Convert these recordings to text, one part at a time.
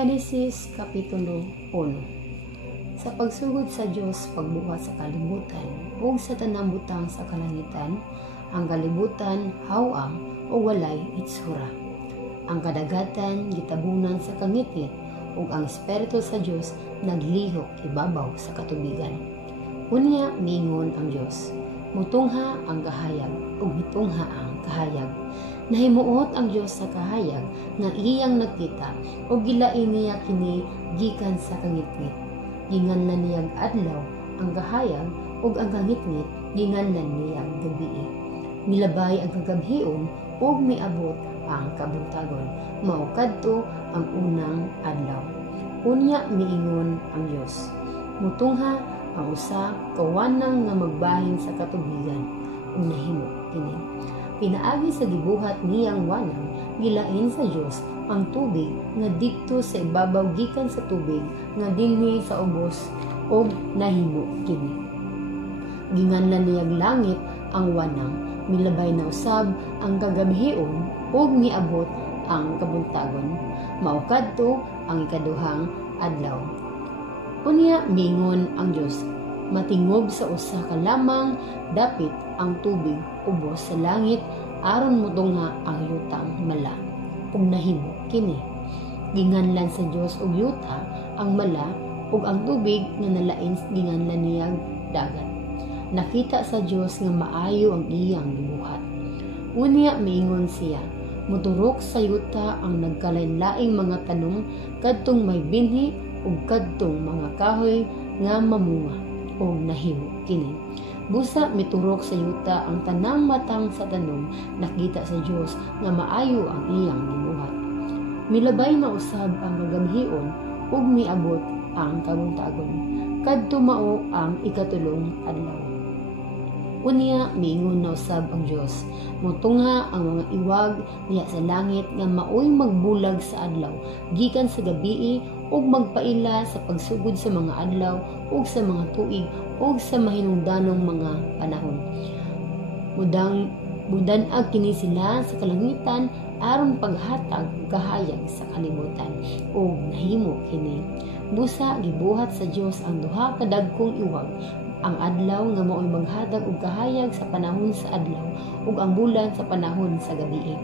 Genesis Kapitulo 1. Sa pagsugod sa Dios pagbuhat sa kalibutan ug sa tanang butang sa kalangitan, ang kalibutan hawang o walay itsura. Ang kadagatan gitabunan sa kangitngit ug ang espiritu sa Dios naglihok ibabaw sa katubigan. Unya miingon ang Dios, mutungha ang kahayag ug mitungha ang kahayag. Nahimuot ang Dios sa kahayag nga iyang nakita ug gilain niya kini gikan sa kangitngit. Ginganlan niyang adlaw ang kahayag ug ang kangitngit ginganlan niyang gabi. Milabay ang kagabhion ug miabot ang kabuntagon. Mao kadto ang unang adlaw. Unya miingon ang Dios, mutungha ang usa ka wanang nga magbahin sa katubigan ug nahimo kini. Pinaagi sa gibuhat niyang wanang, gilain sa Dios ang tubig nga didto sa ibabaw gikan sa tubig nga dinhi sa ubos ug nahimo kini. Ginganlan niyang langit ang wanang, milabay na usab ang kagabhion ug miabot ang kabuntagon. Mao kadto ang ikaduhang adlaw. Unya miingon ang Dios, matingob sa usa ka lamang dapit ang tubig ubos sa langit aron motungha ang yutang mala ug nahimo kini. Ginganlan sa Dios og yuta ang mala ug ang tubig nga nalain ginganlan niyang dagat. Nakita sa Dios nga maayo ang iyang gibuhat. Unya miingon siya, moturok sa yuta ang nagkalain-laing mga tanong kadtong may binhi ug kadtong mga kahoy nga mamunga ug nahimo kini. Busa miturok sa yuta ang tanang matang sa tanom, nakita sa Dios nga maayo ang iyang gibuhat. Milabay na usab ang kagabhion ug miabot ang kabuntagon. Kadto mao ang ikatulong adlaw. Unya miingon na usab ang Dios, motungha ang mga iwag diha sa langit nga maoy magbulag sa adlaw gikan sa gabii ug magpaila sa pagsugod sa mga adlaw ug sa mga tuig ug sa mahinungdanong mga panahon. Mudan-ag kini sila sa kalangitan aron paghatag kahayag sa kalibutan ug nahimo kini. Busa gibuhat sa Dios ang duha ka dagkong iwag, ang adlaw nga maoy maghatag og kahayag sa panahon sa adlaw ug ang bulan sa panahon sa gabii.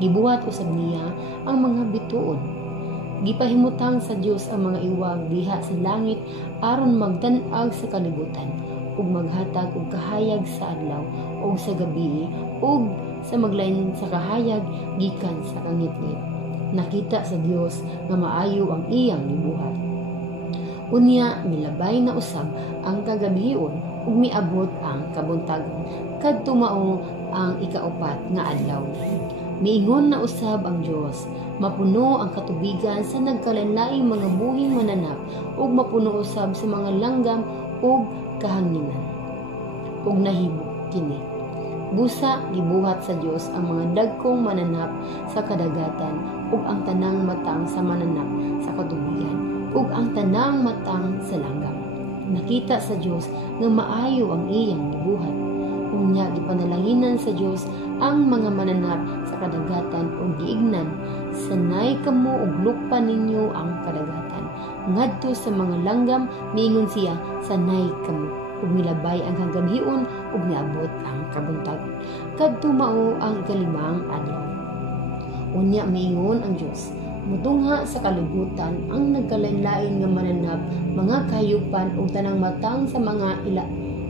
Gibuhat usab niya ang mga bituon. Gipahimutang sa Dios ang mga iwag diha sa langit aron magtan-ag sa kalibutan ug maghatag og kahayag sa adlaw ug sa gabii ug sa maglain sa kahayag gikan sa kangitngit. Nakita sa Dios nga maayo ang iyang gibuhat. Unya milabay na usab ang kagabhion ug miabot ang kabuntagon. Kadto mao ang ikaupat nga adlaw. Miingon na usab ang Dios, mapuno ang katubigan sa nagkalain-laing mga buhing mananap ug mapuno usab sa mga langgam ug kahanginan. Ug nahimo kini. Busa gibuhat sa Dios ang mga dagkong mananap sa kadagatan ug ang tanang matang sa mananap sa katubigan ug ang tanang matang sa langgam. Nakita sa Dios nga maayo ang iyang gibuhat. Unya gipanalanginan sa Dios ang mga mananap sa kadagatan ug giignan, sanay kamo ug lukpa ninyo ang kadagatan. Ngadto sa mga langgam miingon siya, sanay kamo ug milabay ang kagabhion ug miabot ang kabuntagon. Kadto mao ang ikalimang adlaw. Unya miingon ang Dios, mutungha sa kalibutan ang nagkalain-lain nga mananap, mga kahayupan ug tanang matang sa mga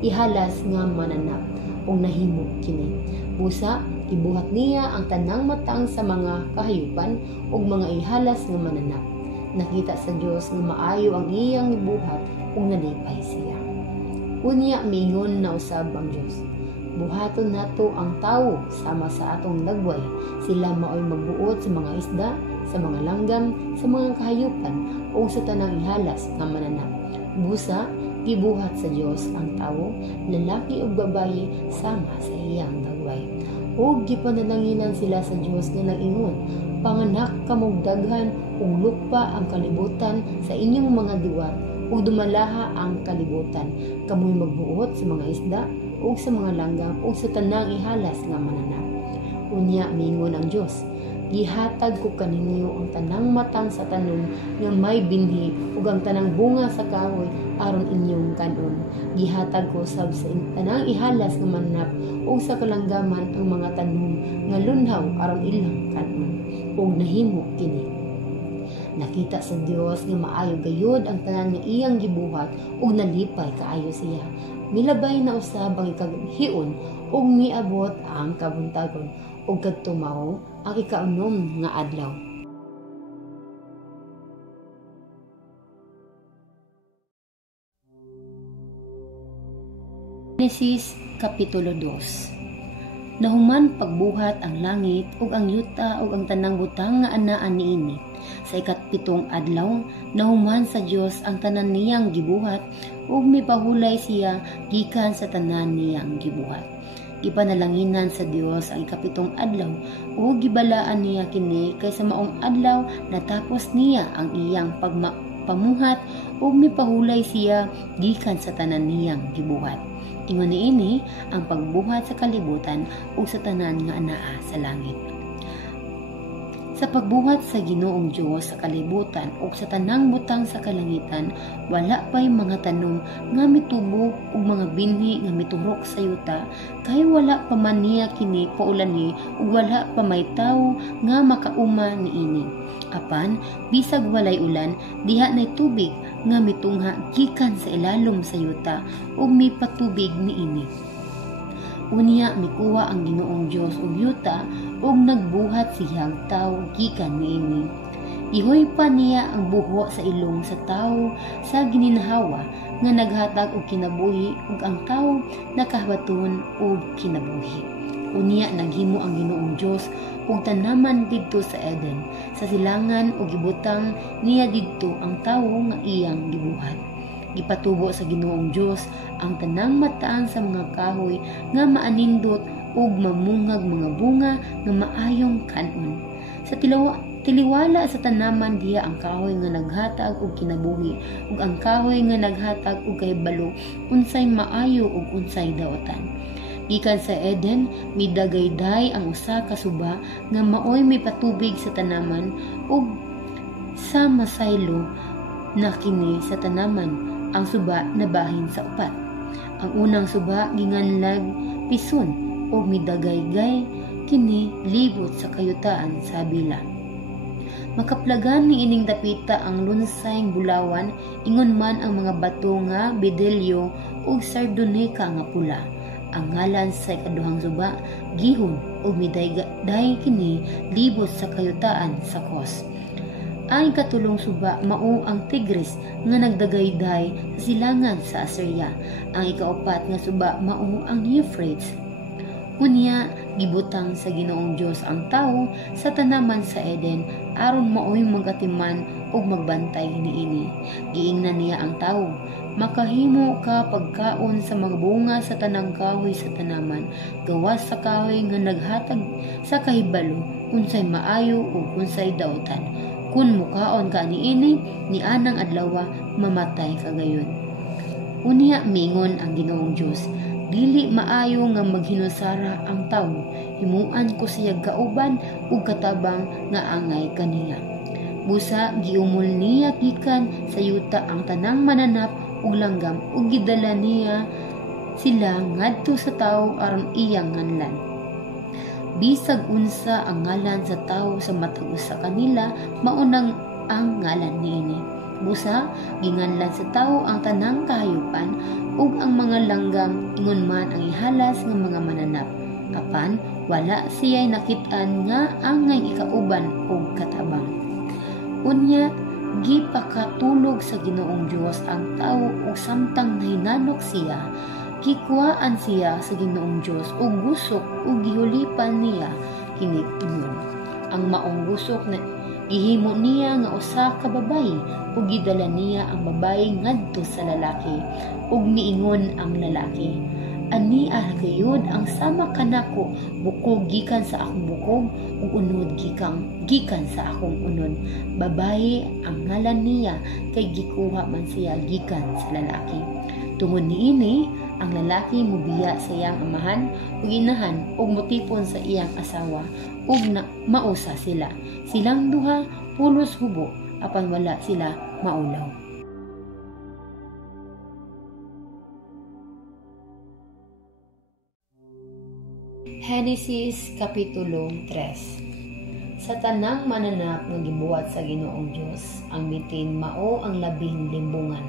ihalas nga mananap ug nahimo kini. Busa gibuhat niya ang tanang matang sa mga kahayupan ug mga ihalas nga mananap. Nakita sa Dios nga maayo ang iyang gibuhat ug nalipay siya. Unya miingon na usab ang Dios, buhaton nato ang tawo sama sa atong lagway, sila maoy magbuot sa mga isda, sa mga langgam, sa mga kahayupan ug sa tanang ihalas nga mananap. Busa gibuhat sa Dios ang tawo, lalaki ug babaye sama sa iyang lagway. Ug gipanalanginan sila sa Dios nga nag-ingon, panganak kamog daghan ug lukpa ang kalibutan sa inyong mga diwar ug dumalaha ang kalibutan. Kamoy magbuot sa mga isda ug sa mga langgam ug sa tanang ihalas nga mananap. Unya miingon ang Dios, gihatag ko kaninyo ang tanang matang sa tanom nga may binhi ug ang tanang bunga sa kahoy aron inyong kanon. Gihatag ko sab sa tanang ihalas nga mananap ug sa kalanggaman ang mga tanom nga lunhaw aron ilang kanon. Ug nahimo kini. Nakita sa Dios nga maayo gayud ang tanan nga iyang gibuhat ug nalipay kaayo siya. Milabay na usab ang ikaghion ug miabot ang kabuntagon ug kadto mao ang ikaunom nga adlaw. Genesis Kapitulo 2. Nahuman pagbuhat ang langit ug ang yuta ug ang tanang butang nga anaa niini. Sa ikatpitong adlaw, nahuman sa Dios ang tanan niyang gibuhat ug mipahulay siya gikan sa tanan niyang gibuhat. Ipanalanginan sa Dios ang ikapitong adlaw ug gibalaan niya kini kay sa maong adlaw natapos niya ang iyang pamuhat ug mipahulay siya gikan sa tanan niyang gibuhat. Ingon niini ang pagbuhat sa kalibutan ug sa tanan nga anaa sa langit. Sa pagbuhat sa Ginoong Dios sa kalibutan ug sa tanang butang sa kalangitan, wala pay mga tanom nga mitubo ug mga binhi nga miturok sa yuta, kay wala pa man niya kini paulani ug wala pa may tawo nga makauma niini. Apan bisag walay ulan, diha nay tubig nga mitungha gikan sa ilalom sa yuta ug mipatubig niini. Unya mikuha ang Ginoong Dios og yuta ug nagbuhat siyang tawo gikan niini. Ihoy pa niya ang buho sa ilong sa tawo sa gininhawa nga naghatag og kinabuhi ug ang tawo nakahabaton og kinabuhi. Unya naghimo ang Ginoong Dios og tanaman didto sa Eden sa silangan ug gibutang niya didto ang tawo nga iyang gibuhat. Gipatubo sa Ginoong Dios ang tanang mataan sa mga kahoy nga maanindot ug mamungag mga bunga nga maayong kanon. Sa tiliwala sa tanaman diha ang kahoy nga naghatag og kinabuhi ug ang kahoy nga naghatag og kahibalo unsay maayo ug unsay daotan. Gikan sa Eden, midagayday ang usa ka suba nga maoy mipatubig sa tanaman ug sa masaylo na kini sa tanaman ang suba nabahin sa upat. Ang unang suba ginganlag pison ug midagaygay kini libot sa kayutaan sa bila. Makaplagan ni ining dapita ang lunsayng bulawan, ingon man ang mga bato nga bedelyo ug sardonika nga pula. Ang ngalan sa ikaduhang suba gihon ug midayday kini libot sa kayutaan sa Kos. Ang ikatulong suba mao ang Tigris nga nagdagayday sa silangan sa Assyria. Ang ikaapat nga suba mao ang Euphrates. Unya gibutang sa Ginoong Dios ang tawo sa tanaman sa Eden aron maoy magatiman ug magbantay niini. Giingnan niya ang tawo, makahimo ka pagkaon sa mga bunga sa tanang kahoy sa tanaman, gawas sa kahoy nga naghatag sa kahibalo unsay maayo ug unsay daotan. Kun mukaon ka niini, ni anang adlaw mamatay ka gayon. Unya mingon ang Ginoong Dios, dili maayo nga maghinusara ang tawo, himuan ko siya kauban ug katabang nga angay kaniya. Busa giumol niya gikan sa yuta ang tanang mananap ug langgam ug gidala niya sila ngadto sa tawo aron iyang nganlan. Bisag unsa ang ngalan sa tawo sa matag usa kanila, maunang ang ngalan niini. Busa ginganlan sa tawo ang tanang kahayupan ug ang mga langgam, ingon man ang ihalas nga mga mananap. Apan wala siya'y nakit-an nga angay ikauban ug katabang. Unya gipakatulog sa Ginoong Dios ang tawo ug samtang nahinanok siya, gikuhaan siya sa Ginoong Dios ug gusok ug gihulipan niya kini ingon. Ang maong gusok na gihimo niya nga usa ka babayi ug gidala niya ang babayi ngadto sa lalaki ug miingon ang lalaki, ani gayud ang sama kanako, bukog gikan sa akong bukog ug unod gikan sa akong unod. Babayi ang ngalan niya kay gikuha man siya gikan sa lalaki. Tungod niini, ang lalaki mubiya sa iyang amahan ug inahan ug motipon sa iyang asawa ug mausa sila. Silang duha pulos hubo apan wala sila maulaw. Genesis Kapitulo 3. Sa tanang mananap nga gibuhat sa Ginoong Dios, ang bitin mao ang labing limbungan.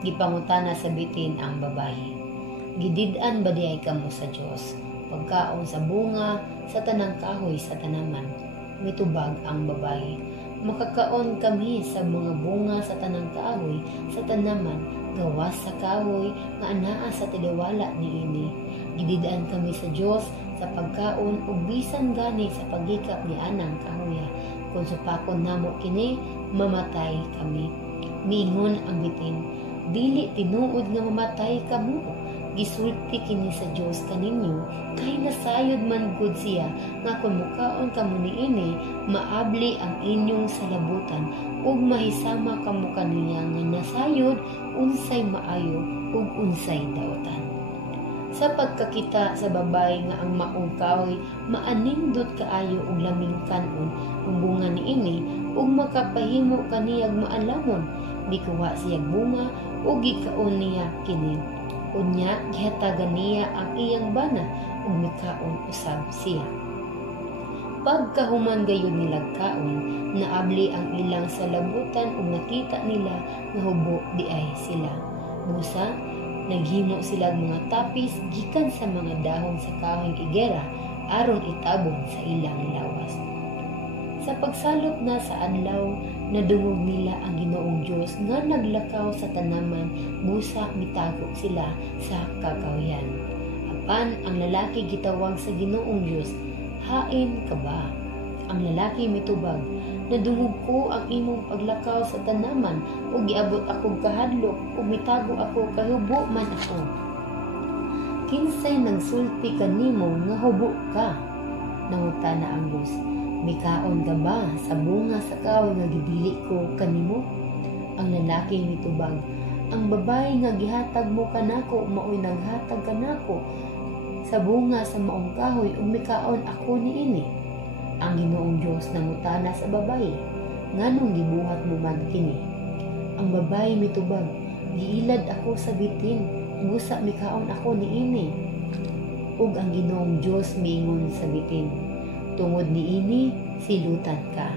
Gipangutana sa bitin ang babayi, gidid-an ba diay kamo sa Dios? Pagkaon sa bunga sa tanang kahoy sa tanaman. Mitubag ang babayi, makakaon kami sa mga bunga sa tanang kahoy sa tanaman, gawas sa kahoy nga anaa sa tidiwala niini. Gidid-an kami sa Dios sa pagkaon ug bisan gani sa pagikap ni anang kahoya. Kung supakon namo kini, mamatay kami. Miingon ang bitin, dili tinuod nga mamatay kamo. Gisulti kini sa Dios kaninyo, kay nasayod man gud siya nga kung mukaon kamo niini, maabli ang inyong salabutan ug mahisama kamo kaniya nga nasayod unsay maayo ug unsay daotan. Sa pagkakita sa babay nga ang maong kahoy maanindot kaayo ug laming kanon ang bunga niini ug makapahimo kaniyag maalamon, gikuha siyag bunga ug gikaon niya kini. Unya gihatagan niya ang iyang bana ug mikaon usab siya. Pagkahuman gayud nila kaon, naabli ang ilang salabutan ug nakita nila nga hubo diay sila. Busa naghimo sila mga tapis gikan sa mga dahon sa kahoy igera aron itabon sa ilang lawas. Sa pagsalot na sa adlaw, nadungog nila ang Ginoong Dios nga naglakaw sa tanaman, busa mitago sila sa kakahuyan. Apan ang lalaki gitawag sa Ginoong Dios, hain ka ba? Ang lalaki mitubag, nadungog ko ang imong paglakaw sa tanaman ug giabot ako kahadlok ug mitago ako kay hubo man ako. Kinsay nagsulti kanimo nga hubo ka? Nangutana ang Dios, mikaon ka ba sa bunga sa kahoy nga gidili ko kanimo? Ang lalaki mitubag, ang babae nga gihatag mo kanako mao'y naghatag kanako sa bunga sa maong kahoy ug mikaon ako niini. Ang Ginoong Dios nangutana sa babayi, nganong gibuhat mo man kini? Ang babayi mitubag, giilad ako sa bitin, busa mikaon ako niini. Ug ang Ginoong Dios miingon sa bitin, tungod niini silutan ka.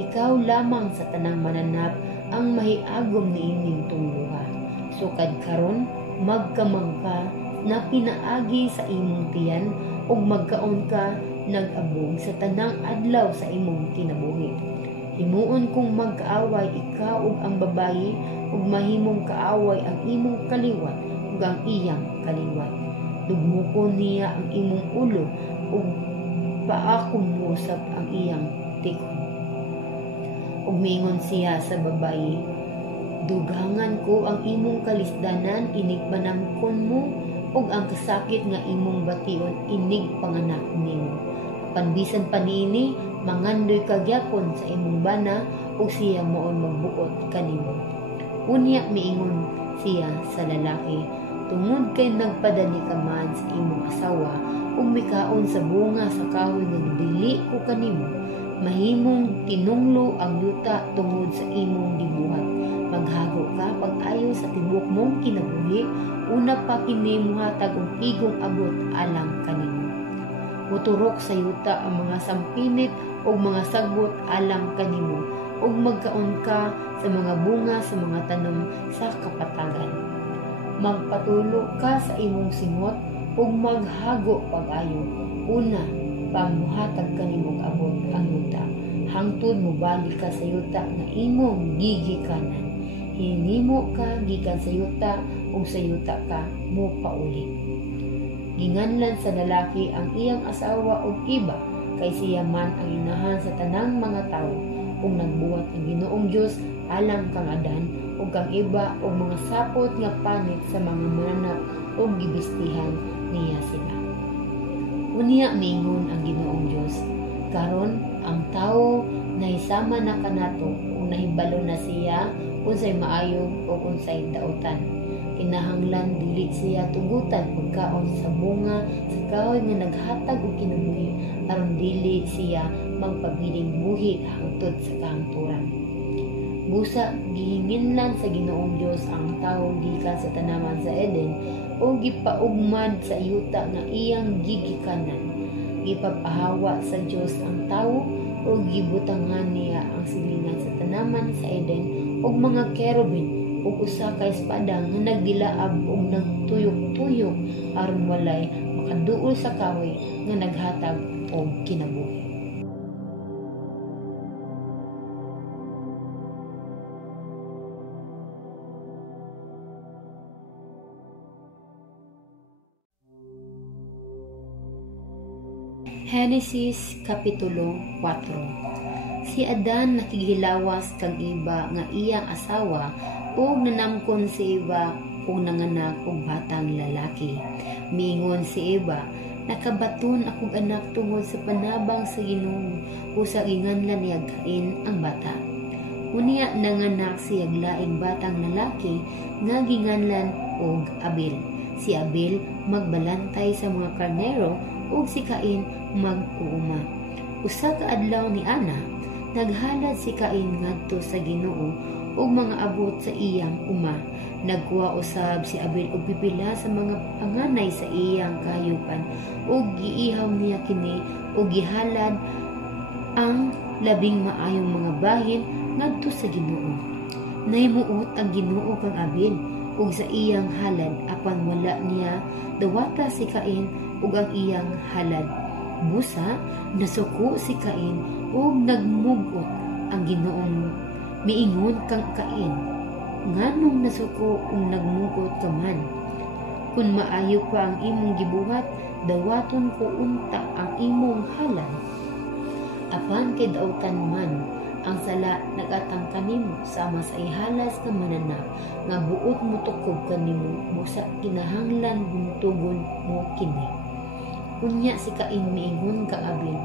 Ikaw lamang sa tanang mananap ang mahiagom niining tungluha. Sukad karon magkamang ka na pinaagi sa imong tiyan ug magkaon ka nag-abog sa tanang adlaw sa imong kinabuhi. Himuon kong magkaaway ikaw ug ang babayi ug mahimong kaaway ang imong kaliwat ug ang iyang kaliwat. Dugmukon niya ang imong ulo ug paakong musap ang iyang tikon. Ug miingon siya sa babayi, dugangan ko ang imong kalisdanan inig panangkon mo ug ang kasakit nga imong bation inig panganak nimo. Panbisan pa niini, mangandoy kagyapon sa imong bana ug siya moon magbuot kanimo. Unya miingon siya sa lalaki, tungod kay nagpadani ka man sa imong asawa ug mikaon sa bunga sa kahoy nga dili ko kanimo, mahimong tinunglo ang yuta tungod sa imong gibuhat. Maghago ka pag-ayo sa tibok mong kinabuhi, una pa kini muhatag og igong abot alang kanimo. Muturok sa yuta ang mga sampinit o mga sagbot alang kanimo ug magkaon ka sa mga bunga sa mga tanom sa kapatagan. Magpatulo ka sa imong singot ug maghago pag-ayo, una pamuhatag kanimong abot ang yuta hangtod mobalik ka sa yuta nga imong gigikanan. Hinimo ka gikan sa yuta ug sa yuta ka mo pauli. Ginganlan sa lalaki ang iyang asawa ug iba, kay siya man ang inahan sa tanang mga tao, ug nagbuhat ang Ginoong Dios alang kang Adan ug kang iba ug mga sapot nga panit sa mga mananap ug gibistihan niya sila. Unya miingon ang Ginoong Dios, karon ang tao nahisama na kanato ug nahibalo na siya unsay maayo ug unsay daotan. Kinahanglan dili siya tugutan pagkaon sa bunga sa kahoy nga naghatag og kinabuhi aron dili siya magpabiling buhi hangtod sa kahangturan. Busa gihinginlan sa Ginoong Dios ang tawo gikan sa tanaman sa Eden o gipaugmad sa yuta nga iyang gigikanan. Gipapahawa sa Dios ang tawo o gibutangan niya ang silingan sa tanaman sa Eden og mga kerubin ug usa ka espada nga nagdilaab og nagtuyok-tuyok aron walay makaduol sa kahoy nga naghatag og kinabuhi. Genesis Kapitulo 4. Si Adan nakigilawas kang iba nga iyang asawa ug nanamkon si Eva ug nanganak og batang lalaki. Miingon si Eva, nakabaton akong anak tungod sa panabang sa Ginoo, usa ginganlan niya Cain ang bata. Unya nanganak siya laing batang lalaki nga ginganlan og Abel. Si Abel magbalantay sa mga karnero ug si Cain mag-uuma. Usa ka adlaw ni Ana, naghalad si Cain ngadto sa Ginoo ug mga abot sa iyang uma. Nagkuha usab si Abel og pipila sa mga panganay sa iyang kahayupan ug giihaw niya kini ug gihalad ang labing maayong mga bahin ngadto sa Ginoo. Nahimuot ang Ginoo kang Abel ug sa iyang halad apan wala niya dawata si Cain ug ang iyang halad. Busa nasuko si Cain ug nagmugot ang Ginoong miingon kang Cain, nganong nasuko ug nagmugot ka man? Kung maayo pa ang imong gibuhat, dawaton ko unta ang imong halad. Apan kay dautan man ang sala nagatang kanimo sama sa ihalas ka mananap nga buot mo tukob kanimo, busa kinahanglan buntugon mo kini. Unya si Cain miingon kang Abel,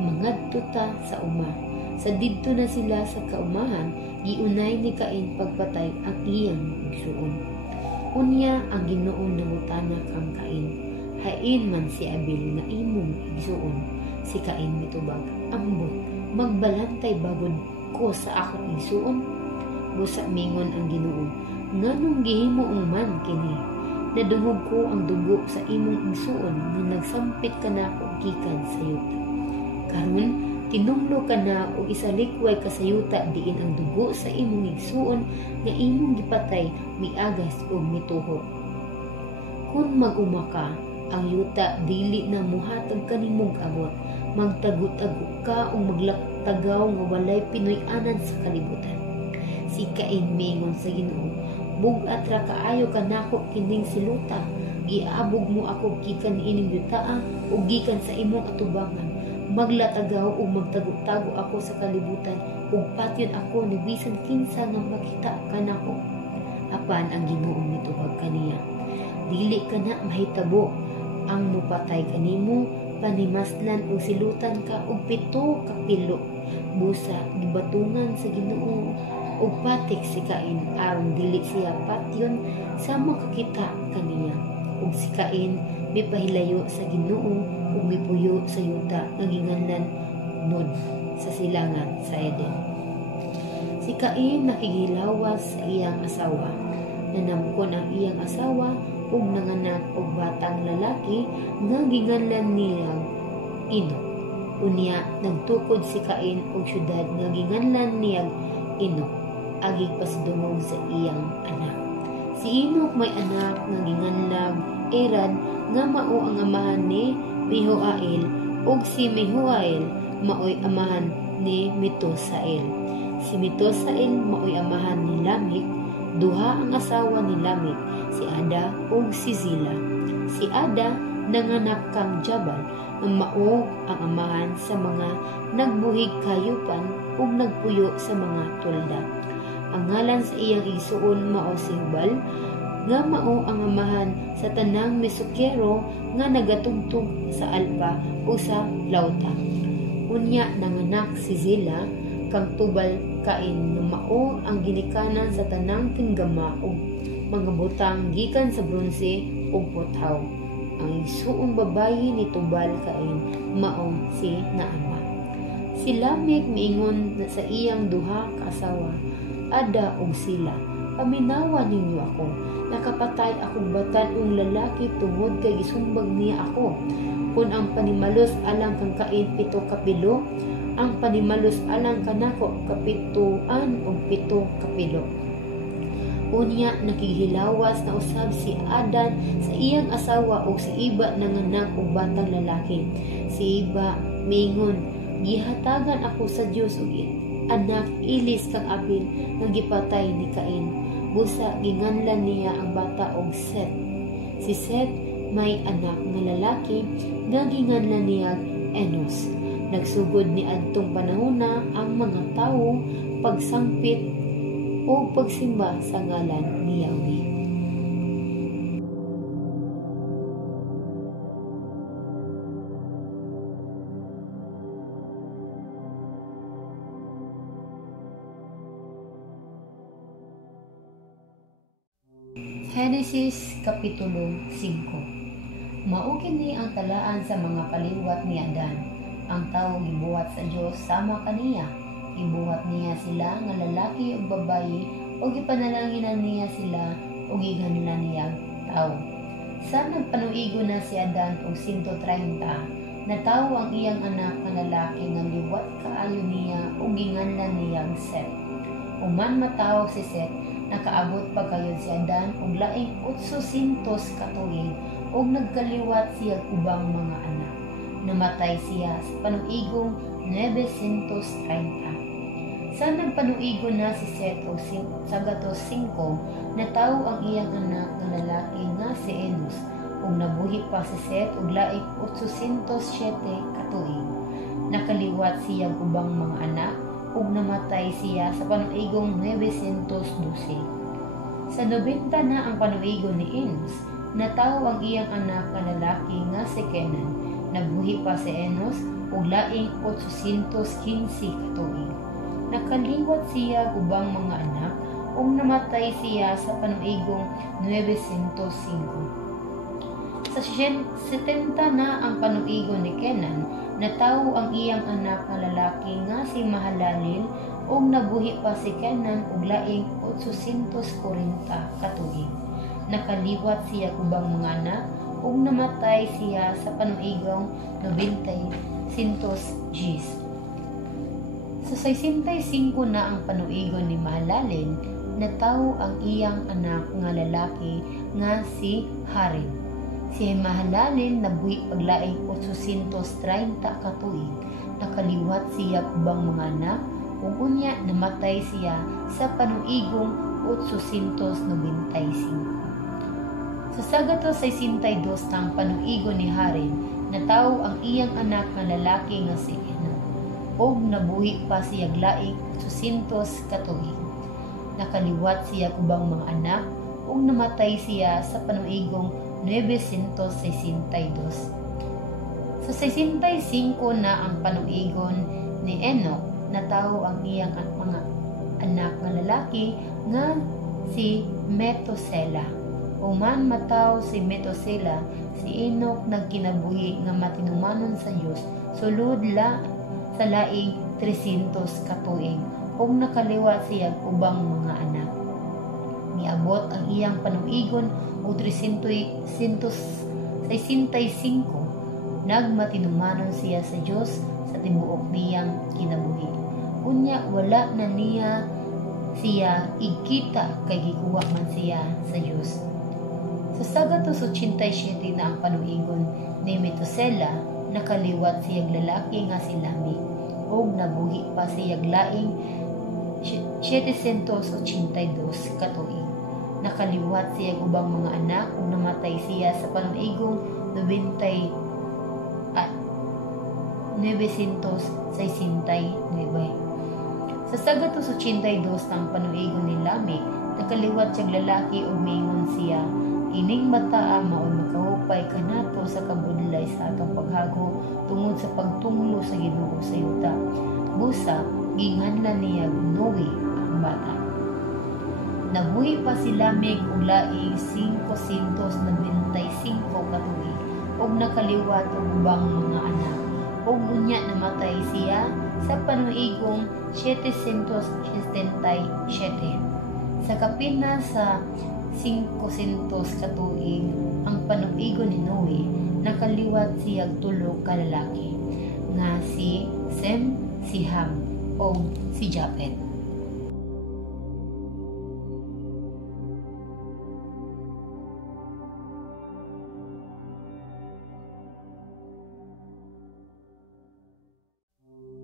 mangadto ta sa uma. Sa didto na sila sa kaumahan, giunay ni Cain pagpatay ang iyang igsuon. Unya ang Ginoo nangutana kang Cain, hain man si Abel nga imong igsuon. Si Cain mitubag, ambot, magbalantay bagod ko sa akong igsuon. Busa mingon ang Ginoo, nganong gihimo man kini? Nadungog ko ang dugo sa imong igsuon nga nagsampit ka na og gikan sa yuta. Karon tinumlo ka na og isalikway ka sa yuta diin ang dugo sa imong igsuon nga imong gipatay miagas og mituho. Kung mag-uma ka, ang yuta dili na muhatag kanimong abot, magtago-tago ka o maglaktagaw nga walay pinoy-anan sa kalibutan. Si Cain mingon sa Ginoo, bugat ra kaayo kanako kining siluta, giabog mo ako gikan ining yutaa o gikan sa imong atubangan. Maglatagaw o magtago-tago ako sa kalibutan ug patyon ako ni bisan kinsa nga makita kanako. Apan ang Ginoo mitubag kaniya, dili ka na mahitabo ang mupatay kanimo, panimaslan o silutan ka og 7 ka pilo. Busa gibatungan sa Ginoo ug patik si Cain aron dili siya patyon sa makakita kaniya. Ug si Cain mipahilayo sa Ginoo ug mipuyo sa yuta nga ginganlan Nod sa silangan sa Eden. Si Cain nakigilawas sa iyang asawa. Nanamkon ang iyang asawa ug nanganak og batang lalaki nga ginganlan niya Enok. Unya nagtukod si Cain og syudad nga ginganlan niya Enok, agig pasidungog sa iyang anak. Si Enok may anak nga ginganlag Irad nga mao ang amahan ni Mehujael ug si Mehujael maoy amahan ni Metusael. Si Metusael maoy amahan ni Lamekh. Duha ang asawa ni Lamekh, si Ada ug si Zila. Si Ada nanganak kang Jabal nga mao ang amahan sa mga nagbuhig kayupan ug nagpuyo sa mga tulda. Ang ngalan sa iyang igsuon mao si Hubal, nga mao ang amahan sa tanang mesukero nga nagatugtog sa Alpa o sa Lauta. Unya nanganak si Zila kang Tubal Cain nga mao ang ginikanan sa tanang tinggama ug mga butang gikan sa bronze ug putaw. Ang isuong babayi ni Tubal Cain mao si Naama. Si Lamec miingon na sa iyang duha ka asawa, Ada ug Sila, paminawa ninyo ako, nakapatay akong batan-ong lalaki tungod kay gisumbag niya ako. Kung ang panimalos alang kang Cain 7 kapilo, ang panimalos alang kanako kapituan ug 7 kapilo. Unya nakihilawas na usab si Adan sa iyang asawa ug si Iba nanganak og batang lalaki. Si Iba miingon, gihatagan ako sa Dios og anak ilis kang apil nga gipatay ni Cain. Busa ginganlan niya ang bata og Seth. Si Seth may anak nga lalaki nga ginganlan niya Enos. Nagsugod ni adtong panahona ang mga tawo pagsangpit o pagsimba sa ngalan ni Yahweh. Genesis Kapitulo 5. Mao kini ang talaan sa mga kaliwat ni Adan. Ang tawo gibuhat sa Dios sama kaniya. Gibuhat niya sila nga lalaki ug babayi ug ipanalanginan niya sila ug giganlan niya tawo. Sa nagpanuigo na si Adan og 130, natawo ang iyang anak nga lalaki nga liwat kaayo niya ug ginganlan niya Seth. Human matawo si Seth, nakaabot pa kayo si Adan og laing 800 ka tuig ug nagkaliwat siya ubang mga anak. Namatay siya sa panuigong 930. Sa nagpanuigo na si Seth og 105, natawo ang iyang anak nga lalaki nga si Enos ug nabuhi pa si Seth og laing 807 ka tuig. Nakaliwat siya ubang mga anak ug namatay siya sa panuigong 912. Sa 90 na ang panuigo ni Enos, natawo ang iyang anak nga lalaki nga si Kenan. Nabuhi pa si Enos ug laing 815 ka tuig. Nakaliwat siya ubang mga anak ug namatay siya sa panuigong 905. Sa 70 na ang panuigo ni Kenan, natawo ang iyang anak nga lalaki nga si Mahalalel ug nabuhi pa si Kenan ug laing 840 ka tuig. Nakaliwat siya ubang mga anak ug namatay siya sa panuigong 900 Gs. Sa 65 na ang panuigo ni Mahalalel, natawo ang iyang anak nga lalaki nga si Harim. Si Mahalalel nabuhi paglaing 830 ka tuig. Nakaliwat siya ubang mga anak ug unya namatay siya sa panuigong 895. Sa sagato 62 na ang panuigo ni Harim, natawo ang iyang anak nga lalaki nga si Enoch ug nabuhi pa siya laing 800 ka tuig. Nakaliwat siya ubang mga anak ug namatay siya sa panuigong 962. Sa 65 na ang panuigon ni Enoch, natawo ang iyang mga anak nga lalaki nga si Metusela. Human mataw si Metusela, si Enoch nagkinabuhi nga matinumanon sa Dios sulod sa laing 300 ka tuig ug nakaliwat siya ubang mga anak. Niabot ang iyang panuigon og 365. Nagmatinumanon siya sa Dios sa tibuok niyang kinabuhi. Unya wala na niya siya ikita kay gikuha man siya sa Dios. Sa sagatos 87 na ang panuigon ni Metusela, nakaliwat siya lalaki nga si Lamec ug nabuhi pa siya laing 782 ka tuig. Nakaliwat siya ubang mga anak ug namatay siya sa panuigong 969. Sa sagatos 82 ng panuigon ni Lamec, nakaliwat siya lalaki ug miingon siya, ining bataa mao'y makahupay kanato sa kabudlay sa atong paghago tungod sa pagtunglo sa Ginoo sa yuta. Busa ginganlan niya Noe ang bata. Nabuhi pa si Lameg og laing 595 ka tuig ug nakaliwat og ubang mga anak. Ug unya namatay siya sa panuigong 767. Sa kapina sa 500 ka tuig ang panuigon ni Noe, nakaliwat siya tulo ka lalaki nga si Sem, si Ham o si Japhet.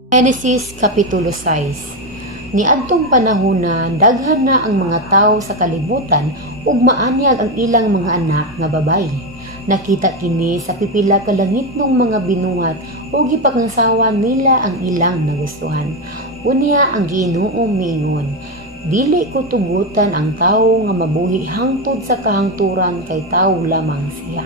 Genesis Kapitulo 6. Niadtong panahona daghan na ang mga tawo sa kalibutan ug maanyag ang ilang mga anak nga babayi. Nakita kini sa pipila ka langitnong mga binuhat ug gipangsawan nila ang ilang nagustuhan. Unya ang Ginoo miingon, dili ko tugutan ang tawo nga mabuhi hangtod sa kahangturan kay tawo lamang siya.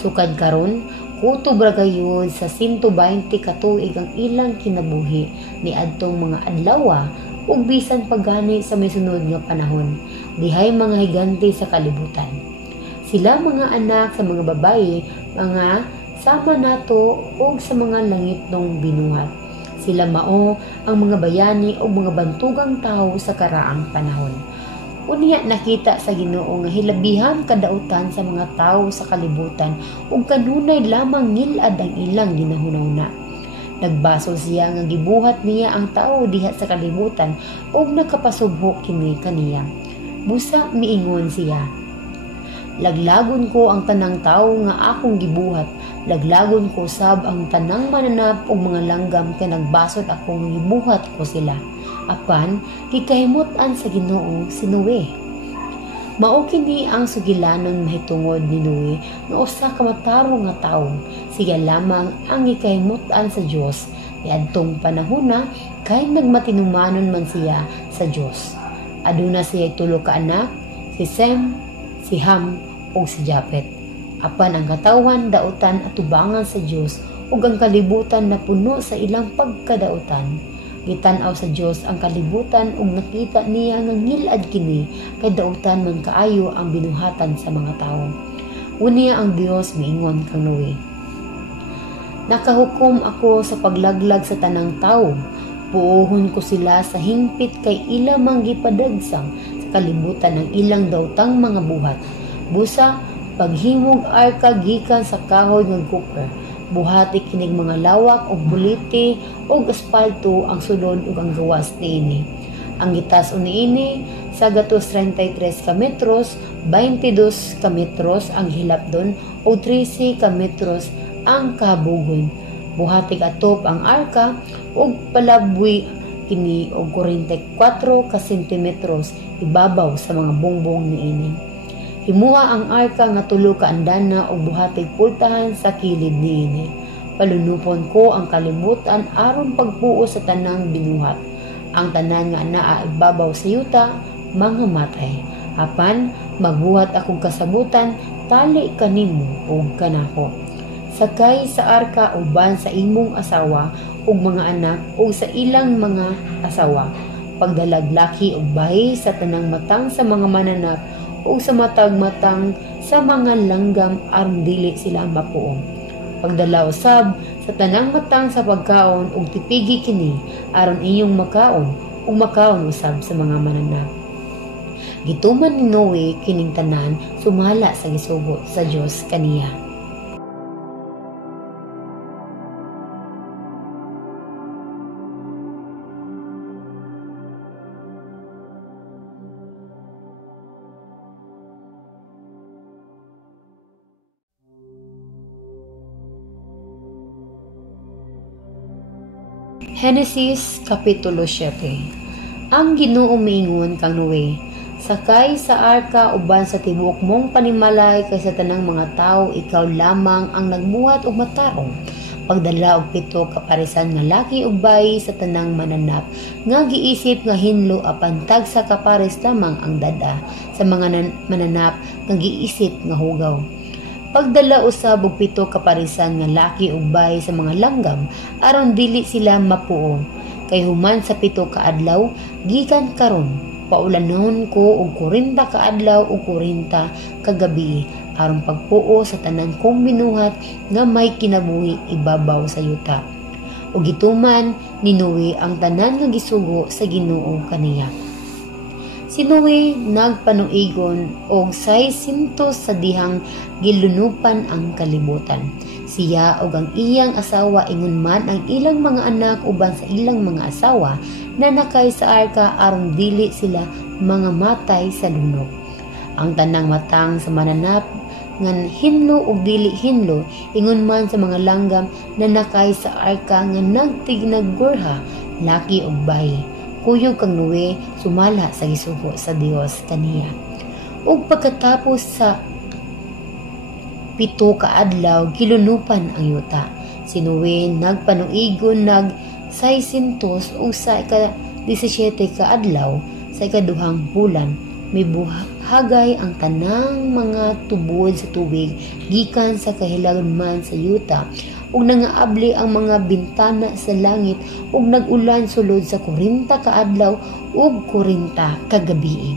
Sukad karon kutob ra gayud sa 120 ka tuig ang ilang kinabuhi ni adtong mga adlaw ug bisan pagani sa may sunod nga panahon, dihay mga higante sa kalibutan. Sila mga anak sa mga babayi, mga sama nato ug sa mga langitnong binuhat. Sila mao ang mga bayani ug mga bantugang tawo sa karaang panahon. Unya nakita sa Ginoo nga hilabihan kadautan sa mga tawo sa kalibutan ug kanunay lamang ngilad ang ilang ginahuna-huna. Nagbaso siya nga gibuhat niya ang tawo diha sa kalibutan ug nakapasubho kini kaniya. Busa miingon siya, laglagon ko ang tanang tawo nga akong gibuhat, laglagon ko sab ang tanang mananap ug mga langgam kay nagbasod akong gibuhat ko sila. Apan gikahimot-an sa Ginoo si Noe. Mao kini ang sugilanon mahitungod ni Noe nga usa ka matarong nga tawo. Siya lamang ang gikahimot-an sa Dios niadtong panahona kay nagmatinumanon man siya sa Dios. Aduna siya tulo ka anak, si Sem, si Ham ug si Japhet. Apan ang katawan dautan at tubangan sa Dios ug ang kalibutan na puno sa ilang pagkadautan. Gitan-aw sa Dios ang kalibutan ug nakita niya nga ngilad kini kay dautan man kaayo ang binuhatan sa mga tawo. Unya ang Dios miingon kang Noe, nakahukom ako sa paglaglag sa tanang tawo, puuhon ko sila sa hingpit kay ila mang gipadagsang sa kalibutan ng ilang dautang mga buhat. Busa paghimog arka gikan sa kahoy nga copper, buhati kinig mga lawak og buliti og espalto ang sulod ug ang gawas niini. Ang gitas-on niini sa gatos 33 ka metros, 22 ka metros ang hilapdon ug 13 ka metros ang kabugon. Buhati atop ang arka ug palabwi kini og 44 ka sentimetros ibabaw sa mga bongbong niini. Himuha ang arka nga tulo ka andana ug buhatig pultahan sa kilid niini. Palunupon ko ang kalibutan aron pagpuo sa tanang binuhat. Ang tanan nga anaa ibabaw sa yuta mga matay. Apan magbuhat akong kasabutan tali kanimo ug kanako. Sakay sa arka uban sa imong asawa ug mga anak ug sa ilang mga asawa. Pagdalaglaki ug bahi sa tanang matang sa mga mananap ug sa matag-matang sa mga langgam aron dili sila mapuong. Pagdala usab sa tanang matang sa pagkaon ug tipigi kini aron inyong makaon ug makaon usab sa mga mananap. Gituman ni Noe kining tanan sumala sa gisugo sa Dios kaniya. Genesis Kapitulo 7. Ang Ginoo miingon kang Noe, sakay sa arka uban sa tibuok mong panimalay kay sa tanang mga tawo ikaw lamang ang nagbuhat og matarong. Pagdala og 7 kaparisan nga laki ug bayi sa tanang mananap nga giisip nga hinlo apan tagsa kapares lamang ang dada sa mga mananap nga giisip nga hugaw. Pagdala usab og 7 kaparisan nga laki ug bayi sa mga langgam aron dili sila mapuong kay human sa 7 ka adlaw gikan karon paulanon ko og 40 ka adlaw ug 40 ka gabi aron pagpuo sa tanan kong binuhat nga may kinabuhi ibabaw sa yuta. Ug gituman ni Noe ang tanan nga gisugo sa Ginoo kaniya. Si Noe nagpanuigon og 600 sa dihang gilunupan ang kalibutan. Siya ug ang iyang asawa ingon man ang ilang mga anak uban sa ilang mga asawa na nakay sa arka aron dili sila mga matay sa lunok. Ang tanang matang sa mananap ngan hinlo ug dili hinlo ingon man sa mga langgam na nakay sa arka nga nagtignaggurha laki ug bayi. Kuyog kang Noe sumala sa gisugo sa Dios kaniya. Ug pagkatapos sa 7 ka adlaw gilunupan ang yuta. Si Noe nagpanuigon 600 ug sa ika-17 ka adlaw sa ikaduhang bulan may buhagay ang tanang mga tubod sa tubig gikan sa kahilagon man sa yuta ug nangaabli ang mga bintana sa langit ug nag-ulan sulod sa 40 ka adlaw ug 40 ka gabi.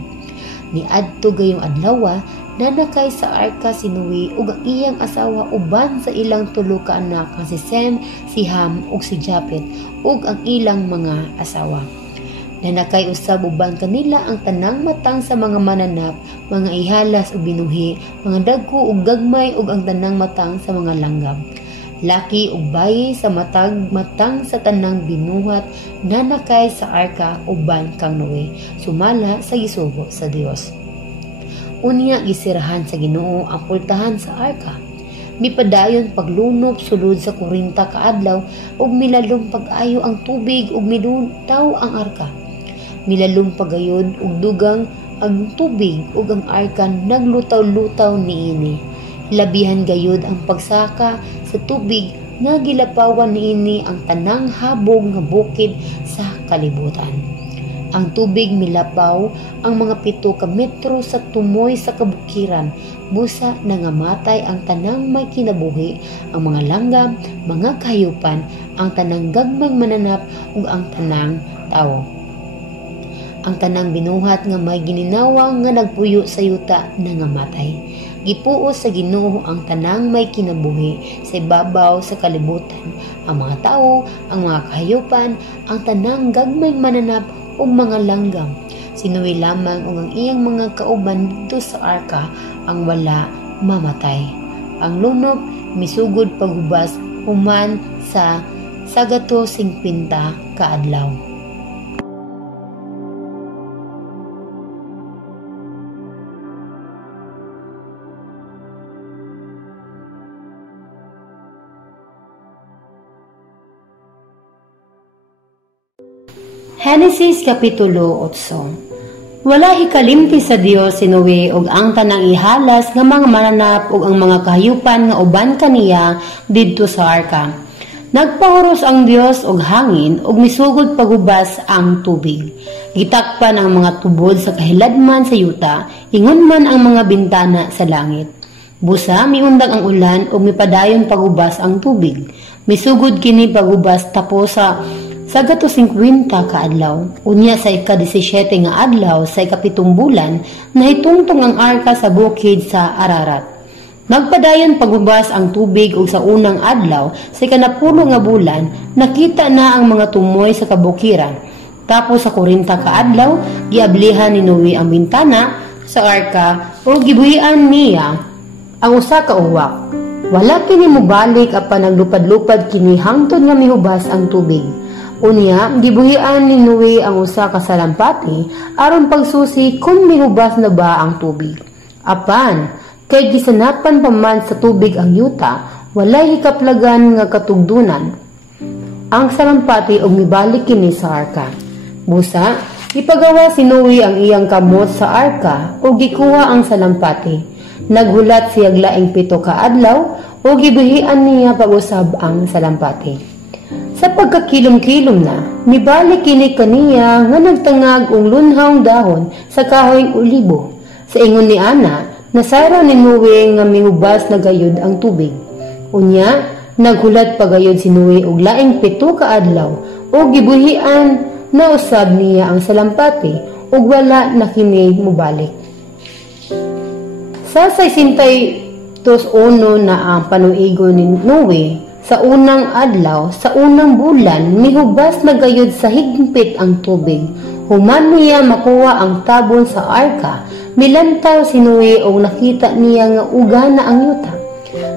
Niadto gayong adlaw nanakay sa arka si Noe ug ang iyang asawa uban sa ilang 3 ka anak nga si Sem, si Ham ug si Japet ug ang ilang mga asawa. Nanakay usab uban kanila ang tanang matang sa mga mananap, mga ihalas ug binuhi, mga dagko ug gagmay ug ang tanang matang sa mga langgam. Laki ug bayi sa matang sa tanang binuhat nanakay sa arka uban kang Noe, sumala sa gisugo sa Dios. Unya gisirahan sa Ginoo ang pultahan sa arka. Mipadayon paglunop sulod sa 40 ka adlaw ug milalong pag-ayo ang tubig ug milutaw ang arka. Milalong pagayod ug dugang ang tubig ug ang arka naglutaw-lutaw niini. Labihan gayud ang pagsaka sa tubig nga gilapawan niini ang tanang habog nga bukid sa kalibutan. Ang tubig milapaw ang mga 7 ka metro sa tumoy sa kabukiran. Busa nangamatay ang tanang may kinabuhi, ang mga langgam, mga kahayupan, ang tanang gagmang mananap ug ang tanang tao. Ang tanang binuhat nga may gininawa nga nagpuyo sa yuta nangamatay. Gipuos sa Ginoo ang tanang may kinabuhi sa ibabaw sa kalibutan, ang mga tao, ang mga kahayupan, ang tanang gagmayng mananap ug mga langgam. Si Noe lamang ug ang iyang mga kauban dito sa arka ang wala mamatay. Ang lunop misugod paghubas human sa 150 ka adlaw. Genesis Kapitulo 8. Wala hikalimti sa Dios si Noe ug ang tanang ihalas nga mga mananap ug ang mga kahayupan nga uban kaniya didto sa arka. Nagpahuros ang Dios og hangin ug misugod paghubas ang tubig. Gitakpan ang mga tubod sa kahiladman sa yuta, ingon man ang mga bintana sa langit. Busa miundag ang ulan ug mipadayon paghubas ang tubig. Misugod kini paghubas tapos sa 150 ka adlaw. Unya sa ika-17 nga adlaw sa ika-7 bulan nahitungtong ang arka sa bukid sa Ararat. Magpadayon paghubas ang tubig ug sa unang adlaw sa ika-10 nga bulan nakita na ang mga tumoy sa kabukiran. Tapos sa 40 ka adlaw giablihan ni Noe ang bintana sa arka ug gibuhian niya ang usa ka uwak. Wala kini mobalik apan naglupad-lupad kini hangtod nga mihubas ang tubig. Unya, gibuhian ni Noe ang usa ka salampati aron pagsusi kung mihubas na ba ang tubig. Apan, kay gisanapan pa man sa tubig ang yuta, walay hikaplagan nga katugdunan ang salampati ug mibalik kini sa arka. Busa, ipagawa si Noe ang iyang kamot sa arka ug gikuha ang salampati. Naghulat siya laing 7 ka adlaw ug gibuhian niya pag-usab ang salampati. Sa pagkakilom-kilom na, nibalik kini kaniya nga nagtangag og lunhawng dahon sa kahoyng olibo. Sa ingon ni Ana, nasayra ni Noe nga mihubas na gayud ang tubig. Unya, naghulat pa gayud si Noe og laing 7 ka adlaw ug gibuhian na usab niya ang salampati ug wala na kini mobalik. Sa 61 na ang panuigon ni Noe, sa unang adlaw, sa unang bulan, mihubas na gayud sa higpit ang tubig. Human niya makuha ang tabon sa arka, milantaw si Noe o nakita niya nga ugana ang yuta.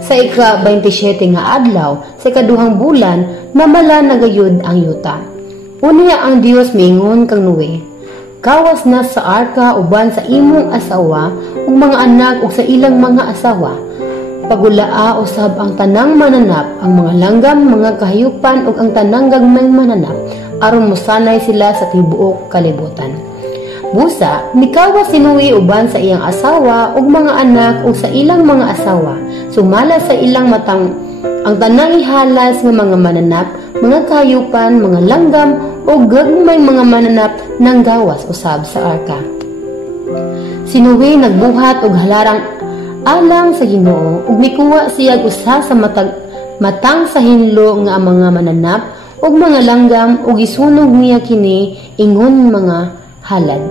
Sa ika-27 nga adlaw, sa ikaduhang bulan, namala na gayud ang yuta. Unya ang Dios miingon kang Noe, gawas na sa arka uban sa imong asawa ug mga anak ug sa ilang mga asawa. Pagulaa usab ang tanang mananap, ang mga langgam, mga kahayupan ug ang tanang gagmayng mananap aron mosanay sila sa tibuok kalibutan. Busa, mikawas si Noe uban sa iyang asawa ug mga anak ug sa ilang mga asawa. Sumala sa ilang matang ang tanang ihalas nga mga mananap, mga kahayupan, mga langgam ug gagmayng mga mananap nang gawas usab sa arka. Si Noe nagbuhat og halarang alang sa Ginoo ug mikuha siya usa sa matang sa hinlo nga mga mananap ug mga langgam ug isunog niya kini ingon mga halad.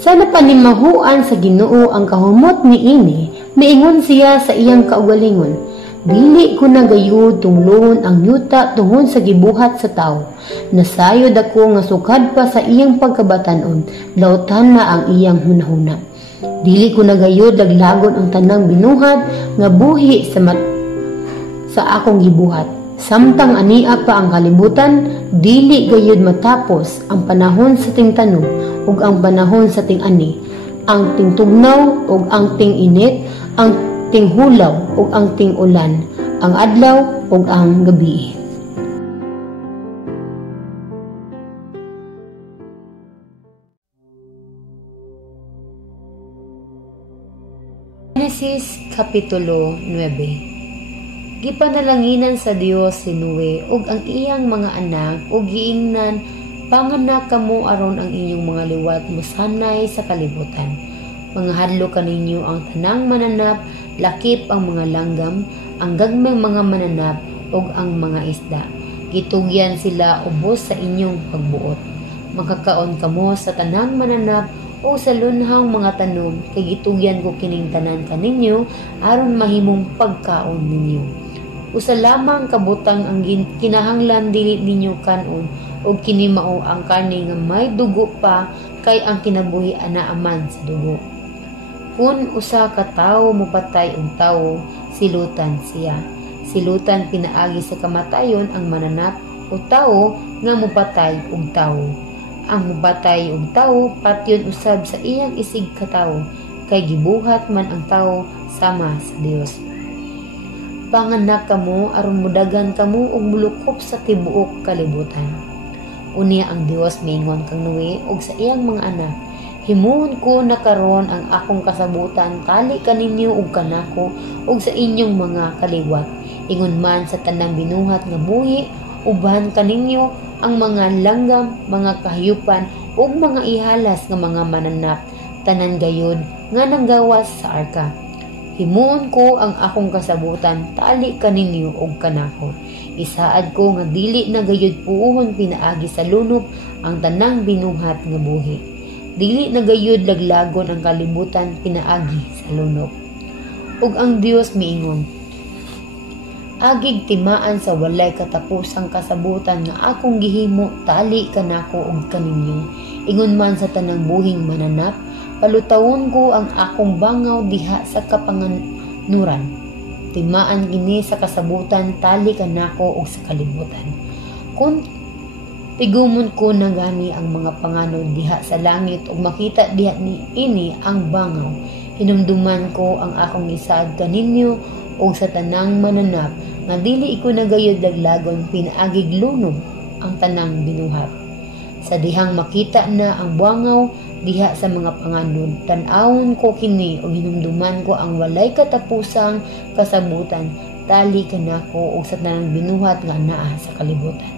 Sa napanimahuan sa Ginoo ang kahumot niini, miingon siya sa iyang kaugalingon, dili ko na gayud tunglohon ang yuta tungod sa gibuhat sa tawo. Nasayod ako nga sukad pa sa iyang pagkabatanon, lautan na ang iyang hunahuna. Dili ko na gayud laglagon ang tanang binuhat nga buhi sa akong gibuhat. Samtang ania pa ang kalibutan, dili gayud matapos ang panahon sa tingtanog ug ang panahon sa ting-ani, ang tingtugnaw ug ang ting-init, ang tinghulaw ug ang ting-ulan, ang adlaw ug ang gabi. Genesis Kapitulo 9. Gipanalanginan sa Dios si Noe ug ang iyang mga anak ug giingnan, panganak kamo aron ang inyong mga liwat mosanay sa kalibutan. Manghadlo kaninyo ang tanang mananap, lakip ang mga langgam, ang gagmayng mga mananap ug ang mga isda. Gitugyan sila ubos sa inyong pagbuot. Makakaon kamo sa tanang mananap o sa lunhang mga tanom, kay gitugyan ko kining tanan kaninyo aron mahimong pagkaon ninyo. Usa lamang kabutang ang kinahanglan dili ninyo kanon og kini mao ang karne nga may dugo pa, kay ang kinabuhi ana aman sa dugo. Kun usa ka tawo mopatay og tawo, silutan siya. Silutan pinaagi sa kamatayon ang mananap o tawo nga mopatay og tawo. Ang mubatay og tawo patyon usab sa iyang isig ka tawo, kay gibuhat man ang tawo sama sa Dios. Panganak kamo aron mudagan kamo og mulukop sa tibuok kalibutan. Unya ang Dios miingon kang Noe og sa iyang mga anak, himuon ko na karon ang akong kasabutan tali kaninyo ug kanako ug sa inyong mga kaliwat. Ingon man sa tanang binuhat nga buhi, uban kaninyo ang mga langgam, mga kahayupan ug mga ihalas nga mga mananap, tanan gayud nga nanggawas sa arka. Himuon ko ang akong kasabutan tali kaninyo ug kanako. Isaad ko nga dili na gayud puuhon pinaagi sa lunop ang tanang binuhat nga buhi. Dili na gayud laglagon ang kalibutan pinaagi sa lunop. Ug ang Dios miingon, agig timaan sa walay katapusang kasabutan nga akong gihimo tali kanako ug kaninyo. Ingon man sa tanang buhing mananap, palutawon ko ang akong bangaw diha sa kapanganuran. Timaan kini sa kasabutan tali kanako ug sa kalibutan. Kun pigumon ko na gani ang mga panganod diha sa langit ug makita diha ni ini ang bangaw, hinumduman ko ang akong isaad kaninyo ug sa tanang mananap nga dili ko nagayod laglagon pinaagig lunog ang tanang binuhat. Sa dihang makita na ang bangaw diha sa mga panganod, tan-awon ko kini ug hinumduman ko ang walay katapusang kasabutan tali kanako ug sa tanang binuhat nga anaa sa kalibutan.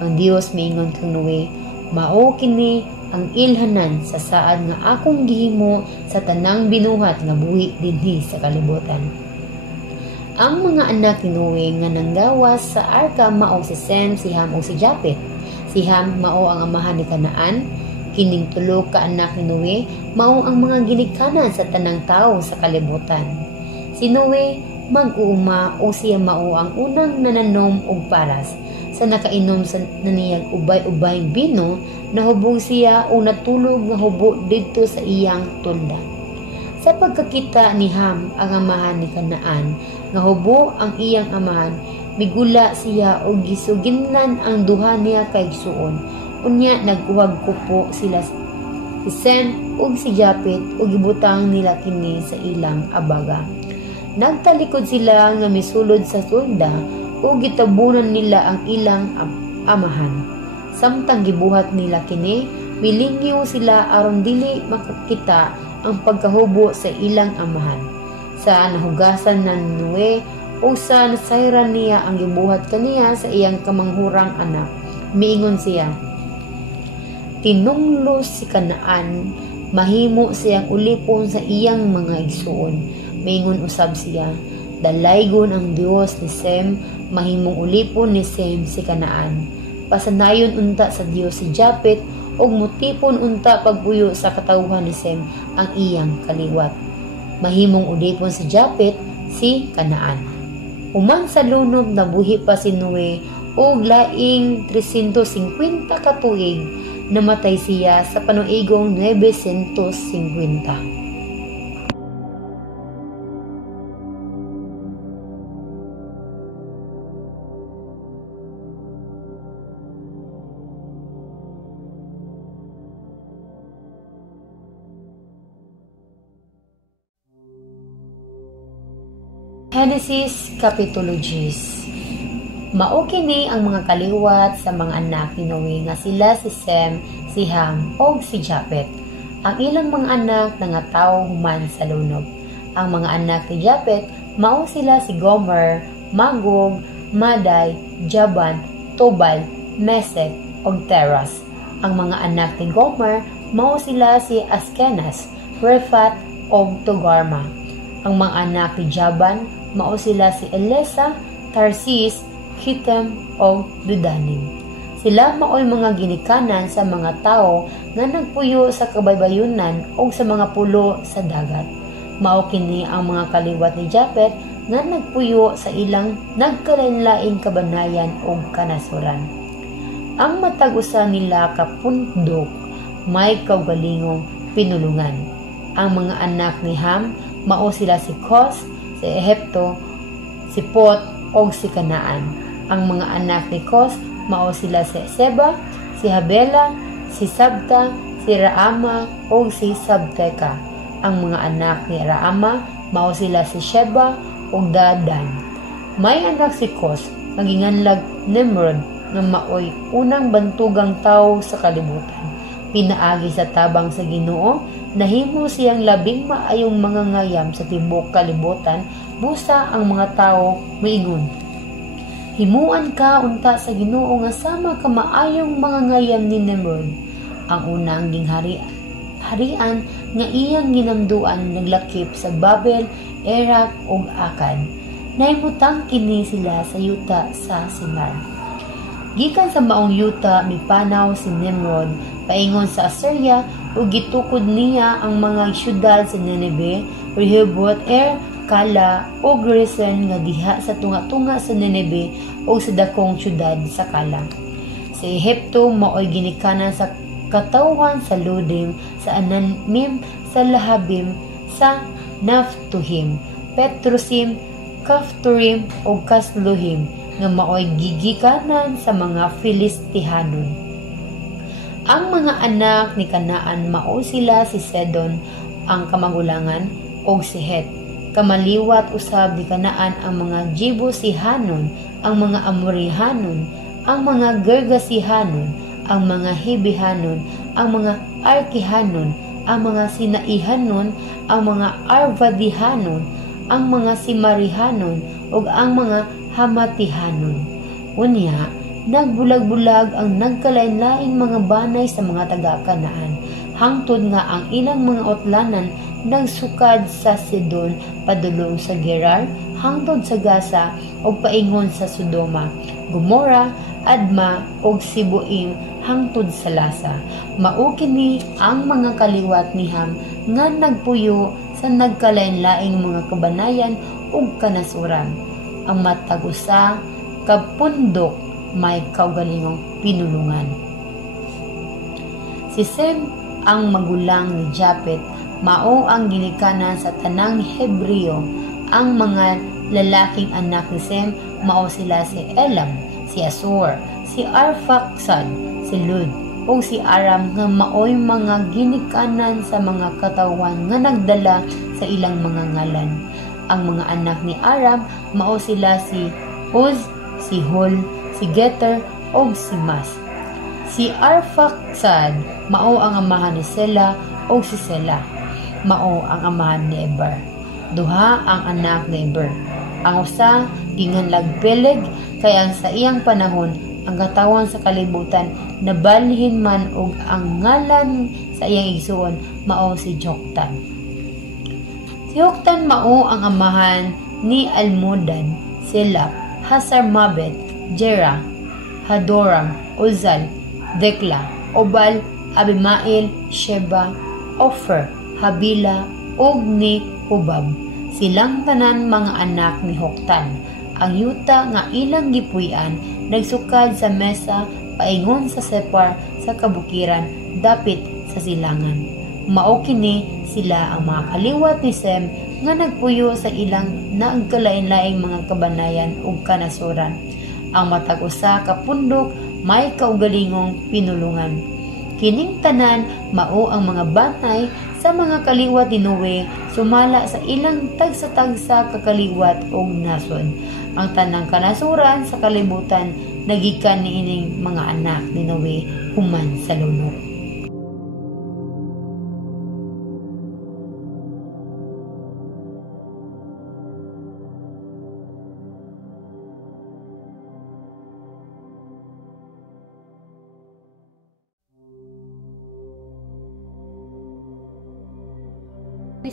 Ang Dios miingon kang Noe, mao kini ang ilhanan sa saad nga akong gihimo sa tanang binuhat nga buhi dinhi sa kalibutan. Ang mga anak ni Noe nga nanggawas sa arka mao si Sem, si Ham ug si Japet. Si Ham mao ang amahan ni Kanaan, Kining tulo ka anak ni Noe mao ang mga ginikanan sa tanang tawo sa kalibutan. Si Noe mag-uuma o siya mao ang unang nananom og paras. Sa nakainom sa naniyang ubay-ubay bino, nahubog siya o natulog nga hubo didto sa iyang tunda. Sa pagkakita ni Ham ang amahan ni Kanaan, nga hubo ang iyang amahan, migula siya o gisuginlan ang duha niya kay Igsoon. Unya nagkuhag kupo sila si Sem ug si Japet ug gibutang nila kini sa ilang abaga. Nagtalikod sila nga misulod sa tunda o gitabunan nila ang ilang amahan. Samtang gibuhat nila kini, milingyo sila aron dili makakita ang pagkahubo sa ilang amahan. Sa nahugasan ng Noe o sa nasayran niya ang gibuhat kaniya sa iyang kamanghurang anak, miingon siya, tinunglos si Kanaan, mahimo siyang ulipon sa iyang mga igsuon. Miingon usab siya, dalaygon ang Dios ni Sem, mahimong ulipon ni Sem si Kanaan. Pasanayon unta sa Dios si Japet ug mutipon unta pagpuyo sa katawhan ni Sem ang iyang kaliwat. Mahimong ulipon si Japet si Kanaan. Human sa lunog nabuhi pa si Noe ug laing 350 ka tuig namatay siya sa panuigong 950. Genesis Kapitulo 10. Mao kini ang mga kaliwat sa mga anak ni Noe nga sila si Sem, si Ham ug si Japet. Ang ilang mga anak nga tawo human sa lunog. Ang mga anak ni Japet mao sila si Gomer, Magog, Madai, Javan, Tobal, Mesek ug Teras. Ang mga anak ni Gomer mao sila si Askenas, Refat ug Togarma. Ang mga anak ni Javan mao sila si Elesa, Tarsis, Kitem o Dudanim. Sila mao'y mga ginikanan sa mga tao nga nagpuyo sa kabaybayunan o sa mga pulo sa dagat. Mao kini ang mga kaliwat ni Japet nga nagpuyo sa ilang nagkalain-laing kabanayan o kanasuran. Ang matag-usa nila kapundok may kaugalingong pinulungan. Ang mga anak ni Ham mao sila si Kos, si Ehipto, si Pot o si Kanaan. Ang mga anak ni Kos mao sila si Seba, si Habela, si Sabta, si Raama o si Sabteka. Ang mga anak ni Raama mao sila si Sheba o Dadan. May anak si Kos naginganlag Nimrod nga maoy unang bantugang tao sa kalibutan. Pinaagi sa tabang sa Ginoo, nahimo siyang labing maayong mga ngayam sa tibok kalibutan. Busa ang mga tao moingon, himuan ka unta sa Ginoo nga sama ka maayong mga ngayam ni Nimrod. Ang unang harian nga iyang ginamduan naglakip sa Babel, Eraq ug Akkad. Naimutang kini sila sa yuta sa Sinar. Gikan sa maong yuta mipanaw si Nimrod paingon sa Assyria ug gitukod niya ang mga syudad sa Nineveh, Rehoboth, Kala ug Resen nga diha sa tunga-tunga sa Nineveh o sa dakong syudad sa Kala. Si Ehipto maoy ginikanan sa katawhan sa Ludim, sa Anamim, sa Lahabim, sa Naphtuhim, Petrusim, Kafturim ug Kasluhim nga maoy gigikanan sa mga Filistihanon. Ang mga anak ni Kanaan mao sila si Sedon ang kamagulangan ug si Het. Kamaliwat usab ni Kanaan ang mga Jebusihanon, ang mga Amorihanon, ang mga Gergasihanon, ang mga Hibihanon, ang mga Arkihanon, ang mga Sinaihanon, ang mga Arvadihanon, ang mga Simarihanon ug ang mga Hamatihanon. Unya, nagbulag-bulag ang nagkalain-laing mga banay sa mga taga-Kanaan, hangtod nga ang ilang mga utlanan nagsukad sa Sidon padulong sa Gerar, hangtod sa Gaza ug paingon sa Sodoma, Gomora, Adma ug Sibuim hangtod sa lasa. Mao kini ang mga kaliwat ni Ham nga nagpuyo sa nagkalain-laing mga kabanayan ug kanasuran. Ang matag usa ka pundok may kaugalingong pinulungan. Si Sem ang magulang ni Japet, mao ang ginikanan sa tanang Hebreo. Ang mga lalaking anak ni Sem mao sila si Elam, si Asur, si Arphaxad, si Lud, ug si Aram nga maoy mga ginikanan sa mga katawan nga nagdala sa ilang mga ngalan. Ang mga anak ni Aram mao sila si Uz, si Hul, si Geter, ug si Mas. Si Arphaxad mao ang amahan ni Sela, ug si Sela mao ang amahan ni Eber. Duha ang anak ni Eber. Ang usa ginganlag Peleg, kay ang sa iyang panahon ang katawan sa kalibutan nabalhin man og ang ngalan sa iyang igsuon mao si Joktan. Si Joktan mao ang amahan ni Almodad, Sela, Hasarmabet, Jera, Hadoram, Uzal, Dekla, Obal, Abimael, Sheba, Ofer, Habila, ug ni Hubab. Silang tanan mga anak ni Joktan. Ang yuta nga ilang gipuy-an nagsukad sa mesa paingon sa Separ sa kabukiran dapit sa silangan. Mao kini sila ang mga kaliwat ni Sem nga nagpuyo sa ilang nagkalain-laing mga kabanayan ug kanasuran. Ang matag usa ka pundok may kaugalingong pinulungan. Kining tanan mao ang mga bantay sa mga kaliwat ni Noe sumala sa ilang tagsa-tagsa kakaliwat ug nasod. Ang tanang kanasuran sa kalibutan nagikan niining mga anak ni Noe human sa lunok.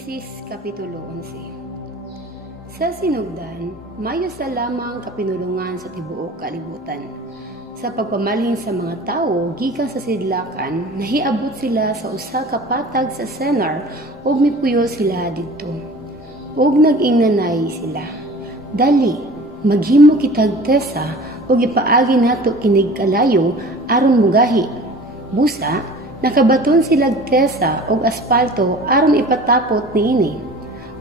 Genesis Kapitulo 11. Sa sinugdan, mayo sa lamang kapinulungan sa tibuok kalibutan. Sa pagpamalhin sa mga tao gikan sa sidlakan, nahiabot sila sa usa ka patag sa Senar ug mipuyo sila didto. Ug nag-ingnanay sila, "Dali, maghimo kitag tesa ug ipaagi nato kinig kalayo aron mugahi." Busa, nakabaton silag tesa og aspalto aron ipatapot niini.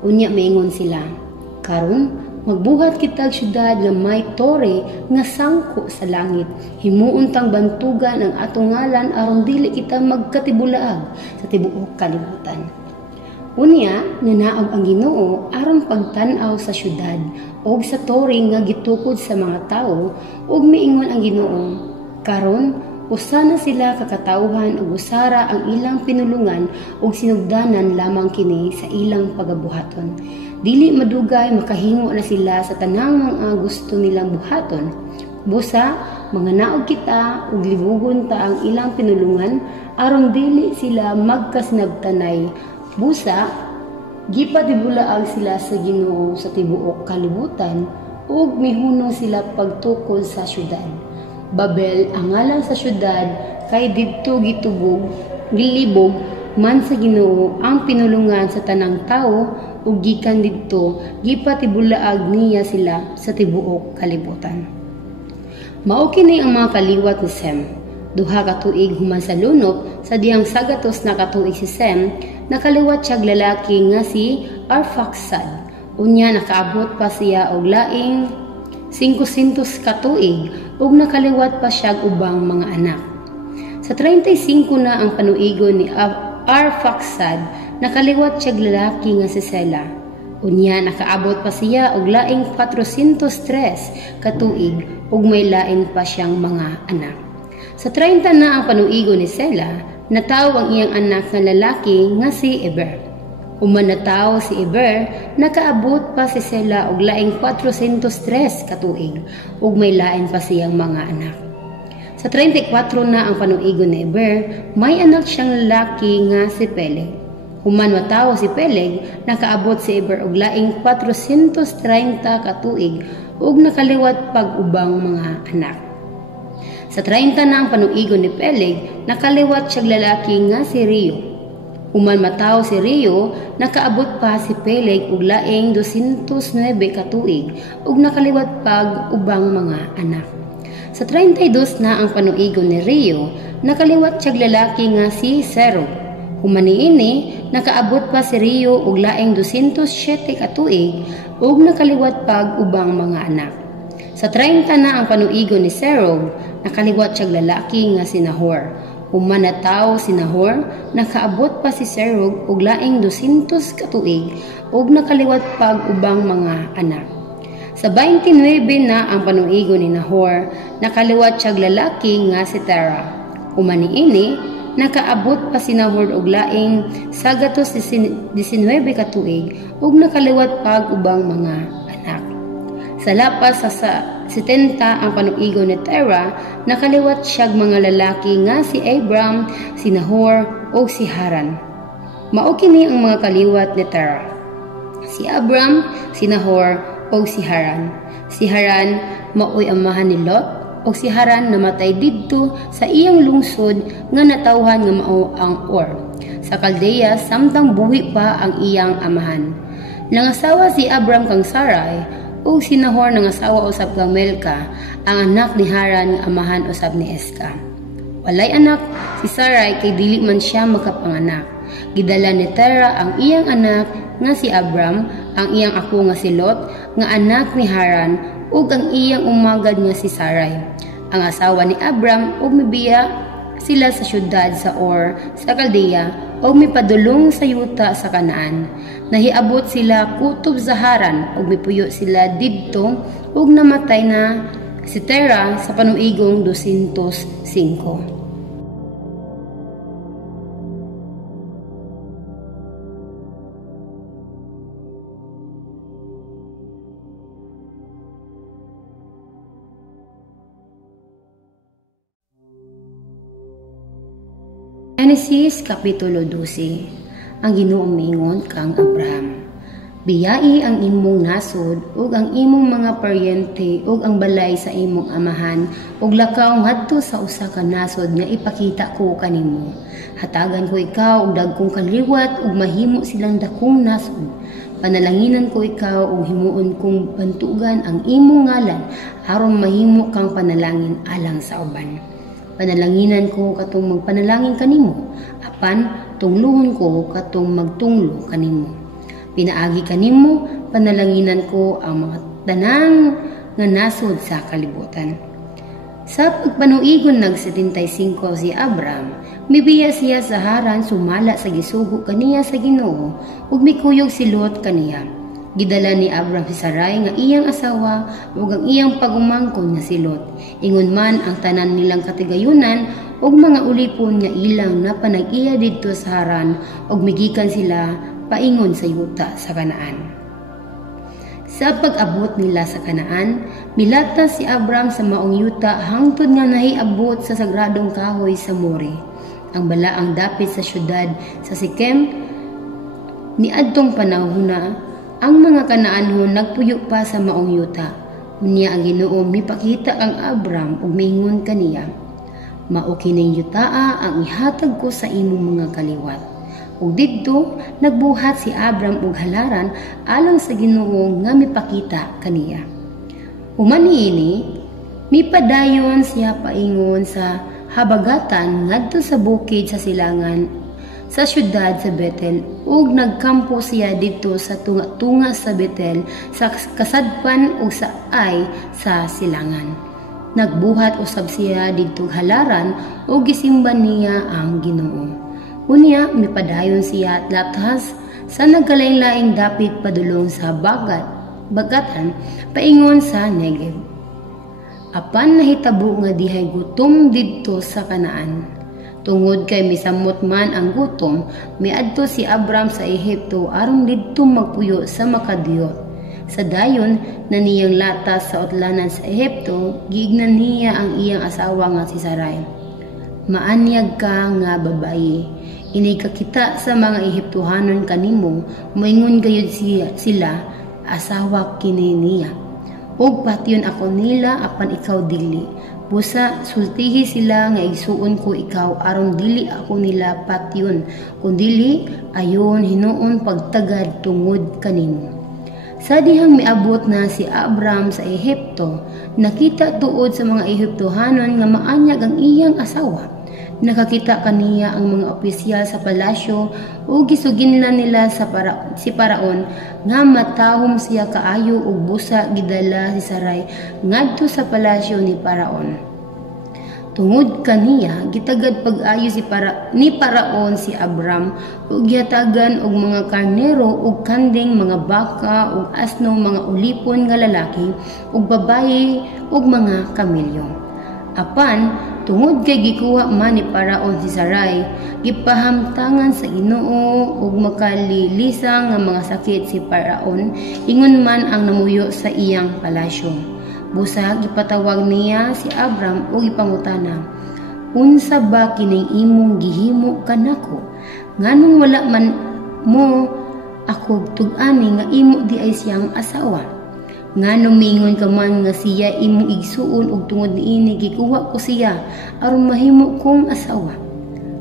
Unya maingon sila, "Karon magbuhat kitag syudad nga may tore nga sangko sa langit. Himuon tang bantugan ang atong ngalan aron dili kita magkatibulaag sa tibuok kalibutan." Unya nanaog ang Ginoo aron pagtan-aw sa syudad og sa tore nga gitukod sa mga tawo, ug miingon ang Ginoo, "Karon usa na sila kakatawhan ug usara ang ilang pinulungan ug sinugdanan lamang kini sa ilang pagabuhaton. Dili madugay makahimo na sila sa tanang mga gusto nilang buhaton. Busa, manganaog kita ug libugon ta ang ilang pinulungan aron dili sila magkasinabtanay. Busa, gipatibulaag sila sa Ginoo sa tibuok kalibutan ug mihunong sila pagtukod sa syudad. Babel ang ngalan sa syudad kay didto gitubog, gilibog man sa Ginoo ang pinulungan sa tanang tao ug gikan didto gipatibulaag niya sila sa tibuok kalibutan. Mao kini ang mga kaliwat ni Sem. Duha ka tuig human sa lunop sa diyang sagatos na katuig si Sem, nakaliwat siyag lalaki nga si Arphaxad. Unya nakaabot pa siya og laing 500 ka tuig ug nakaliwat pa siyag ubang mga anak. Sa 35 na ang panuigon ni Arphaxad, nakaliwat siyag lalaki nga si Sela. Unya nakaabot pa siya og laing 403 ka tuig ug may lain pa siyang mga anak. Sa 30 na ang panuigon ni Sela, nataw ang iyang anak nga lalaki nga si Eber. Human nataw si Eber, nakaabot pa si Sela og laing 403 ka tuig ug may lain pa siyang mga anak. Sa 34 na ang panuigon ni Eber, may anak siyang lalaki nga si Peleg. Human mataw si Peleg, nakaabot si Eber og laing 430 ka tuig ug nakaliwat pag ubang mga anak. Sa 30 na ang panuigon ni Peleg, nakaliwat siyang lalaki nga si Reu. Human mataw si Reu, nakaabot pa si Peleg og laing 209 ka tuig ug nakaliwat pag ubang mga anak. Sa 32 na ang panuigon ni Reu, nakaliwat siyang lalaki nga si Serug. Human niini, nakaabot pa si Reu og laing 207 ka tuig ug nakaliwat pag ubang mga anak. Sa 30 na ang panuigon ni Serug, nakaliwat siyang lalaki nga si Nahor. Human na tao si Nahor, nakaabot pa si Serug og laing 200 ka tuig ug nakaliwat pag ubang mga anak. Sa 29 na ang panuigon ni Nahor, nakaliwat siyang lalaki nga si Terah. Human niini, nakaabot pa si Nahor og laing 119 ka tuig ug nakaliwat pag ubang mga anak. Sa lapas sa 70 ang panuigon ni Terah, nakaliwat siyag mga lalaki nga si Abram, si Nahor ug si Haran. Mao kini ang mga kaliwat ni Terah: si Abram, si Nahor ug si Haran. Si Haran maoy amahan ni Lot, ug si Haran namatay didto sa iyang lungsod nga natawhan nga mao ang Or sa Caldea samtang buhi pa ang iyang amahan. Nangasawa si Abram kang Sarai, ug si Nahor nangasawa usab kang Melka, ang anak ni Haran nga amahan usab ni Eska. Walay anak si Sarai kay dili man siya makapanganak. Gidala ni Terah ang iyang anak nga si Abram, ang iyang ako nga si Lot nga anak ni Haran, ug ang iyang umagad nga si Sarai, ang asawa ni Abram, ug mibiya sila sa syudad sa Or sa Caldea ug mipadulong sa yuta sa Kanaan. Nahiabot sila kutob sa Haran ug mipuyo sila didto ug namatay na si Terah sa panuigong 205. Genesis Kapitulo 12. Ang Ginoo miingon kang Abraham: biyai ang imong nasod ug ang imong mga paryente ug ang balay sa imong amahan ug lakaw ngadto sa usa ka nasod nga ipakita ko kanimo. Hatagan ko ikaw og dagkong kaliwat ug mahimo silang dakong nasod. Panalanginan ko ikaw ug himuon kong bantugan ang imong ngalan aron mahimo kang panalangin alang sa uban. Panalanginan ko katong magpanalangin kanimo, apan tungluhon ko katong magtunglo kanimo. Pinaagi kanimo, panalanginan ko ang mga tanang nga nasod sa kalibutan. Sa pagpanuigon nag-75 si Abram, mibiya siya sa Haran sumala sa gisugo kaniya sa Ginoo ug mikuyog si Lot kaniya. Gidala ni Abram si Sarai nga iyang asawa ug ang iyang pagumangkon nga si Lot. Ingon man ang tanan nilang katigayunan ug mga ulipon nga ilang napanag-iya didto sa Haran ug migikan sila paingon sa yuta sa Kanaan. Sa pag-abot nila sa Kanaan, milatas si Abram sa maong yuta hangtod nga nahiabot sa sagradong kahoy sa More. Ang balaang dapit sa syudad sa Sikem, niadtong panahon na ang mga Kanaanhon nagpuyo pa sa maong yuta. Unya ang Ginoo mipakita ang Abram ug miingon kaniya: mao kining yutaa ang ihatag ko sa imong mga kaliwat. Ug didto nagbuhat si Abram og halaran alang sa Ginoo nga mipakita kaniya. Human niini, mipadayon siya paingon sa habagatan ngadto sa bukid sa silangan sa syudad sa Betel ug nagkampo siya dito sa tunga sa Betel sa kasadpan ug sa ay sa silangan. Nagbuhat usab siya didto halaran ug gisimban niya ang Ginoo. Unya mipadayon siya at latas sa nagkalain-laing dapit padulong sa bagatan paingon sa Negev. Apan nahitabo nga dihay gutom didto sa Kanaan. Tungod kay misamot man ang gutom, miadto si Abram sa Ehipto aron didto magpuyo sa makadiyot. Sa dayon na niyang latas sa utlanan sa Ehipto, giignan niya ang iyang asawa nga si Sarai. Maanyag ka nga babayi, inay kakita sa mga Ehiptohanon kanimo, moingon gayud sila, asawa kini niya. Ug patyon ako nila apan ikaw dili. Busa sultihi sila nga igsuon ko ikaw aron dili ako nila patyon, kundili ayon hinuon pagtagad tungod kanimo. Sa dihang miabot na si Abram sa Ehipto, nakita tuod sa mga Ehiptohanon nga maanyag ang iyang asawa. Nakakita kaniya ang mga opisyal sa palasyo o gisuginlan nila si Paraon nga matahom siya kaayo ug busa gidala si Sarai ngadto sa palasyo ni Paraon. Tungod kaniya gitagad pag-ayo ni Paraon si Abram ug gihatagan og mga karnero ug kanding, mga baka ug asno, mga ulipon nga lalaki ug babayi ug mga kamelyo. Apan tungod kay gikuha man ni Paraon si Sarai, gipahamtangan sa Ginoo ug makalilisang nga mga sakit si Paraon ingon man ang namuyo sa iyang palasyo. Busa gipatawag niya si Abram ug ipangutana, "Unsa ba kining imong gihimo kanako? Nganong wala man mo ako tug-ani nga imo di ay siyang asawa? Nganong miingon ka man nga siya imong igsuon ug tungod niini gikuha ko siya aron mahimo kong asawa?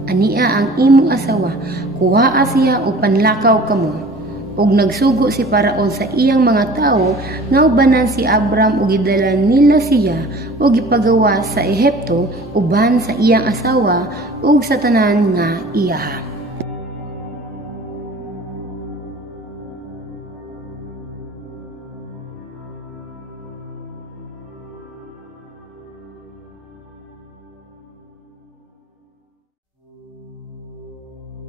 Ania ang imong asawa, kuhaa siya o panlakaw kamo." Og nagsugo si Paraon sa iyang mga tao nga ubanan si Abram ug gidala nila siya ug gipagawa sa Ehipto uban sa iyang asawa ug sa tanan nga iyaha.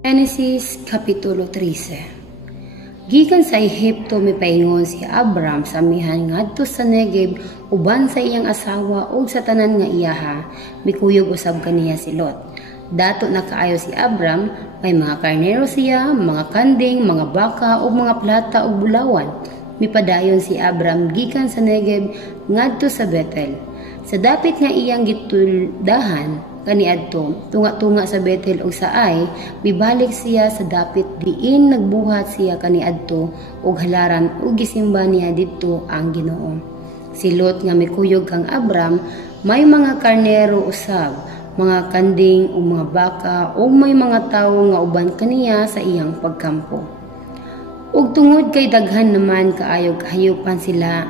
Genesis Kapitulo 13. Gikan sa Ehipto mipaingon si Abram sa amihan ngadto sa Negev uban sa iyang asawa ug sa tanan nga iyaha, mikuyog usab kaniya si Lot. Dato na kaayo si Abram, may mga karnero siya, mga kanding, mga baka ug mga plata ug bulawan. Mipadayon si Abram gikan sa Negev ngadto sa Bethel. Sa dapit nga iyang gituldahan kaniadto tunga-tunga sa Bethel ug sa Ai, mibalik siya sa dapit diin nagbuhat siya kaniadto ug halaran ug gisimba niya didto ang Ginoo. Si Lot nga mikuyog kang Abram, may mga karnero usab, mga kanding ug mga baka ug may mga tawo nga uban kaniya sa iyang pagkampo. Ug tungod kay daghan naman kaayo kahayupan sila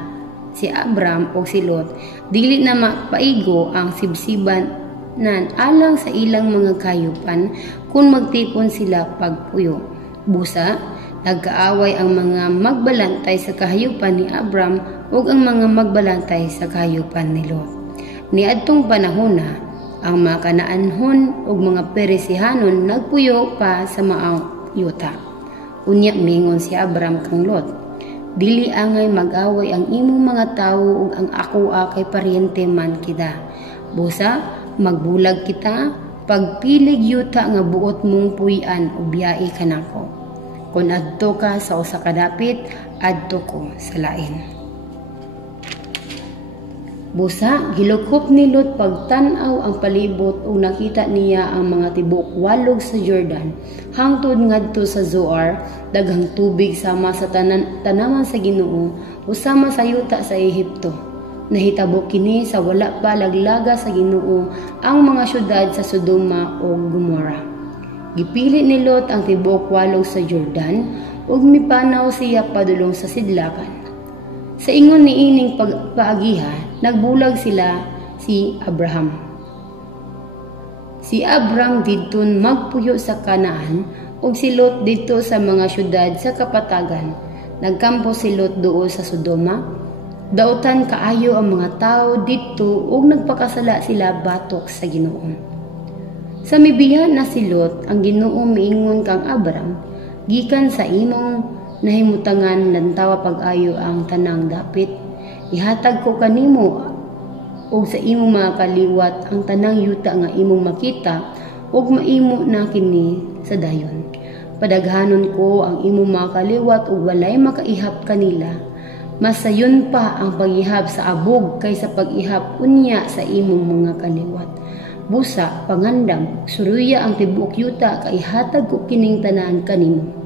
si Abram ug si Lot, dili na mapaigo ang sibsiban nan alang sa ilang mga kayupan kung magtipon sila pagpuyo. Busa, nagkaaway ang mga magbalantay sa kahayupan ni Abram ug ang mga magbalantay sa kahayupan ni Lot. Niadtong panahon na, ang mga Kanaanhon ug mga Peresihanon nagpuyo pa sa maang yuta. Unya mingon si Abram kang Lot, "Dili angay mag-away ang imong mga tawo ug ang ako kay paryente man kita. Busa, magbulag kita, pagpilig yuta nga buot mong puy-an o biyai kanako. Kung adto ka sa usa ka dapit, adto ko sa lain." Busa, gilukhop ni Lot pagtan-aw ang palibot ug nakita niya ang mga tibok walog sa Jordan, hangtod ngadto sa Zoar, daghang tubig sama sa tanaman sa Ginoo, usama sa yuta sa Ehipto. Nahitabo kini sa wala pa laglaga sa Ginoo ang mga syudad sa Sodoma o Gomora. Gipili ni Lot ang tibok walog sa Jordan ug mipanaw siya padulong sa sidlakan. Sa ingon ni ining paagiha, nagbulag sila si Abraham. Si Abram didton magpuyo sa Kanaan ug si Lot didto sa mga syudad sa kapatagan. Nagkampo si Lot duol sa Sodoma. Dautan kaayo ang mga tao didto ug nagpakasala sila batok sa Ginoo. Sa mibiya na si Lot, ang Ginoo miingon kang Abram, "Gikan sa imong nahimutangan lantawa pag-ayo ang tanang dapit. Ihatag ko kanimo ug sa imong mga kaliwat ang tanang yuta nga imong makita ug maimo na kini sa dayon. Padaghanon ko ang imong mga kaliwat ug walay makaihap kanila. Masayon pa ang pag-ihap sa abog kaysa pag-ihap unya sa imong mga kaliwat. Busa, pangandam, suruya ang tibok yuta kay hatag ko kining tanan kanimo."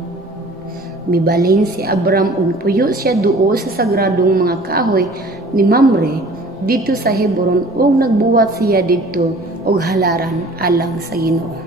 Mibalin si Abram ug puyo siya duol sa sagradong mga kahoy ni Mamre didto sa Hebron ug nagbuhat siya didto og halaran alang sa Ginoo.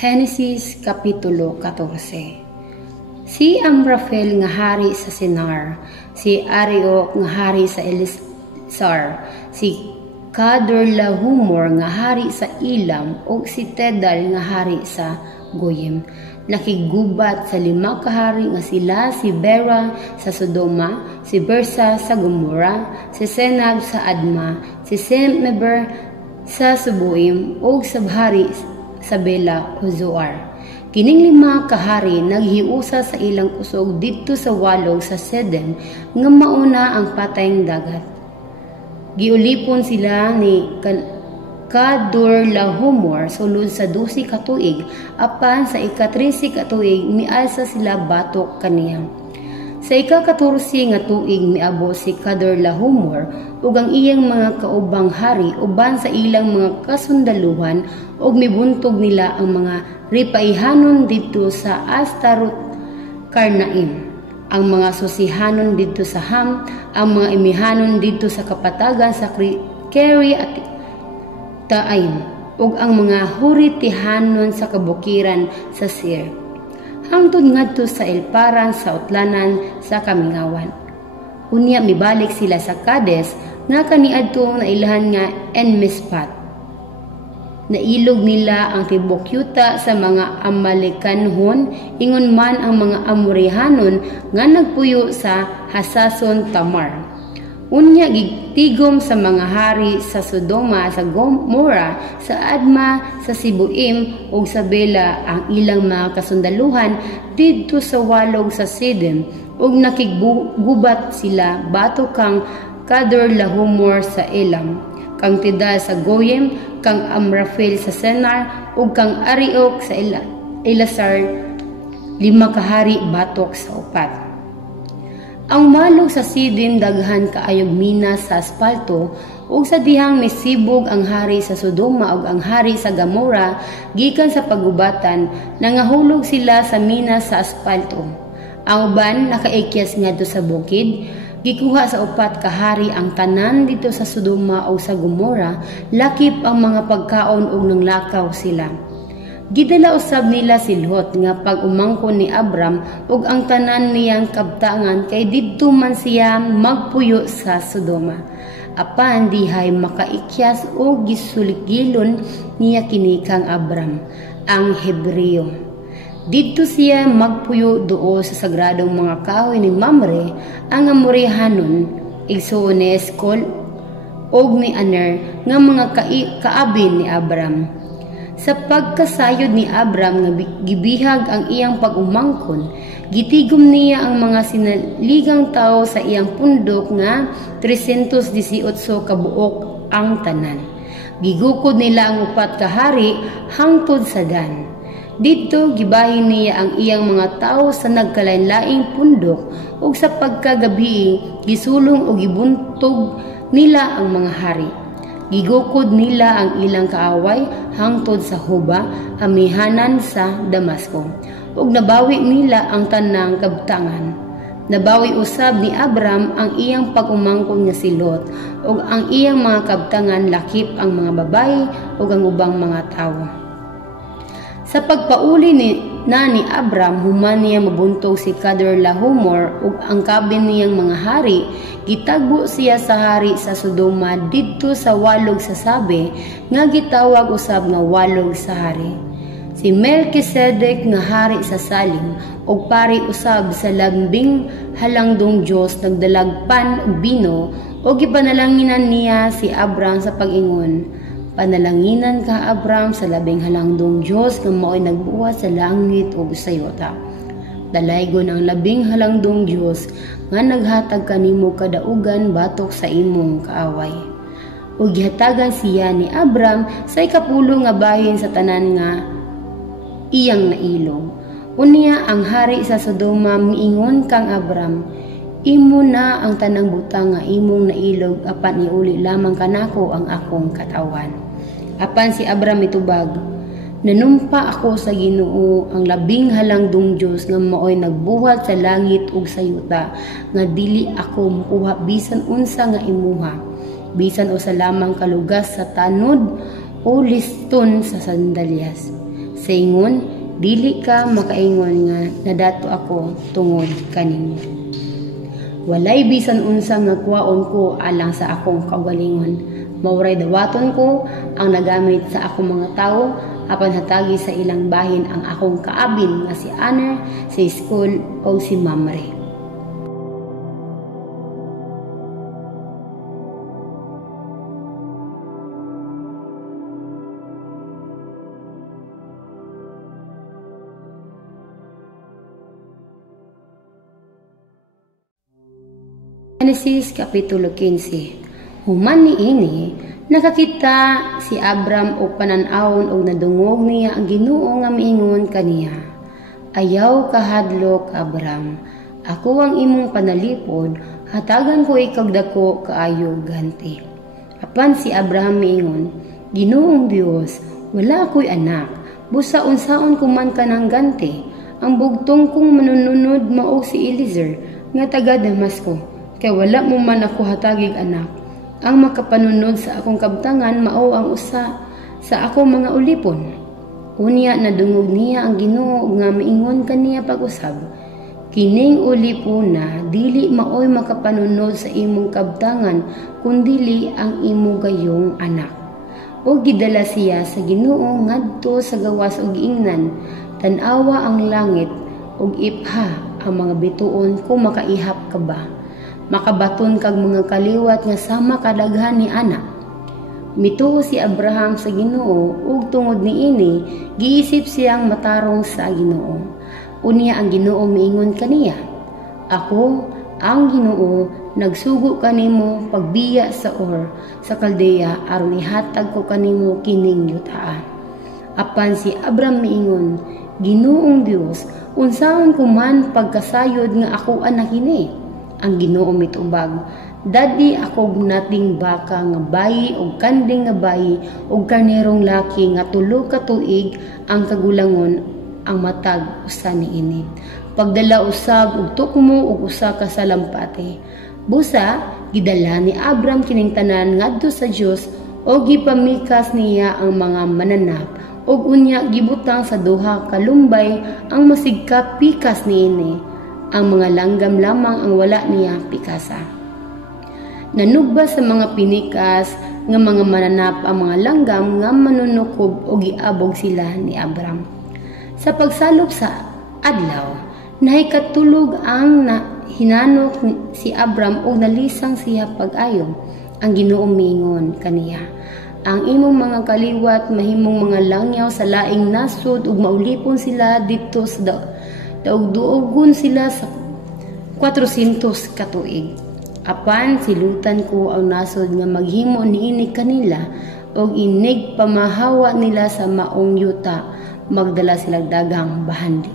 Henesis Kapitulo 14. Si Amraphel nga hari sa Sinar, si Arioch nga hari sa Elisar, si Kedorlaomer nga hari sa Elam, ug si Tidal nga hari sa Goyim. Nakigubat sa 5 kahari nga sila si Bera sa Sodoma, si Bersa sa Gomora, si Senab sa Adma, si Semeber sa Suboim, ug sa hari sa Bela o Zoar. Kining 5 kahari naghiusa sa ilang kusog didto sa walog sa Sedem nga mauna ang patayng dagat. Giulipon sila ni Kedorlaomer sulod sa 12 ka tuig, apan sa ika-13 ka tuig mialsa sila batok kaniya. Sa ika-14 nga tuig miabot si Kedorlaomer ug ang iyang mga kaubang hari uban sa ilang mga kasundaluhan ug mibuntog nila ang mga ripaihanon didto sa Astarot Karnaim, ang mga susihanon didto sa Ham, ang mga imihanon didto sa kapatagan sa Keri at Taim, ug ang mga huritihanon sa kabukiran sa Sir, hangtod ngadto sa Elparan sa utlanan sa Kamingawan. Unya mibalik sila sa Kades nga kaniadto na ilahan nga Enmispat. Nailog nila ang tibok yuta sa mga Amalekanhon, ingon man ang mga Amorihanon nga nagpuyo sa Hasason Tamar. Unya gigtigom sa mga hari sa Sodoma, sa Gomora, sa Adma, sa Sibuim ug sa Bela ang ilang mga kasundaluhan didto sa walog sa Sidem, ug nakigubat sila batok kang Kedorlaomer sa Elam, kang Tidal sa Goyim, kang Amraphel sa Senar, ug kang Arioch sa Elasar, 5 kahari batok sa upat. Ang malog sa Sidin daghan kaayog minas sa asfalto, ug sa dihang misibog ang hari sa Sodoma ug ang hari sa Gomora gikan sa pagubatan, nangahulog sila sa minas sa asfalto. Ang uban nakaikyas ngadto sa bukid. Gikuha sa 4 kahari ang tanan dito sa Sodoma o sa Gomora, lakip ang mga pagkaon ug nanglakaw sila. Gidala usab nila si Lot nga pag-umangkon ni Abram ug ang tanan niyang kabtangan kay didto man siya magpuyo sa Sodoma. Apan dihay makaikyas o gisuligilon niya kini kang Abram, ang Hebreo. Didto siya magpuyo doo sa sagradong mga kahoy ni Mamre, ang Amorihanon, igsuon ni Eskol, og ni Aner, nga mga kaabin ni Abram. Sa pagkasayod ni Abram nga gibihag ang iyang pag-umangkon, gitigom niya ang mga sinaligang tao sa iyang pundok nga 318 kabuok ang tanan. Gigukod nila ang 4 kahari hangtod sa Dan. Dito gibahin niya ang iyang mga tao sa nagkalain-laing pundok, ug sa pagkagabi gisulong o gibuntog nila ang mga hari. Gigukod nila ang ilang kaaway hangtod sa Hoba, amihanan sa Damasco, ug nabawi nila ang tanang kabtangan. Nabawi usab ni Abram ang iyang pag-umangkon nga si Lot, ug ang iyang mga kabtangan lakip ang mga babayi ug ang ubang mga tawo. Sa pagpauli ni Abram, human niya mabuntog si Kedorlaomer ug ang kabin niyang mga hari, gitagbo siya sa hari sa Sodoma didto sa walog sa Sabe, nga gitawag usab nga walog sa hari. Si Melkisedek nga hari sa Salim ug pari usab sa lambing halangdong Dios nagdalag pan ug bino, ug gipanalanginan niya si Abram sa pag-ingon, "Panalanginan ka, Abram, sa labing halangdong Diyos nga mao'y nagbuhat sa langit ug sa yuta. Dalaygon ang labing halangdong Diyos nga naghatag kanimo kadaugan batok sa imong kaaway." Ug gihatagan siya ni Abram sa 10 nga bahin sa tanan nga iyang nailog. Unya ang hari sa Sodoma miingon kang Abram, Imo na ang tanang butang nga imong nailog apan iuli lamang kanako ang akong katawan. Apan si Abram mitubag, nanumpa ako sa Ginoo ang labing halangdong Dios nga maoy nagbuhat sa langit ug sa yuta nga dili ako mukuha bisan unsa nga imuha, bisan usa lamang kalugas sa tanod o liston sa sandalyas. Sa ingon, dili ka makaingon nga nadato ako tungod kanimo. Walay bisan unsa nga kuwaon ko alang sa akong kaugalingon. Mauray dawaton ko ang nagamit sa akong mga tawo apan hatagi sa ilang bahin ang akong kaabin nga si Aner, si School o si Mamre. Genesis Kapitulo 15. Human niini, nakakita si Abram og panan-awon og nadungog niya ang Ginoo nga miingon kaniya, ayaw kahadlok Abram, ako ang imong panalipod, hatagan ko ikaw dako kaayo ganti. Apan si Abraham miingon, Ginoong Dios, wala ako'y anak, busa unsaon ko man kanang ganti, ang bugtong kong manununod mao si Eliezer nga taga Damasco. Kaya wala mo man ako hatagig anak. Ang makapanunod sa akong kabtangan mao ang usa sa akong mga ulipon. Unya nadungog niya ang Ginoo nga miingon kaniya pag-usab. Kining ulipona dili maoy makapanunod sa imong kabtangan kundili ang imo gayong anak. O gidala siya sa Ginoo ngadto sa gawas og ingnan, tan-awa ang langit ug ipha ang mga bituon kung makaihap ka ba. Makabaton kag mga kaliwat nga sama kadaghan ni anak. Mituo si Abraham sa Ginoo ug tungod niini giisip siyang matarong sa Ginoo. Unya ang Ginoo miingon kaniya, ako ang Ginoo nagsugo kanimo pagbiya sa Ur sa Kaldea aron ihatag ko kanimo kining yuta. Apan si Abram miingon, Ginoong Dios, unsaon ko man pagkasayod nga ako anak ini? Ang Ginoo mitubag, dadi ako nating baka nga bayi o kanding nga bayi o karnerong laki nga tulo ka tuig ang kagulangon ang matag usa niini. Pagdala usab og tukmo ug usa ka salampati. Busa gidala ni Abram kining tanan ngadto sa Dios o gipamikas niya ang mga mananap ug unya gibutang sa duha ka lumbay ang masigka pikas niini. Ang mga langgam lamang ang wala niya pikasa. Nanugba sa mga pinikas nga mga mananap ang mga langgam nga manunukob o giabog sila ni Abram. Sa pagsalop sa adlaw, nahikatulog ang hinanok si Abram o nalisang siya pag-ayo. Ang Ginoo miingon kaniya, ang imong mga kaliwat mahimong mga langyaw sa laing nasod ug maulipon sila dito sa daog-duogon sila sa 400 katuig. Apan silutan ko ang nasod nga maghimo niini kanila og inig pamahawa nila sa maong yuta, magdala sila dagang bahandi.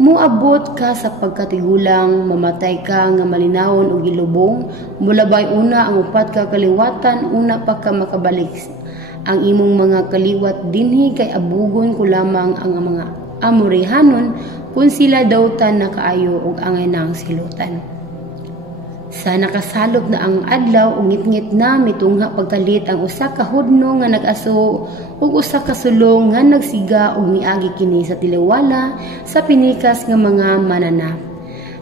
Muabot ka sa pagkatigulang, mamatay ka nga malinawon og ilubong, mulabay una ang upat ka kaliwatan, una pa ka makabalik. Ang imong mga kaliwat dinhi kay abugon ko lamang ang mga Amorihanon kung sila dawtan na kaayo og angay nang silutan. Sa nakasalop na ang adlaw ug ngit-ngit na mitungha pagkalit ang usa ka hudno nga nag-aso ug usa ka sulong nga nagsiga ug miagi kini sa tiliwala sa pinikas nga mga mananap.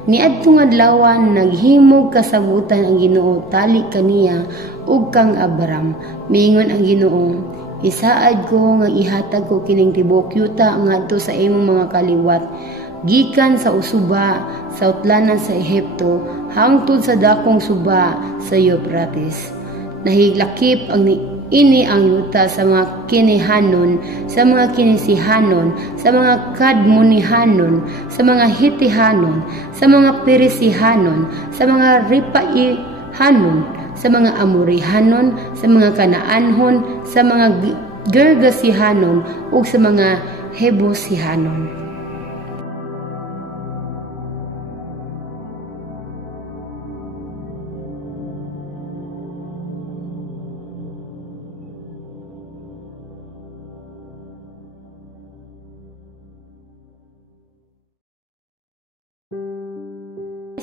Niadtong adlawan naghimog kasabutan ang Ginoo tali kaniya ug kang Abram. Miingon ang Ginoo, isaad ko nga ihatag ko kining tibok yuta ngadto sa imong mga kaliwat gikan sa usuba sa utlanan sa Ehipto hangtod sa dakong suba sa Euphrates. Nahiglakip ang ini ang yuta sa mga Kinihanon, sa mga Kinisihanon, sa mga Kadmonihanon, sa mga Hitihanon, sa mga Perisihanon, sa mga Ripaihanon, sa mga Amorihanon, sa mga Kanaanhon, sa mga Gergasihanon, ug sa mga Hebosihanon.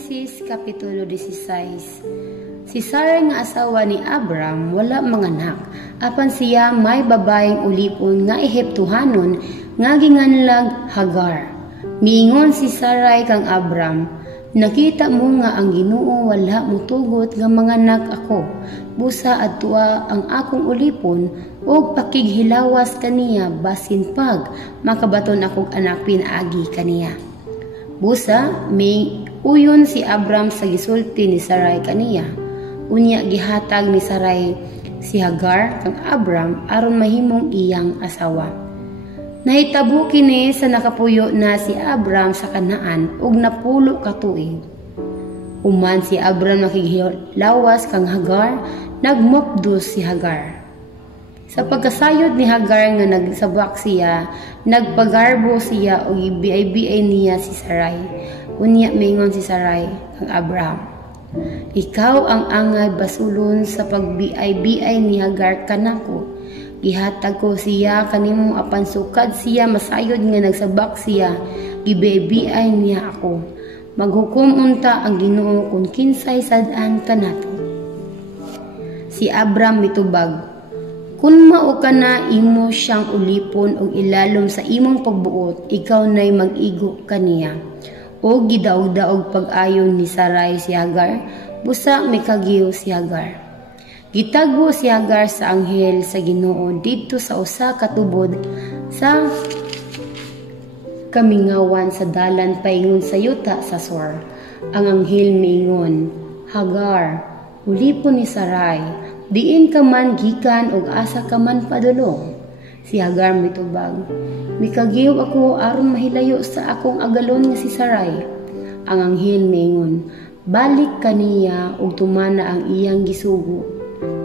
Genesis Kapitulo 16. Si Sarai nga asawa ni Abram wala manganak, apan siya may babaeng ulipon nga Ehiptohanon nga ginganlag Hagar. Miingon si Sarai kang Abram, nakita mo nga ang Ginoo wala mutugot nga manganak ako, busa adtua ang akong ulipon ug pakighilawas kaniya basin pag makabaton akong anak pinaagi kaniya. Busa may uyon si Abram sa gisulti ni Sarai kaniya. Unya gihatag ni Sarai si Hagar kang Abram aron mahimong iyang asawa. Nahitabo kini sa nakapuyo na si Abram sa Kanaan ug napulo ka tuig. Human si Abram nakighilawas kang Hagar, nagmopdos si Hagar. Sa pagkasayod ni Hagar nga nagsabak siya, nagpagarbo siya o ibiay-biay niya si Sarai. Unya mingon si Sarai kang Abram, ikaw ang angay basulon sa pagbiay-biay ni Hagar kanako. Gihatag ko siya kanimo apan sukad siya masayod nga nagsabak siya, gibiay-biay niya ako. Maghukom unta ang Ginoo kung kinsay sad-an kanato. Si Abram mitubag, kun mao ka na imo siyang ulipon og ilalom sa imong pagbuot, ikaw nay mag-igo kaniya. O gidaog-daog pag-ayon ni Sarai si Hagar, busa may kagiyo si Hagar. Gitagbo si Hagar sa anghel sa Ginoo didto sa usa ka tubod sa kamingawan sa dalan paingon sa yuta sa Sor. Ang anghel miingon, Hagar, ulipon ni Sarai, diin ka man gikan og asa ka man padulong. Si Hagar mitubag, mikagiw ako aron mahilayo sa akong agalon nga si Sarai. Ang anghel miingon, balik kaniya og tumana ang iyang gisugo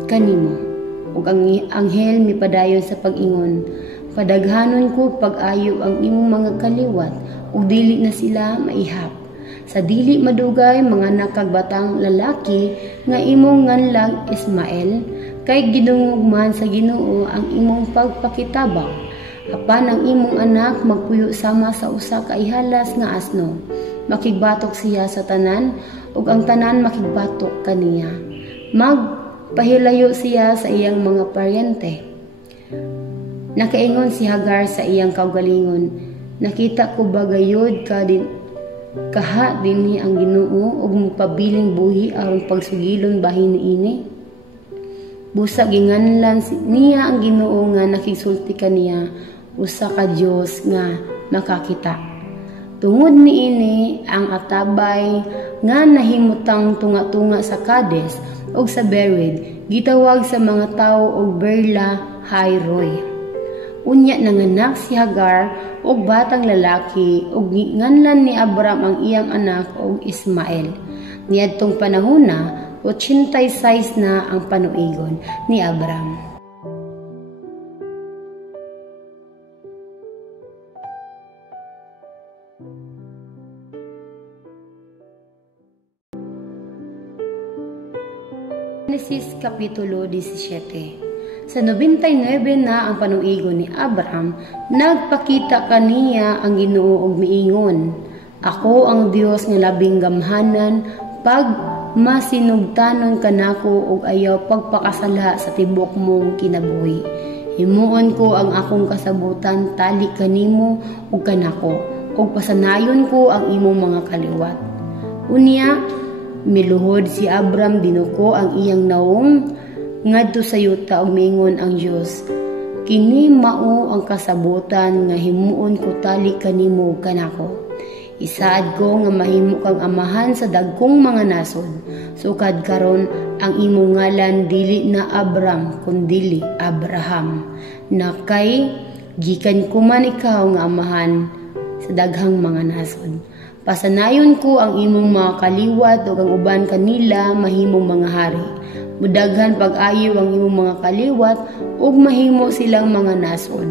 kanimo. Ug ang anghel mipadayon sa pag-ingon, padaghanon ko pag-ayo ang imong mga kaliwat ug dili na sila maihap. Sa dili madugay mga nakagbatang lalaki nga imong nganlag Ismael, kay gidungog man sa Ginoo ang imong pagpakitabang. Apan ang imong anak magpuyo sama sa usa ka ihalas nga asno. Makigbatok siya sa tanan ug ang tanan makigbatok kaniya. Magpahilayo siya sa iyang mga paryente. Nakaingon si Hagar sa iyang kaugalingon, nakita ko bagayod ka din kaha dinhi ang Ginoo ug magpabiling buhi aron pagsugilon bahin niini. Busa ginganlan niya ang Ginoo nga nakisulti kaniya, usa ka Dios nga makakita. Tungod niini ang atabay nga nahimutang tunga-tunga sa Kades ug sa Bered gitawag sa mga tawo og Berla Hairoi. Unya nanganak si Hagar og batang lalaki ug nganlan ni Abram ang iyang anak og Ismael. Niadtong panahona 86 na ang panuigon ni Abram. Genesis Kapitulo 17. Sa 99 na ang panuigon ni Abram, nagpakita kaniya ang Ginoo og miingon, ako ang Dios nga labing gamhanan, pag masinugtanon kanako og ayaw pagpakasala sa tibok mong kinabuhi. Himuon ko ang akong kasabutan tali kanimo ug kanako, ug pasanayon ko ang imong mga kaliwat. Unya, miluhod si Abram dinuko ang iyang naong ngadto sa yuta ug miingon ang Dios, kini mao ang kasabutan nga himuon ko tali kanimo ug kanako. Isaad ko nga mahimo kang amahan sa dagkong mga nasod. Sukad karon ang imong ngalan dili na Abram kundi Abraham. Na kay gikan ko man ikaw nga amahan sa daghang mga nasod. Pasanayon ko ang imong mga kaliwat ug ang uban kanila mahimong mga hari. Mudaghan pag-ayo ang imong mga kaliwat ug mahimo silang mga nasod.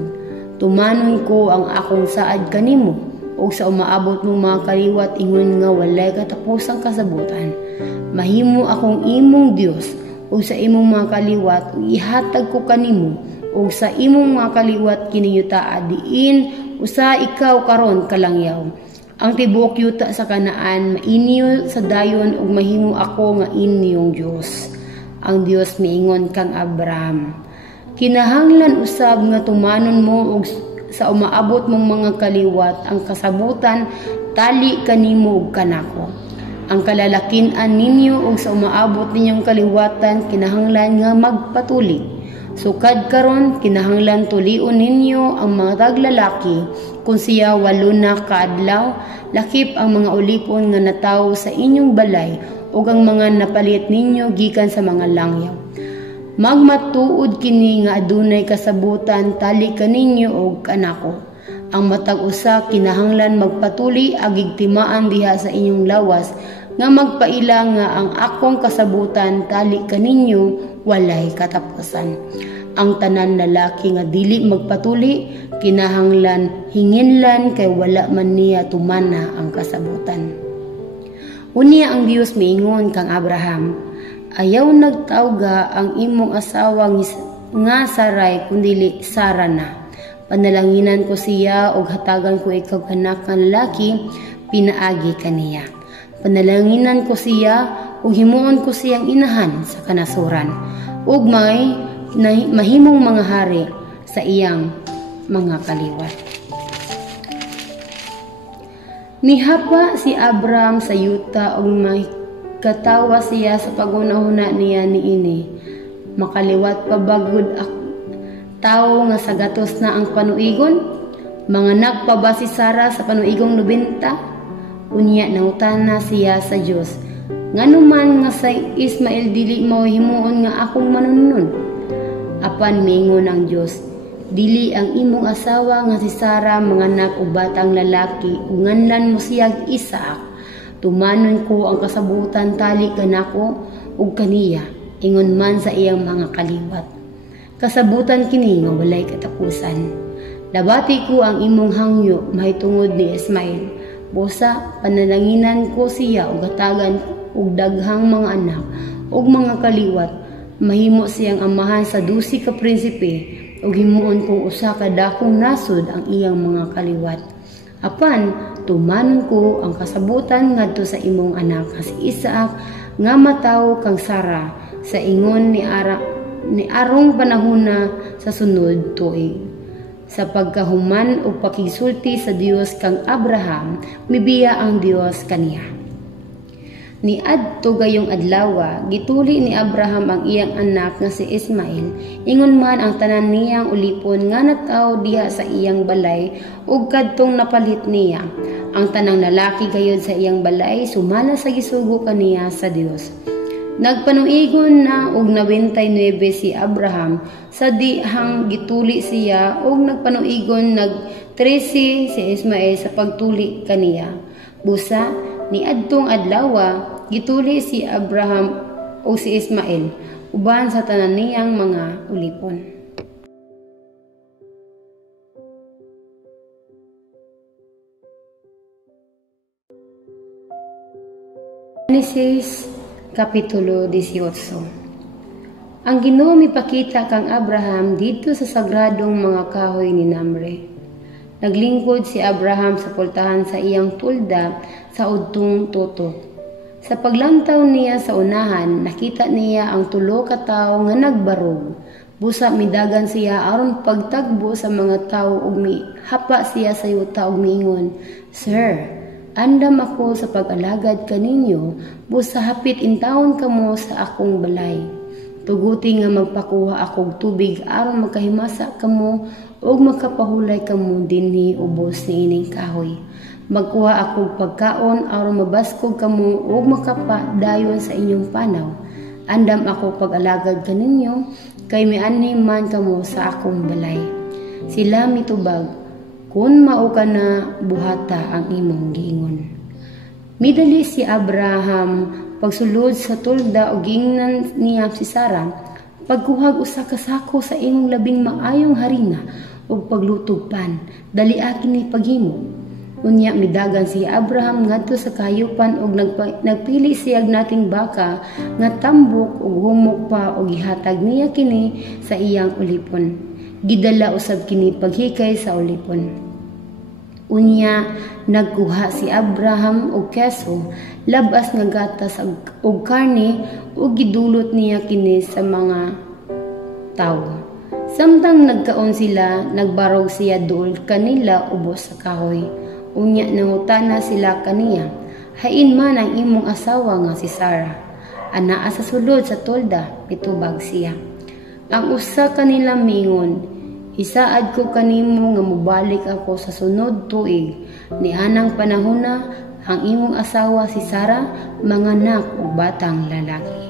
Tumanon ko ang akong saad kanimo ug sa umaabot mong mga kaliwat ingon nga walay katapusang kasabutan. Mahimo akong imong Dios ug sa imong mga kaliwat ug ihatag ko kanimo ug sa imong mga kaliwat kiniyuta diin usa ikaw karon kalangyaw. ang tibuok yuta sa Kanaan mainyo sa dayon ug mahimo ako nga inyong Dios. Ang Dios miingon kang Abraham, kinahanglan usab nga tumanon mo og sa umaabot mong mga kaliwat ang kasabutan tali kanimo ug kanako. Ang kalalakin-an ninyo ug sa umaabot ninyong kaliwatan kinahanglan nga magpatuli. Sukad karon kinahanglan tulion ninyo ang mga taglalaki kung siya 8 na kaadlaw, lakip ang mga ulipon nga natawo sa inyong balay ug ang mga napalit ninyo gikan sa mga langyaw. Magmatuod kini nga adunay kasabutan tali kaninyo ug kanako. Ang matag usa kinahanglan magpatuli agig timaan diha sa inyong lawas nga magpaila nga ang akong kasabutan tali kaninyo walay katapusan. Ang tanan lalaki nga dili magpatuli kinahanglan hinginlan kay wala man niya tumana ang kasabutan. Unya ang Dios miingon kang Abraham, ayaw nagtawga ang imong asawa nga Saray kundili Sara na. Panalanginan ko siya og hatagan ko ikaw anak nga lalaki, pinaagi kaniya. Panalanginan ko siya ug himuon ko siyang inahan sa kanasuran ug may mahimong mga hari sa iyang mga kaliwat. Mihapa si Abraham sa yuta ug katawa siya sa pagunahuna niya niini. Makaliwat pa bagud tawo nga sa gatos na ang panuigon? Manganak pa ba si Sara sa panuigong 90? Unya nangutana siya sa Dios, nganuman nga sa Ismael dili mao himuon nga akong manunun? Apan miingon ang Dios, dili ang imong asawa nga si Sara manganak og batang lalaki ug nganlan mo siyag Isaac. Tumanon ko ang kasabutan tali kanako ug kaniya, ingon man sa iyang mga kaliwat. Kasabutan kini nga walay katapusan. Labati ko ang imong hangyo mahitungod ni Ismael. Busa panalanginan ko siya ug hatagan og daghang mga anak ug mga kaliwat. Mahimo siyang amahan sa 12 ka prinsipe ug himuon kong usa ka dakong nasod ang iyang mga kaliwat. Apan tumanon ko ang kasabutan ngadto sa imong anak nga si Isaac nga matawo kang Sara sa ingon ni arong panahona sa sunod tuig. Sa pagkahuman o pakisulti sa Dios kang Abraham, mibiya ang Dios kaniya. Ni adto gayong adlaw, gituli ni Abraham ang iyang anak nga si Ismael, ingon man ang tanan niyang ulipon nga natawo diha sa iyang balay ug kadtong napalit niya. Ang tanang lalaki gayud sa iyang balay sumala sa gisugo kaniya sa Dios. Nagpanuigon na og 99 si Abraham sa dihang gituli siya og nagpanuigon 13 si Ismael sa pagtuli kaniya. Busa ni adtong adlaw gituli si Abraham o si Ismael uban sa tanan niyang mga ulipon. Genesis Kapitulo 18. Ang Ginoo mipakita kang Abraham dito sa sagradong mga kahoy ni Mamre. Naglingkod si Abraham sa pultahan sa iyang tulda sa udtong tutok. Sa paglantaw niya sa unahan, nakita niya ang 3 ka tawo nga nagbarog. Busa midagan siya aron pagtagbo sa mga tawo ug mihapa siya sa yuta ug miingon, "Sir, andam ako sa pag-alagad kaninyo, busa hapit intawon kamo sa akong balay. Tuguti nga magpakuha akog tubig aron makahimasa kamo ug makapahulay kamo dinhi ubos ni ining kahoy. Magkuha akog pagkaon aron mabaskog kamo ug makapadayon sa inyong panaw. Andam ako pag-alagad kaninyo, kay mianhi man kamo sa akong balay." Sila mitubag, "Kun mao ka na, buhata ang imong giingon." Midali si Abraham pagsulod sa tulda ug giingnan niya si Sara, pagkuhag usa ka sako sa imong labing maayong harina ug paglutog pan, dali akin ni paghimo. Unya midagan si Abraham ngadto sa kahayupan ug nagpili siyag nating baka nga tambok ug humok pa ug gihatag niya kini sa iyang ulipon. Gidala usab kini paghikay sa ulipon. Unya nagkuha si Abraham og keso, labas nga gatas og karne ug gidulot niya kini sa mga tawo. Samtang nagkaon sila, nagbarog siya dul kanila ubos sa kahoy. Unya nangutana sila kaniya, hain man ang imong asawa nga si Sarah. Anaa sa sulod sa tolda, pitubag siya. Ang usa kanila mingon, isaad ko kanimo nga mubalik ako sa sunod tuig. Ni anang panahona, ang imong asawa si Sarah manganak og batang lalaki.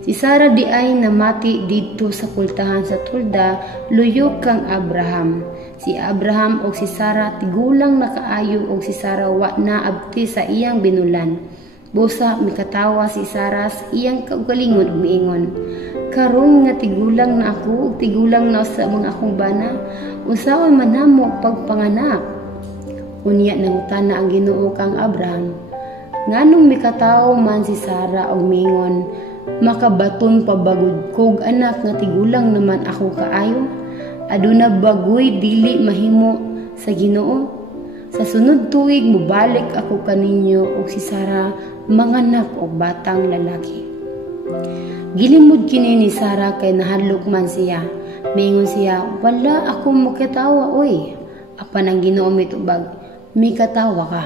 Si Sarah di ay namati didto sa kultahan sa tolda, luyok kang Abraham. Si Abraham og si Sarah tigulang nakaayo og si Sarah wa na abti sa iyang binulan. Busa mikatawa si Sarah sa iyang kaugalingon ug miingon, karon nga tigulang na ako ug tigulang na sa mga akong bana, unsaon man namo pagpanganak? Unya nangutana ang Ginoo kang Abraham, nganong mikatawo man si Sarah og mingon, makabaton pa bagod kog anak nga tigulang naman ako kaayo? Aduna bagoy dili mahimo sa Ginoo? Sa sunod tuig mubalik ako kaninyo og si Sarah manganak og batang lalaki. Gilimod kini ni Sarah kay nahadlok man siya. Mingon siya, wala ako makatawa oy. Apan ang Ginoo mitubag, mikatawa ka.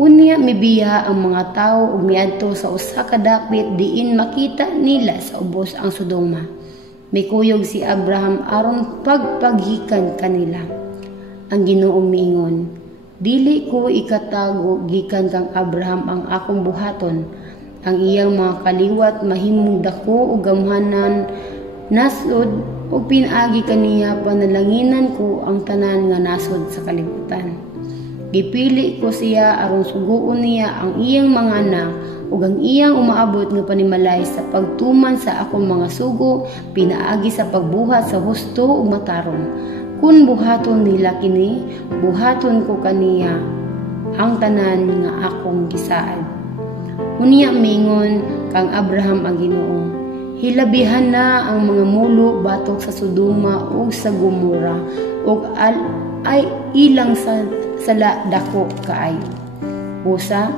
Unya mibiya ang mga tao ug miadto sa usa ka dapit diin makita nila sa ubos ang Sodoma. Mikuyog si Abraham aron pagpaghikan kanila. Ang Ginoo miingon, dili ko ikatago gikan kang Abraham ang akong buhaton. Ang iyang mga kaliwat mahimong dako ug gamhanan nasod ug pinaagi kaniya panalanginan ko ang tanan nga nasod sa kalibutan. Gipili ko siya aron suguon niya ang iyang mga anak ug ang iyang umaabot nga panimalay sa pagtuman sa akong mga sugo, pinaagi sa pagbuhat sa husto ug matarong. Kun buhaton nila kini, buhaton ko kaniya ang tanan nga akong gisaad. Unya mingon kang Abraham ang Ginoo, hilabihan na ang mga mulo batok sa Sodoma ug sa Gomora ug ay ilang sa sala dako kaayo. Busa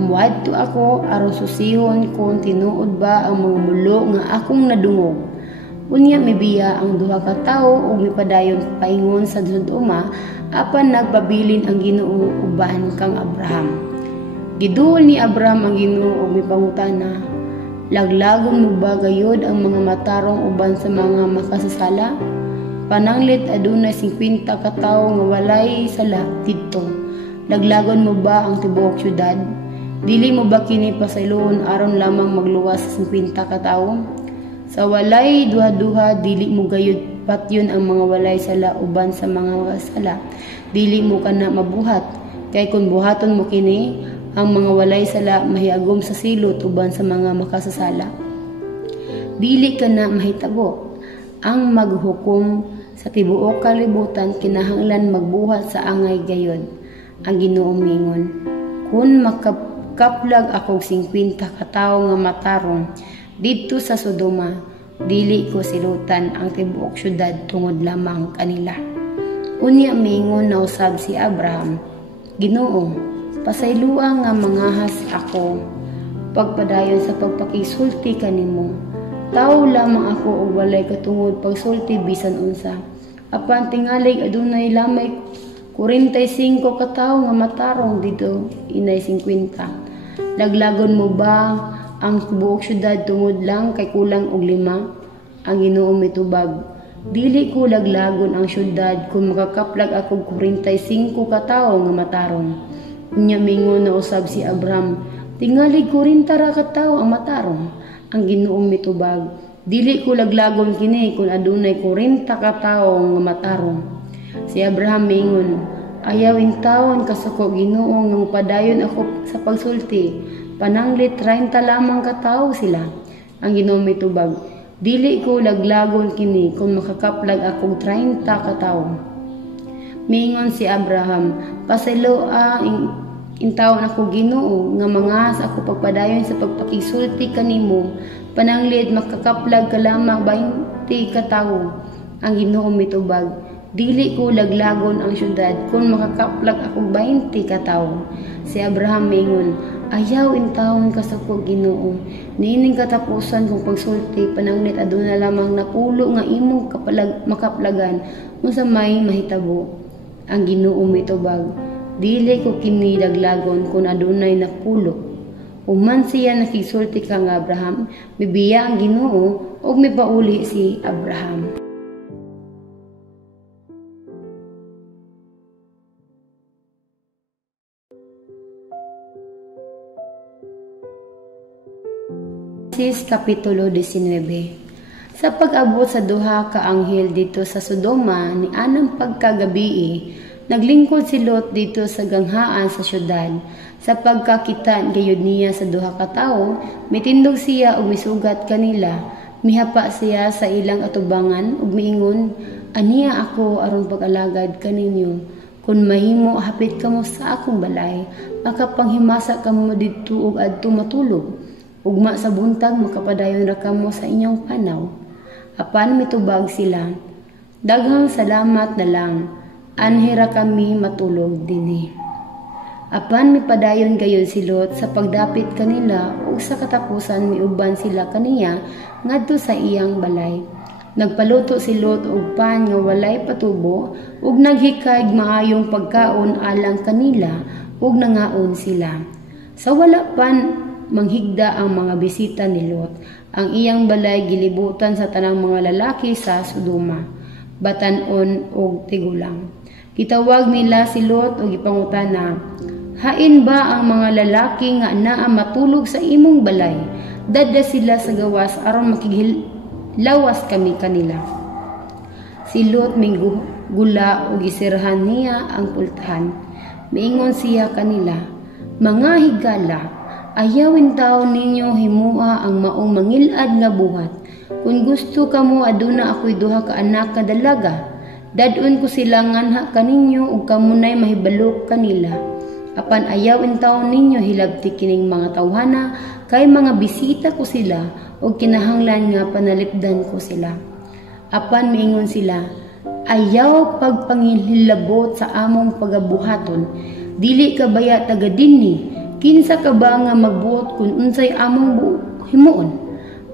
muadto ako aron susihon kung tinuod ba ang mga mulo nga akong nadungog. Unya mibiya ang duha ka tawo ug mipadayon paingon sa Sodoma apan nagpabilin ang Ginoo uban kang Abraham. Giduol ni Abraham ang Ginoo ug mipangutana, laglagon mo ba gayod ang mga matarong uban sa mga makasasala? Pananglit adunay 50 ka tawo nga walay sala didto. Laglagon mo ba ang tibuok syudad? Dili mo ba kini pasayloon aron lamang magluwas sa 50 ka tawo? Sa walay duha-duha dili mo gayud patyon ang mga walay sala uban sa mga makasasala. Dili mo kana mabuhat kay kun buhaton mo kini, ang mga walay sala mahiagom sa silot uban sa mga makasasala. Dili ka na mahitabo. Ang maghukom sa tibuok kalibutan kinahanglan magbuhat sa angay gayod. Ang Ginoo mingon, kun makaplag akong 50 ka tawo nga matarong didto sa Sodoma, dili ko silutan ang tibuok syudad tungod lamang kanila. Unya mingon na usab si Abraham, Ginoo, pasayloa nga mangahas ako pagpadayon sa pagpakisulti kanimo. Tao lamang ako og walay katungod pagsulti bisan unsa. Apan tingalig adunay lamay 45 ka tawo nga matarong dito inay 50. Laglagon mo ba ang tibuok syudad tungod lang kay kulang og 5? Ang Ginoo mitubag, dili ko laglagon ang syudad kung makakaplag ako 45 ka tawo nga matarong. Unya mingon na usab si Abraham, tingalig 40 ra ka tawo ang matarong. Ang Ginoo mitubag, dili ko laglagon kini kung adunay 40 ka tawo nga matarong. Si Abraham mingon, ayaw in taon kasuko Ginoo nga mupadayon ako sa pagsulti. Pananglit 30 lamang ka tawo sila. Ang Ginoo mitubag, dili ko laglagon kini kung makakaplag akong 30 ka tawo. Mingon si Abraham, pasayloa intawon ako Ginoo nga mangahas ako pagpadayon sa pagpakisulti kanimo, pananglit makakaplag ka lamang 20 ka tawo. Ang Ginoo mitubag, Dili ko laglagon ang syudad kung makakaplag ako 20 ka tawo. Si Abraham mingon, ayaw in taon ka sa ko Ginoo. Niining katapusan kong pagsulti pananglit aduna lamang napulo nga imong makaplagan unsa may mahitabo. Ang Ginoo mitubag, dili ko kini laglagon kung adunay napulo. Uman siya nakisulti ka nga Abraham, bibiya ang Ginoo ug mipauli si Abraham. Kapitulo 19. Sa pag-abot sa duha ka anghel dito sa Sodoma ni anang pagkagabii, naglingkod si Lot dito sa ganghaan sa syudad. Sa pagkakita gayud niya sa duha ka tawo, mitindog siya ug misugat kanila. Mihapa siya sa ilang atubangan ug miingon, aniya ako aron pag-alagad kaninyo. Kung mahimo hapit kamo sa akong balay, makapanghimasa kamo didto ug adto matulog. Ugma sa buntag makapadayon ra kamo sa inyong panaw. Apan mitubag sila, daghang salamat na lang, anhira kami matulog dinhi. Apan mipadayon gayon si Lot sa pagdapit kanila ug sa katapusan miuban sila kaniya ngadto sa iyang balay. Nagpaluto si Lot og pan nga walay patubo ug naghikayg maayong pagkaon alang kanila ug nangaon sila. Sa wala pan manghigda ang mga bisita ni Lot. Ang iyang balay gilibutan sa tanang mga lalaki sa Sodoma, batan-on ug tigulang. Gitawag nila si Lot ug ipangutana, hain ba ang mga lalaki nga naa matulog sa imong balay? Dadda sila sa gawas aron makiglawas kami kanila. Si Lot minggula ug isirhan niya ang pultahan. Miingon siya kanila, mga higala, ayawin taon ninyo himua ang maong mangilad nga buhat. Kung gusto kamo aduna ako'y duha ka anak ka dalaga, dadun ko sila nganha kaninyo ug kamunay mahibalok kanila. Apan ayawin taon ninyo hilabti kining mga tawhana kay mga bisita ko sila ug kinahanglan nga panalipdan ko sila. Apan miingon sila, ayaw pagpangilabot sa among pagabuhaton, dili ka baya taga dinhi. Kinsa ka ba nga magbuot kung unsay among himuon?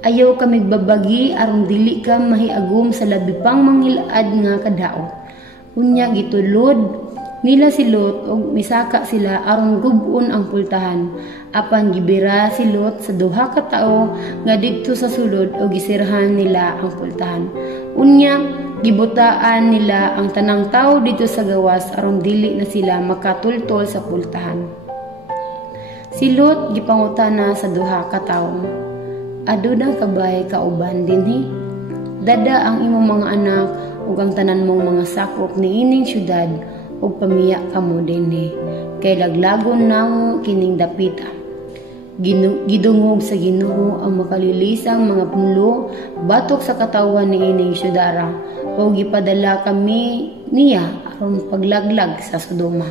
Ayaw ka migbabagi aron dili ka mahiagom sa labi pang mangilad nga kadaot. Unya gitulod nila si Lot ug misaka sila aron gub-on ang pultahan. Apan gibira si Lot sa duha ka tawo nga didto sa sulod ug gisirhan nila ang pultahan. Unya gibutaan nila ang tanang tawo dito sa gawas aron dili na sila makatultol sa pultahan. Si Lot gipangutana sa duha ka tawo, aduna kabay kauban dinhi? Dada ang imong mga anak ug ang tanan mong mga sakop niining syudad ug pamiya kamo dinhi, kay laglagon namo kining dapita. Gidungog sa Ginoo ang makalilisang mga punlo batok sa katawan niining syudara ug gipadala kami niya aron paglaglag sa Sodoma.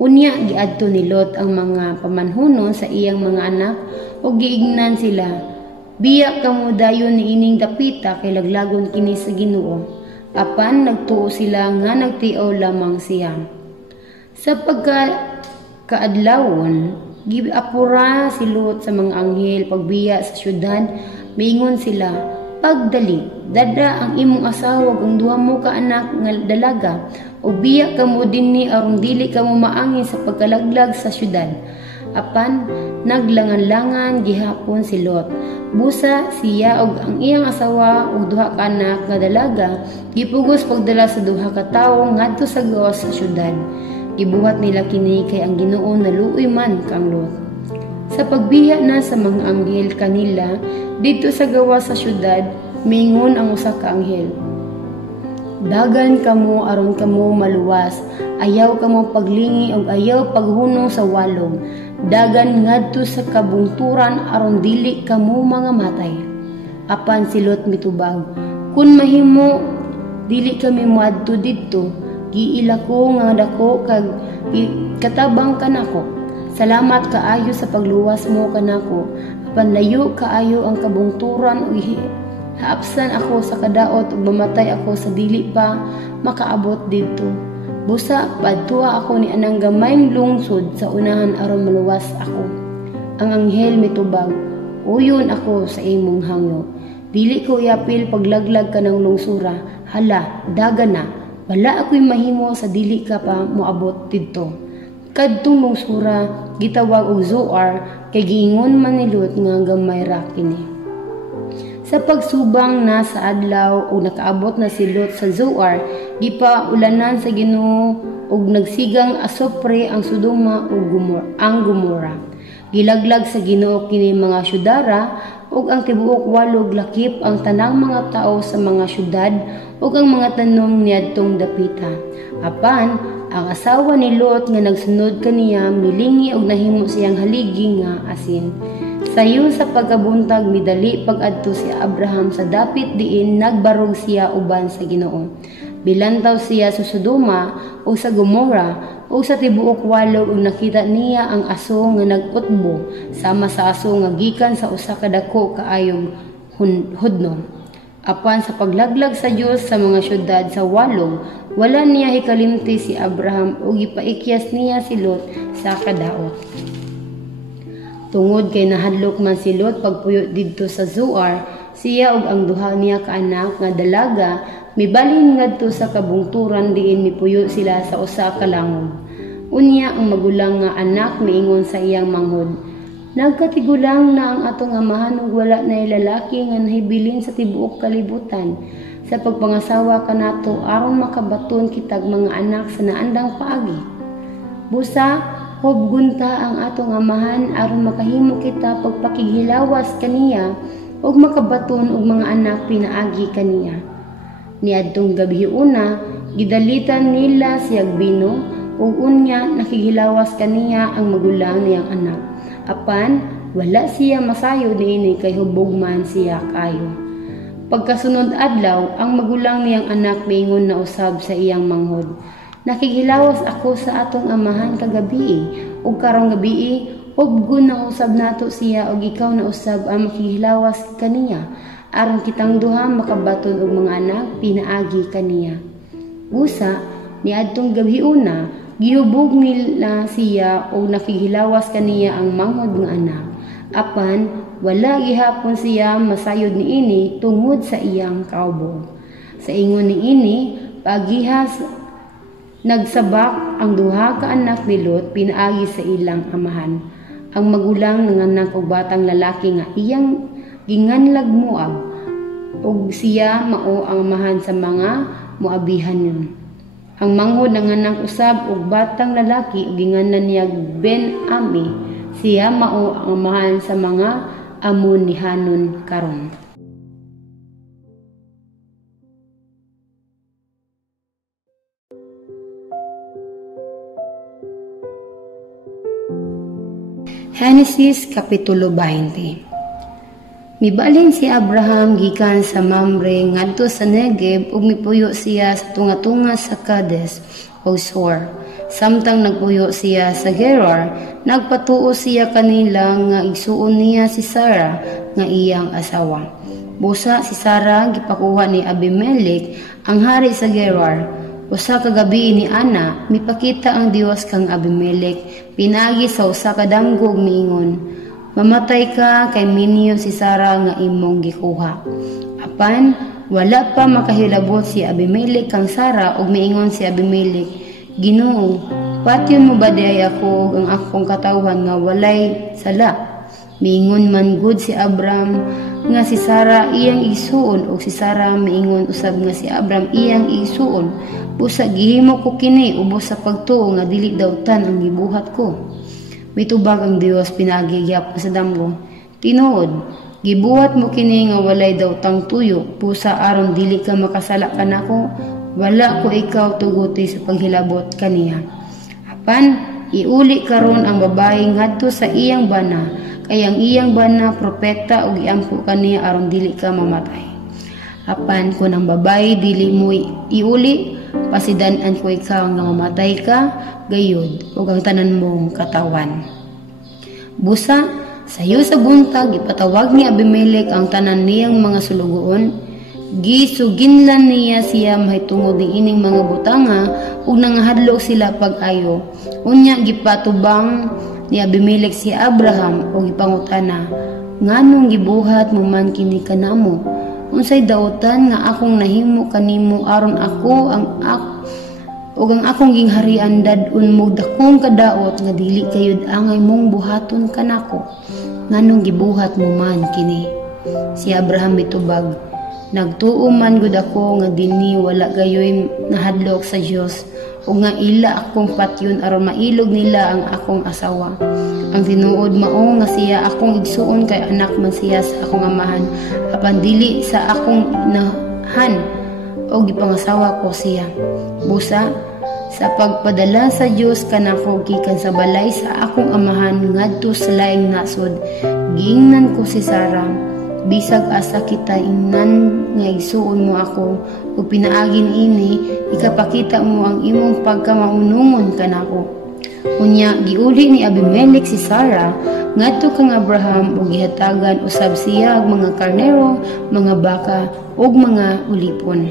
Unya giadto ni Lot ang mga pamanhunon sa iyang mga anak ug giignan sila, biya kamo dayon niining dapita kay laglagon kini sa Ginoo. Apan nagtuo sila nga nagtiaw lamang siya. Sa pagkaadlawon, giapura si Lot sa mga anghel pagbiya sa syudad, miingon sila, pagdali, dada ang imong asawa ang duha mo ka anak nga dalaga, o biya kamo dinhi aron dili kamo maangin sa pagkalaglag sa syudad. Apan naglangan-langan gihapon si Lot. Busa siya og ang iyang asawa ug duha ka anak nga dalaga gipugos pagdala sa duha ka tawo ngadto sa gawas sa syudad. Gibuhat nila kini kay ang Ginoo naluoy man kang Lot. Sa pagbiya na sa mga anghel kanila dito sa gawas sa syudad, mingon ang usa ka anghel, dagan kamo aron kamo maluwas, ayaw kamo paglingi ug ayaw paghunong sa walog. Dagan ngadto sa kabungturan aron dili kamo mga matay. Apan si Lot mitubag, kun mahimo dili kami moadto didto, giila ko nga dako kag katabang kanako. Salamat kaayo sa pagluwas mo kanako. Apan layo kaayo ang kabungturan ug haapsan ako sa kadaot ug mamatay ako sa dili pa makaabot didto. Busa padtua ako ni anang gamayng lungsod sa unahan aron maluwas ako. Ang anghel mitubag, uyon ako sa imong hangyo. Dili ko iapil paglaglag ka ng lungsura. Hala, daga na. Wala ako'y mahimo sa dili ka pa moabot didto. Kadtong lungsura gitawag og Zoar kay giingon man ni Lot nga gamay ra kini. Sa pagsubang na sa adlaw ug nakaabot na si Lot sa Zoar, gipaulanan sa Ginoo ug nagsigang asopre ang Sodoma ug Gomora. Gilaglag sa Ginoo kini mga syudara ug ang tibuok walog lakip ang tanang mga tao sa mga syudad ug ang mga tanom niadtong dapita. Apan ang asawa ni Lot nga nagsunod kaniya milingi og nahimo siyang haligi nga asin. Sayo sa pagkabuntag midali pag-adto si Abraham sa dapit diin nagbarog siya uban sa Ginoo. Bilantaw siya sa Sodoma o sa Gomora o sa tibuok walog ug nakita niya ang aso nga nag-utbo sama sa aso nga gikan sa usa ka dako kaayong hudno. Apan sa paglaglag sa Dios sa mga syudad sa walog, wala niya hikalimti si Abraham ug ipaikyas niya si Lot sa kadaot. Tungod kay nahadlok man si Lot pagpuyo didto sa Zoar, siya ug ang duha niya ka anak nga dalaga mibalhin ngadto sa kabungturan diin mipuyo sila sa usa ka langub. Unya ang magulang nga anak miingon sa iyang manghod, nagkatigulang na ang atong amahan ug wala na lalaki nga nahibilin sa tibuok kalibutan. Sa pagpangasawa kanato aron makabaton kitag mga anak sa naandang paagi. Busa hobgunta ang atong amahan aron makahimo kita pagpakighilawas kaniya ug makabaton og mga anak pinaagi kaniya. Niadtong gabi una, gidalitan nila si Agbino ug unya nakighilawas kaniya ang magulang niyang anak. Apan wala siya masayo niini kay hubog man siya kayo. Pagkasunod adlaw, ang magulang niyang anak miingon na usab sa iyang manghod, nakighilawas ako sa atong amahan kagabi ug karong gabi hubgon na usab nato siya ug ikaw na usab ang makighilawas kaniya aron kitang duha makabaton og mga anak pinaagi kaniya. Busa niadtong gabi una, gihubog nila siya ug nakighilawas kaniya ang manghod nga anak. Apan wala gihapon siya masayod niini tungod sa iyang kaubog. Sa ingon niini, pagihas nagsabak ang duha ka anak ni Lot pinaagi sa ilang amahan. Ang magulang nanganak og batang lalaki nga iyang ginganlag Moab ug siya mao ang amahan sa mga Moabihan yun. Ang manghod nanganak usab og batang lalaki ug ginganan niya Ben-Ami, siya mao ang amahan sa mga Amonihanon karon. Genesis Kapitulo 20. Mibalhin si Abraham gikan sa Mamre ngadto sa Negev ug mipuyo siya sa tunga-tunga sa Kades o Zoar. Samtang nagpuyo siya sa Gerar, nagpatuo siya kanila nga igsuon niya si Sarah nga iyang asawa. Busa si Sarah gipakuha ni Abimelech ang hari sa Gerar. Usa ka gabi ni Ana, mipakita ang Dios kang Abimelech, pinagi sa usa ka danggog miingon, mamatay ka kay minyo si Sarah nga imong gikuha. Apan wala pa makahilabot si Abimelech kang Sarah ug miingon si Abimelech, Ginoo, patyon mo ba diay ako ang akong katawhan nga walay sala? Miingon man gud si Abram nga si Sarah iyang isuon ug si Sarah miingon usab nga si Abram iyang isuon. Busa gihimo ko kini ubos sa pagtuo nga dili daw tan ang gibuhat ko. Mitubag ang Dios pinagigyap sa damgo. Tinuod, gibuhat mo kini nga walay daw tang tuyo. Busa aron dili ka makasala kanako, wala ko ikaw tuguti sa paghilabot kaniya. Apan iuli karon ang babae ngadto sa iyang bana, kay ang iyang bana propeta ug iangko kaniya aron dili ka mamatay. Apan kun ang babae dili mo iuli, pasidan-an ko ikaw nga mamatay ka, gayud ug ang tanan mong katawan. Busa Sayo sa buntag ipatawag ni Abimelech ang tanan niyang mga sulugoon. Gisuginlan niya siya mahitungod ni ining mga butanga ug nangahadlok sila pag-ayo. Unya gipatubang ni Abimelech si Abraham ug ipangutana, nganong gibuhat mo man kini kanamo? Unsay daotan nga akong nahimo kanimo aron ako ang akong gingharian dadun mo dakong kadaot nga dili kayud angay mong buhaton kanako? Nganong gibuhat mo man kini? Si Abraham mitubag, nagtuo man gud ako nga dinhi wala gayoy nahadlok sa Dios ug nga ila akong patyon aron mailog nila ang akong asawa. Ang tinuod mao nga siya akong igsuon kay anak man siya sa akong amahan, apan dili sa akong inahan o gipangasawa ko siya. Busa sa pagpadala sa Dios kanako gikan sa balay sa akong amahan ngadto sa laing nasod, giingnan ko si Sarah, bisag asa kita ingnan nga igsuon mo ako ug pinaagin ini ikapakita mo ang imong pagkamaunungon kanako. Unya giuli ni Abimelech si Sarah ngadto kang Abraham ug gihatagan usab siya og mga karnero, mga baka ug mga ulipon.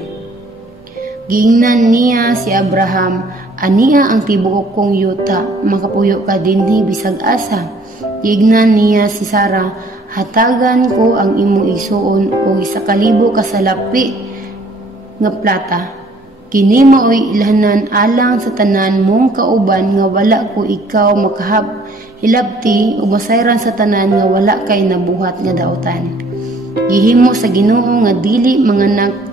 Giingnan niya si Abraham, ania ang tibuok kong yuta, makapuyo ka dinhi bisag asa. Giingnan niya si Sarah, hatagan ko ang imong igsuon o 1,000 ka salapi nga plata. Kini maoy ilhanan alang sa tanan mong kauban nga wala ko ikaw makahap hilabti ug masayran sa tanan nga wala kay nabuhat nga daotan. Gihimo sa Ginoo nga dili manganak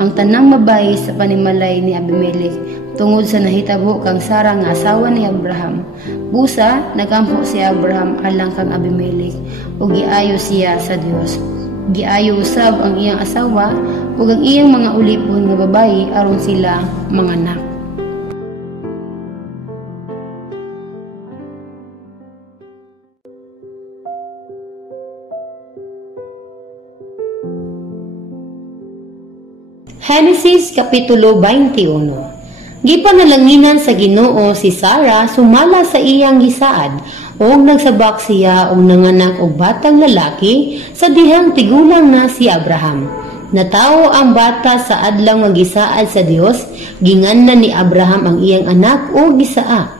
ang tanang mabayi sa panimalay ni Abimelech tungod sa nahitabo kang Sarah nga asawa ni Abraham. Busa nagampo si Abraham alang kang Abimelech ug giayo siya sa Dios. Giayo usab ang iyang asawa ug ang iyang mga ulipon nga babayi aron sila manganak. Genesis Kapitulo 21. Gipanalanginan sa Ginoo si Sarah sumala sa iyang gisaad ug nagsabak siya og nanganak og batang lalaki sa dihang tigulang na si Abraham. Natawo ang bata sa adlaw nga gisaad sa Dios, ginganlan ni Abraham ang iyang anak og gisaa.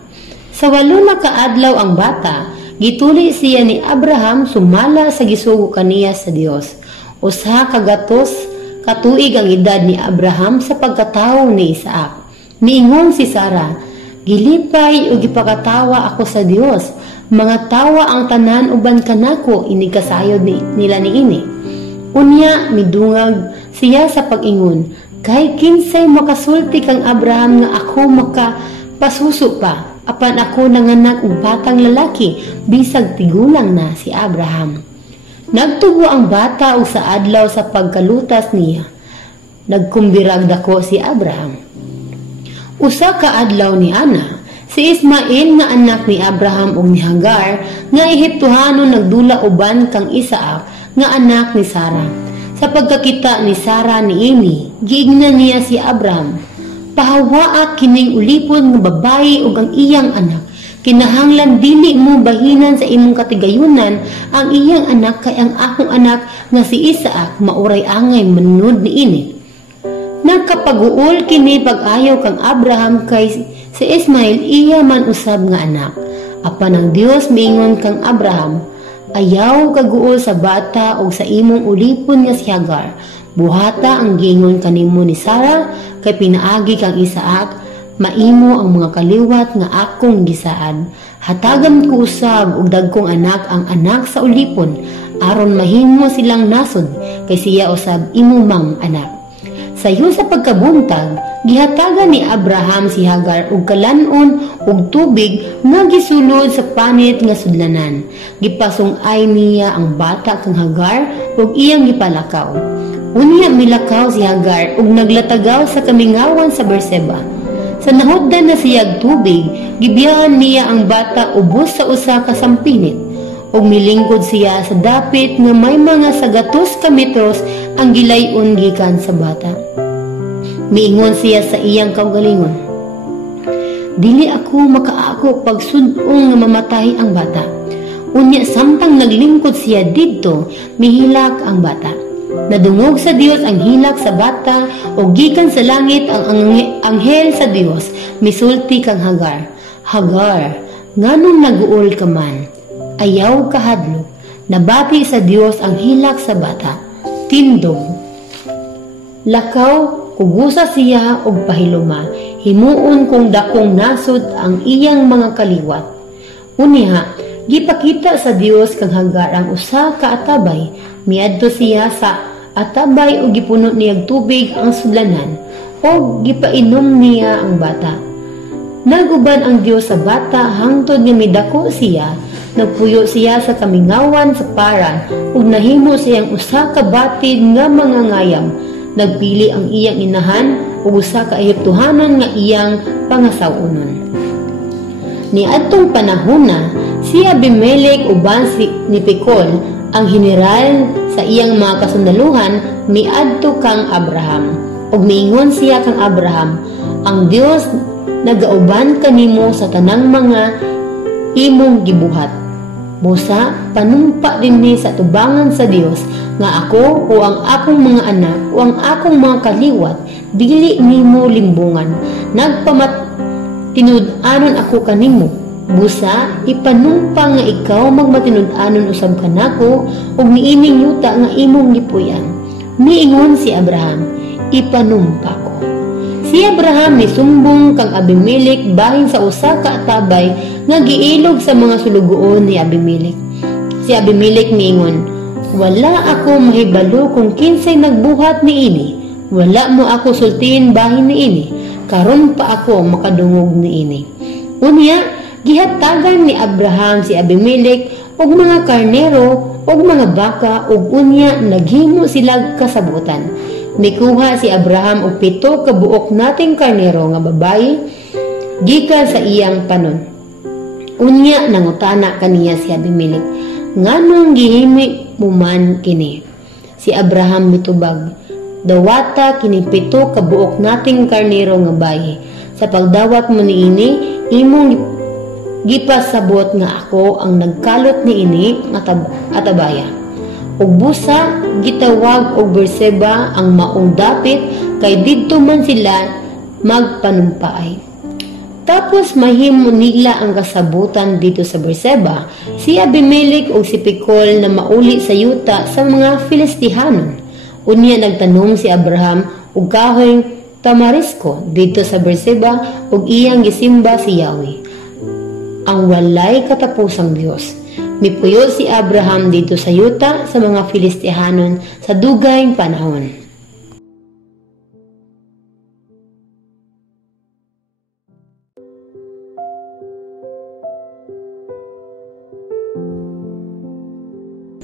Sa 8 na kaadlaw ang bata, gituli siya ni Abraham sumala sa gisugo kaniya sa Dios. Usa ka gatos katuig ang edad ni Abraham sa pagkatawo ni Isaac. Miingon si Sarah, gilipay o gipakatawa ako sa Dios, mga tawa ang tanan uban kanako ini kasayod nila niini. Unya midungag siya sa pag-ingon, kay kinsay makasulti kang Abraham nga ako makapasuso pa, apan ako nanganak og batang lalaki, bisag tigulang na si Abraham. Nagtubo ang bata o sa adlaw sa pagkalutas niya. Nagkumbirag dako si Abraham. Usa ka adlaw ni Ana, si Ismael nga anak ni Abraham ug ni Hagar nga Ehiptohanon nagdula uban kang Isaac nga anak ni Sarah. Sa pagkakita ni Sarah niini, giingnan niya si Abraham. Pahawaa kining ulipon nga babayi ug ang iyang anak. Kinahanglan dili mo bahinan sa imong katigayunan ang iyang anak kay ang akong anak nga si Isaac mauray angay manunod niini. Nagkapaguol kini pag-ayaw kang Abraham kay si Ismael iya man usab nga anak. Apan ang Dios miingon kang Abraham, ayaw kaguol sa bata o sa imong ulipon nga si Hagar. Buhata ang gingon kanimo ni Sarah kay pinaagi kang Isaac, maimo ang mga kaliwat nga akong gisaad. Hatagan ko usab og dagkong anak ang anak sa ulipon aron mahimo silang nasod kay siya usab imo mang anak. Sayo sa pagkabuntag, gihatagan ni Abraham si Hagar og kalanon og tubig nga gisulod sa panit nga sudlanan. Gipasung-ay niya ang bata kang Hagar ug iyang gipalakaw. Unya milakaw si Hagar ug naglatagaw sa kamingawan sa Berseba. Sa nahuddan na siyag tubig, gibiyahan niya ang bata ubos sa usa ka sampinit, ug milingkod siya sa dapit nga may mga 100 ka metros ang gilayon gikan sa bata. Miingon siya sa iyang kaugalingon, dili ako makaako pag sudong nga mamatay ang bata. Unya samtang naglingkod siya didto, mihilak ang bata. Nadungog sa Dios ang hilak sa bata o gikan sa langit ang anghel sa Dios misulti kang Hagar. Hagar, nganong naguol ka man? Ayaw kahadlok. Nabati sa Dios ang hilak sa bata. Tindog. Lakaw, kugusa siya og pahiluma. Himuon kung dakong nasud ang iyang mga kaliwat. Unya, gipakita sa Dios kang Hagar ang usa ka atabay. Miadto siya sa atabay o gipuno niyag tubig ang sudlanan o gipainom niya ang bata. Naguban ang Dios sa bata hangtod nga midako siya. Nagpuyo siya sa kamingawan sa paran ug nahimo siyang usa ka batid nga mga ngayam. Nagpili ang iyang inahan ug usa ka Ehiptohanon nga iyang pangasawunon. Niadtong panahona, si Abimelech uban ni Pikol ang general sa iyang mga kasundaluhan miadto kang Abraham. Ug miingon siya kang Abraham, ang Dios nagauban kanimo sa tanang mga imong gibuhat. Busa, panumpa dinhi sa tubangan sa Dios nga ako o ang akong mga anak o ang akong mga kaliwat dili nimo limbungan. Tinud-anon ako kanimo. Busa, ipanumpa nga ikaw magmatinud-anon usab kanako ug niining yuta nga imong gipuy-an. Miingon si Abraham, ipanumpa ko. Si Abraham misumbong kang Abimelech bahin sa usa ka atabay nga giilog sa mga sulugoon ni Abimelech. Si Abimelech miingon, wala ako mahibalo kung kinsay nagbuhat niini. Wala mo ako sultin bahin niini. Karon pa ako makadungog niini. Unya, gihatagan ni Abraham si Abimelech og mga karnero og mga baka ug unya naghimo sila kasabutan. Mikuha si Abraham og 7 ka buok nating karnero nga babayi gikan sa iyang panon. Unya nangutana kaniya si Abimelech, nganong gihimi mo man kini? Si Abraham mitubag, dawata kini 7 ka buok nating karnero nga bayi. Sa pagdawat mo niini, imong gipasabot nga ako ang nagkalot niini atabaya. Ug busa gitawag og Berseba ang maong dapit kay didto man sila magpanumpaay. Tapos mahimo nila ang kasabutan dito sa Berseba, si Abimelech ug si Pikol na mauli sa yuta sa mga Filistihanon. Unya nagtanom si Abraham og kahoy tamarisko dito sa Berseba ug iyang gisimba si Yahweh, ang walay katapusang Dios. Mipuyo si Abraham dito sa yuta sa mga Filistihanon sa dugayng panahon.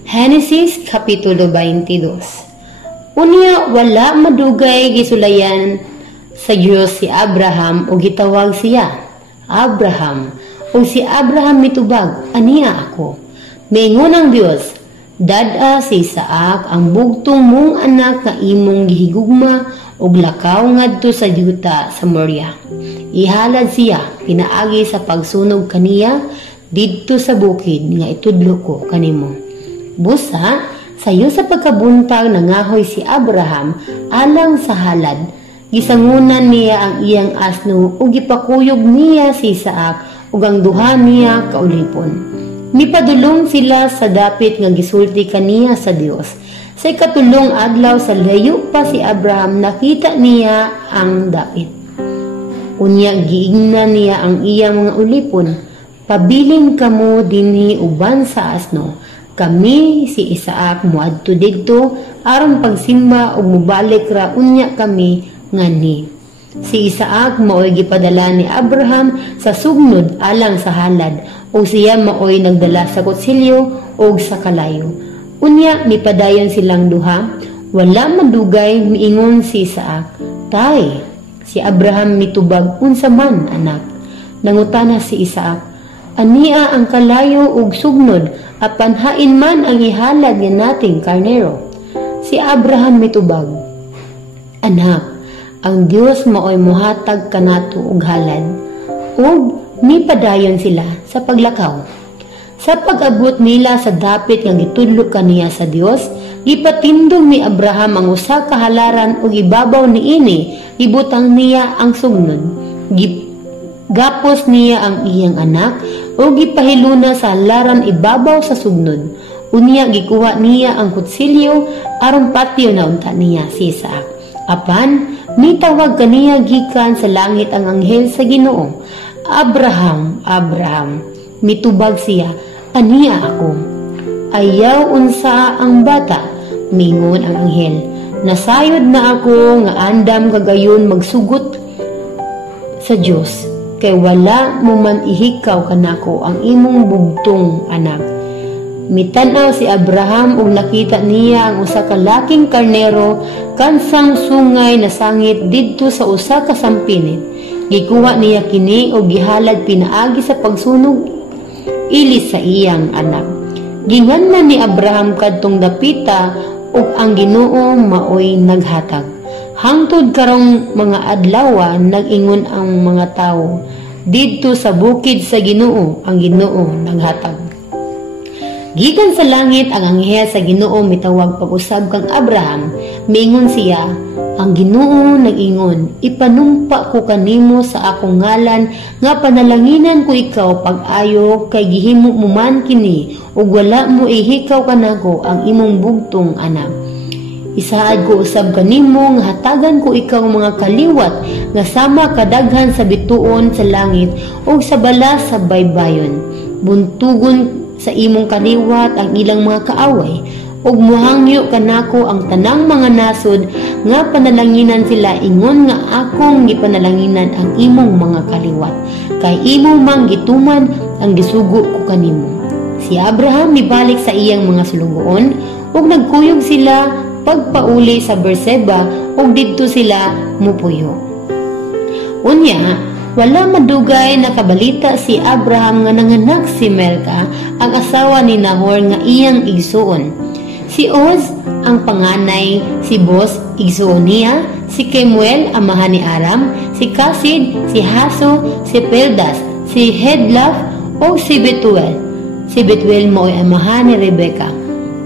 Genesis Kapitulo 22. Unya wala madugay gisulayan sa Dios si Abraham o gitawag siya Abraham, o si Abraham mitubag, aniya ako. Miingon ang Dios, dad-a si Isaac ang bugtong mong anak nga imong gihigugma og lakaw ngadto sa yuta sa Moriah. Ihalad siya pinaagi sa pagsunog kaniya didto sa bukid nga itudlo ko kanimo. Busa, sayo sa pagkabuntag nangahoy si Abraham alang sa halad. Gisangunan niya ang iyang asno ug gipakuyog niya si Isaac ug ang duha niya kaulipon. Nipadulong sila sa dapit nga gisulti kaniya sa Dios. Sa ikatulong adlaw sa layo pa si Abraham nakita niya ang dapit. Unya giingnan niya ang iyang mga ulipon. Pabiling kamo dinhi uban sa asno. Kami si Isaac muadto didto aron pagsimba ug mubalik ra unya kami ngani. Si Isaac maoy gipadala ni Abraham sa sugnod alang sa halad o siya maoy nagdala sa kutsilyo o sa kalayo. Unya mipadayon silang duha, wala madugay miingon si Isaac, tay, si Abraham mitubag unsa man anak. Nangutana si Isaac, ania ang kalayo ug sugnod apan hain man ang ihalad nga nating karnero. Si Abraham mitubag, anak, ang Dios maoy mohatag kanato og halad. Ug nipadayon sila sa paglakaw. Sa pag-abot nila sa dapit nga gitudlo kaniya sa Dios, gipatindog ni Abraham ang usa ka halaran ug ibabaw niini, ibutang niya ang sugnod. Gapos niya ang iyang anak ug gipahiluna sa halaran ibabaw sa sugnod. Unya gikuha niya ang kutsilyo aron patyo na unta niya si Isaac. Apan nitawag kaniya gikan sa langit ang anghel sa Ginoo, Abraham, Abraham. Mitubag siya, aniya ako. Ayaw unsa ang bata, mingon ang anghel. Nasayod na ako nga andam kagayon magsugot sa Dios, kay wala mo man ihikaw kanako ang imong bugtong anak. Mitanaw si Abraham ug nakita niya ang usa ka laking karnero kansang sungay na sangit didto sa usa ka sampinit. Gikuha niya kini ug gihalad pinaagi sa pagsunog ilis sa iyang anak. Ginganman ni Abraham kadtong dapita ug ang Ginoo maoy naghatag. Hangtod karong mga adlaw nag-ingon ang mga tawo, didto sa bukid sa Ginoo ang Ginoo naghatag. Gikan sa langit ang anghel sa Ginoo mitawag pag-usab kang Abraham, miingon siya, ang Ginoo nag-ingon, ipanumpa ko kanimo sa akong ngalan nga panalanginan ko ikaw pag-ayo kay gihimo mo man kini ug wala mo ihikaw kanako ang imong bugtong anak. Isaad ko usab kanimo nga hatagan ko ikaw mga kaliwat nga sama kadaghan sa bituon sa langit ug sa balas sa baybayon. Buntugon sa imong kaliwat ang ilang mga kaaway ug muhangyo kanako ang tanang mga nasod nga panalanginan sila ingon nga akong gipanalanginan ang imong mga kaliwat kay imo mang gituman ang gisugo ko kanimo. Si Abraham mibalik sa iyang mga sulugoon ug nagkuyog sila pagpauli sa Berseba ug didto sila mupuyo. Unya, wala madugay na kabalita si Abraham nga nanganak si Melka, ang asawa ni Nahor nga iyang igsuon. Si Oz ang panganay, si Boz igsuon niya, si Kemuel amahan ni Aram, si Kasid, si Haso, si Peldas, si Hedlaf o si Betuel. Si Betuel mo ay amahan ni Rebeka.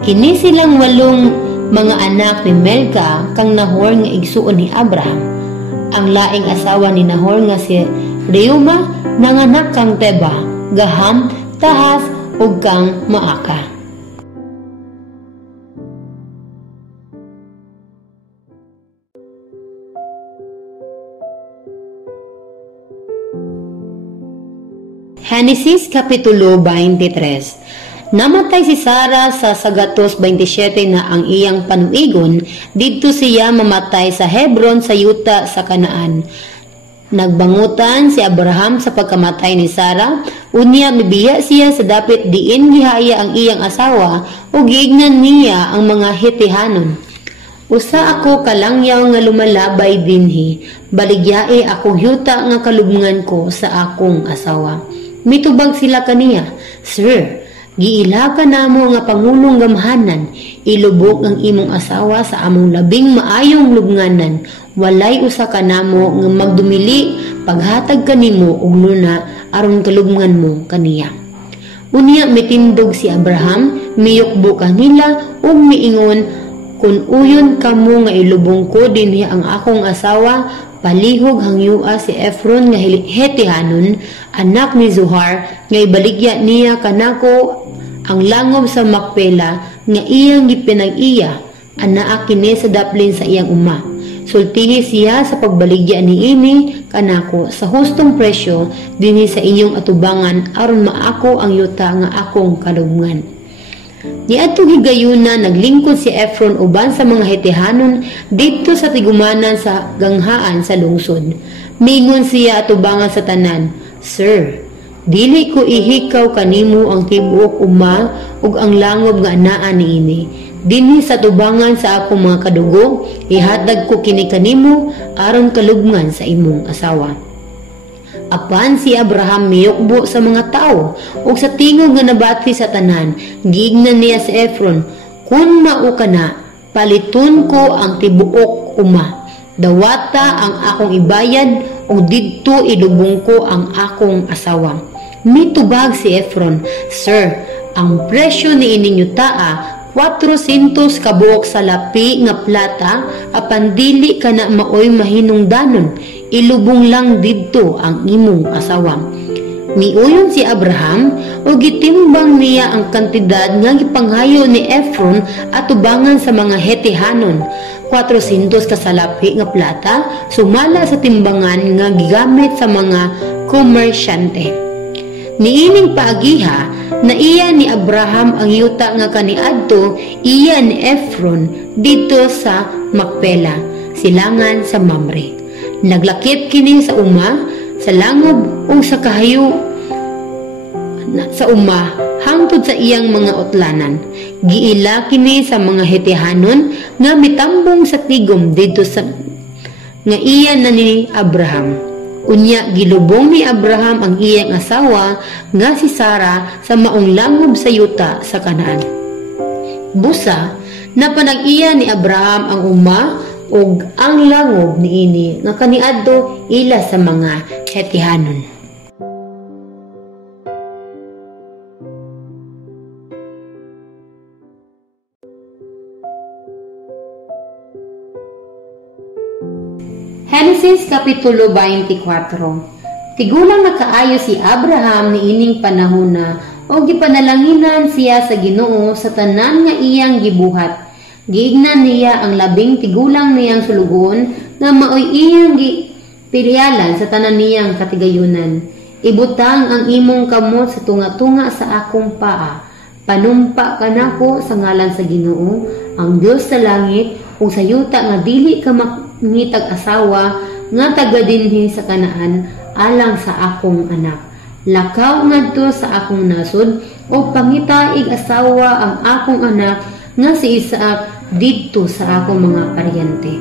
Kini silang 8 mga anak ni Melka kang Nahor nga igsuon ni Abraham. Ang laing asawa ni Nahor nga si Reuma nanganak kang Teba, Gaham, Tahas ug kang Maaka. Genesis Kapitulo 23. Namatay si Sara sa sagatos 27 na ang iyang panuigon, didto siya mamatay sa Hebron sa yuta sa Kanaan. Nagbangutan si Abraham sa pagkamatay ni Sara, unya mibiya siya sa dapit diin gihaya ang iyang asawa ug giignan niya ang mga Hetihanon. Usa ako kalangyaw nga lumalabay dinhi, baligyae ako yuta nga kalubngan ko sa akong asawa. Mitubag sila kaniya, Sir, giilaka namo nga pangulong gamhanan, ilubok ang imong asawa sa among labing maayong lubnganan, walay usa ka namo nga magdumili paghatag kanimo og luna aron kalubngan mo kaniya. Unya mitindog si Abraham, miyukbo kanila ug miingon, kun uyon kamo nga ilubong ko dinhi ang akong asawa, palihog hangyua si Efron nga Hetihanon, anak ni Zohar, nga ibaligya niya kanako ang langob sa Makpela nga iyang gipinag-iya, anaa kini sa daplin sa iyang uma. Sultihi siya sa pagbaligya niini kanako sa hustong presyo dinhi sa inyong atubangan aron maako ang yuta nga akong kalubngan. Niadtong higayuna naglingkod si Efron uban sa mga Hetihanon didto sa tigumanan sa ganghaan sa lungsod. Mingon siya atubangan sa tanan, Sir, dili ko ihikaw kanimo ang tibuok uma ug ang langob nga anaa niini. Dinhi sa tubangan sa akong mga kadugo, ihatag ko kini kanimo aron kalubngan sa imong asawa. Apan si Abraham miyukbo sa mga tao ug sa tingog nga nabati sa tanan, giignan niya si Efron, kun mao kana, paliton ko ang tibuok uma. Dawata ang akong ibayad ug didto ilubong ko ang akong asawa. Mitubag si Efron, "Sir, ang presyo ni ining yutaa 400 kabuok sa lapi nga plata, apan dili ka na maoy mahinungdanon, ilubong lang didto ang imong asawa." Miuyon si Abraham o gitimbang niya ang kantidad nga gipanghayo ni Efron atubangan sa mga Hetihanon, 400 ka salapi nga plata, sumala sa timbangan nga gigamit sa mga komersyante. Niining paagiha na iya ni Abraham ang yuta nga kaniadto iya ni Efron dito sa Makpela, silangan sa Mamre. Naglakip kini sa uma, sa langob o sa kahayo sa uma hangtod sa iyang mga utlanan. Giila kini sa mga Hetihanon nga mitambong sa tigom dito sa nga iya na ni Abraham. Unya gilubong ni Abraham ang iyang asawa nga si Sara sa maong langob sa yuta sa Kanaan. Busa napanag-iya ni Abraham ang uma ug ang langob niini nga kaniadto ila sa mga Hetihanon. Genesis Kapitulo 24. Tigulang nakaayo si Abraham niining panahon na o gipanalanginan siya sa Ginoo sa tanan nga iyang gibuhat. Giignan niya ang 10 tigulang niyang sulugon nga maoy iyang gipilyalan sa tanan niyang katigayunan. Ibutang ang imong kamot sa tunga-tunga sa akong paa. Panumpa kanako sa ngalan sa Ginoo, ang Dios sa langit, kung sa yuta nga dili ka mangitag asawa nga taga dinhi sa Kanaan alang sa akong anak. Lakaw ngadto sa akong nasod o pangitaig asawa ang akong anak nga si Isaac didto sa akong mga paryente.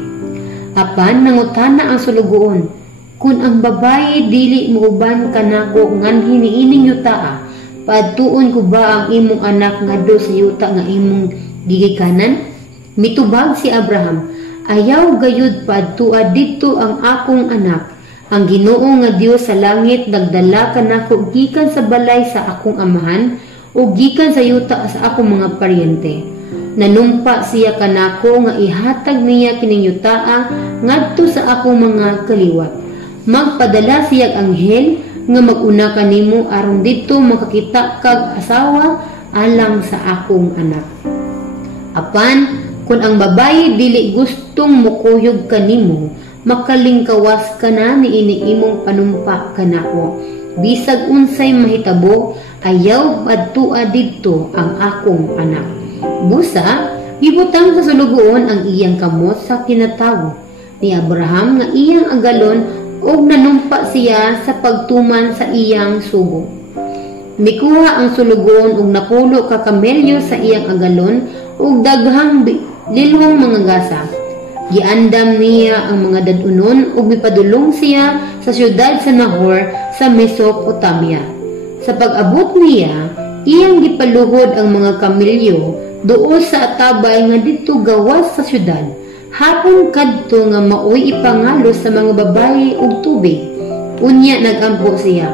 Apan nangutana ang sulugoon, kung ang babae dili muuban kanako nganhi niining yutaa, paadtuon ko ba ang imong anak ngadto sa yuta nga imong gigikanan? Mitubag si Abraham, ayaw gayud paadtua didto ang akong anak. Ang Ginoo nga Dios sa langit nagdala kanako gikan sa balay sa akong amahan o gikan sa yuta sa akong mga paryente. Nanumpa siya kanako nga ihatag niya kining yutaa ngadto sa akong mga kaliwat. Magpadala siya anghel nga mag-una kanimo aron didto makakita kag asawa alang sa akong anak. Apan kung ang babae dili gustong mukuyog kanimo, makalingkawas ka na niini imong panumpa kanako. Bisag unsay mahitabo, ayaw adtua didto ang akong anak. Busa, gibutang sa sulugoon ang iyang kamot sa kinatawo ni Abraham nga iyang agalon ug nanumpa siya sa pagtuman sa iyang sugo. Mikuha ang sulugoon ug napulo ka kamelyo sa iyang agalon ug daghang lilhong mga gasa. Giandam niya ang mga dadunon ug mipadulong siya sa siyudad sa Nahor sa Mesopotamia. Sa pag-abot niya, iyang gipaluhod ang mga kamelyo duol sa atabay nga dito gawas sa siyudad. Hapon kadto nga maoy ipangalos sa mga babae ug tubig. Unya nagampo siya,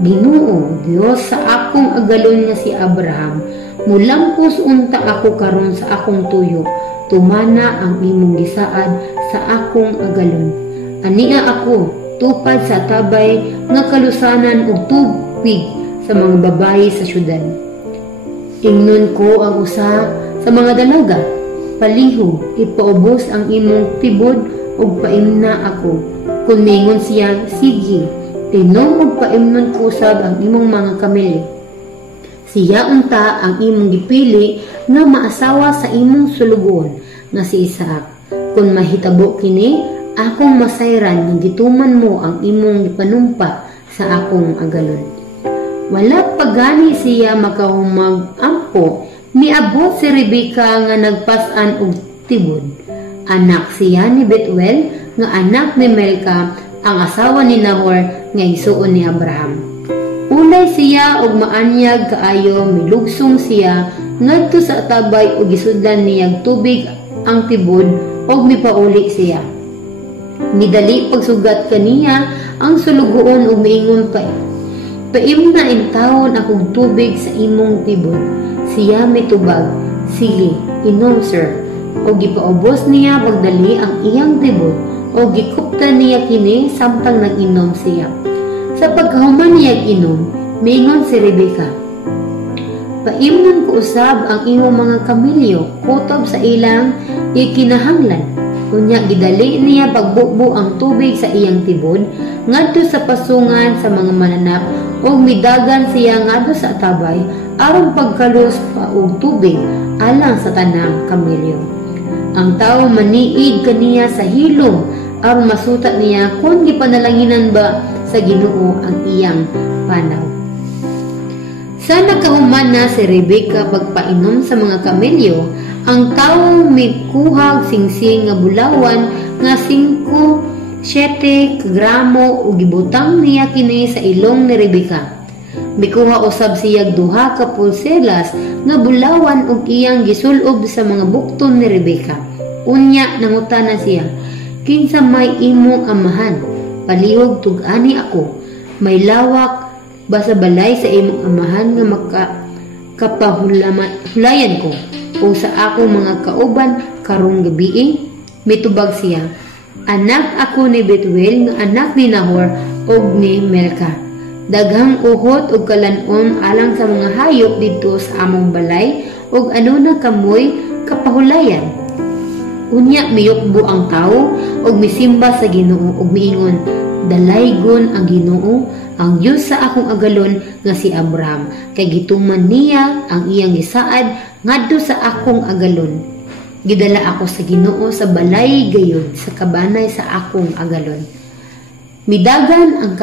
Ginoo, Dios sa akong agalon nga si Abraham, mulampos unta ako karon sa akong tuyo. Tumana ang imong gisaad sa akong agalon. Ania ako tupad sa tabay nga kalusanan ug tubig sa mga babae sa siyudad. Ingnon ko ang usa sa mga dalaga, palihog, ipaubos ang imong tibod ug paimna ako. Kung mingon siya, sige, tinom ug paimnon ko usab ang imong mga kamelyo. Siya unta ang imong gipili nga maasawa sa imong sulugoon nga si Isaac. Kung mahitabo kini, akong masayran nga gituman mo ang imong gipanumpa sa akong agalon. Wala pagani siya makahumag-ampo, miabot si Rebecca nga nagpas-an og tibod. Anak siya ni Betuel nga anak ni Melka, ang asawa ni Nahor nga igsuon ni Abraham. Ulay siya og maanyag kaayo, milugsong siya ngadto sa atabay ug gisudlan niyang tubig ang tibod ug mipauli siya. Midali pagsugat kaniya ang sulugoon ug miingon pa, Paimna in taon akong tubig sa imong tibod. Siya mitubag, sige, inom sir. O gipaubos niya pagdali ang iyang tibod, o gikupta niya kini samtang nag-inom siya. Sa pagkahuman niya inom, mingon si Rebecca, paimnon ko usab ang imong mga kamilyo, kutob sa ilang ikinahanglan. Kunya gidali niya pagbukbo ang tubig sa iyang tibod, ngadto sa pasungan sa mga mananap, o midagan siya ngadto sa tabay, aron pagkalos pa og tubig alang sa tanang kamilyo. Ang tao maniid kaniya sa hilom, aron masuta niya kung gipanalanginan ba sa Ginoo ang iyang panaw. Sa nakahuman na si Rebecca pagpainom sa mga kamelyo, ang tao may kuhag singsing nga bulawan nga 5-7 gramo ug gibutang niya kini sa ilong ni Rebecca. Mikuha usab siya 2 ka pulselas nga bulawan ug iyang gisulob sa mga bukton ni Rebecca. Unya nangutana siya, kinsa may imong amahan? Palihog tug-ani ako. May lawak ba sa balay sa imong amahan nga makapahulayan ko o sa akong mga kauban karong gabi? Mitubag siya, anak ako ni Betuel nga anak ni Nahor og ni Melka. Daghang uhot ug kalanon alang sa mga hayop didto sa among balay ug ano na kamoy kapahulayan. Unya miyukbo ang tao ug misimba sa Ginoo ug miingon, dalaygon ang Ginoo, ang Dios sa akong agalon nga si Abraham, kay gituman niya ang iyang gisaad ngadto sa akong agalon. Gidala ako sa Ginoo sa balay gayud sa kabanay sa akong agalon. Midagan ang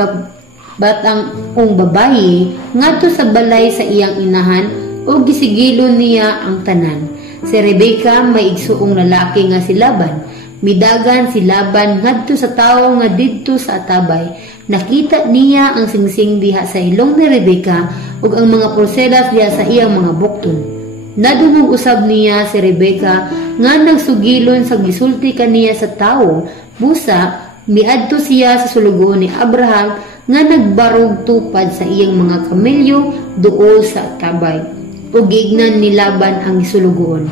batang ong babayi ngadto sa balay sa iyang inahan ug gisigilon niya ang tanan. Si Rebecca may igsuong lalaki nga si Laban. Midagan si Laban ngadto sa tawo nga didto sa atabay. Nakita niya ang singsing diha sa ilong ni Rebecca ug ang mga pulseras diha sa iyang mga bukton. Nadungog usab niya si Rebecca nga nagsugilon sa gisulti kaniya sa tawo. Busa miadto siya sa sulugoon ni Abraham nga nagbarog tupad sa iyang mga kamelyo duol sa tabay. Ug gignan ni Laban ang sulugoon.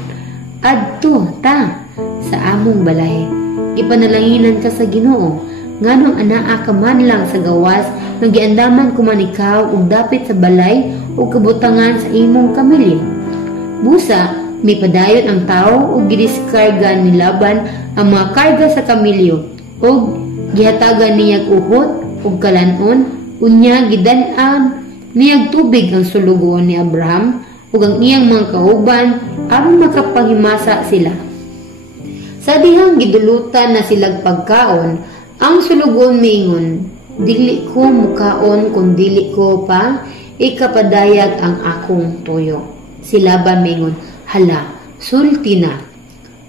Adto ta sa among balay. Ipanalanginan ka sa Ginoo nganong anaa ka man lang sa gawas nga giandaman ko man ikaw ug dapit sa balay ug kabutangan sa imong kamelyo. Busa mipadayon ang tao ug gidiskarga ni Laban ang mga karga sa kamelyo ug gihatagan niya uhot ug kalanon. Unya gidan-an niyag tubig ang sulugoon ni Abraham ug ang iyang mga kauban aron makapahimasa sila. Sa dihang gidulutan na silag pagkaon, ang sulugoon miingon, dili ko mukaon kung dili ko pa ikapadayag ang akong tuyo. Si Laban miingon, hala, sulti na.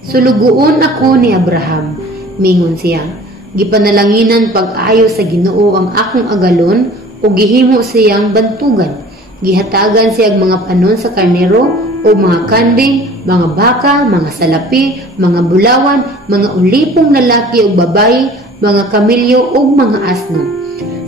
Sulugoon ako ni Abraham, miingon siya. Gipanalanginan pag-ayo sa Ginoo ang akong agalon o gihimo siyang bantugan. Gihatagan siya mga panon sa karnero o mga kanding, mga baka, mga salapi, mga bulawan, mga ulipong lalaki o babayi, mga kamelyo o mga asno.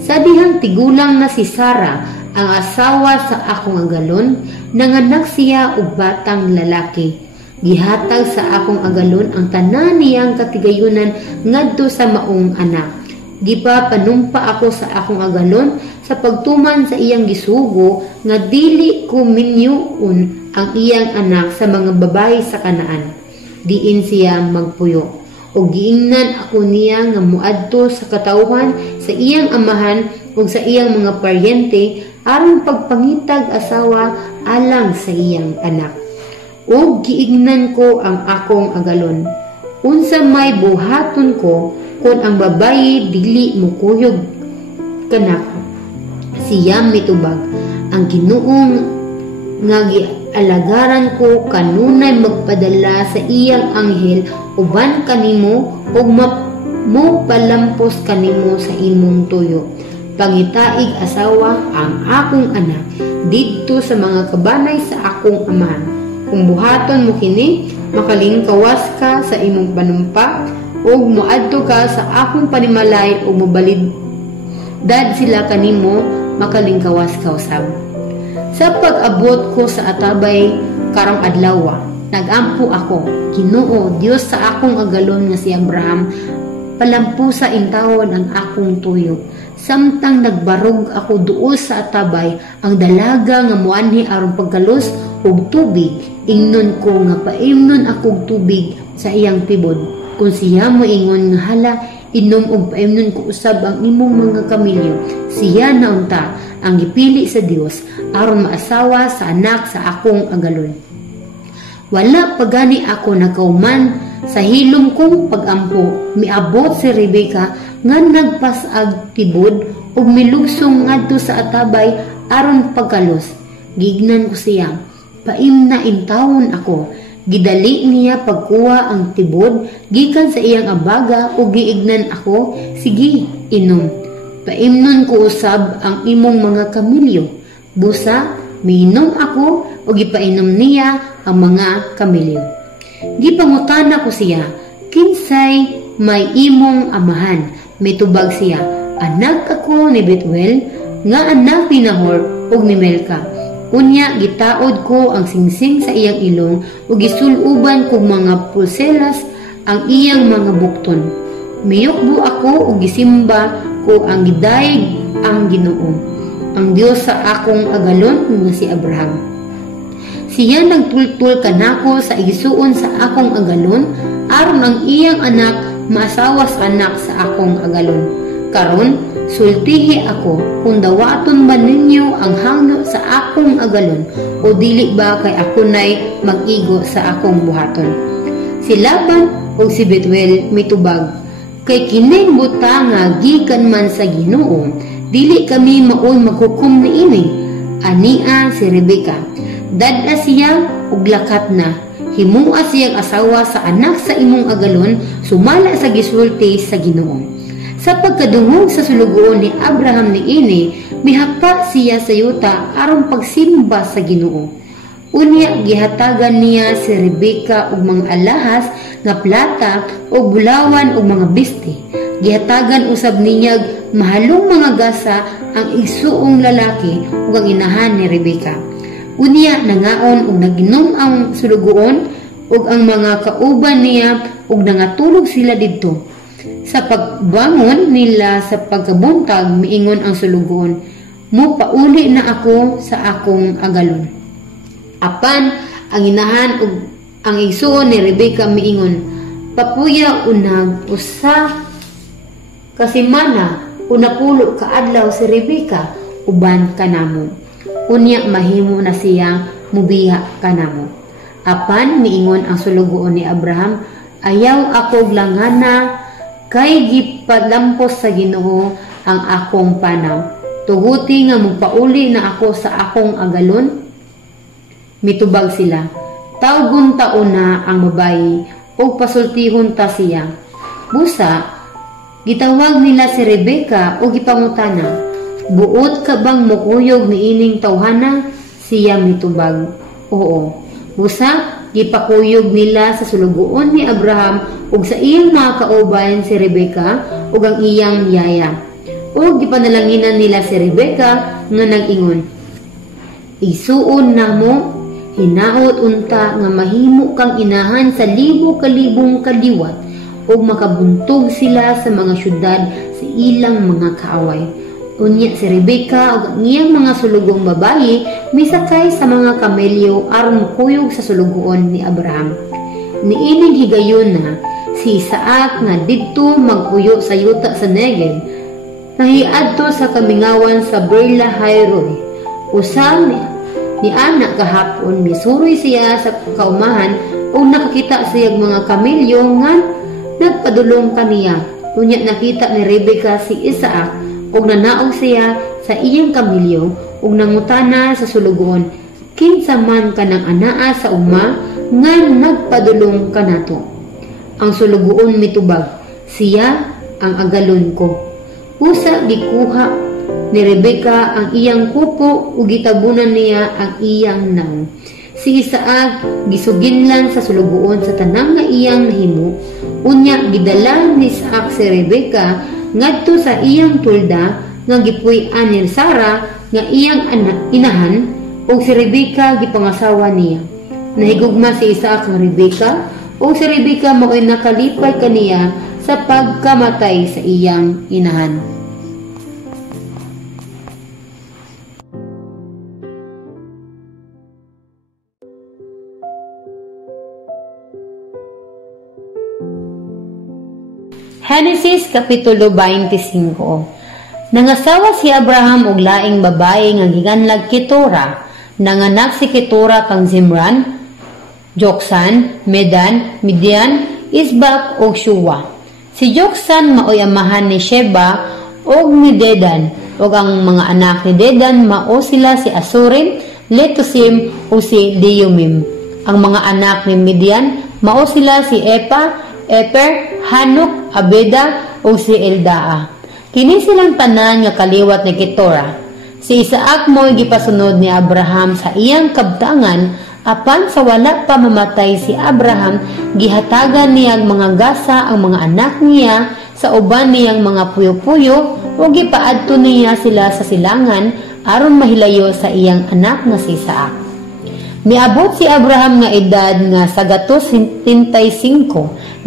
Sa dihang tigulang na si Sarah, ang asawa sa akong agalon, nanganak siya og batang lalaki. Gihatag sa akong agalon ang tanan niyang katigayunan ngadto sa maong anak. Gipa panumpa ako sa akong agalon sa pagtuman sa iyang gisugo nga dili ko minyuon ang iyang anak sa mga babae sa Kanaan. Diin siya magpuyo. O giingnan ako niya nga muadto sa katawhan sa iyang amahan ug sa iyang mga paryente aron pagpangitag asawa alang sa iyang anak. O giingnan ko ang akong agalon. Unsa may buhaton ko kung ang babayi dili mukuyog kanako. Siya mitubag, ang Ginoong nga gialagaran ko kanunay magpadala sa iyang anghel uban kanimo ug mo palampos kanimo sa imong tuyo. Pangitaig asawa ang akong anak didto sa mga kabanay sa akong amahan. Kung buhaton mo kini, makalingkawas ka sa imong panumpa ug moadto ka sa akong panimalay ug mobalid dad sila kanimo makalingkawas kausab. Sa pag-abot ko sa atabay karong adlaw, nagampo ako, Ginoo Dios sa akong agalon nga si Abraham, palampusa intawon ang akong tuyo. Samtang nagbarog ako duol sa atabay, ang dalaga nga muanhi aron pagkalos og tubig, ingnon ko nga paimnon akog tubig sa iyang tibod. Kung siya moingon nga hala, inom og paimnon ko usab ang imong mga kamilyo, siya naunta ang gipili sa Dios aron maasawa sa anak sa akong agalon. Wala pagani ako nakauman sa hilom kong pagampo, miabot si Rebecca nga nagpasag tibod ug milugsong ngadto sa atabay aron pagkalos. Gignan ko siya, paimna intawon ako. Gidali niya pagkuha ang tibod gikan sa iyang abaga ug giignan ako, sige, inom. Paimnon ko usab ang imong mga kamilyo. Busa, miinom ako ug gipainom niya ang mga kamilyo. Gipangutana ko siya, kinsay may imong amahan? Mitubag siya, anak ako ni Betuel, nga anak ni Nahor ug ni Melka. Unya gitaod ko ang singsing sa iyang ilong ug gisuluban kog mga pulseras ang iyang mga bukton. Miyukbo ako ug gisimba ko ang gidayeg ang Ginoo, ang Dios sa akong agalon nga si Abraham. Siya nagtultul kanako sa igsuon sa akong agalon aron ang iyang anak maasawa sa anak sa akong agalon. Karon sultihi ako kung dawaton ba ninyo ang hangyo sa akong agalon o dili ba kay ako nay mag-igo sa akong buhaton. Si Laban o si Betuel mitubag, kay kining butanga gikan man sa Ginoo, dili kami maoy maghukom niini. Ania si Rebecca, dada siya ug lakat na, himua siyang asawa sa anak sa imong agalon, sumala sa gisulti sa Ginoo. Sa pagkadungog sa sulugoon ni Abraham niini, mihapa siya sa yuta aron pagsimba sa Ginoo. Unya gihatagan niya si Rebecca og mga alahas nga plata og bulawan og mga biste. Gihatagan usab niya mahalong mga gasa ang igsuong lalaki ug ang inahan ni Rebecca. Unya nangaon og naginom ang sulugoon ug ang mga kauban niya ug nangatulog sila didto. Sa pagbangon nila sa pagkabuntag, miingon ang sulugoon, mo pauli na ako sa akong agalon. Apan ang inahan ug ang igsuon ni Rebecca miingon, papuya unag usa kasimana unapulo kaadlaw si Rebecca uban kanamo. Unya mahimo na siya mubiha kanamo. Apan miingon ang sulugoon ni Abraham, ayaw ako langana kay gipalampos sa Ginoo ang akong panaw. Tuguti nga magpauli na ako sa akong agalon. Mitubag sila, tawgon taon na ang babayi o pasultihon ta siya. Busa, gitawag nila si Rebecca o gipangutana, buot ka bang mukuyog ni ining tawhana? Siya mitubag, oo. Busa, gipakuyog nila sa sulugoon ni Abraham ug sa iyang mga kauban si Rebecca ug ang iyang yaya. Ug gipanalanginan nila si Rebecca nga nag-ingon, isuon na mo, hinaot unta nga mahimo kang inahan sa libo-kalibong kaliwat ug makabuntog sila sa mga syudad sa ilang mga kaaway. Unya si Rebecca ug ang iyang mga sulugong babayi misakay sa mga kamelyo aron mukuyog sa sulugoon ni Abraham. Niining higayon na si Isaac nga didto maguyo sa yuta sa Negev, nahiadto sa kamingawan sa Berla Hayroy. Usang ni anak kahapon misuroy siya sa kaumahan ug nakakita siya mga kamelyo nga nagpadulong kaniya. Unya nakita ni Rebecca si Isaac ug nanaog siya sa iyang kamilyo ug nangutana sa sulugoon, kinsa man kanang anaa sa uma nga nagpadulong kanato. Ang sulugoon mitubag, siya ang agalon ko. Usa gikuha ni Rebecca ang iyang kupo ug gitabunan niya ang iyang naong. Si Isaac gisuginlan sa sulugoon sa tanang nga iyang nahimo. Unya gidala ni Isaac si Rebecca ngadto sa iyang tulda nga gipuy-an ni Sara nga iyang inahan ug si Rebecca gipangasawa niya. Nahigugma si Isaac nga Rebecca ug si Rebecca mao'y nakalipay kaniya sa pagkamatay sa iyang inahan. Genesis Kapitulo 25. Nangasawa si Abraham og laing babae nga giganlag Ketura. Nanganak si Ketura kang Zimran, Joksan, Medan, Midian, Isbak ug Shuwa. Si Joksan maoy amahan ni Sheba ug ni Dedan, ug ang mga anak ni Dedan mao sila si Asurim, Letusim ug si Diumim. Ang mga anak ni Midian mao sila si Epa, Eper, Hanuk, Abeda ug si Eldaa. Kini silang tanan nga kaliwat ni Ketura. Si Isaac mo'y gipasunod ni Abraham sa iyang kabtangan, apan sa wala pa mamatay si Abraham, gihatagan niyang mga gasa ang mga anak niya sa uban niyang mga puyo-puyo o gipaadto niya sila sa silangan aron mahilayo sa iyang anak nga si Isaac. Miabot si Abraham nga edad nga sa 175.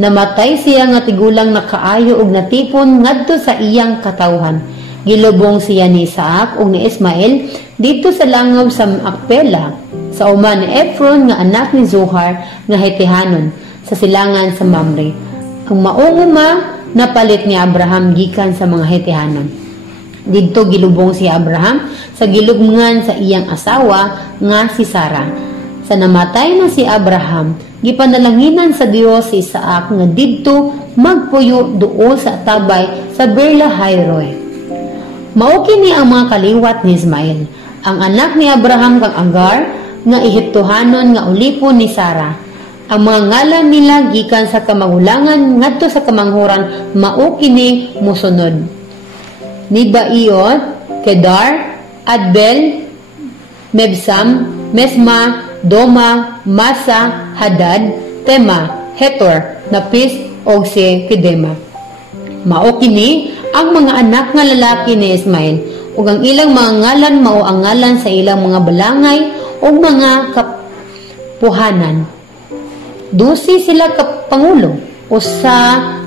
Namatay siya nga tigulang nakaayo ug natipon ngadto sa iyang katawhan. Gilubong siya ni Isaac ug ni Ismael dito sa langob sa Makpela, sa uma ni Ephron nga anak ni Zohar nga Hetihanon, sa silangan sa Mamre. Ang maong uma napalit ni Abraham gikan sa mga Hetihanon. Didto gilubong si Abraham sa gilubngan sa iyang asawa nga si Sara. Sa namatay na si Abraham, gipanalanginan sa Dios si Isaac nga didto magpuyo duol sa tabay sa Beer-lahai-roi. Mao kini ang mga kaliwat ni Ismael, ang anak ni Abraham kang Agar nga Ehiptohanon nga ulipon ni Sara. Ang mga ngalan nila gikan sa kamagulangan ngadto sa kamanghuran mao kini mosunod: Nibaiot, Kedar, Adbel, Mebsam, Mesma, Doma, Masa, Hadad, Tema, Hetor, Napis, og si Kedema. Mao kini ang mga anak nga lalaki ni Ismael, ug ang ilang mga ngalan mao ang ngalan sa ilang mga balangay ug mga kapuhanan. 12 sila ka pangulo, usa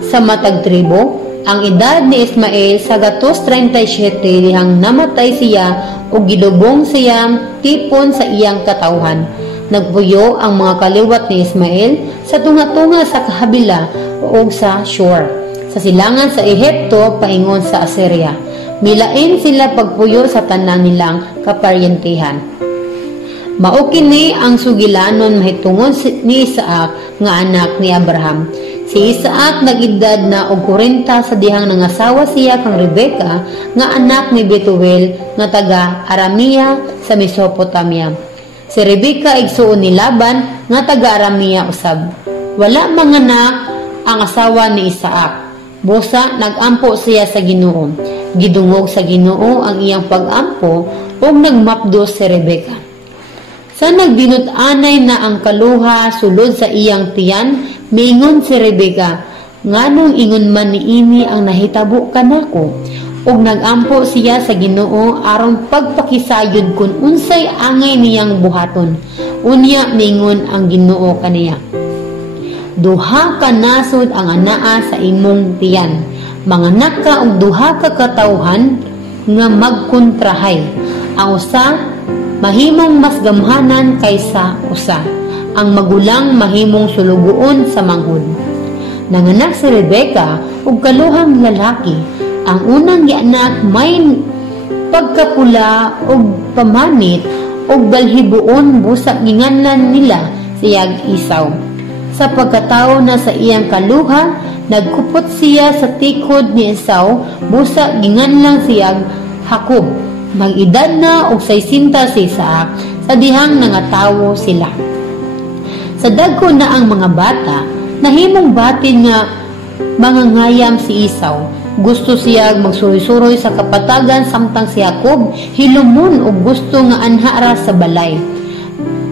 sa matag tribo. Ang edad ni Ismael sa 37 dihang namatay siya ug gilubong siya tipon sa iyang katawhan. Nagpuyo ang mga kaliwat ni Ismael sa tunga-tunga sa kahabila ug sa Shur, sa silangan sa Ehipto paingon sa Assyria. Milain sila pagpuyo sa tanan nilang kaparyentehan. Mao kini ang sugilanon mahitungod ni Isaac nga anak ni Abraham. Si Isaac nag-edad na og 40 sa dihang nangasawa siya kang Rebecca nga anak ni Betuel nga taga Aramea sa Mesopotamia. Si Rebecca igsuon ni Laban nga taga Aramea usab. Wala manganak ang asawa ni Isaac. Busa nagampo siya sa Ginoo. Gidungog sa Ginoo ang iyang pag-ampo ug nagmapdos si Rebecca. Sa nagdinut-anay na ang kaluha sulod sa iyang tiyan, miingon si Rebecca, nganong ingon man niini ang nahitabo kanako, ug nagampo siya sa Ginoo aron pagpakisayod kun unsay angay niyang buhaton. Unya miingon ang Ginoo kaniya, duha ka nasod ang anaa sa imong tiyan, manganak ka og duha ka katawhan nga magkontrahay. Ang usa mahimong mas gamhanan kaysa usa, ang magulang mahimong sulugoon sa manghod. Nanganak si Rebecca og kaluhang lalaki. Ang unang gianak may pagkapula og pamanit og balhibuon, busa ginganlan nila siyag Isaw. Sa pagkatawo na sa iyang kaluha, nagkupot siya sa tikod ni Isaw, busa ginganlan siyag Jacob. Mag-edad na og 60 si Isaac sa dihang nangatawo sila. Sa dagko na ang mga bata, nahimong batin nga mangangayam si Isaw. Gusto siya magsuroy-suroy sa kapatagan samtang si Jacob hilumon og gusto nga anhara sa balay.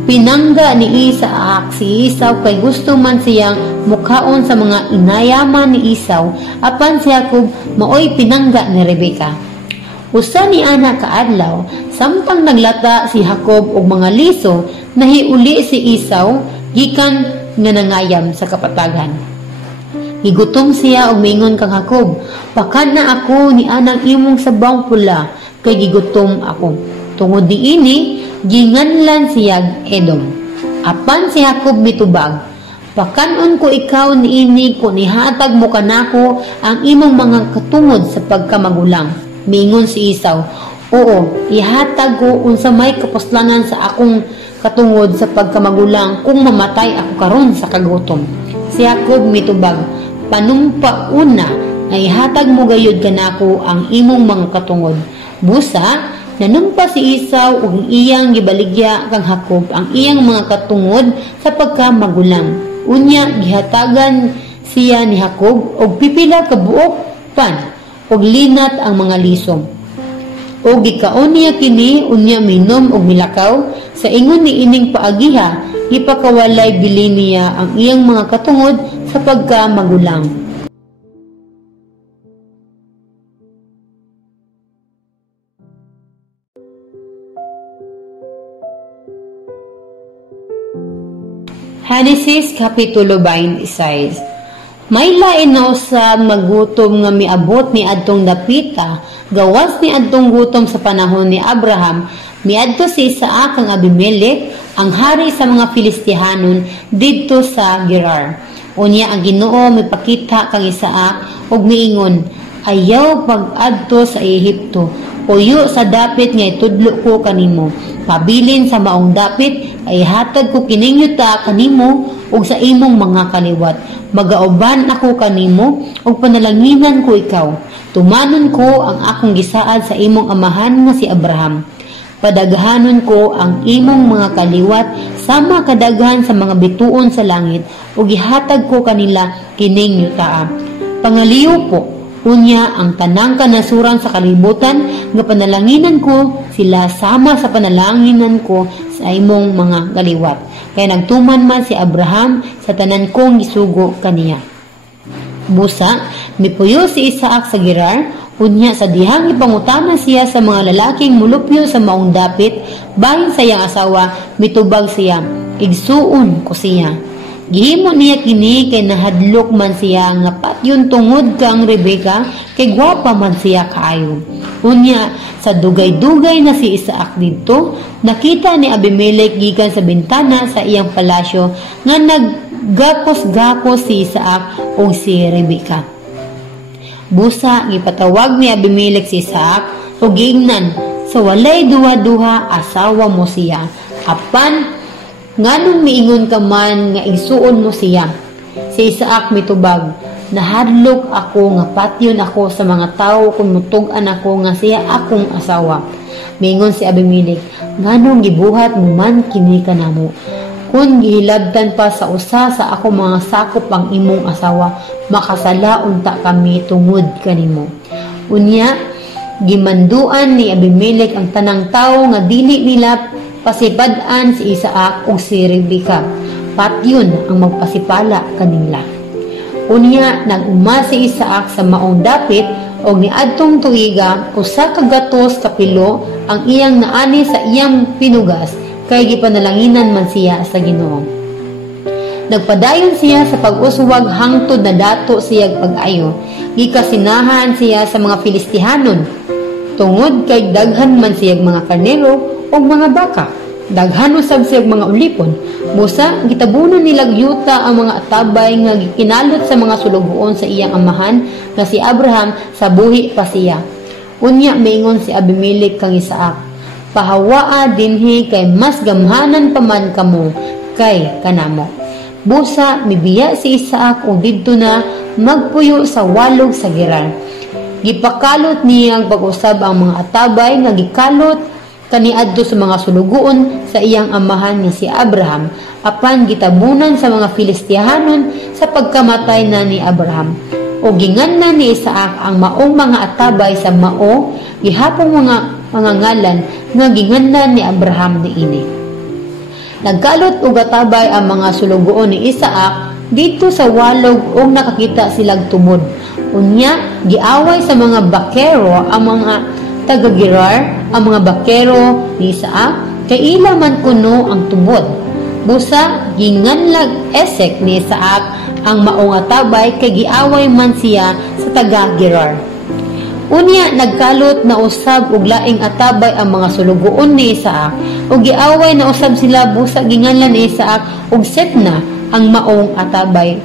Pinangga ni Isaac si Isaw kay gusto man siyang mukhaon sa mga inayaman ni Isaw, apan si Jacob maoy pinangga ni Rebecca. Usa ni ana kaadlaw, samtang naglata si Jacob og mga liso, nahiuli si Esau gikan nga nangayam sa kapatagan. Gigutom siya og mingon kang Jacob, "Pakan na ako ni anang imong sabang pula, kay gigutom ako." Tungod niini, ginganlan siya Edom. Apan si Jacob mitubag, "Pakanon ko ikaw niini kung nihatag mo kanako ang imong mga katungod sa pagkamagulang." Mingon si Esau, "Oo, ihatag ko unsa may kapuslanan sa akong katungod sa pagkamagulang kung mamatay ako karon sa kagutom." Si Jacob mitubag, "Panumpa una na ihatag mo gayud kanako ang imong mga katungod." Busa, nanumpa si Esau ug iyang gibaligya kang Jacob ang iyang mga katungod sa pagkamagulang. Unya gihatagan siya ni Jacob og pipila ka buok pan og linat ang mga lisom. O gikaon niya kini unya minom og milakaw sa ingon ni ining paagiha, ipakawalay bili niya ang iyang mga katungod sa pagkamagulang. Genesis Kapitulo 26. May lain na sa magutom nga miabot ni adtong dapita, gawas ni adtong gutom sa panahon ni Abraham, miadto si Isaac ang Abimelech, ang hari sa mga Filistihanon didto sa Gerar. Unya ang Ginoo mipakita kang Isaac ug miingon, "Ayaw pag-adto sa Ehipto, puyo sa dapit nga itudlo ko kanimo. Pabilin sa maong dapit ay hatag ko kining yuta kanimo ug sa imong mga kaliwat. Magauban ako kanimo ug panalanginan ko ikaw. Tumanon ko ang akong gisaad sa imong amahan nga si Abraham. Padaghanon ko ang imong mga kaliwat sama kadaghan sa mga bituon sa langit ug ihatag ko kanila kining yuta. Pangaliw po unya ang tanang kanasuran sa kalibutan nga panalanginan ko sila sama sa panalanginan ko sa imong mga kaliwat. Kaya nagtuman man si Abraham sa tanan kong gisugo kaniya." Busa, mipuyo si Isaac sa Gerar, unya sa dihang ipangutana siya sa mga lalaking mulupyo sa maong dapit, bahin sa iyang asawa, mitubag siya, "Igsuon ko siya." Gihimo niya kini kay nahadlok man siya nga patyon tungod kang Rebeka kay gwapa man siya kaayo. Unya sa dugay-dugay na si Isaac didto, nakita ni Abimelech gikan sa bintana sa iyang palasyo nga naggakos-gakos si Isaac ug si Rebeka. Busa gipatawag ni Abimelech si Isaac ug giingnan, "Sa walay duha-duha asawa mo siya. Apan nganong miingon ka man nga igsuon mo siya?" Si Isaac mitubag, "Nahadlok ako nga patyon ako sa mga tawo kung mutug-an ako nga siya akong asawa." Miingon si Abimelech, "Nganong gibuhat mo man kini kanamo? Kung gihilabtan pa sa usa sa ako mga sakop ang imong asawa, makasala unta kami tungod kanimo." Unya gimanduan ni Abimelech ang tanang tawo nga dili nila pasipad-an si Isaac ug si Rebeka, patyon ang magpasipala kanila. Unya nag-uma si Isaac sa maong dapit og niadtong tuiga usa ka gatos ka pilo ang iyang naani sa iyang pinugas kay gipanalanginan man siya sa Ginoo. Nagpadayon siya sa pag-uswag hangtod na dato siya pag-ayo. Gikasinahan siya sa mga Filistihanon tungod kay daghan man siya mga karnero o mga baka. Daghan usab siya mga ulipon. Busa gitabunan nila yuta ang mga atabay nga gikinalot sa mga sulugoon sa iyang amahan nga si Abraham sa buhi pa siya. Unya miingon si Abimelech kang Isaac, "Pahawaa dinhi kay mas gamhanan pa man kamo kay kanamo." Busa mibiya si Isaac ug didto na magpuyo sa walog sa Gerar. Gipakalot niyang pag-usab ang mga atabay nga gikalot kaniadto sa mga sulugoon sa iyang amahan ni si Abraham, apan gitabunan sa mga Filistihanon sa pagkamatay na ni Abraham. O ginganna ni Isaac ang maong mga atabay sa mao, gihapong mga ngalan nga ginganna ni Abraham niini. Nagkalot og atabay ang mga sulugoon ni Isaac dito sa walog ug nakakita silang tumod. Unya giaway sa mga bakero ang mga taga Gerar, ang mga bakero ni Isaac, kay ila man kuno ang tubod. Busa, ginganlag Esek ni Isaac ang maong atabay, kay giaway man siya sa taga Gerar. Unya, nagkalot na usab og laing atabay ang mga sulugoon ni Isaac, ug giaway na usab sila. Busa, ginganlan ni Isaac og Setna ang maong atabay.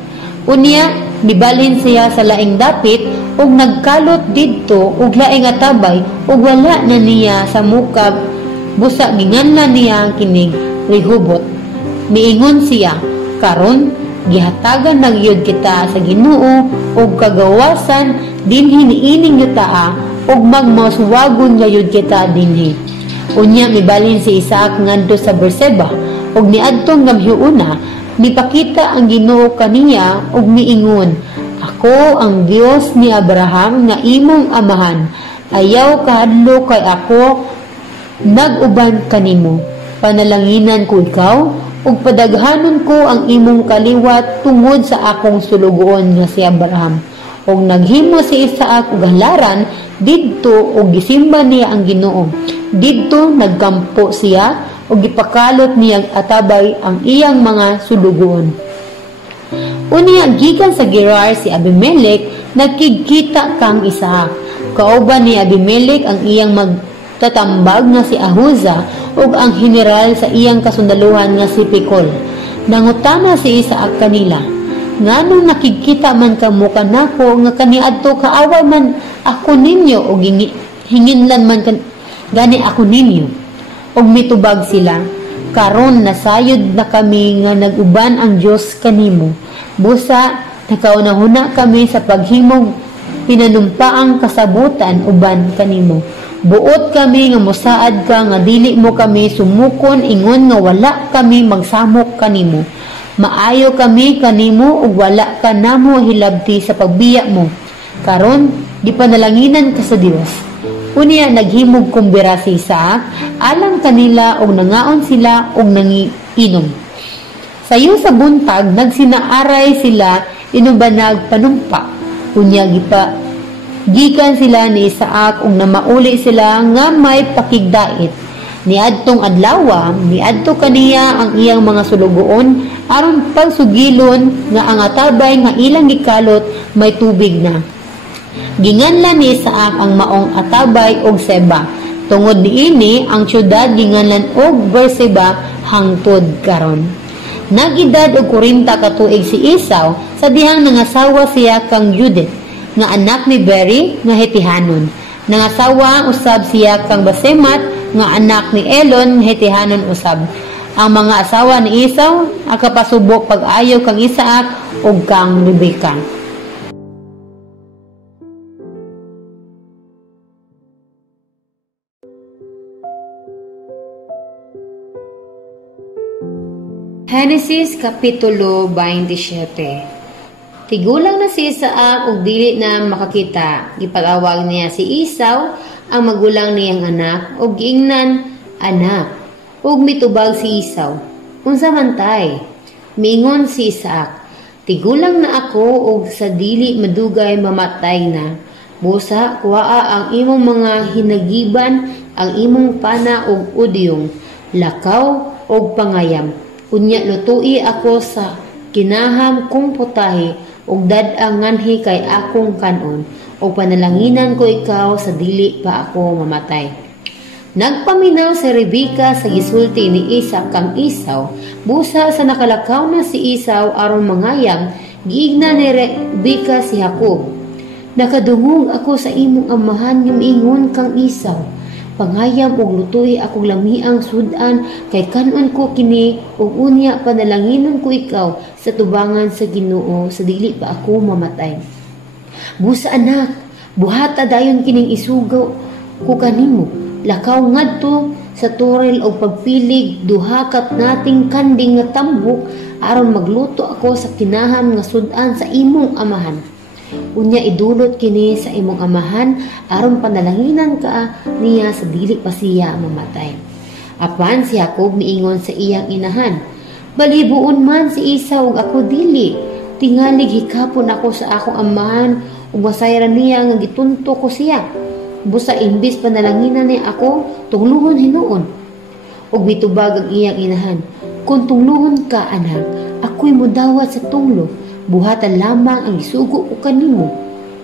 Unya, mibalhin siya sa laing dapit ug nagkalot didto og laing atabay ug wala na niya sa mukab. Busa, ginganlan niya kining Rehobot. Miingon siya, karon gihatagan na gyud kita sa Ginoo og kagawasan dinhi niining yutaa ug magmasuwagon gyud kita dinhi. Unya, mibalhin si Isaac ngadto sa Berseba ug niadtong gamhiuna. Mipakita ang Ginoo kaniya ug miingon, ako ang Dios ni Abraham nga imong amahan. Ayaw kahadlo kay ako nag-uban kanimo. Panalanginan ko ikaw ug padaghanon ko ang imong kaliwat tungod sa akong sulugoon nga si Abraham. Ug naghimo si Isaac og halaran didto ug gisimba niya ang Ginoo. Didto nagkampo siya o gipakalot niyang atabay ang iyang mga sulugoon. Unya, gikan sa Gerar si Abimelech, nagkikita kang Isaac. Kauban ni Abimelech ang iyang magtatambag nga si Ahuza ug ang general sa iyang kasundaluhan nga si Pikol. Nangutana si Isaac kanila, nganong nakikita man kamo kanako nga kaniadto kaaway man ako ninyo o hinginlan man gani ako ninyo. Og mitubag sila, karon nasayod na kami nga naguban ang Dios kanimo. Busa, nakaunahuna kami sa paghimog pinanumpaang kasabutan uban kanimo. Buot kami nga mosaad ka nga dili mo kami sumukon ingon nga wala kami magsamok kanimo. Maayo kami kanimo ug wala ka namo hilabti sa pagbiya mo. Karon gipanalanginan ka sa Dios. Unya, naghimog kumbira si Isaac alang kanila og nangaon sila og nangiinom. Sayo sa buntag nagsinaaray sila inubanag panumpa. Unya, gikan sila ni Isaac og namauli sila nga may pakigdait. Niadtong adlaw niadto kaniya ang iyang mga sulugoon aron pagsugilon nga ang atabay nga ilang gikalot may tubig na. Ginganlan ni Isaac ang maong atabay og Seba. Tungod niini ang syudad ginganlan og Berseba hangtod karon. Nagidad og 40 ka tuig si Esau sa dihang nangasawa siya kang Judith nga anak ni Beri nga Hetihanon. Nangasawa usab siya kang Basemat nga anak ni Elon Hetihanon usab. Ang mga asawa ni Esau akapasubok pag-ayo kang Isaac ug kang Rebecca. Genesis Kapitulo 27. Tigulang na si Isaac ug dili na makakita. Gipatawag niya si Esau ang magulang niyang anak ug giingnan anak. Ug mitubag si Esau, unsa man tay? Mingon si Isaac, tigulang na ako ug sa dili madugay mamatay na. Busa kuwaa ang imong mga hinagiban, ang imong pana ug udyong, lakaw ug pangayam. Unya lutui ako sa kinaham kong putahe ug dad-ang nganhi kay akong kanon ug panalanginan ko ikaw sa dili pa ako mamatay. Nagpaminaw si Rebecca sa gisulti ni Isaac kang Esau. Busa sa nakalakaw na si Esau aron mangayam, giigna ni Rebecca si Jacob. Nakadungog ako sa imong amahan yung ingon kang Esau. Pangayam og lutoy akong lamiang sudan kay kanon ko kini ug unya panalanginon ko ikaw sa tubangan sa Ginoo sa dili pa ako mamatay. Busa anak, buhata dayon kining isugaw ko kanimo. Lakaw ngadto sa turel og pagpilig duha kat nating kanding nga tambok aron magluto ako sa kinaham nga sudan sa imong amahan. Unya idulot kini sa imong amahan aron panalanginan ka niya sa dili pa siya mamatay. Apan si Jacob miingon sa iyang inahan, balibuon man si Esau ug ako dili. Tingalig hikapon ako sa akong amahan ug masayran niya nga gitunto ko siya. Busa imbis panalanginan ni ako, tungluhon hinuon. Ug mitubag ang iyang inahan, kung tungluhon ka anak, ako'y mudawat sa tunglo, buhatan lamang ang isugo ko kanimo.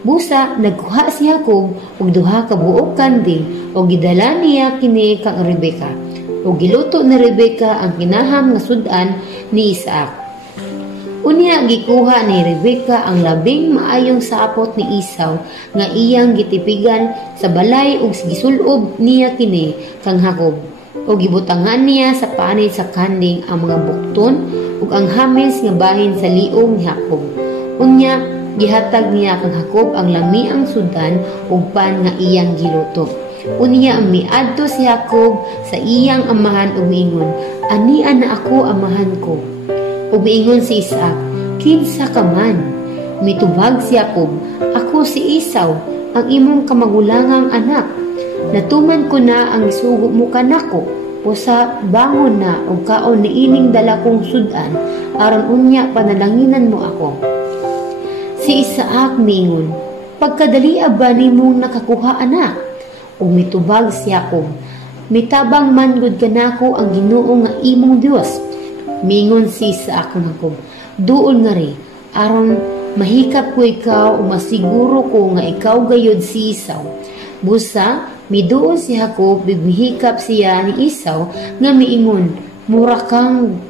Busa nagkuha si Jacob og duha ka buok kandi ug gidala niya kini kang Rebeka. Ug giluto ni Rebeka ang kinaham nga sudan ni Isaac. Unya gikuha ni Rebeka ang labing maayong sapot ni Esau nga iyang gitipigan sa balay ug gisulob niya kini kang Jacob. Ug gibutangan niya sa panit sa kanding ang mga bukton ug ang hamis nga bahin sa liog ni Jacob. Unya gihatag niya kang Jacob ang lamiang sudan ug pan nga iyang giluto. Unya ang miadto si Jacob sa iyang amahan ug miingon, "Ani ana ako amahan ko." Ug miingon si Isaac, "Kinsa ka man?" Mitubag si Jacob, "Ako si Esau, ang imong kamagulangang anak. Natuman ko na ang isugo mo kanako. Usa bangon na ug kaon niining dala kong sudan aron unya panalanginan mo ako." Si Isaac miingon, "Pagkadali ba nimong nakakuha anak?" Ug mitubag si Jacob, "Mitabang man gud kanako ang Ginoo nga imong Dios." Mingon si Isaac kang Jacob, "Duol nga ri, aron mahikap ko ikaw o masiguro ko nga ikaw gayod si Esau." Busa miduol si Jacob bibihikap siya ni Esau nga miingon, "Mura kang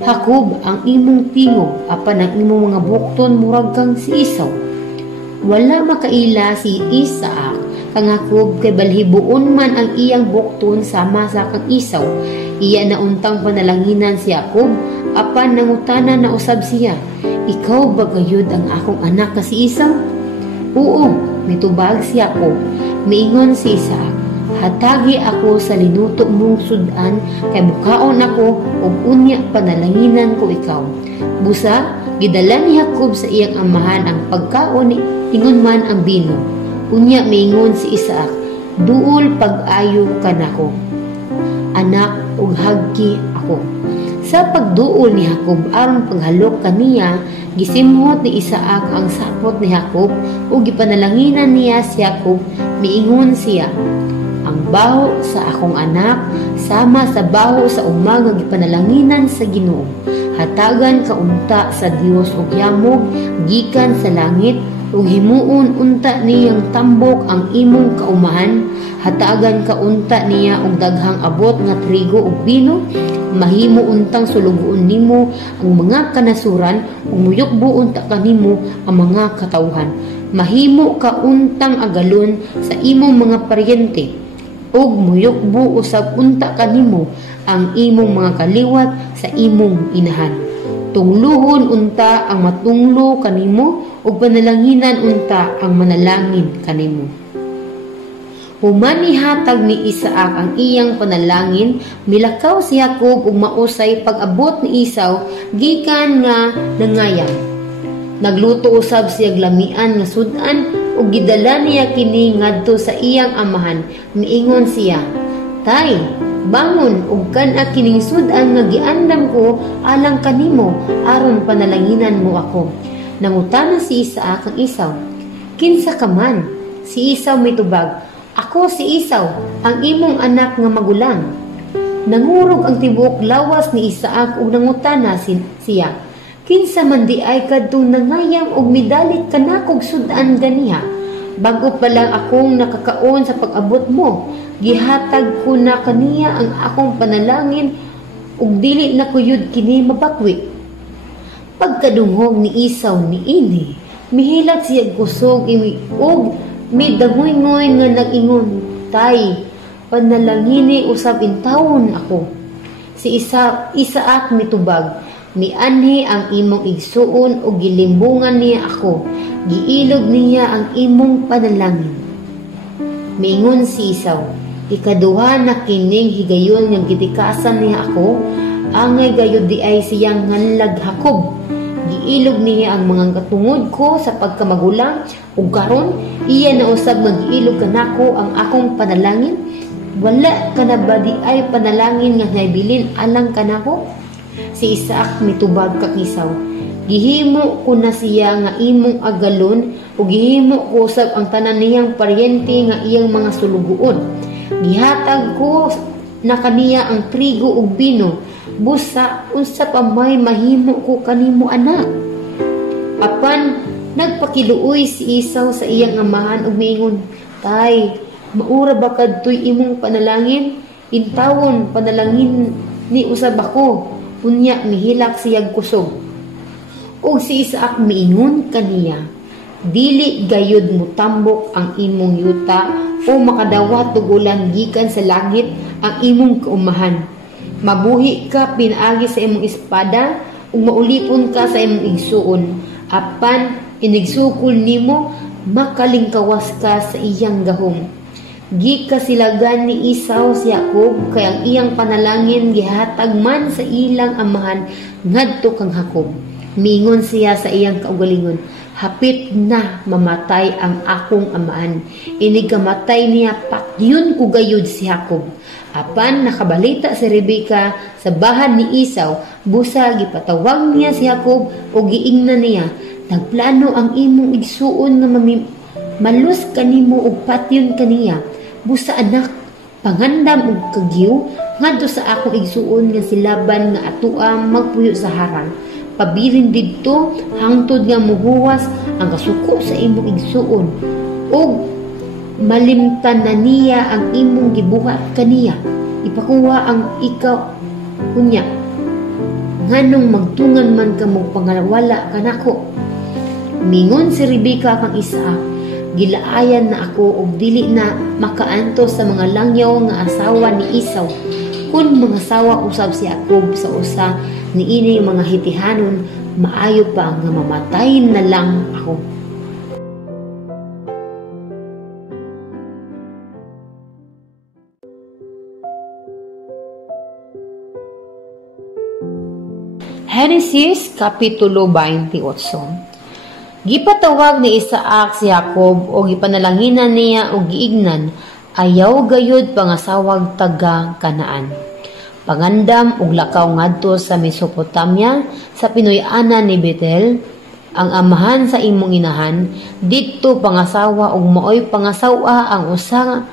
Jacob ang imong tingog, apan ang imong mga bukton murag kang si Esau." Wala makaila si Isaac kang Jacob kay balhibuon man ang iyang bukton sama sa kang Esau. Iya na untang panalanginan si Jacob, apan nangutanan na usab siya, "Ikaw ba gayud ang akong anak nga si Esau?" "Oo," mitubag si Jacob. Miingon si Isaac, "Hatagi ako sa linuto mong sudan kay mukaon ako ug unya panalanginan ko ikaw." Busa gidala ni Jacob sa iyang amahan ang pagkaon ingon man ang bino. Unya miingon si Isaac, "Duol pag-ayo kanako, anak, ug hagki ako." Sa pagduol ni Jacob aron paghalok kaniya, gisimhot ni Isaac ang sapot ni Jacob ug gipanalanginan niya si Jacob. Miingon siya, "Ang baho sa akong anak sama sa baho sa umaga gipanalanginan sa Ginoo. Hatagan ka unta sa Dios ug yamog gikan sa langit ug himuon unta niyang tambok ang imong kaumahan. Hatagan ka unta niya og daghang abot nga trigo ug bino. Mahimo untang sulugoon nimo ang mga kanasuran ug muyokbo unta kanimo ang mga katawhan. Mahimo ka untang agalon sa imong mga paryente ug muyokbo usab unta kanimo ang imong mga kaliwat sa imong inahan. Tungluhon unta ang matunglo kanimo ug panalanginan unta ang manalangin kanimo." Human nihatag ni Isaac ang iyang panalangin, milakaw si Jacob ug mausay pag-abot ni Esau gikan nga nangayam. Nagluto usab siya lamian nga sudan ug gidala niya kini ngadto sa iyang amahan. Miingon siya, "Tay, bangon ug kana kining sudan nga giandam ko alang kanimo aron panalanginan mo ako." Nangutana si Isaac kang Esau, "Kinsa ka man?" Si Esau mitubag, "Ako si Esau, ang imong anak nga magulang." Nangurog ang tibuok lawas ni Isaac ug nangutana siya, "Kinsa man di ay kadtong nangayam og midalit kanakog sudan ganiha? Bago pa lang akong nakakaon sa pag-abot mo, gihatag ko na kaniya ang akong panalangin ug dili na kuyod kini mabakwi." Pagkadungog ni Esau niini, mihilat siya kusog ug midangoy-ngoy nga nag-ingon, "Tay, panalangini usab intawon ako." Si Isaac mitubag, "Mianhi ang imong igsuon ug gilimbungan niya ako. Giilog niya ang imong panalangin." Miingon si Esau, "Ikaduha na kining higayon nga gitikasan niya ako, angay gayud di ay siyang nganlag Jacob. Giilog niya ang mga katungod ko sa pagkamagulang ug karon iya na usab mag-ilog kanako ang akong panalangin. Wala ka na ba di ay panalangin nga naibilin alang kanako?" Si Isaac mitubag kang Esau, Gihimo ko na siya nga imong agalon ug gihimo ko usab ang tanan niyang paryente nga iyang mga sulugoon. Gihatag ko na kaniya ang trigo ug bino. Busa unsa pa may mahimo ko kanimo anak? Apan nagpakiluoy si Esau sa iyang amahan ug miingon, "Tay, maura ba kadtoy imong panalangin? Intawon panalangin ni usab ako." Unya mihilak siyag kusog. Ug si Isaac miingon kaniya, "Dili gayud mo tambok ang imong yuta o makadawat tugulan gikan sa langit ang imong kaumahan. Mabuhi ka pinaagi sa imong espada ug maulipon ka sa imong igsuon. Apan inigsukol nimo makalingkawas ka sa iyang gahom." Gikasilagan ni Esau si Jacob kay ang iyang panalangin gihatag man sa ilang amahan ngadto kang Jacob. Miingon siya sa iyang kaugalingon, "Hapit na mamatay ang akong amahan. Inig kamatay niya patyon ko gayud si Jacob." Apan nakabalita si Rebecca sa bahan ni Esau, busa gipatawag niya si Jacob o giingnan niya, "Nagplano ang imong igsuon nga malus kanimo og patyon kaniya. Busa anak, pangandam og kagyo ngadto sa akong igsuon nga si Laban nga atoa magpuyo sa harang. Pabilin didto hangtod nga muhuwas ang kasuko sa imong igsuon ug malimtan na niya ang imong gibuhat kaniya. Ipakuha ang ikaw kunya. Nganong magtungan man ka mo pangalawala kanako." Mingon si Rebecca kang Isaac, "Gilaayan na ako og dili na makaanto sa mga langyaw nga asawa ni Esau. Kung mga asawa usab si Jacob sa usa niini mga hitihanon, maayo pa nga mamatay na lang ako." Genesis Kapitulo 28. Gipatawag ni Isaac si Jacob o gipanalanginan niya o giignan, ayaw gayud pangasawag taga Kanaan. Pangandam og lakaw ngadto sa Mesopotamia sa pinuy-anan ni Bethel, ang amahan sa imong inahan, didto pangasawa og maoy pangasawa ang usa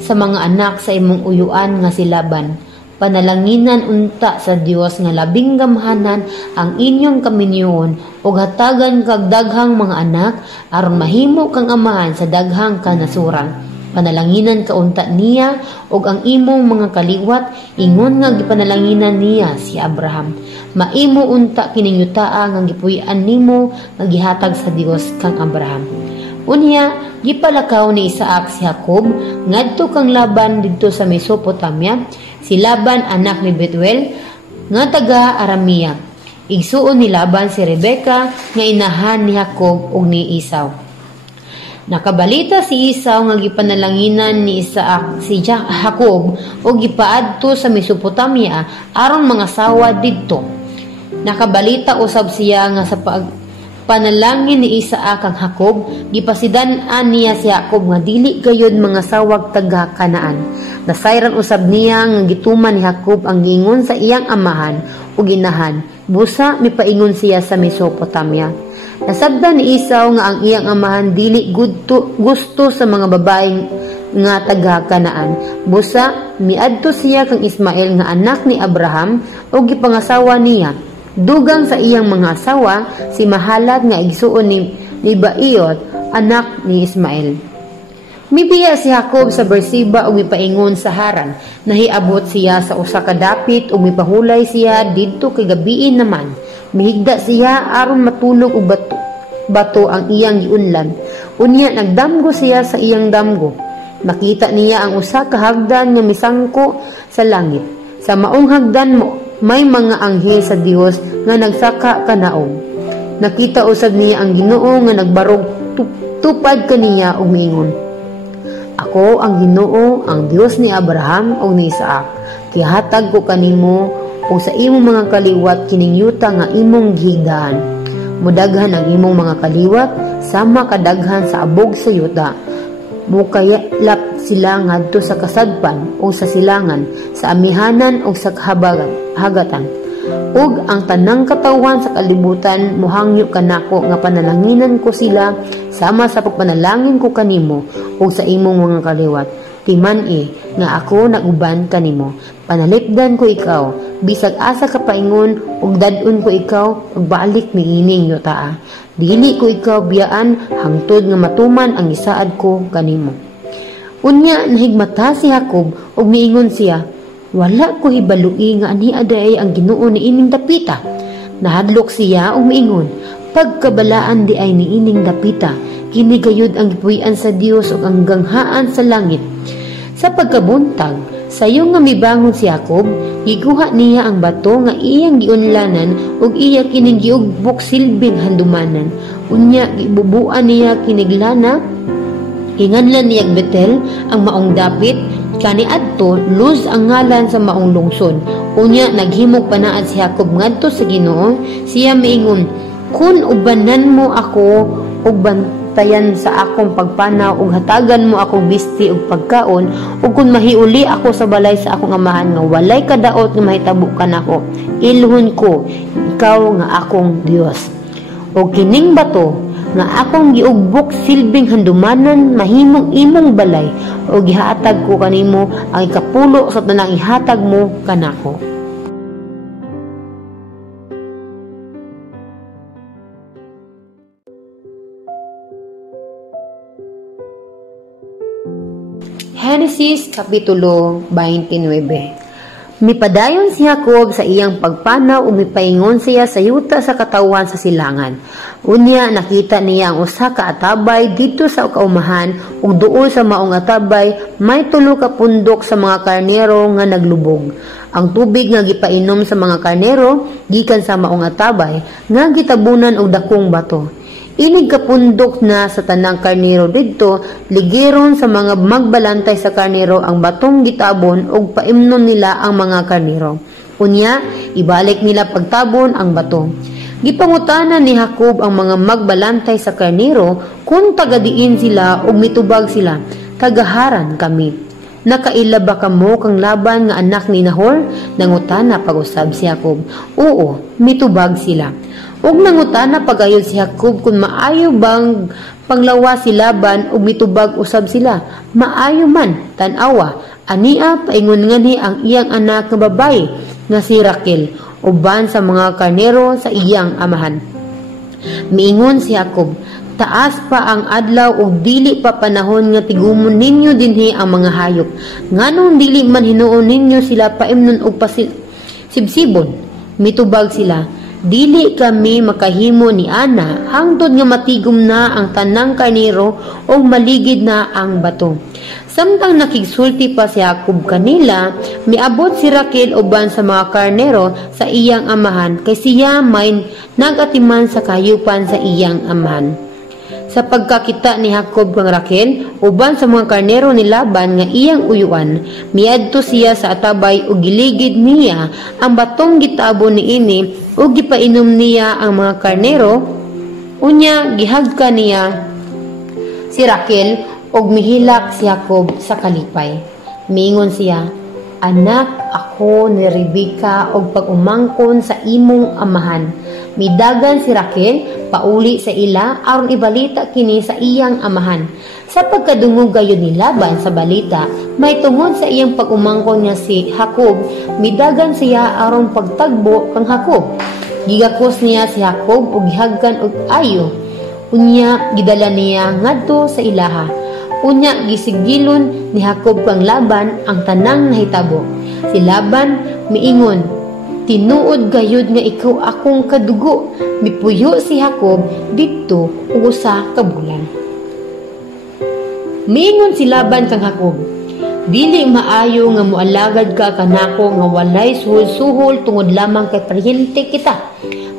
sa mga anak sa imong uyuan nga si Laban. Panalanginan unta sa Dios nga labing gamhanan ang inyong kaminyoon ug hatagan kag daghang mga anak aron mahimo kang amahan sa daghang kanasuran. Panalanginan ka unta niya ug ang imong mga kaliwat ingon nga gipanalanginan niya si Abraham. Maimo unta kining yutaa nga gipuy-an nimo nga gihatag sa Dios kang Abraham. Unya gipalakaw ni Isaac si Jacob ngadto kang Laban didto sa Mesopotamia. Si Laban anak ni Betuel nga taga Aramea. Igsuon ni Laban si Rebecca nga inahan ni Jacob ug ni Esau. Nakabalita si Esau nga gipanalanginan ni Isaac si Jacob ug gipaadto sa Mesopotamia aron mangasawa didto. Nakabalita usab siya nga sa panalangin ni Isaac kang Jacob, gipasidan-an niya si Jacob nga dili gayud mangasawag taga Kanaan. Nasayran usab niya nga gituman ni Jacob ang giingon sa iyang amahan ug inahan. Busa mipaingon siya sa Mesopotamia. Nasabdan ni Esau nga ang iyang amahan dili gusto sa mga babae nga taga Kanaan. Busa miadto siya kang Ismael nga anak ni Abraham ug gipangasawa niya. Dugang sa iyang mga asawa si Mahalat nga igsuon ni Baiot anak ni Ismael. Mibiya si Jacob sa Beersheba ug mipaingon sa Haran. Nahiabot siya sa usa ka dapit ug mipahulay siya didto kay gabiin naman. Mihigda siya aron matulog og bato ang iyang giunlan. Unya nagdamgo siya sa iyang damgo. Makita niya ang usa ka hagdan nga misangko sa langit. Sa maong hagdan mo may mga anghel sa Dios nga nagsaka kanaog. Nakita usab niya ang Ginoo nga nagbarog tupad kaniya og miingon, "Ako ang Ginoo, ang Dios ni Abraham ug ni Isaac. Kihatag ko kanimo ug sa imong mga kaliwat kining yuta nga imong gihigdaan. Mudaghan ang imong mga kaliwat sama kadaghan sa abog sa yuta. Mukayalap sila ngadto sa kasadpan o sa silangan, sa amihanan o sa hagatan. ug ang tanang katawhan sa kalibutan mohangyo kanako nga panalanginan ko sila sama sa pagpanalangin ko kanimo ug sa imong mga kaliwat. Timan-i nga ako naguban kanimo. Panalipdan ko ikaw, bisag asa ka paingon ug dad-on ko ikaw ug balik miining yutaa. Dili ko ikaw biyaan hangtod nga matuman ang isaad ko kanimo. Unya nahigmata si Jacob ug miingon siya, wala ko hibalui nga ani aday ang Ginoo ni ining dapita. Nahadlok siya ug miingon, pagkabalaan di ay ni ining dapita, kini gayud ang gipuy-an sa Dios ug ang ganghaan sa langit. Sa pagkabuntag, sayo nga mibangon si Jacob, giguha niya ang bato nga iyang giunlanan ug iya kining giugbok silbing handumanan. Unya gibubuan niya kiniglana, inganlan niya Betel ang maong dapit, kaniadto Luz ang ngalan sa maong lungsod. Unya naghimog panaad si Jacob ngadto sa Ginoo, siya miingon, kun ubanan mo ako ug bantayan sa akong pagpanaw ug hatagan mo akong bisti ug pagkaon ug kun mahiuli ako sa balay sa akong amahan nga walay kadaot nga mahitabo kanako, ilhon ko ikaw nga akong Dios. Ug kining bato nga akong giugbok silbing handumanan mahimong imong balay ug gihatag ko kanimo ang ikapulo sa tanang ihatag mo kanako. Genesis Kapitulo 29. Mipadayon si Jacob sa iyang pagpanaw ug mipaingon siya sa yuta sa katawan sa silangan. Unya nakita niya ang usa ka atabay dito sa kaumahan ug duol sa maong atabay may tulo ka pundok sa mga karnero nga naglubog. Ang tubig nga gipainom sa mga karnero gikan sa maong atabay nga gitabunan og dakong bato. Inig kapundok na sa tanang karnero didto, ligiron sa mga magbalantay sa karnero ang batong gitabon ug paimnon nila ang mga karnero. Unya, ibalik nila pagtabon ang bato. Gipangutanan ni Jacob ang mga magbalantay sa karnero kung tagadiin sila ug mitubag sila, tagaharan kami. Nakaila ba kamo kang Laban nga anak ni Nahor? Nangutana pag-usab si Jacob. Oo, mitubag sila. Ug nangutana pagayon si Jacob kung maayo bang panglawa si Laban ug mitubag usab sila. Maayo man, tan-awa. Ania paingon ngani ang iyang anak nga babaye nga si Raquel uban sa mga karnero sa iyang amahan. Miingon si Jacob, taas pa ang adlaw ug dili pa panahon nga tigumon ninyo dinhi ang mga hayop. Nganong dili man hinuon ninyo sila paimnon og sibsibon? Mitubag sila, dili kami makahimo ni ana hangtod nga matigom na ang tanang karnero o maligid na ang bato. Samtang nakigsulti pa si Jacob kanila, miabot si Raquel uban sa mga karnero sa iyang amahan kay siya may nagatiman sa kahayupan sa iyang amahan. Sa pagkakita ni Jacob kang Raquel uban sa mga karnero ni Laban nga iyang uyuan, miadto siya sa atabay ug giligid niya ang batong gitabo niini ug gipainom niya ang mga karnero. Unya gihagka niya si Raquel ug mihilak si Jacob sa kalipay. Miingon siya, anak ako ni Rebecca og pag-umangkon sa imong amahan. Midagan si Raquel pauli sa ila aron ibalita kini sa iyang amahan. Sa pagkadungog gayud ni Laban sa balita, may tungod sa iyang pag-umangkon nga si Jacob, midagan siya aron pagtagbo kang Jacob. Gigakos niya si Jacob ug gihagkan og ayo. Unya gidala niya ngadto sa ilaha. Unya gisigilon ni Jacob kang Laban ang tanang nahitabo. Si Laban miingon, tinuod gayud nga ikaw akong kadugo. Mipuyo si Jacob didto ug usa ka bulan. Miingon si Laban kang Jacob, dili maayo nga moalagad ka kanako nga walay suhol-suhol tungod lamang kay paryente kita.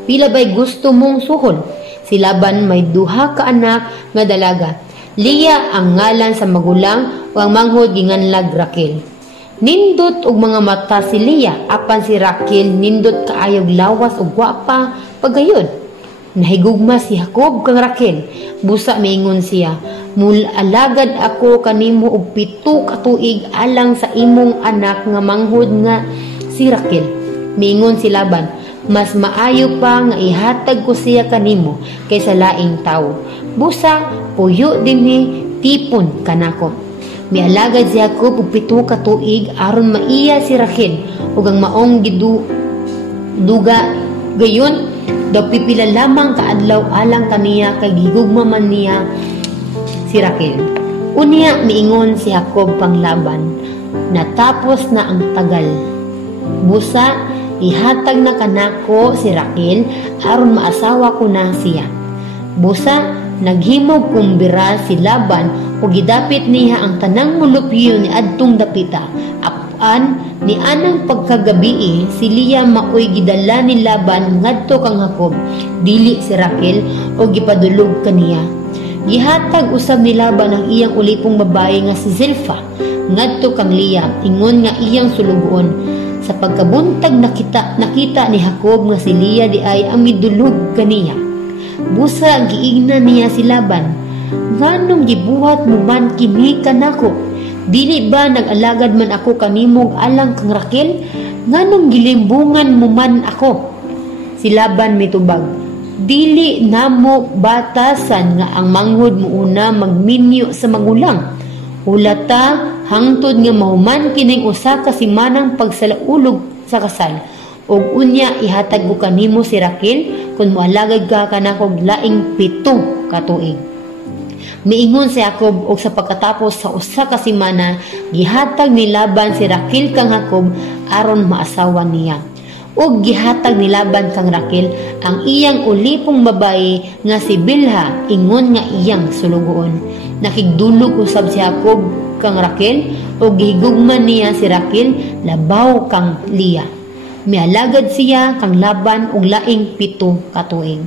Pila bay gusto mong suhol? Si Laban may duha ka anak nga dalaga. Leah ang ngalan sa magulang o ang manghod ginganlag Raquel. Nindot og mga mata si Leah apan si Raquel nindot kaayog lawas og gwapa pagayod. Nahigugma si Jacob kang Raquel. Busa miingon siya, mulalagad ako kanimo og 7 ka tuig alang sa imong anak nga manghod nga si Raquel. Miingon si Laban, Mas maayo pa nga ihatag ko siya kanimo kaysa laing tawo. Busa puyo dinhi tipon kanako. Mialagad si Jacob og 7 ka tuig aron maiya si Rachel ug ang maong duga gayon daw pipila lamang kaadlaw alang kaniya kay gigugma man niya si Rachel. Unya miingon si Jacob pang Laban, natapos na ang tagal. Busa ihatag na kanako si Rachel aron maasawa ko na siya. Busa naghimog kumbira si Laban ug gidapit niya ang tanang mulupyo ni adtong dapita. Apan ni anang pagkagabi si Leah maoy gidala ni Laban ngadto kang Jacob dili si Rachel ug gipadulog kaniya. Gihatag usab ni Laban ang iyang ulipong babaye nga si Zilpha ngadto kang Leah ingon nga iyang sulugon. Sa pagkabuntag nakita ni Jacob nga si Leah di ay ang midulog kaniya. Busa giigna niya si Laban, nganong gibuhat mo man kini kanako? Dili ba nag-alagad man ako kanimog alang kang Rachel? Nganong gilimbungan mo man ako? Si Laban mitubag, dili namo batasan nga ang manghod mo una magminyo sa magulang. Hulata hangtod nga mahuman kining usa ka simanang pagsalaulog sa kasal. Og unya ihatag ko kanimo si Rachel kun moalagad ka kanako laing 7 ka tuig. Miingon si Jacob og sa pagkatapos sa usa ka semana gihatag ni Laban si Rachel kang Jacob aron maasawa niya. Og gihatag ni Laban kang Rachel ang iyang ulipong babaye nga si Bilha ingon nga iyang sulugoon. Nakigdulog usab si Jacob kang Rachel og gihigugman niya si Rachel labaw kang Leah. Mialagad siya kang Laban og laing 7 ka tuig.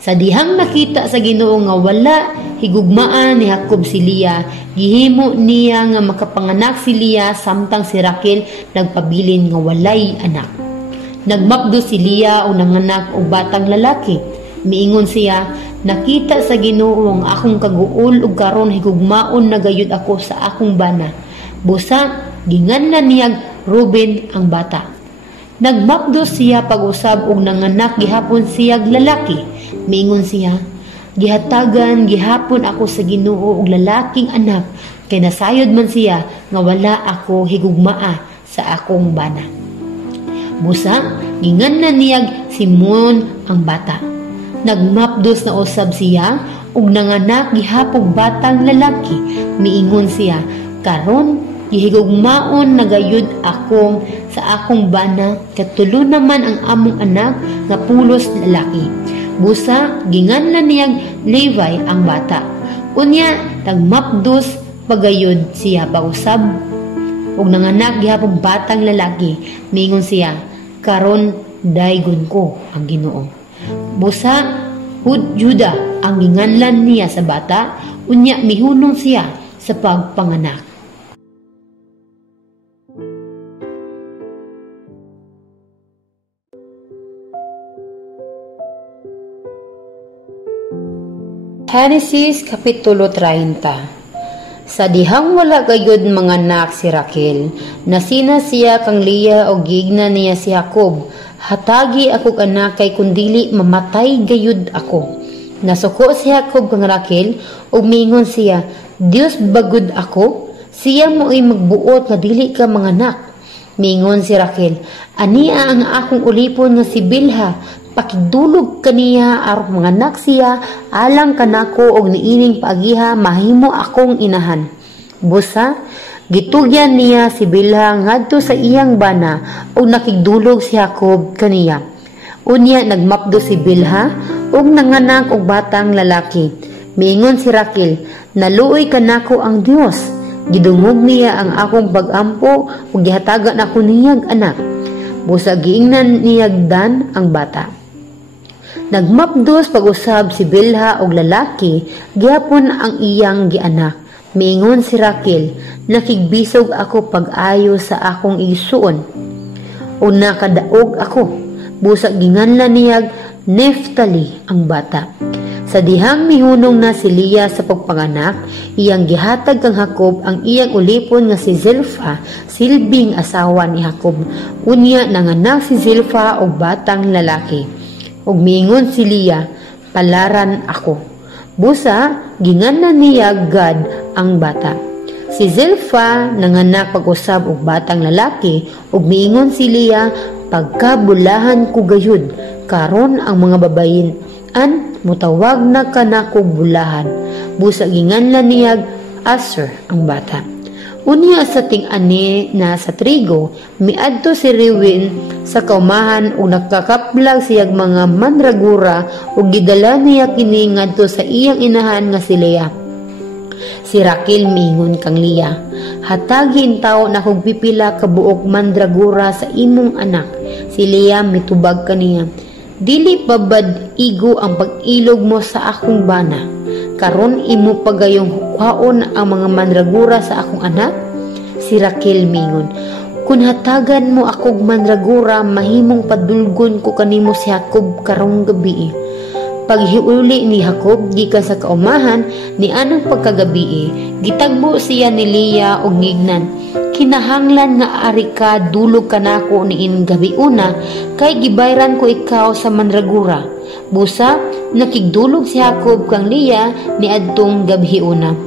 Sa dihang nakita sa Ginoo nga wala higugmaan ni Jacob si Leah, gihimo niya nga makapanganak si Leah samtang si Rachel nagpabilin nga walay anak. Nagmapdo si Leah o nanganak og batang lalaki. Miingon siya, nakita sa Ginoo ang akong kaguol ug karon higugmaon na gayud ako sa akong bana. Busa ginganlan niyag Ruben ang bata. Nagmapdo siya pag-usab og nanganak gihapon siyag lalaki. Miingon siya, gihatagan gihapon ako sa Ginoo og lalaking anak kay nasayod man siya nga wala ako higugmaa sa akong bana. Busa ginganlan niyag Simon ang bata. Nagmapdos na usab siya ug nanganak gihapon batang lalaki. Miingon siya, karon gihigugmaon na gayud ako sa akong bana katulo naman ang among anak nga pulos lalaki. Busa ginganlan niyag Levi ang bata. Unya nagmapdos pagayod siya pausab ug nanganak gihapon batang lalaki. Miingon siya, karon daygon ko ang Ginoo. Busa Juda ang ginganlan niya sa bata. Unya mihunong siya sa pagpanganak. Genesis Kapitulo 30. Sa dihang wala gayud manganak si Rachel, nasina siya kang Leah o gigna niya si Jacob. Hatagi ako anak kay kundili mamatay gayud ako. Nasuko si Jacob kang Rachel ug miingon siya, Dios bagud ako, siya mo'y magbuot nga dili ka manganak. Miingon si Rachel, ania ang akong ulipon nga si Bilha, pakidulog kaniya aron manganak siya alang kanako og niining paagiha mahimo akong inahan. Busa gitugyan niya si Bilha ngadto sa iyang bana ug nakigdulog si Jacob kaniya. Unya nagmapdo si Bilha ug nanganak og batang lalaki. Miingon si Rachel, naluoy kanako ang Dios. Gidungog niya ang akong pag-ampo ug gihatagan ako niyag anak. Busa giingnan niyag Dan ang bata. Nagmapdos pag-usab si Bilha og lalaki, gihapon ang iyang gianak. Miingon si Rachel, nakigbisog ako pag-ayo sa akong igsuon. O nakadaog ako, busa ginganlan niyag Neftali ang bata. Sa Sa dihang mihunong na si Leah sa pagpanganak, iyang gihatag kang Jacob ang iyang ulipon nga si Zilpha, silbing asawa ni Jacob. Unya nanganak si Zilpha og batang lalaki. Ug miingon si Leah, palaran ako. Busa, ginganlan niya Gad ang bata. Si Zilpha nanganak pag-usab og batang lalaki, ug miingon si Leah, pagkabulahan ko gayud, karon ang mga babayin an mutawag na kanako bulahan. Busa ginganlan niya Aser ang bata. Unya sa ting-ani na sa trigo, miadto si Reuben sa kaumahan ug nakakaplag siyag mga mandragura ug gidala niya kini ngadto sa iyang inahan nga si Leah. Si Raquel miingon kang Leah, hatagin tawo na kog pipila ka buok mandragura sa imong anak. Si Leah mitubag kaniya, dili babad igo ang pag-ilog mo sa akong bana. Karon imo pagayong hukwaon ang mga mandragura sa akong anak? Si Raquel mingon, kun hatagan mo akog mandragura, mahimong padulgon ko kanimo si Jacob karong gabi. Paghiuli ni Jacob gikan sa kaumahan ni anang pagkagabi, gitagbo siya ni Leah og ngignan, kinahanglan nga ari ka dulog kanako niin gabi una, kay gibayran ko ikaw sa mandragura. Busa nakigdulog si Jacob kang Leah ni adtong gabi una.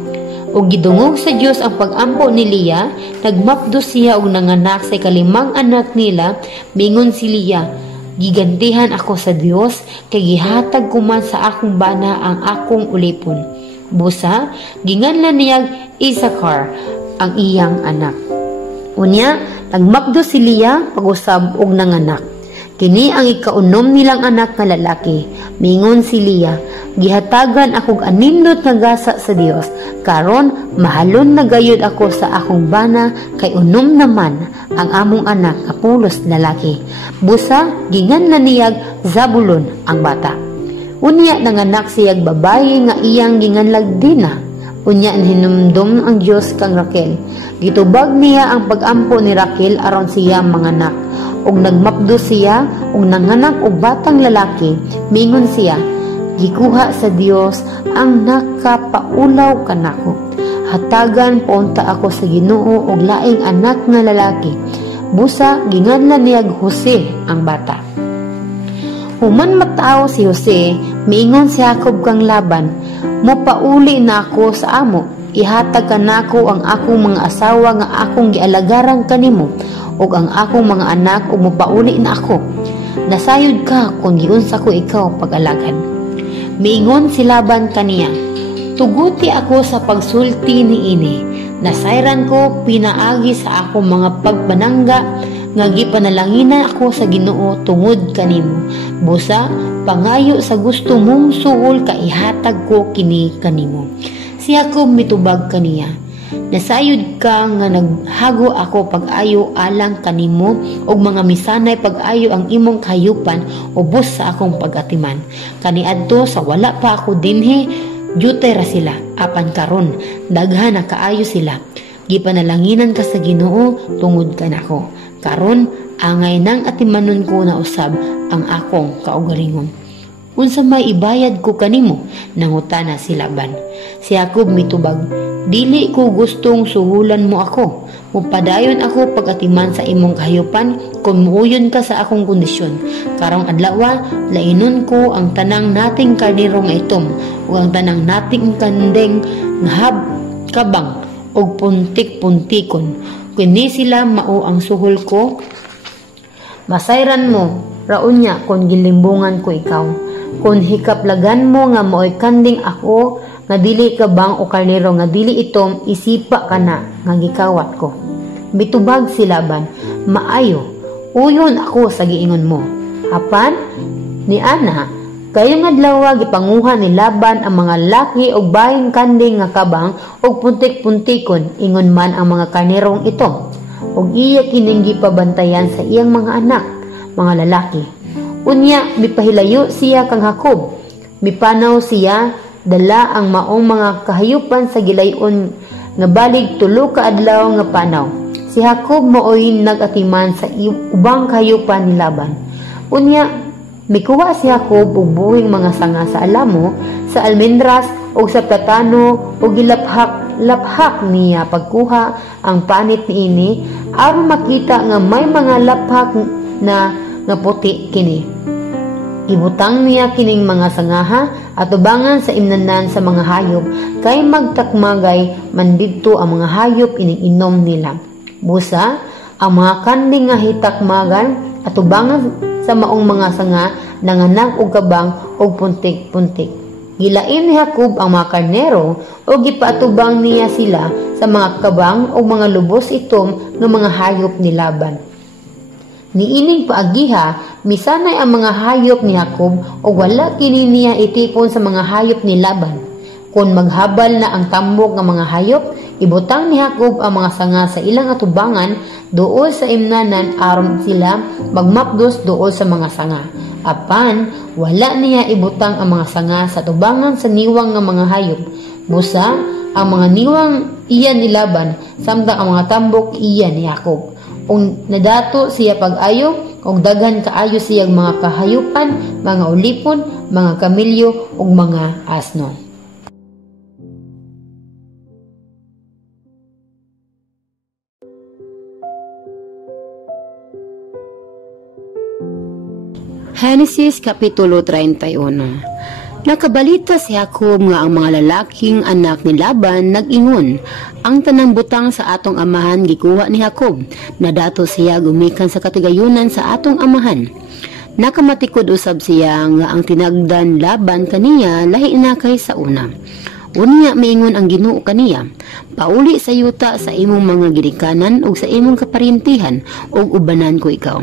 Og gidungog sa Dios ang pag-ampo ni Leah, nagmapdo siya og nanganak sa ikalimang anak nila. Mingon si Leah, gigantihan ako sa Dios kay gihatag ko man sa akong bana ang akong ulipon. Busa ginganlan niya Isakar ang iyang anak. Unya nagmapdo si Leah pag-usab og nanganak. Kini ang ikaunom nilang anak nga lalaki. Mingon si Leah, gihatagan akog anindot nga gasa sa Dios, karon mahalon na gayud ako sa akong bana kay unom naman ang among anak nga pulos lalaki. Busa ginganlan niyag Zabulon ang bata. Unya nanganak siyag babayi nga iyang ginganlag Dina. Unya hinumdum ang Dios kang Raquel. Gitubag niya ang pag-ampo ni Raquel aron siya manganak. Og nagmapdo siya og nanganak og batang lalaki. Mingon siya, gikuha sa Dios ang nakapaulaw kanako. Hatagan paunta ako sa Ginoo og laing anak nga lalaki. Busa ginganlan niya Jose ang bata. Human matao si Jose, miingon si Jacob kang Laban, mopauli na ako sa amo. Ihatag kanako ang akong mga asawa nga akong gialagaran kanimo, ug ang akong mga anak ug mopauli na ako. Nasayod ka kung giunsa ko ikaw pag-alagad. Miingon si Laban kaniya, tuguti ako sa pagsulti niini. Nasayran ko pinaagi sa akong mga pagpanangga nga gipanalanginan ako sa Ginoo tungod kanimo. Busa pangayo sa gusto mong suhol ka ihatag ko kini kanimo. Si Jacob mitubag kaniya, nasayod ka nga naghago ako pag-ayo alang kanimo og mga misanay pag-ayo ang imong kahayupan ubos sa akong pag-atiman. Kaniadto sa wala pa ako dinhi, jutay ra sila, apan karon daghan na kaayo sila. Gipanalanginan ka sa Ginoo tungod kanako. Karon angay nang atimanon ko na usab ang akong kaugalingon. Unsa may ibayad ko kanimo? Nangutana si Laban. Si Jacob mitubag, dili ko gustong suhulan mo ako. Mupadayon ako pag-atiman sa imong kahayupan kung muuyon ka sa akong kondisyon. Karong adlaw, lainon ko ang tanang nating karnero nga itom ug ang tanang nating kandeng nga kabang ug puntik-puntikon. Kini sila mao ang suhol ko. Masayran mo, raunya kung gilimbungan ko ikaw. Kung hikaplagan mo nga mo'y kanding ako, nga dili kabang o karnero nga dili itom, isipa ka na nga gikawat ko. Bitubag si Laban, maayo, uyon ako sa giingon mo. Apan, ni Ana, kayo nga dalawa gipanguha ni Laban ang mga laki o bayang kanding nga kabang o puntik-puntikon, ingon man ang mga karnerong ito. O iya kining gipabantayan sa iyang mga anak, mga lalaki. Unya, mipahilayo siya kang Jacob. Mipanaw siya, dala ang maong mga kahayupan sa gilayon nga balig tulo ka adlaw nga panaw. Si Jacob mooy nagatiman sa ubang kahayupan ni Laban. Unya, Mikuha si Jacob og buhing mga sanga sa alamo, sa almendras o sa platano o gilaphak niya pagkuha ang panit niini aron makita nga may mga laphak na nga puti kini. Ibutang niya kining mga sangaha at ubangan sa imnanan sa mga hayop kay magtakmagay man didto ang mga hayop ining-inom nila. Busa ang mga kanding nga hitakmagan at ubangan sa maong mga sanga nanganak og kabang og puntik-puntik. Gilain ni Jacob ang mga karnero o gipaatubang niya sila sa mga kabang o mga lubos itom ng mga hayop ni Laban. Niining paagiha, misanay ang mga hayop ni Jacob o wala kini niya itipon sa mga hayop ni Laban. Kung maghabal na ang tambok ng mga hayop, ibutang ni Jacob ang mga sanga sa ilang atubangan dool sa imnanan aron sila magmapdos dool sa mga sanga. Apan, wala niya ibutang ang mga sanga sa tubangan sa niwang ng mga hayop. Busa, ang mga niwang iyan ni Laban, samtang ang mga tambok iyan ni Jacob. Kung nadato siya pag-ayo, kung daghan kaayo siyang mga kahayupan, mga ulipon, mga kamilyo, ug mga asno. Genesis Kapitulo 31. Nakabalita si Jacob nga ang mga lalaking anak ni Laban nag-ingon, ang tanang butang sa atong amahan gikuha ni Jacob, nadato siya gumikan sa katigayunan sa atong amahan. Nakamatikod usab siya nga ang tinagdan Laban kaniya lahi na kay sa una. Unya miingon ang Ginoo kaniya, pauli sa yuta sa imong mga gidikanan ug sa imong kaparintihan ug ubanan ko ikaw.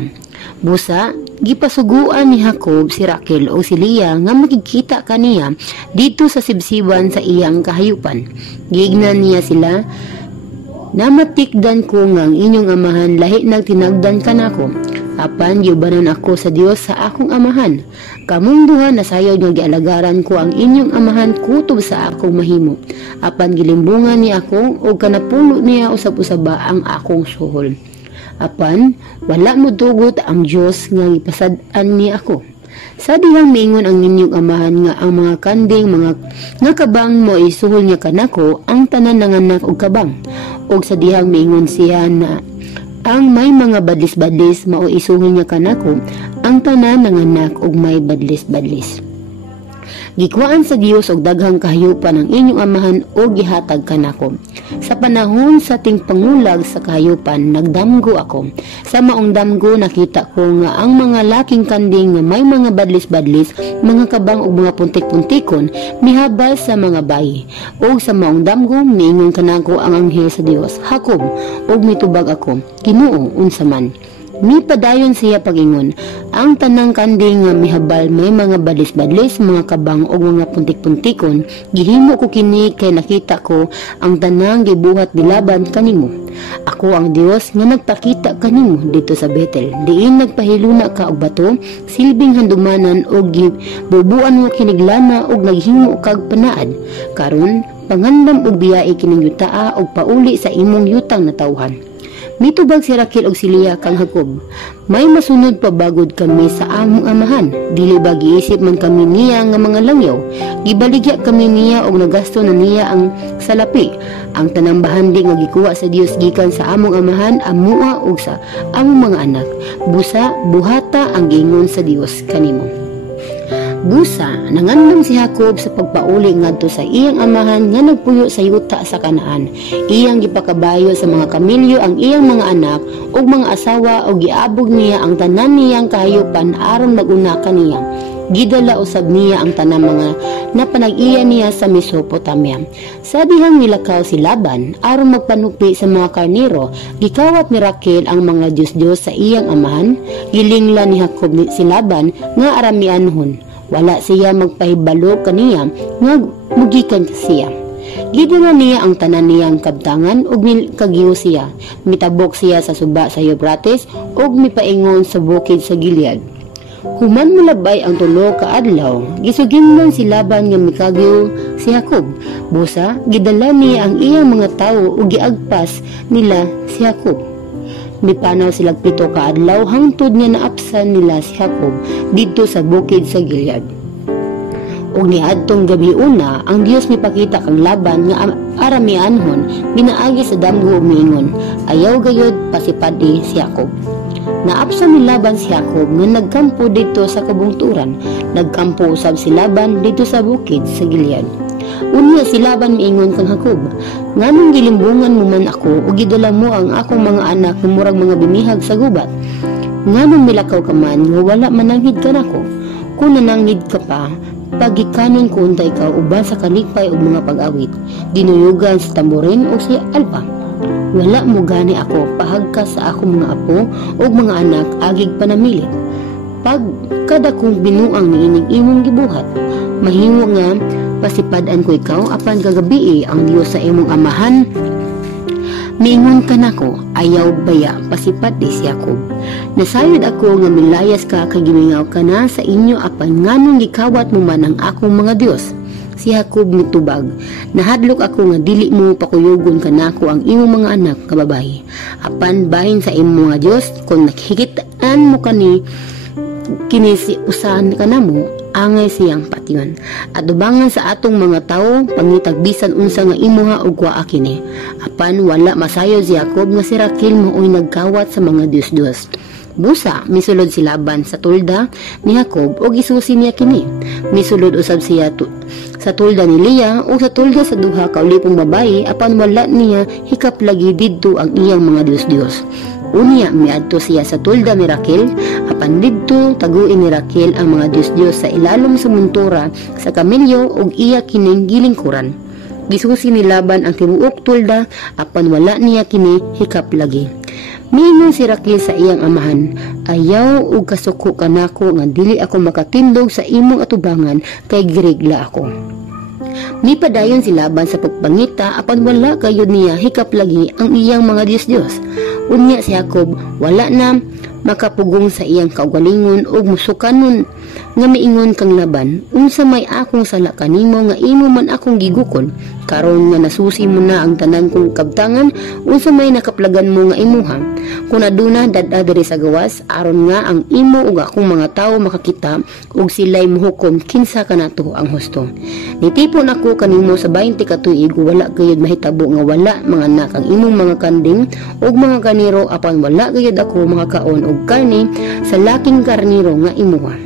Busa, gipasuguan ni Jacob si Raquel o si Leah nga makikita kaniya dito sa sibsiban sa iyang kahayupan. Giignan niya sila, namatikdan ko nga ang inyong amahan lahi nagtinagdan kanako. Apan giubanan ako sa Dios sa akong amahan. Kamong duha nasayod nga gialagaran ko ang inyong amahan kutob sa akong mahimo. Apan gilimbungan niya ako o kanapulo niya usab-usaba ang akong suhol. Apan, wala mo dugot ang Diyos nga ipasad-an niya ako. Sa dihang miingon ang inyong amahan nga ang mga kanding mga nga kabang mo isuhol niya kanako ang tanan nanganak og kabang. Og sa dihang miingon siya na ang may mga badlis-badlis mao isuhol niya kanako ang tanan nanganak og may badlis-badlis. Gikuhaan sa Dios og daghang kahayupan ang inyong amahan o gihatag kanako. Sa panahon sa tingpangulag sa kahayupan, nagdamgo ako. Sa maong damgo nakita ko nga ang mga laking kanding nga may mga badlis-badlis, mga kabang ug mga puntik-puntikon mihabal sa mga bayi. Og sa maong damgo miingon kanako ang anghel sa Dios, Jacob, og mitubag ako, Ginoo, unsa man. Mipadayon siya pagingon, ang tanang kanding nga mihabal may mga badlis-badlis, mga kabang o mga puntik-puntikon, gihimo ko kini kay nakita ko ang tanang gibuhat ni Laban kanimo. Ako ang Dios nga nagpakita kanimo dito sa Bethel. Diin nagpahiluna ka og bato, silbing handumanan og gibubuan mo kiniglana og naghimo kag panaad. Karon pangandam og biyai kining yutaa og pauli sa imong yutang natawhan. Mitubag si Raquel og si Leah kang Jacob, may masunod pa bagod kami sa among amahan. Dili ba giisip man kami niya nga mga langyaw. Gibaligya kami niya og nagasto na niya ang salapi. Ang tanang bahandi nga gikuha sa Dios gikan sa among amahan, amua og sa among mga anak. Busa, buhata ang gingon sa Dios kanimo. Busa, nangandam si Jacob sa pagpauli ngadto sa iyang amahan nga nagpuyo sa yuta sa Kanaan. Iyang gipakabayo sa mga kamilyo ang iyang mga anak ug mga asawa ug giabog niya ang tanan niyang kahayupan aron maguna kaniya. Gidala usab niya ang tanang mga napanag-iya niya sa Mesopotamia. Sa dihang nilakaw si Laban aron magpanukpi sa mga karnero, gikawat ni Raquel ang mga Diyos-Diyos sa iyang amahan. Gilingla ni Jacob si Laban nga aramianhon. Wala siya magpahibalo kaniya nga mugikan siya. Gidala niya ang tanan niyang kabtangan ug kagiyo siya. Mitabok siya sa suba sa Euphrates ug mipaingon sa bukid sa Gilead. Human mulabay ang tulo ka adlaw, gisugimnon si Laban nga mikagyo si Jacob. Busa, gidala niya ang iyang mga tawo ug giagpas nila si Jacob. mipanaw silang 7 ka adlaw hangtod nga naapsan nila si Jacob didto sa bukid sa Gilead. Og niadtong gabi una, ang Dios mipakita kang Laban nga aramianhon binaagi sa damgo ug miingon, ayaw gayud pasipadi si Jacob. Naapsan ni Laban si Jacob nga nagkampo dito sa kabungturan. Nagkampo usab si Laban dito sa bukid sa Gilead. Unya si Laban miingon kang Jacob, nganong gilimbungan mo man ako o gidala mo ang akong mga anak nga murag mga bimihag sa gubat? Nganong milakaw ka man nga wala mananghid ka nako? Kung nananghid ka pa, pagikanon ko untay ka uban sa kalikpay o mga pag-awit, dinuyugan sa tamborin o sa alpa. Wala mo gani ako pahagkas sa akong mga apo o mga anak agig panamilit. Pag kada kong binuang niining imong gibuhat, mahimo nga pasipadan ko ikaw apan kagabi ang Dios sa imong amahan. Miingon ka nako, ayaw baya pasipad di si Jacob. Nasayod ako nga milayas ka kay gimingaw ka na sa inyo apan nganong gikawat mo man ang akong mga Dios. Si Jacob mitubag, nahadlok ako nga dili mo pakuyugon kanako ang imong mga anak nga babayi. Apan bahin sa imong mga Dios kung nakhikitaan mo kini si usahan kanamo, angay siyang patyon. At dubangan sa atong mga tao pangitagbisan unsa nga imuha og kuaa kini. Apan wala masayo si Jacob nga si Raquel mao'y nagkawat sa mga Dios-Dios. Busa, misulod si Laban sa tulda ni Jacob o gisusi niya kini. Misulod usab siya sa tulda ni Leah o sa tulda sa duha ka ulipong babayi apan wala niya hikap lagi didto ang iyang mga Dios-Dios. Unya miadto siya sa tulda ni Raquel apan didto taguin ni Raquel ang mga Dios-Dios sa ilalom sa muntura sa kamelyo ug iya kining gilingkuran. Gisusi ni Laban ang tibuok tulda apan wala niya kini hikap lagi. Miingon si Raquel sa iyang amahan, ayaw ug kasuko kanako nga dili ako makatindog sa imong atubangan kay girigla ako. Mipadayon si Laban sa pagpangita apan wala kayod niya hikap lagi ang iyang mga Dios-Dios. Unya si Jacob wala na makapugong sa iyang kaugalingon ug musukanon nga miingon kang Laban, unsa may akong sala kanimo nga imo man akong gigukon, karon nga nasusi mo na ang tanan kong kabtangan, unsa may nakaplagan mo nga imuha. Kung aduna dad-a diri sa gawas aron nga ang imo ug akong mga tawo makakita ug sila'y mohukom kinsa kanato ang husto. Nitipon ako kanimo sa 20 ka tuig wala gayud mahitabo nga wala mga anak ang imong mga kanding ug mga kaniro apan wala gayud ako makakaon og karne sa laking karniro nga imuha.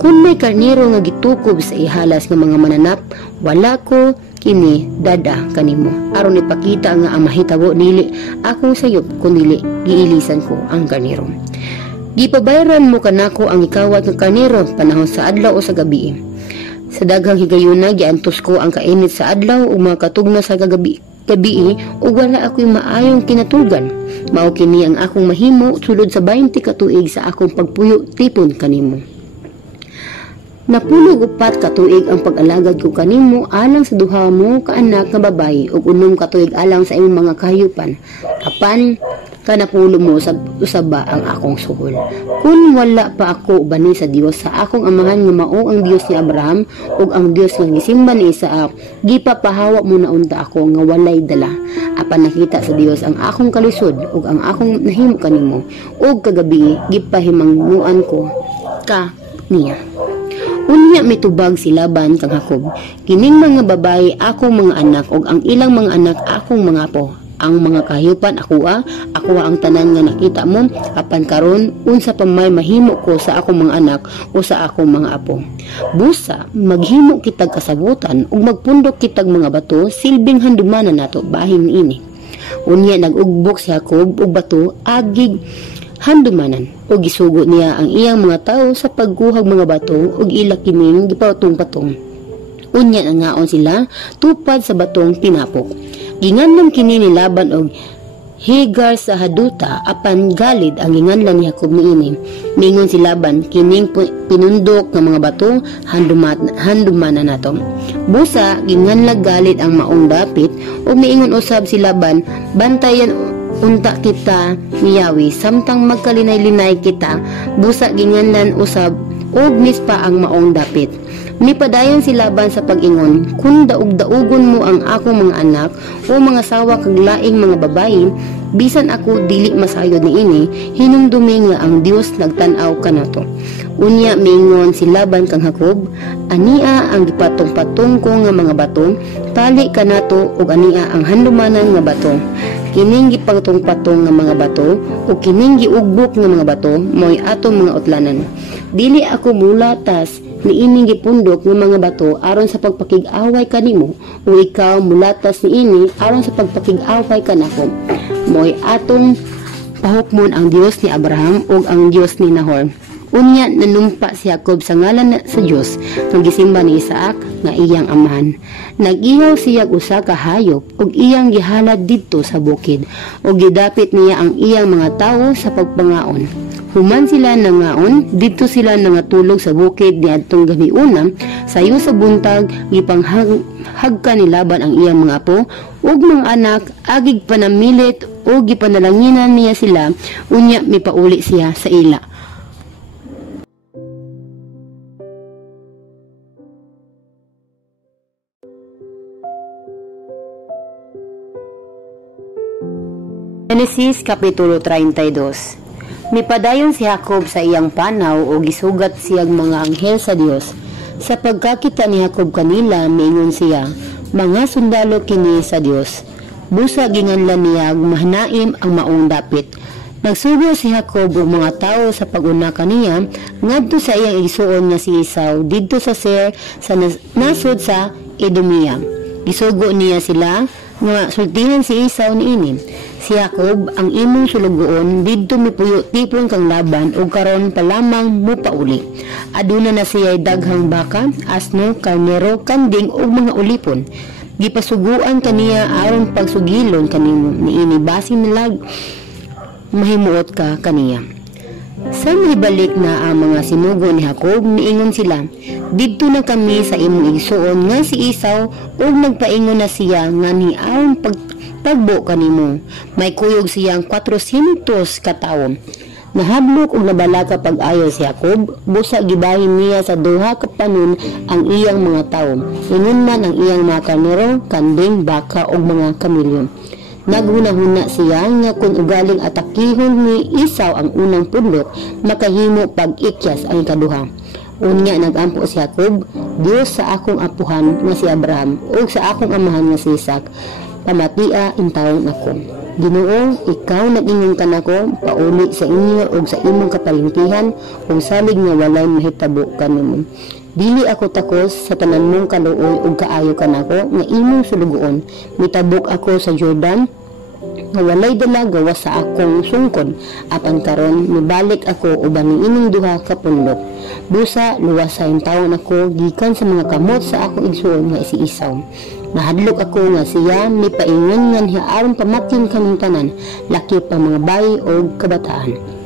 Kung may karniro nga gitukob sa ihalas nga mga mananap, wala ko kini dada kanimo. Aron ipakita nga ang mahitabo dili akong sayop kundi giilisan ko ang karniro. Gipabayaran mo kanako ang ikawat nga karniro panahon sa adlaw o sa gabi. Sa daghang higayuna giantos ko ang kainit sa adlaw ug mga katugna sa gabi ug wala ako'y maayong kinatulgan. Mao kini ang akong mahimo sulod sa 20 ka tuig sa akong pagpuyo tipon kanimo. Napulog 4 ka tuig ang pag-alagad ko kanimo alang sa duha mo ka anak nga babayi ug 6 ka tuig alang sa imong mga kahayupan. Apan kanapulo mo usab ba ang akong suhol. Kung wala pa ako bani sa Dios sa akong amahan nga mao ang Dios ni Abraham ug ang Dios nga gisimba ni Isaac, gipapahawa mo na unta ako nga walay dala. Apan nakita sa Dios ang akong kalisod ug ang akong nahimo kanimo ug kagabi gipahimangnuan ko ka niya. Unya mitubag si Laban kang Jacob, kining mga babayi akong mga anak ug ang ilang mga anak akong mga apo. Ang mga kahayupan ako ang tanan nga nakita mo, apan karon unsa pa may mahimo ko sa akong mga anak o sa akong mga apo. Busa maghimo kitag kasabutan ug magpundok kitag mga bato silbing handumanan nato bahin ini. Unya nagugbok si Jacob og bato agig handumanan o gisugo niya ang iyang mga tao sa pagguhag mga bato ug ila kining gipatong-patong. Unya nangaon sila tupad sa batong pinapok. Ginganlan kini ni Laban og Higar sa Haduta apan galid ang ginganlan ni Jacob niini. Mingon si Laban kining pinundok ng mga bato handumanan nato. Busa ginganlag galid ang maong dapit ug miingon usab si Laban, bantayan unta kita ni Yahweh samtang magkalinay-linay kita. Busa ginganlan usab og mispa ang maong dapit. Nipadayon si Laban sa pag-ingon, kung daog-daugon mo ang akong mga anak o mga sawa kag laing mga babayi, bisan ako dili masayod niini, hinumdumi nga ang Dios nagtan-aw kanato. Unya mingon si Laban kang Jacob, ania ang gipatong-patong ko nga mga bato, tali kanato ug ania ang handumanan nga bato. Kining gipatong-patong nga mga bato o kining giugbok nga mga bato mo'y atong mga utlanan. Dili ako mulatas niining gipundok ng mga bato aron sa pagpakig-away kanimo o ikaw mulatas niini aron sa pagpakig-away kanako. Mo'y atong pahukmon ang Dios ni Abraham ug ang Dios ni Nahor. Unya nanumpa si Jacob sa ngalan sa Dios nga gisimba ni Isaac nga iyang amahan. Nag-ihaw siya usa ka hayop ug iyang gihalad didto sa bukid ug gidapit niya ang iyang mga tawo sa pagpangaon. Human sila nangaon, dito sila nangatulog sa bukid niadtong gabiuna, sayo sa buntag gipanghagka ni Laban ang iyang mga apo ug mga anak, agig panamilit ug gipanalanginan niya sila, unya mipauli siya sa ila. Genesis Kapitulo 32. Mipadayon si Jacob sa iyang panaw o gisugat siyag mga anghel sa Dios. Sa pagkakita ni Jacob kanila, miingon siya, mga sundalo kini sa Dios. Busa ginganlan niya mahanaim ang maong dapit. Nagsugo si Jacob og mga tao sa pag-una kaniya ngadto sa iyang igsuon nga si Esau didto sa Seir sa nasod sa Edomia. Gisugo niya sila nga sultihan si Esau niini. Si Jacob ang imong sulugoon didto mipuyo tipon kang Laban ug karon pa lamang mo pauli. Aduna na siya daghang baka, asno, karnero, kanding ug mga ulipon. Gipasuguan kaniya aron pagsugilon kanimo niini basin nilag mahimuot ka kaniya. Sa mibalik na ang mga sinugo ni Jacob, niingon sila, didto na kami sa imong igsuon nga si Esau ug nagpaingon na siya nga ni aron pagbo kanimo. May kuyog siyang 400 katawo. Nahablok ug nabalaka pag-ayo si Jacob, busa gibahin niya sa duha ka panon ang iyang mga tawo. Ingon man ang iyang mga karnero, kanding, baka ug mga kamilyo. Naghuna-huna siya nga kung ugaling atakihon ni Esau ang unang pudlot, makahimo pag-ikyas ang ikaduha. Unya nagampo si Jacob, Dios sa akong apuhan nga si Abraham ug sa akong amahan nga si Isaac, pamatia intawon ako. Ginoo, ikaw nag-ingon ka nako, pauli sa inyo ug sa imong kapalintihan ug salig nga walay mahitabo kanimo. Dili ako takos sa tanan mong kaluoy ug kaayo kanako nga imong sulugoon. Mitabok ako sa Jordan nga walay dala gawas sa akong sungkod. Apan karon mibalik ako uban ni ining duha ka pundok. Busa luwasayon taon ako gikan sa mga kamot sa akong igsuon nga si Esau. Nahadlok ako nga siya mipaingon nga niya aron pamatin kaning tanan, lakip ang mga bayi o kabataan.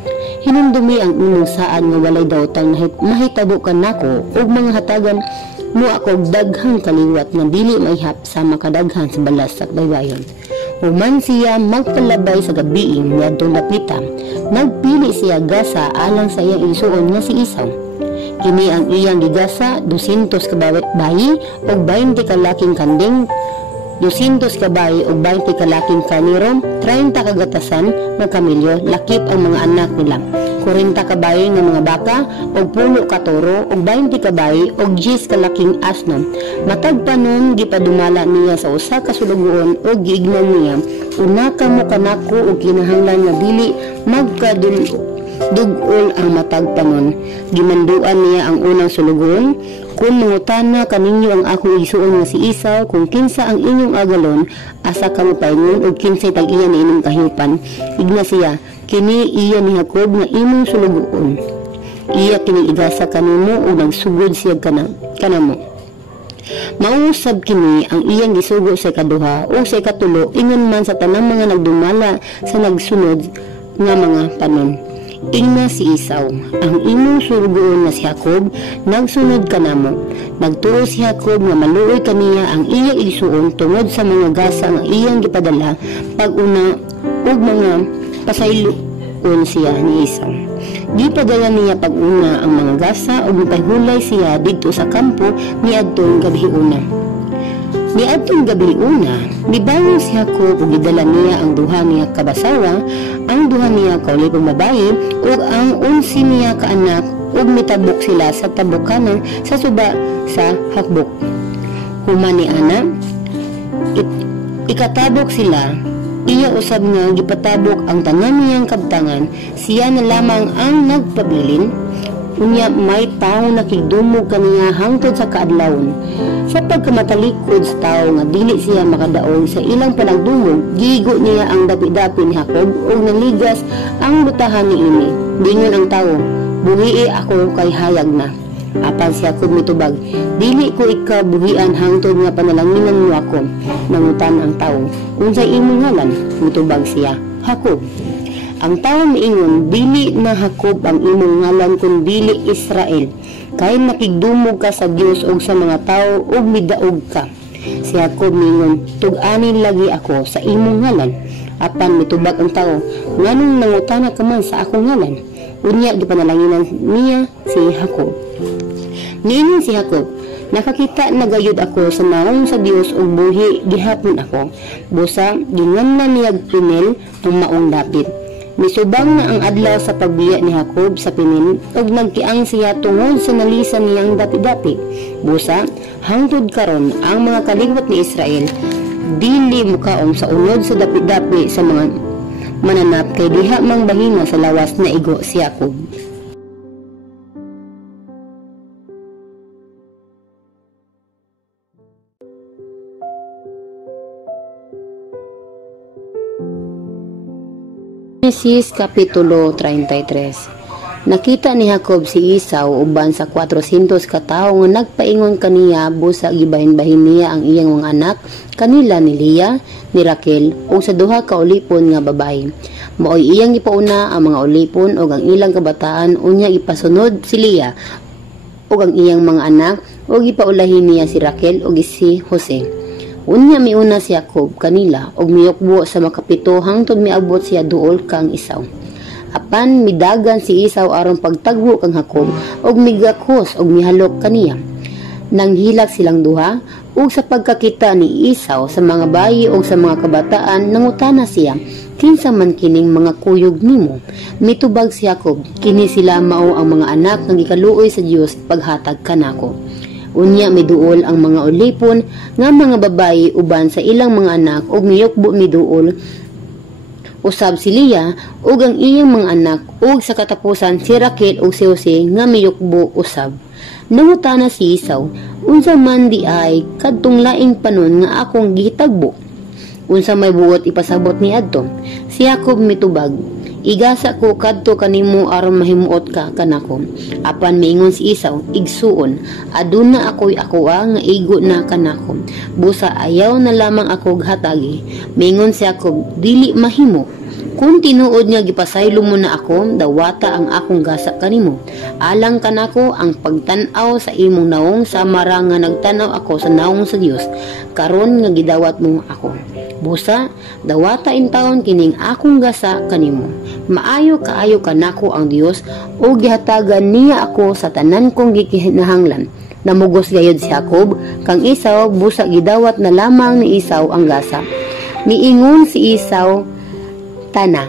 Hinumdumi ang imong saan nga walay dawtang mahitabo kanako ug mga hatagan mo ako daghang kaliwat nga dili maihap sa makadaghan sa balas sa baybayon. Human siya magpalabay sa gabi niadtong lapita, nagpili siya gasa alang sa iyang igsuon nga si Esau. Kini ang iyang gigasa 200 ka bayi ug 20 ka laking kanding, 200 ka bayi ug 20 ka laking karnero, 30 ka gatasan nga kamilyo, lakip ang mga anak nila, 40 ka bayi nga mga baka ug 10 ka toro ug 20 ka bayi ug 10 ka laking asno. Matag panon gipadumala niya sa usa ka sulugoon ug giignan niya, una ka mo kanako ug kinahanglan nga dili magkadugol ang matag panon. Gimanduan niya ang unang sulugoon, kung mangutana kaninyo ang akong igsuon nga si Esau, kung kinsa ang inyong agalon, asa ka mo paingon ug kinsay tag-iya na inyong kahiupan. Igna siya, kini iya ni Jacob nga imong sulugoon. Iya kini igasa kanimo ug nagsugod siya kanamo. Mausab kini ang iyang gisugo sa ikaduha o sa ikatulo, ingon man sa tanang mga nagdumala sa nagsunod nga mga panon. Ingna si Esau, ang imong sulugoon nga si Jacob, nagsunod kanamo. Nagtuo si Jacob nga maluoy kaniya ang iyang igsuon tungod sa mga gasa nga iyang gipadala pag-una ug mga pasaylo dayon siya ni Esau. Gipadala niya pag-una ang mga gasa ug mipahulay siya didto sa kampo niadtong gabi-una. Niadtong gabi-una, mibangon si Jacob ug gidala niya ang duha niya kabasawa, ang duha niya kaulipong babayi ug ang 11 niya kaanak ug mitabok sila sa tabukanan sa suba sa hakbok. Human ni ana, ikatabok sila. Iya usab nga gipatabok ang tanan niyang kabtangan, siya na lamang ang nagpabilin. Unya may tao nakigdumog kaniya hangtod sa kaadlawon. Sa pagkamatalikod sa tao nga dili siya makadaog sa ilang panagdumog, gigo niya ang dapi-dapi ni Jacob ug naligas ang butahan niini. Dingon ang tao, buhii ako kay hayag na. Apan si Jacob mitubag, dili ko ikaw buhian hangtod nga panalanginan mo ako. Nangutan ang tao, unsay imong ngalan? Mitubag siya, Jacob. Ang tao miingon, dili na Jacob ang imong ngalan kun dili Israel, kay nakigdumog ka sa Dios ug sa mga tao ug midaog ka. Si Jacob miingon, tug-ani lagi ako sa imong ngalan. Apan mitubag ang tao, nganong nangutana ka man sa akong ngalan? Unya gipanalanginan niya si Jacob. Niingon si Jacob, nakakita na gayud ako sa naong sa Dios ug buhi gihapon ako. Busa ginganlan niya Pinel ang maong dapit. Misubang na ang adlaw sa pagbiya ni Jacob sa Pinel ug nagkiang siya tungod sa nalisan niyang dapi-dapi. Busa hangtod karon ang mga kaligwat ni Israel dili mukaom sa unod sa dapi-dapi sa mga mananap kay diha mang bahina sa lawas na igo si Jacob. Genesis Kapitulo 33. Nakita ni Jacob si Esau uban sa 400 ka tawo nga nagpaingon kaniya busa gibahin-bahin niya ang iyang mga anak kanila ni Leah, ni Raquel ug sa duha ka ulipon nga babae. Maoy iyang gipauna ang mga ulipon ug ang ilang kabataan unya ipasunod si Leah ug ang iyang mga anak ug ipaulahin niya si Raquel ug si Jose. Unya miuna si Jacob kanila og miyukbo sa makapito hangtod miabot siya duol kang Esau. Apan midagan si Esau aron pagtagbo kang Jacob og migakos og mihalok kaniya. Nanghilak silang duha ug sa pagkakita ni Esau sa mga bayi ug sa mga kabataan nangutana siya, kinsa man kining mga kuyog nimo? Mitubag si Jacob, kini sila mao ang mga anak nga gikaluoy sa Dios paghatag kanako. Unya miduol ang mga ulipon nga mga babayi uban sa ilang mga anak ug miyukbo miduol usab si Leah ug ang iyang mga anak ug sa katapusan si Raquel ug si Jose nga miyukbo usab. Nangutana si Esau, unsa man di ay kadtong laing panon nga akong gitagbo? Unsa may buot ipasabot ni adto? Si Jacob mitubag, igasa ko kadto kanimo aron mahimuot ka kanako. Apan miingon si Esau, igsuon, aduna ako'y nga igo na kanako. Busa ayaw na lamang ako hatagi. Miingon si Jacob, dili mahimo. Kung tinuod nga gipasaylo mo na ako, dawata ang akong gasa kanimo. Alang kanako ang pagtan-aw sa imong naong samara nga nagtanaw ako sa naong sa Dios. Karon nga gidawat mo ako. Busa, dawata in taon kining akong gasa kanimo. Maayo kaayo kanako ang Dios o gihatagan niya ako sa tanan kong gikinahanglan. Namugos gayud si Jacob kang Esau, busa gidawat na lamang ni Esau ang gasa. Miingon si Esau, tana,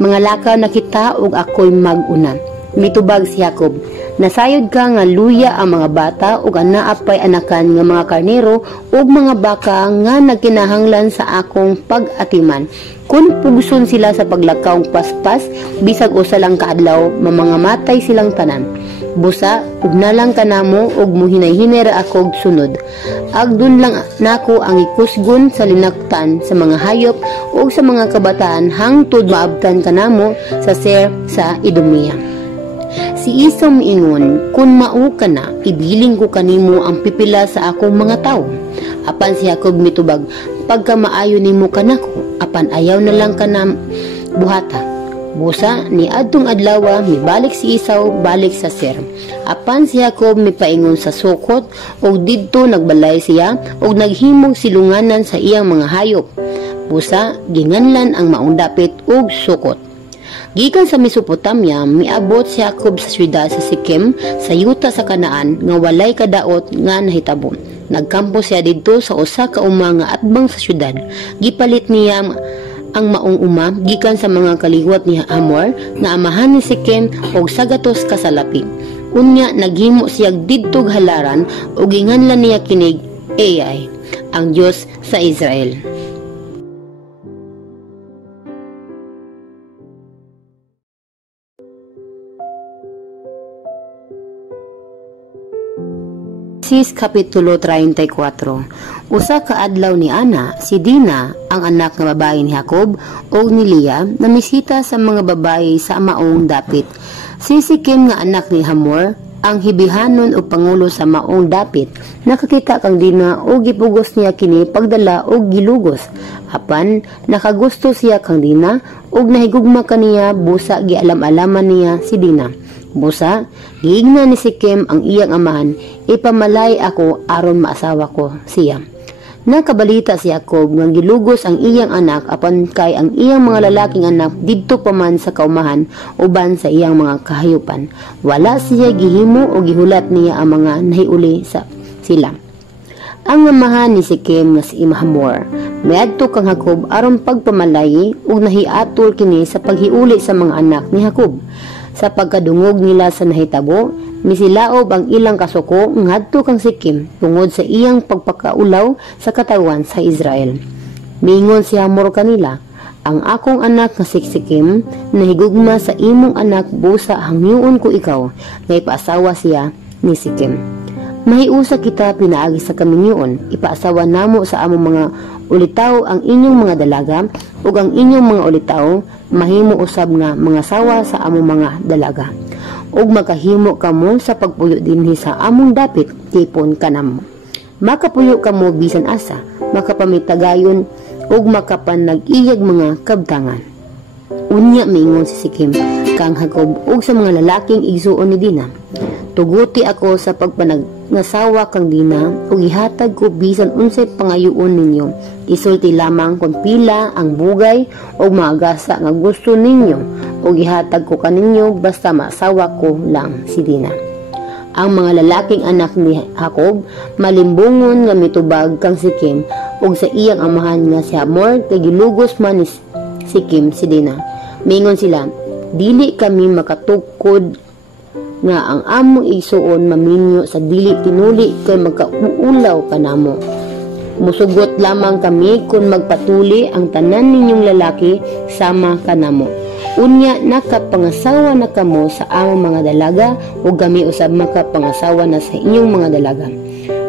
mga lakaw na kita ug ako'y mag-una. Mitubag si Jacob, nasayod ka nga luya ang mga bata ug anaapay anakan nga mga karnero ug mga baka nga nagkinahanglan sa akong pag-atiman. Kung pugson sila sa paglakaw paspas, bisag usa lang kaadlaw, mamangamatay silang tanan. Busa, ugnalang kanamo ug muhinay-hinay ra akog sunod. Agdun lang nako ang ikusgon sa linaktan sa mga hayop ug sa mga kabataan hangtod maabtan kanamo sa Seir sa Idumea. Si Esau miingon, kun mao ka na, idiling ko kanimo ang pipila sa akong mga tawo. Apan si Jacob mitubag, pagka maayo nimo kanako, apan ayaw na lang ka na buhata. Busa, ni adtong adlaw mibalik si Esau balik sa Seir. Apan si Jacob mipaingon sa Sukot ug didto nagbalay siya ug naghimog silunganan sa iyang mga hayop. Busa, ginganlan ang maong dapit ug Sukot. Gikan sa Mesopotamia, miabot si Jacob sa syudad sa Sikem sa yuta sa Kanaan nga walay kadaot nga nahitabo. Nagkampo siya didto sa usa ka uma nga atbang sa syudad. Gipalit niya ang maong uma gikan sa mga kaliwat ni Hamor nga amahan ni Sikem og sagatos ka salapi. Unya naghimo siya didtog halaran ug ginganlan niya kinig Ai, ang Dios sa Israel. Genesis Kapitulo 34. Usa ka adlaw ni Ana, si Dina, ang anak nga babae ni Jacob, o ni Leah, namisita sa mga babae sa maong dapit. Si Sikem nga anak ni Hamor, ang hibihanon o pangulo sa maong dapit, nakakita kang Dina o gipugos niya kini pagdala o gilugos. Apan, nakagusto siya kang Dina o nahigugma kaniya busa gialam-alaman niya si Dina. Busa, giigna ni Sikem ang iyang amahan, ipamalay ako aron maasawa ko siya. Nakabalita si Jacob nga gilugos ang iyang anak apan kay ang iyang mga lalaking anak didto pa man sa kaumahan uban sa iyang mga kahayupan. Wala siya gihimo o gihulat niya ang mga nahiuli sa sila. Ang amahan ni Sikem nga si Hamor, miadto kang Jacob aron pagpamalay ug nahiatol kini sa paghiuli sa mga anak ni Jacob. Sa pagkadungog nila sa nahitabo, misilaob ang ilang kasuko ngadto kang Sikem tungod sa iyang pagpakaulaw sa katawan sa Israel. Mingon si Hamor kanila, ang akong anak nga si Sikem nahigugma sa imong anak busa hangyoon ko ikaw, nga ipaasawa siya ni Sikem. Mahiusa kita pinaagi sa kaminyoon, ipaasawa namo sa among mga ulitaw ang inyong mga dalaga ug ang inyong mga ulitaw mahimo usab nga mga sawa sa among mga dalaga. Ug makahimo kamo sa pagpuyo dinhi sa among dapit tipon kanamo. Makapuyo kamo bisan asa, makapamitagayon ug makapanag-iyag mga kabtangan. Unya miingon si Sikem kang Jacob ug sa mga lalaking igsuon ni Dina. Tuguti ako sa pagpanagnasawa kang Dina ug ihatag ko bisan unsay pangayuon ninyo. Isulti lamang kung pila ang bugay o mga gasa nga gusto ninyo ug ihatag ko kaninyo basta maasawa ko lang si Dina. Ang mga lalaking anak ni Jacob malimbungon nga mitubag kang Sikem ug sa iyang amahan nga si Hamor kay gilugos man ni Sikem si Dina. Mingon sila, dili kami makatukod nga ang among igsuon maminyo sa dili tinuli kay magkauulaw kanamo. Musugot lamang kami kung magpatuli ang tanan ninyong lalaki sama kanamo. Unya nakapangasawa na kamo sa among mga dalaga ug kami usab makapangasawa na sa inyong mga dalaga.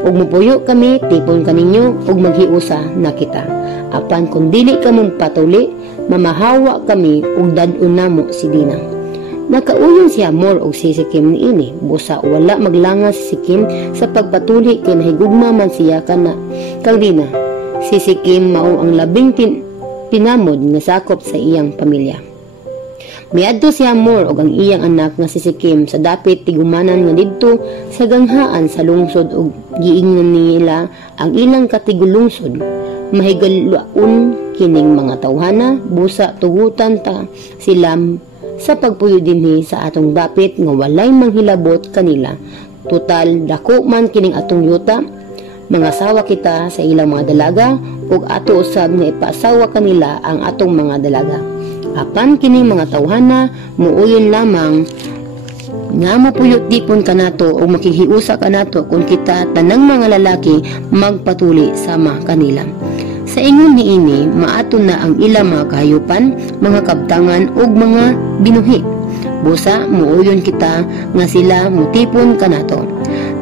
Ug mupuyo kami tipon kaninyo ug maghiusa na kita. Apan kung dili kamong patuli, mamahawa kami ug dad-on namo si Dina. Nakauyon si Hamor og si Sikem niini, busa wala maglangas si Sikem sa pagpatuli kay nahigugma man siya kang Dina. Si Sikem mao ang labing pinamod nga sakop sa iyang pamilya. Miadto si Hamor og ang iyang anak nga si Sikem sa dapit tigumanan nga didto sa ganghaan sa lungsod ug giingnan nila ang ilang katigulungsod. Mahigalaon kining mga tawhana busa tugutan ta sila sa pagpuyo dinhi sa atong dapit nga walay manghilabot kanila. Total dako man kining atong yuta, mga sawa kita sa ilang mga dalaga ug ato usab nga ipaasawa kanila ang atong mga dalaga. Apan kining mga tawhana muuyon lamang nga mapuyot dipon kanato o makihiusa kanato kung kita tanang mga lalaki magpatuli sama kanila. Sa ingon niini, maato na ang ilang mga kahayupan, mga kabtangan ug mga binuhi. Busa muuyon kita nga sila mutipon kanato.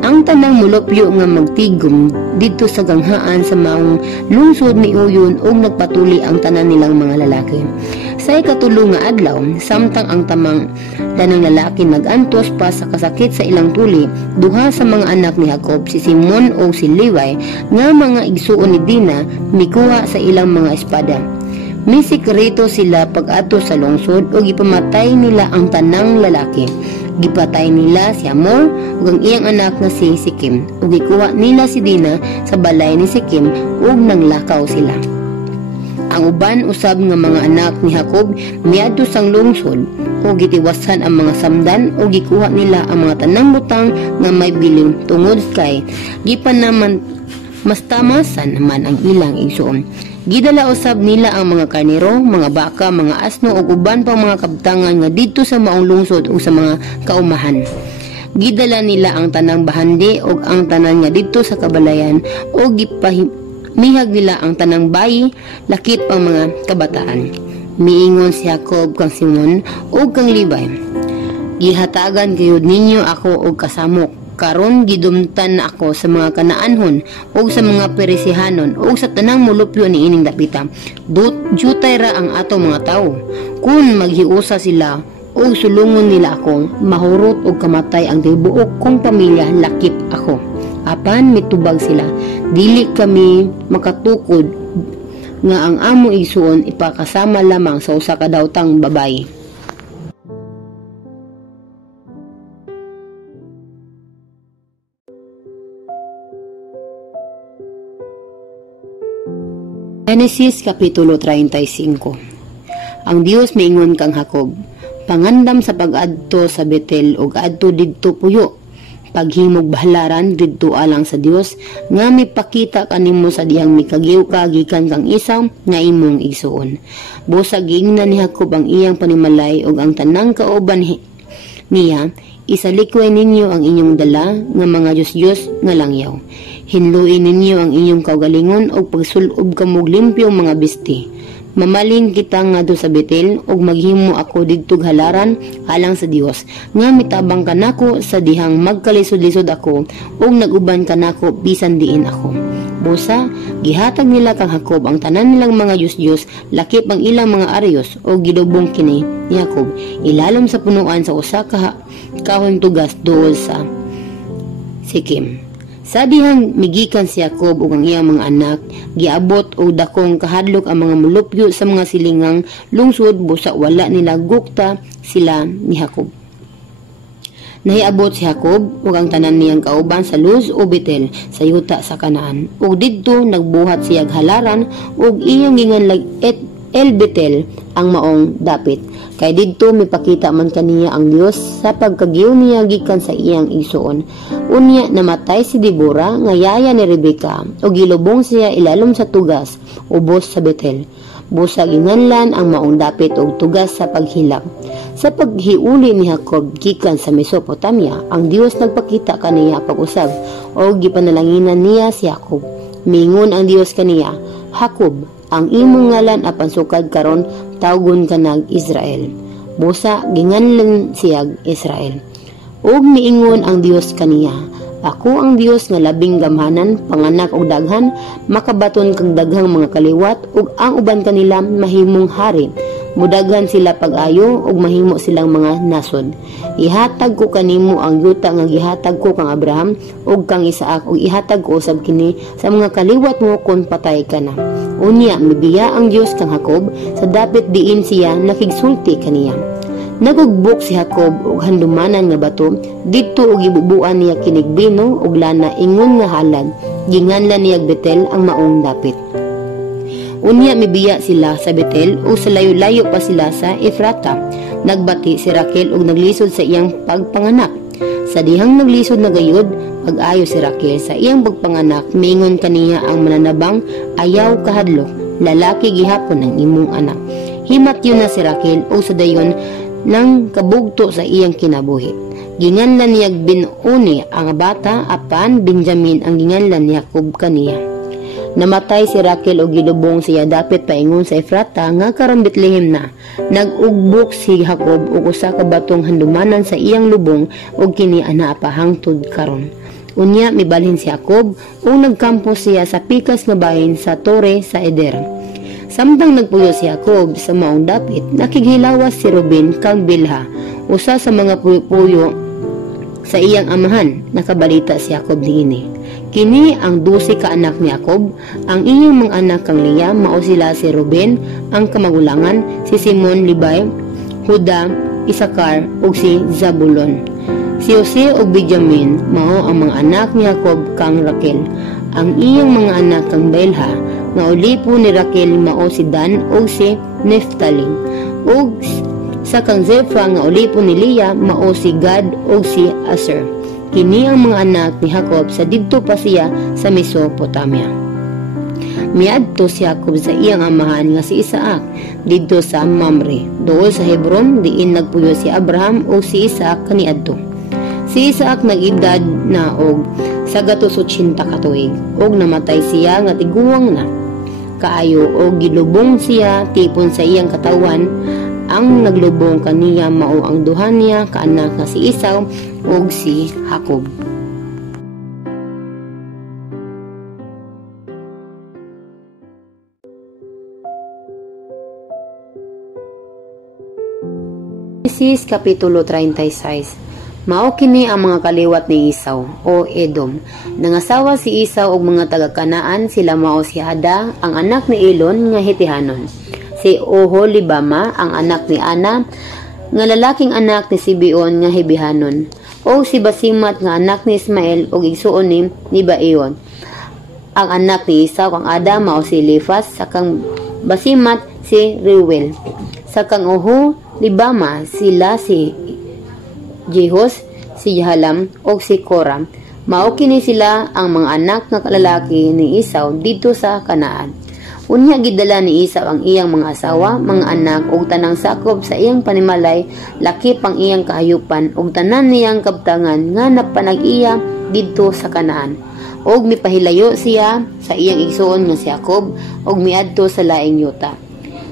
Ang tanang mulopyo nga magtigom didto sa ganghaan sa maong lungsod ni uyon ug nagpatuli ang tanan nilang mga lalaki. Sa ikatulo nga adlaw, samtang ang tamang tanang lalaki nagantos pa sa kasakit sa ilang tuli, duha sa mga anak ni Jacob, si Simon o si Levi, nga mga igsuon ni Dina, mikuha sa ilang mga espada. May sikreto sila pag-ato sa lungsod o gipamatay nila ang tanang lalaki. Gipatay nila si Hamor ug ang iyang anak nga si Sikem ug gikuha nila si Dina sa balay ni Sikem ug nanglakaw sila. Ang uban usab nga mga anak ni Jacob miadto sang lungsod o gitiwasan ang mga samdan o gikuha nila ang mga tanang butang nga may biling tungod kay gipan naman mas tamasan naman ang ilang igsoon. Gidala usab nila ang mga karnero, mga baka, mga asno ug uban pang mga kabtangan nga didto sa maong lungsod o sa mga kaumahan. Gidala nila ang tanang bahandi o ang tanan nga didto sa kabalayan o mihag nila ang tanang bayi, lakip pang mga kabataan. Miingon si Jacob kang Simon o kang Libay, gihatagan gayud ninyo ako og kasamok. Karon gidumtan na ako sa mga Kanaanhon o sa mga Perisihanon o sa tanang mulupyo ni ining dapita. Jutay ra ang ato mga tao. Kung maghiusa sila o sulungon nila ako, mahurot o kamatay ang tibuok kong pamilya, lakip ako. Apan mitubag sila, dili kami makatukod nga ang amo igsuon ipakasama lamang sa usa ka dawtang babayi. Genesis Kapitulo 35. Ang Dios miingon kang Jacob, pangandam sa pag-adto sa Betel ug adto didto puyo. Paghimog bahalaran didto alang sa Dios nga mipakita kanimo sa dihang mikagiw ka gikan kang Isaw nga imong igsuon. Busa gingnan ni Jacob ang iyang panimalay ug ang tanang kauban niya, isalikway ninyo ang inyong dala nga mga Diyos-Diyos nga langyaw. Hinluin ninyo ang inyong kaugalingon ug pagsulob kamog limpyo mga bisti. Mamalin kita nga do sa Betel ug maghimo ako didtog halaran alang sa Dios nga mitabang kanako sa dihang magkalisod-lisod ako ug naguban kanako bisan diin ako. Busa gihatag nila kang Jacob ang tanan nilang mga Diyos-Diyos, lakip ang ilang mga aryos o gidubong kini ni Jacob ilalom sa punuan sa usa ka kahon tugas duol sa Sikim. Sa dihang migikan si Jacob ug ang iyang mga anak, giabot og dakong kahadlok ang mga mulupyo sa mga silingang lungsod, busa wala nila gukta sila ni Jacob. Nahiabot si Jacob ug ang tanan niyang kauban sa Luz o Betel sa yuta sa Kanaan. Ug didto nagbuhat siya halaran ug iyang ginganlag El Betel ang maong dapit. Kay didto mipakita man kaniya ang Dios sa pagkagiw niya gikan sa iyang igsuon. Unya namatay si Deborah nga yaya ni Rebecca ug gilubong siya ilalom sa tugas ubos sa Betel. Busa ginganlan ang maong dapit og tugas sa paghilak. Sa paghiuli ni Jacob gikan sa Mesopotamia, ang Dios nagpakita kaniya pag-usab og gipanalanginan niya si Jacob. Mingon ang Dios kaniya, Jacob, ang imong ngalan apan sukad karon tawgon kanag Israel. Busa ginganlan siyag Israel. Ug miingon ang Dios kaniya, ako ang Dios nga labing gamhanan, panganak og daghan, makabaton kag daghang mga kaliwat ug ang uban kanila mahimong hari. Mudaghan sila pag-ayo ug mahimo silang mga nasod. Ihatag ko kanimo ang yuta nga gihatag ko kang Abraham ug kang Isaac ug ihatag ko usab kini sa mga kaliwat mo kon patay ka na. Unya mibiya ang Dios kang Jacob sa dapit diin siya nakigsulti kaniya. Nagugbok si Jacob og handumanan nga bato didto og gibubuan niya kinigbino ug lana ingon nga halad. Ginganlan niya Betel ang maong dapit. Unya mibiya sila sa Betel o sa layo-layo pa sila sa Efrata. Nagbati si Raquel og naglisod sa iyang pagpanganak. Sa dihang naglisod na gayud, pag-ayo si Raquel sa iyang pagpanganak, mingon kaniya ang mananabang, ayaw kahadlok, lalaki gihapon ang imong anak. Himat yun na si Raquel o sa dayon nang kabugto sa iyang kinabuhi. Ginganlan niya Binuni ang bata, apan Benjamin ang ginganlan ni Jacob kaniya. Namatay si Raquel o gilubong siya dapit paingon sa Efrata nga karon Bethlehem na. Nagugbok si Jacob og usa ka batong handumanan sa iyang lubong og kini ana pa hangtod karon. Unya mibalhin si Jacob o nagkampo siya sa pikas nga bahin sa Tore sa Eder. Samtang nagpuyo si Jacob sa maong dapit, nakighilawas si Ruben kang Bilha, usa sa mga puyo sa iyang amahan. Nakabalita si Jacob niini. Kini ang 12 ka anak ni Jacob, ang iyang mga anak kang Leah mao sila si Ruben ang kamagulangan, si Simon, Libay, Huda, Isakar ug si Zabulon. Si Jose ug Benjamin mao ang mga anak ni Jacob kang Raquel. Ang iyang mga anak kang Belha nga ulipo ni Raquel mao si Dan ug si Neftali, ug sa kang Zepha nga ulipo ni Leah mao si Gad ug si Aser. Kini ang mga anak ni Jacob sa didto pa siya sa Mesopotamia. Miadto si Jacob sa iyang amahan nga si Isaac didto sa Mamre, dool sa Hebron diin nagpuyo si Abraham o si Isaac kaniadto. Si Isaac nag-edad na og sa 180 ka tuig og namatay siya nga tiguwang na kaayo og gilubong siya tipon sa iyang katawan. Ang naglubong kaniya mao ang duha niya kaanak nga si Esau ug si Jacob. Genesis Kapitulo 36. Mao kini ang mga kaliwat ni Esau o Edom. Nangasawa si Esau og mga taga-Kanaan, sila mao si Ada, ang anak ni Elon nga Hetihanon, si Oholibama, ang anak ni Ana, nga lalaking anak ni Sibeon nga Hebihanon, o si Basimat nga anak ni Ismael ug igsuon ni Nibaeon. Ang anak ni Esau kang Ada mao si Elifas, sakang Basimat si Reuel, sakang Oholibama sila si Jehus, si Jahalam o si Korah. Mao kini sila ang mga anak nga lalaki ni Esau dito sa Kanaan. Unya gidala ni Esau ang iyang mga asawa, mga anak ug tanang sakop sa iyang panimalay, laki pang iyang kahayupan ug tanan niyang kabtangan nga napanag-iya didto sa Kanaan. Og mipahilayo siya sa iyang igsuon nga si Jacob og miadto sa laing yuta.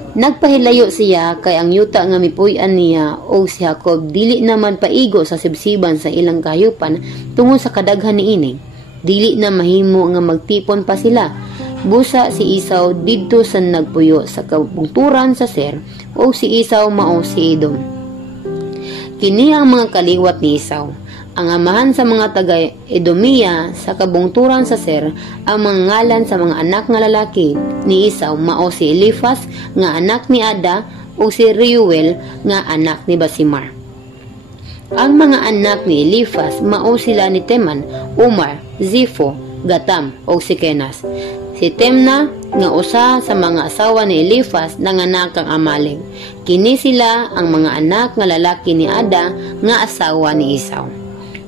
Nagpahilayo siya kay ang yuta nga mipuy-an niya og si Jacob dili naman paigo sa sibsiban sa ilang kahayupan tungod sa kadaghan niini. Dili na mahimo nga magtipon pa sila. Busa si Esau didto sa nagpuyo sa kabungturan sa Ser o si Esau mao si Edom. Kini ang mga kaliwat ni Esau. Ang amahan sa mga taga-Edomia sa kabungturan sa Ser, ang mga ngalan sa mga anak nga lalaki ni Esau mao si Elifas nga anak ni Ada o si Reuel nga anak ni Basimar. Ang mga anak ni Elifas mao sila ni Teman, Umar, Zifo, Gatam o si Kenas. Si Temna nga usa sa mga asawa ni Elifas nanganak kang Amalek. Kini sila ang mga anak nga lalaki ni Ada nga asawa ni Esau.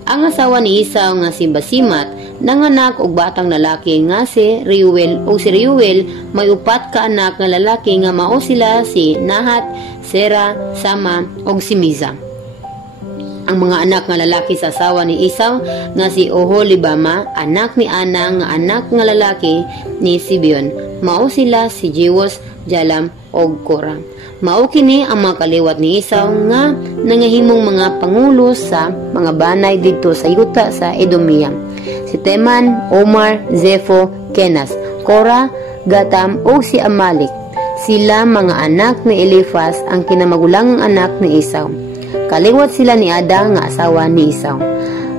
Ang asawa ni Esau nga si Basimat nanganak og batang lalaki nga si Reuel o si Reuel may upat ka anak nga lalaki nga mao sila si Nahat, Sera, Sama og si Miza. Ang mga anak nga lalaki sa asawa ni Esau nga si Oholibama, anak ni Ana nga anak nga lalaki ni Sibeon, mao sila si Jewus, Jalam og Korah. Mao kini ang mga kaliwat ni Esau nga nangahimong mga pangulo sa mga banay didto sa yuta sa Edomia. Si Teman, Omar, Zefo, Kenas, Korah, Gatam o si Amalek. Sila mga anak ni Elifas, ang kinamagulangang anak ni Esau. Kaliwat sila ni Ada nga asawa ni Esau.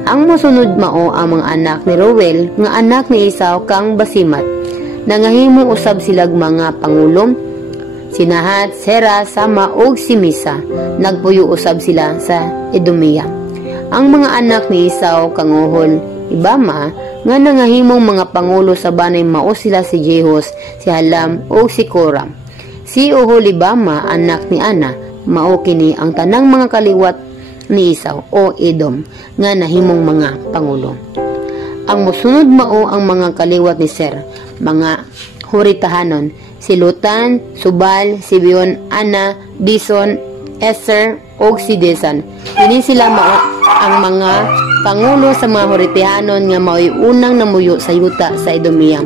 Ang mosunod mao ang mga anak ni Reuel nga anak ni Esau kang Basimat. Nangahimo usab sila mga pangulong, si Nahat, Sera, Sama ug si Misa. Nagpuyo usab sila sa Edomia. Ang mga anak ni Esau kang Oholibama nga nangahimong mga pangulo sa banay mao sila si Jehus, si Halam ug si Korah. Si Oholibama anak ni Ana, mao kini ang tanang mga kaliwat ni Esau o Edom nga nahimong mga pangulo. Ang mosunod mao ang mga kaliwat ni Ser, mga Horitahanon, si Lutan, Subal, Sibeon, Ana, Dison, Eser o si Desan. Kini sila mao ang mga pangulo sa mga Horitahanon nga mao'y unang namuyo sa yuta sa Edomia.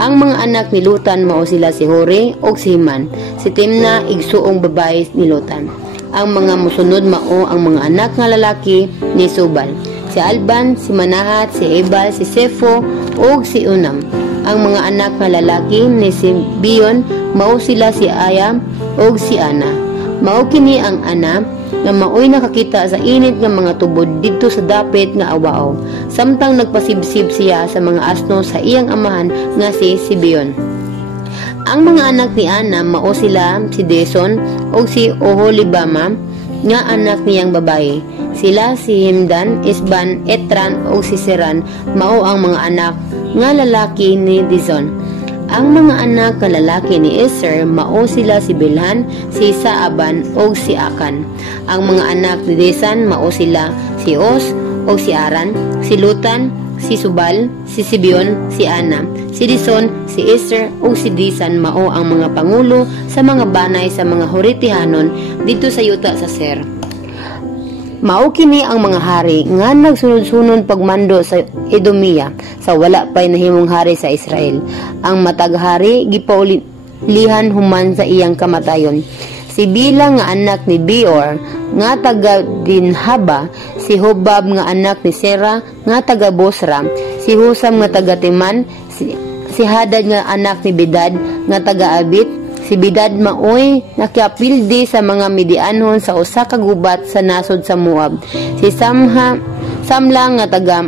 Ang mga anak ni Lutan mao sila si Hore o si Himan, si Timna igsuong babae ni Lutan. Ang mga musunod mao ang mga anak nga lalaki ni Subal, si Alban, si Manahat, si Ebal, si Sefo o si Unam. Ang mga anak nga lalaki ni Sibeon mao sila si Aya o si Ana. Mao kini ang Ana nga maoy nakakita sa init nga mga tubod didto sa dapit nga awao, samtang nagpasibsib siya sa mga asno sa iyang amahan nga si Sibeon. Ang mga anak ni Ana mao sila si Deson o si Oholibama, nga anak niyang babaye. Sila si Himdan, Isban, Etran o Sisiran mao ang mga anak nga lalaki ni Dizon. Ang mga anak nga lalaki ni Eser mao sila si Bilhan, si Saaban o si Akan. Ang mga anak ni Desan mao sila si Os o si Aran, si Lutan, si Subal, si Sibion, si Ana, si Dison, si Eser o si Disan mao ang mga pangulo sa mga banay sa mga Horitihanon dito sa yuta sa Ser. Mao kini ang mga hari nga nagsunod-sunod pagmando sa Edomia sa wala pay nahimong hari sa Israel. Ang matag hari gipaulihan human sa iyang kamatayon. Si Bila nga anak ni Beor nga taga Dinhaba, si Hobab nga anak ni Sera nga taga Bosra, si Husam nga taga Timan, si Hadad nga anak ni Bidad nga taga Abit. Si Bidad maoy nakiapildi sa mga Midianon sa usa ka gubat sa nasod sa Moab. Si Samla nga taga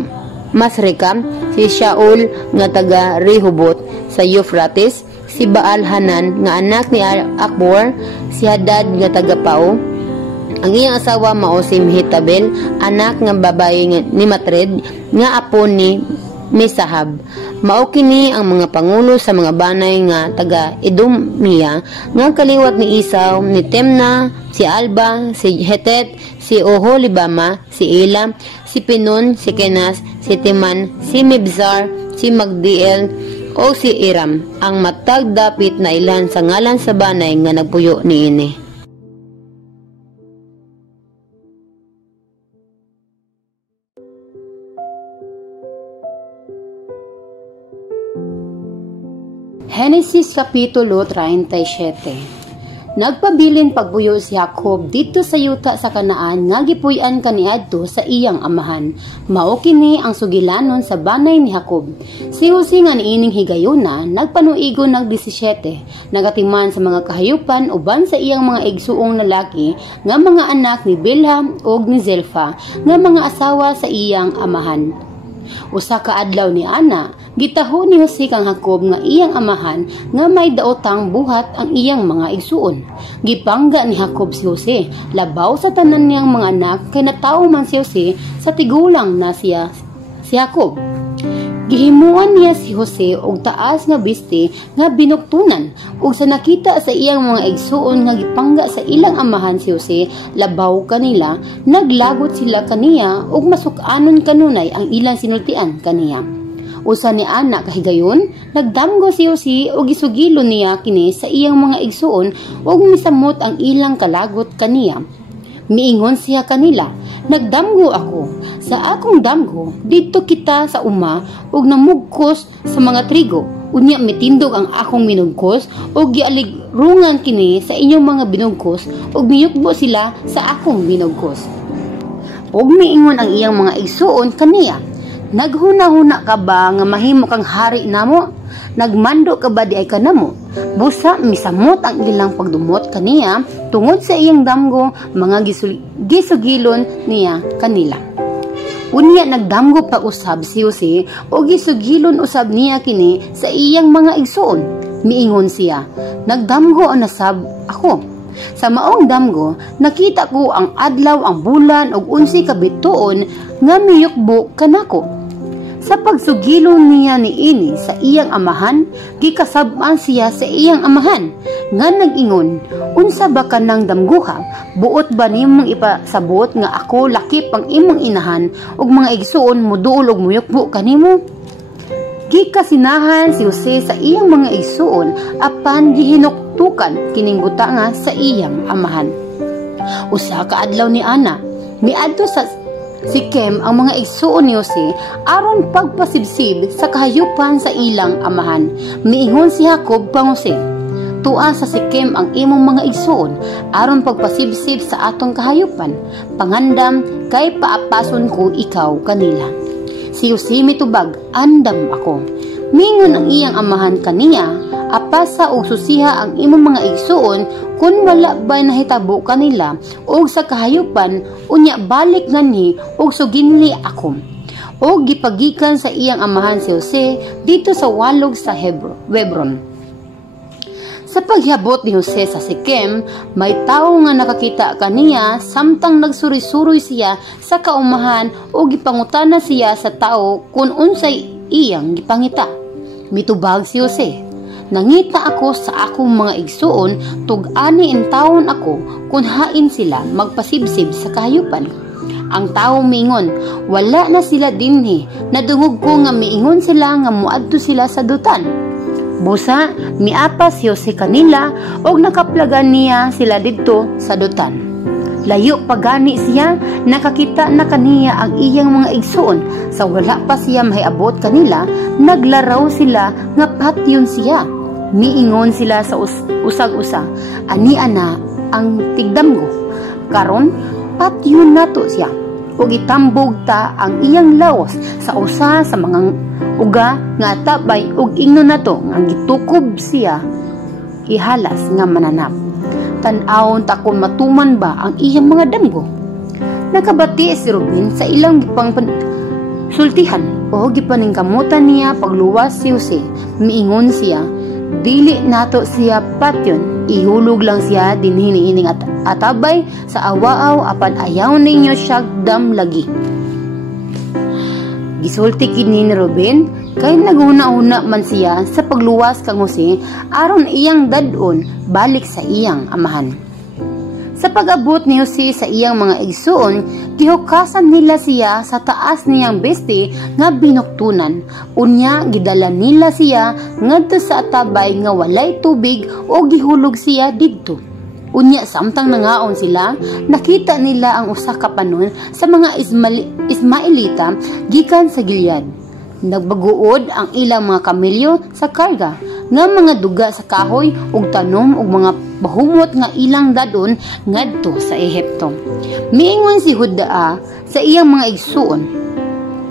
Masreka, si Shaul nga taga Rehobot sa Euphrates, si Baal Hanan nga anak ni Akbor, si Hadad nga taga Pau. Ang iyang asawa mao si Mehetabel, anak nga babae ni Matred nga apo ni Mesahab. Mao kini ang mga pangulo sa mga banay nga taga Edomia nga kaliwat ni Isaw, ni Temna, si Alba, si Hetet, si Oholibama, si Ela, si Pinon, si Kenas, si Timan, si Mibzar, si Magdiel o si Iram, ang matag dapit na ilan sa ngalan sa banay nga nagpuyo niini. Henesis Kapitulo 37. Nagpabilin pagbuyo si Jacob dito sa yuta sa Kanaan nga gipuy-an kaniadto sa iyang amahan. Mao kini ang sugilanon sa banay ni Jacob. Si Jose nga niining higayuna nagpanuigo nag 17, nagatiman sa mga kahayupan uban sa iyang mga igsuong lalaki nga mga anak ni Bilha ug ni Zelfa nga mga asawa sa iyang amahan. Usa ka adlaw ni Ana, gitaho ni Jose kang Jacob nga iyang amahan nga may daotang buhat ang iyang mga igsuon. Gipangga ni Jacob si Jose, labaw sa tanan niyang mga anak kay natawo man si Jose sa tigulang na siya si Jacob. Gihimuan niya si Jose og taas nga biste nga binuktunan ug sa nakita sa iyang mga igsuon nga gipangga sa ilang amahan si Jose, labaw kanila, naglagot sila kaniya ug masuk-anon kanunay ang ilang sinultian kaniya. Usa ni Ana kahigayon, nagdamgo si Jose ug gisugilon niya kini sa iyang mga igsuon ug misamot ang ilang kalagot kaniya. Miingon siya kanila, nagdamgo ako. Sa akong damgo, dito kita sa uma ug namugkos sa mga trigo. Unya mitindog ang akong minugkos ug gialigrungan kini sa inyong mga binugkos ug miyukbo sila sa akong binugkos. Ug miingon ang iyang mga igsuon kaniya, naghuna-huna ka ba nga mahimo kang hari namo? Nagmando ka ba di ay kanamo? Busa misamot ang ilang pagdumot kaniya tungod sa iyang damgo, mga gisugilon niya kanila. Unya nagdamgo pa usab si Jose o gisugilon usab niya kini sa iyang mga igsuon. Miingon siya, nagdamgo na sab ako. Sa maong damgo, nakita ko ang adlaw, ang bulan ug unsi ka bituon nga miyukbo kanako. Sa pagsugilon niya niini sa iyang amahan, gikasab-an siya sa iyang amahan nga nag-ingon, unsa ba kanang damguha? Buot ba nimong ipasabot nga ako lakip ang imong inahan ug mga igsuon moduol ug muyukbo kanimo? Gikasinahan si Jose sa iyang mga igsuon apan gihinuktukan kining butanga sa iyang amahan. Usa ka adlaw ni Ana, miadto sa Sikem ang mga igsuon ni Jose aron pagpasibsib sa kahayupan sa ilang amahan. Miingon si Jacob pang Jose, tua sa Sikem ang imong mga igsuon aron pagpasibsib sa atong kahayupan. Pangandam kay paapason ko ikaw kanila. Si Jose mitubag, andam ako. Mingon ang iyang amahan kaniya, apasa og susiha ang imong mga igsuon kun wala bay nahitabo kanila og sa kahayupan, unya balik nganhi og suginli ako. Og gipagikan sa iyang amahan si Jose dito sa walog sa Hebron. Sa paghiyabot ni Jose sa Sikem, may tao nga nakakita kaniya samtang nagsuri-suroy siya sa kaumahan o gipangutana siya sa tao kung unsay iyang gipangita. Mitubag si Jose, "Nangita ako sa akong mga igsuon tug-ani in taon ako kung hain sila magpasibsib sa kahayupan." Ang tao miingon, "Wala na sila dinhi, nadungog ko nga miingon sila nga muadto sila sa dutan." Busa, miapa si Jose kanila og nakaplagan niya sila didto sa dutan. Layo pagani siya, nakakita na kaniya ang iyang mga igsuon. Sa wala pa siya mahiabot kanila, naglaraw sila nga patyon siya. Miingon sila sa usag-usa, "Ani ana ang tigdamgo. Karon patyon nato siya." Ug itambog ta ang iyang lawas sa usa sa mga uga nga tabay ug ingnon nato nga gitukob siya ihalas nga mananap. Tan-awon ta kung matuman ba ang iyang mga damgo. Nakabati si Ruben sa ilang gipang sultihan o gipaningkamutan niya pagluwas si Jose. Miingon siya, "Dili nato siya patyon, ihulog lang siya dinhi niining atabay sa awaaw apan ayaw ninyo siya damlagi." Gisulti kini ni Ruben kay naguna-una man siya sa pagluwas kang Jose aron iyang dadon balik sa iyang amahan. Sa pag-abot ni Jose sa iyang mga igsuon, gihukasan nila siya sa taas niyang beste nga binuktunan. Unya gidala nila siya ngadto sa atabay nga walay tubig o gihulog siya didto. Unya samtang nangaon sila, nakita nila ang usa ka panon sa mga Ismailita gikan sa Gilead. Nagbaguod ang ilang mga kamelyo sa karga nga mga duga sa kahoy ug tanom ug mga bahumot nga ilang dadon ngadto sa Ehipto. Miingon si Juda sa iyang mga igsuon,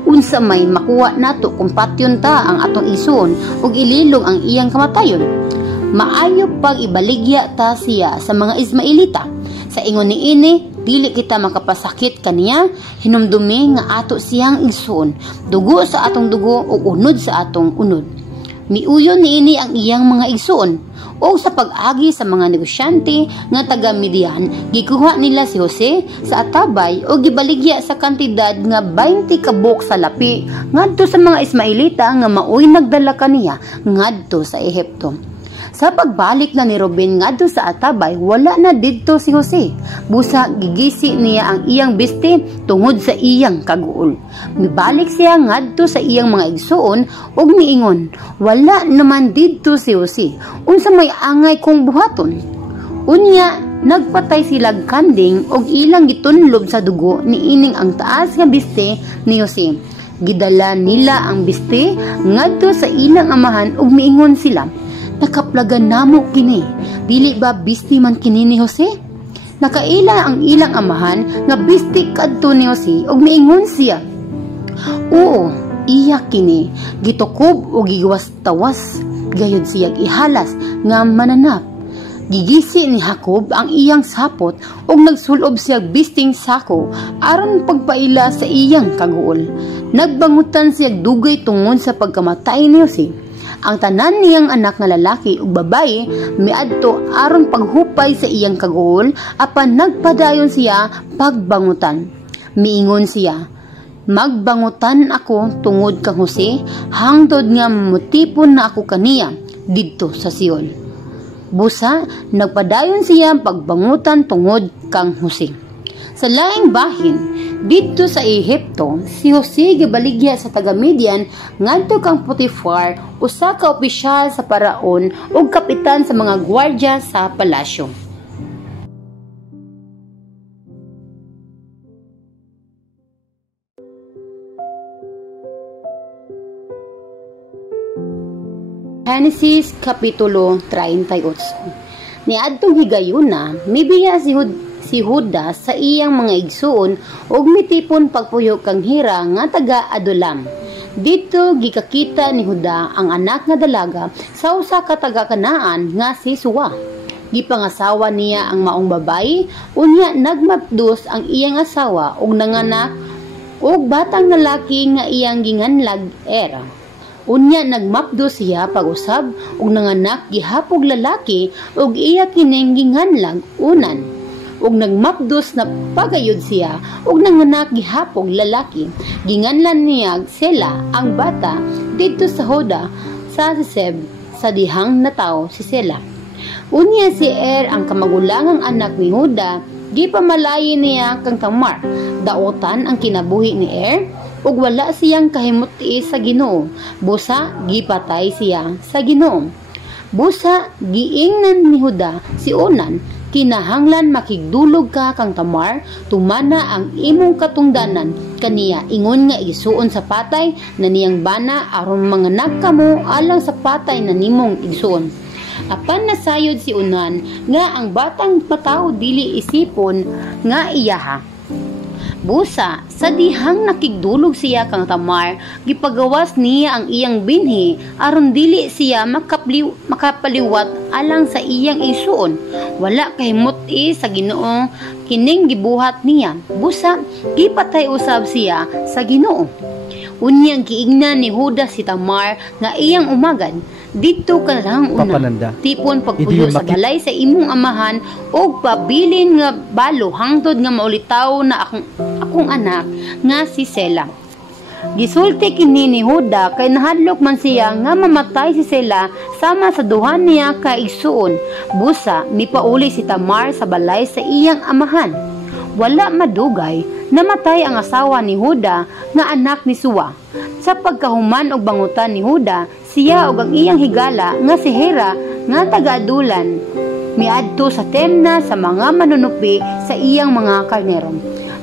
"Unsa may makuha nato kung patyon ta ang atong igsuon ug ililong ang iyang kamatayon? Maayo pag ibaligya ta siya sa mga Ismailita. Sa ingon niini, dili kita makapasakit kaniya, hinumdumi nga ato siyang igsuon, dugo sa atong dugo ug unod sa atong unod." Miuyon niini ang iyang mga igsuon o sa pag-agi sa mga negosyante nga taga Midian, gikuha nila si Jose sa atabay o gibaligya sa kantidad nga 20 kabok sa lapi ngadto sa mga Ismailita nga maoy nagdala kaniya ngadto sa Ehipto. Sa pagbalik na ni Ruben ngadto sa atabay, wala na didto si Jose. Busa gigisi niya ang iyang biste tungod sa iyang kaguol. Mibalik siya ngadto sa iyang mga igsuon ug miingon, "Wala naman didto si Jose. Unsa may angay kong buhaton?" Unya nagpatay sila kanding ug ilang gitunlob sa dugo niining ang taas nga biste ni Jose. Gidala nila ang biste ngadto sa ilang amahan ug miingon sila, "Nakaplagan namo kini, dili ba bisti man kini ni Jose?" Nakaila ang ilang amahan nga bisti kadto ni Jose ug miingon siya, "Oo, iya kini, gitukob ug gigawas-tawas, gayud siya ihalas nga mananap." Gigisi ni Jacob ang iyang sapot ug nagsulob siya bisting sako aron pagpaila sa iyang kaguol. Nagbangutan siya dugay tungod sa pagkamatay ni Jose. Ang tanan niyang anak nga lalaki ug babaye miadto aron paghupay sa iyang kaguol apan nagpadayon siya pagbangutan. Miingon siya, "Magbangutan ako tungod kang Jose hangtod nga mutipon na ako kaniya didto sa Sion." Busa nagpadayon siya pagbangutan tungod kang Jose. Sa laing bahin didto sa Ehipto, si Jose gibaligya sa taga Midian ngadto kang Potifar, usa ka opisyal sa paraon ug kapitan sa mga gwardya sa palasyo. Genesis Kapitulo 38. Niadtong higayuna, mibiya si Juda sa iyang mga igsuon ug mitipon pagpuyo kang Hira nga taga Adulam. Dito gikakita ni Juda ang anak nga dalaga sa usa ka taga Kanaan nga si Suwa. Gipangasawa niya ang maong babayi, unya nagmapdos ang iyang asawa ug nanganak og batang lalaki nga iyang ginganlag Era. Unya nagmapdo siya pag-usab ug nanganak gihapog lalaki ug iya kining ginganlag unan. Ug nagmapdos na pagayod siya ug nanganak gihapog lalaki. Ginganlan niya Sela ang bata didto sa Hoda sa Siseb sa dihang natawo si Sela. Unya si ang kamagulangang anak ni Huda, gipamalayi niya kang Tamar. Daotan ang kinabuhi ni ug wala siyang kahimuti sa Ginoo. Busa gipatay siya sa Ginoo. Busa giingnan ni Huda si Onan, kinahanglan makigdulog ka kang Tamar, tumana ang imong katungdanan kaniya ingon nga igsuon sa patay na niyang bana aron manganak kamo alang sa patay na nimong igsuon. Apan nasayod si Onan nga ang batang mataw dili isipon nga iyaha. Busa, sa dihang nakigdulog siya kang Tamar, gipagawas niya ang iyang binhi aron dili siya makapaliwat alang sa iyang isuon. Wala kahimuti sa Ginoo kining gibuhat niya. Busa, gipatay usab siya sa Ginoo. Unyang giingnan ni Huda si Tamar nga iyang umagad. Dito ka lang una, tipon pagpuyo sa balay sa imong amahan o pabilin nga balo hangtod nga maulitaw na akong anak nga si Sela. Gisulti kini ni Huda kay nahadlok man siya nga mamatay si Sela sama sa duhan niya kay igsuon. Busa, mipauli si Tamar sa balay sa iyang amahan. Wala madugay, namatay ang asawa ni Huda nga anak ni Suwa. Sa pagkahuman og bangutan ni Huda, siya ug ang iyang higala nga si Hera nga taga-adulan miadto sa Temna sa mga manunupi sa iyang mga karnero.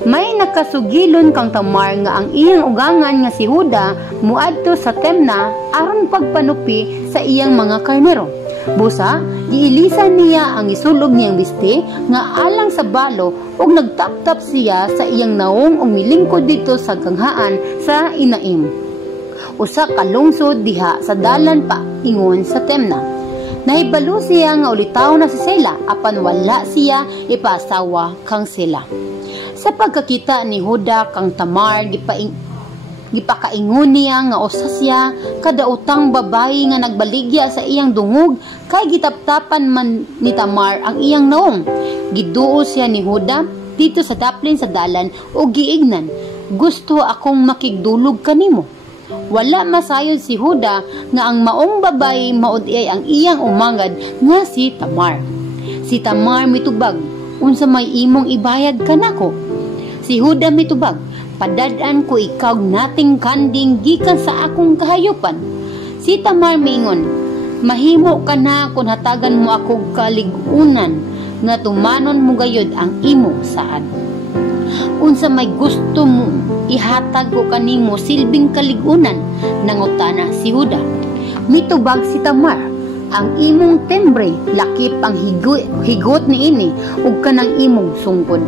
May nakasugilon kang Tamar nga ang iyang ugangan nga si Huda muadto sa Temna aron pagpanupi sa iyang mga karnero. Busa, giilisan niya ang isulog niyang biste nga alang sa balo ug nagtaptap siya sa iyang naong ug milingkod dito sa ganghaan sa Inaim. Usa ka lungsod diha sa dalan pa ingon sa Temna. Nahibalo siya nga ulitaw na si Sela apan wala siya ipasawa kang Sela. Sa pagkakita ni Huda kang Tamar gipakaingon niya nga usa siya kadaotang babayi nga nagbaligya sa iyang dungog kay gitaptapan man ni Tamar ang iyang naong. Giduo siya ni Huda dito sa daplin sa dalan o giignan, gusto akong makigdulog kanimo. Wala masayod si Huda nga ang maong babayi maud ang iyang umangad nga si Tamar. Si Tamar mitubag, unsa may imong ibayad kanako? Si Huda mitubag, padad-an ko ikaw nating kanding gikan sa akong kahayupan. Si Tamar miingon, mahimo ka na kung hatagan mo ako kaligunan nga tumanon mo gayod ang imong saad. Unsa may gusto mo ihatag ko kanimo silbing kaligunan, nangutana si Huda. Mitubag si Tamar, ang imong tembre lakip ang higot niini ug kanang imong sungkod.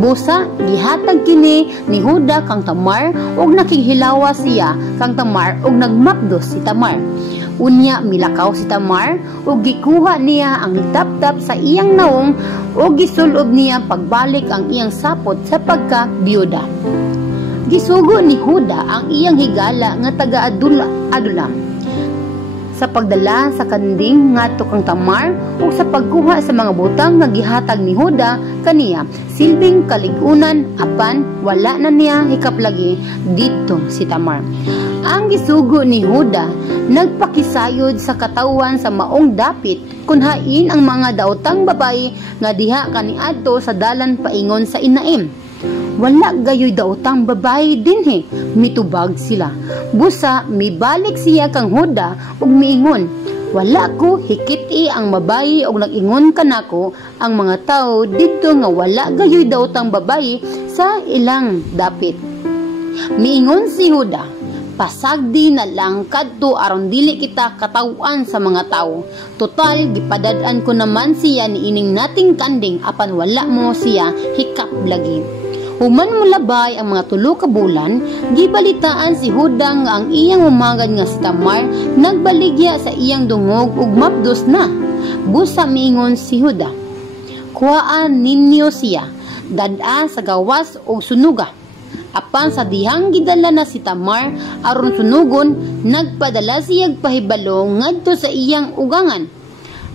Busa gihatag kini ni Huda kang Tamar ug nakighilawa siya kang Tamar ug nagmapdos si Tamar. Unya milakaw si Tamar ug gikuha niya ang taptap sa iyang naong ug gisulob niya pagbalik ang iyang sapot sa pagka-biyuda. Gisugo ni Huda ang iyang higala nga taga-adulam sa pagdala sa kanding ngadto kang Tamar ug sa pagkuha sa mga butang nga gihatag ni Huda kaniya silbing kaligunan apan wala na niya hikaplagi didto si Tamar. Ang gisugo ni Huda nagpakisayod sa katawan sa maong dapit kunhain ang mga daotang babayi nga diha kaniadto sa dalan paingon sa Inaim. Wala gayoy daotang babayi dinhi, mitubag sila. Busa mibalik siya kang Huda ug miingon, wala ko hikiti ang babayi ug nag-ingon kanako ang mga tao didto nga wala gayoy daotang babayi sa ilang dapit. Miingon si Huda, pasagdi na lang kadto aron dili kita katawan sa mga tao. Total gipadad-an ko naman siya ni ining nating kanding apan wala mo siya hikap lagi. Human mo labay ang mga 3 ka bulan, gibalitaan si Huda nga ang iyang umagad nga si Tamar nagbaligya sa iyang dungog ug mapdos na. Busa miingon si Huda, kuhaan ninyo siya, dad-a sa gawas o sunuga. Apan sa dihang gidala na si Tamar aron sunugon, nagpadala siyag pahibalo ngadto sa iyang ugangan.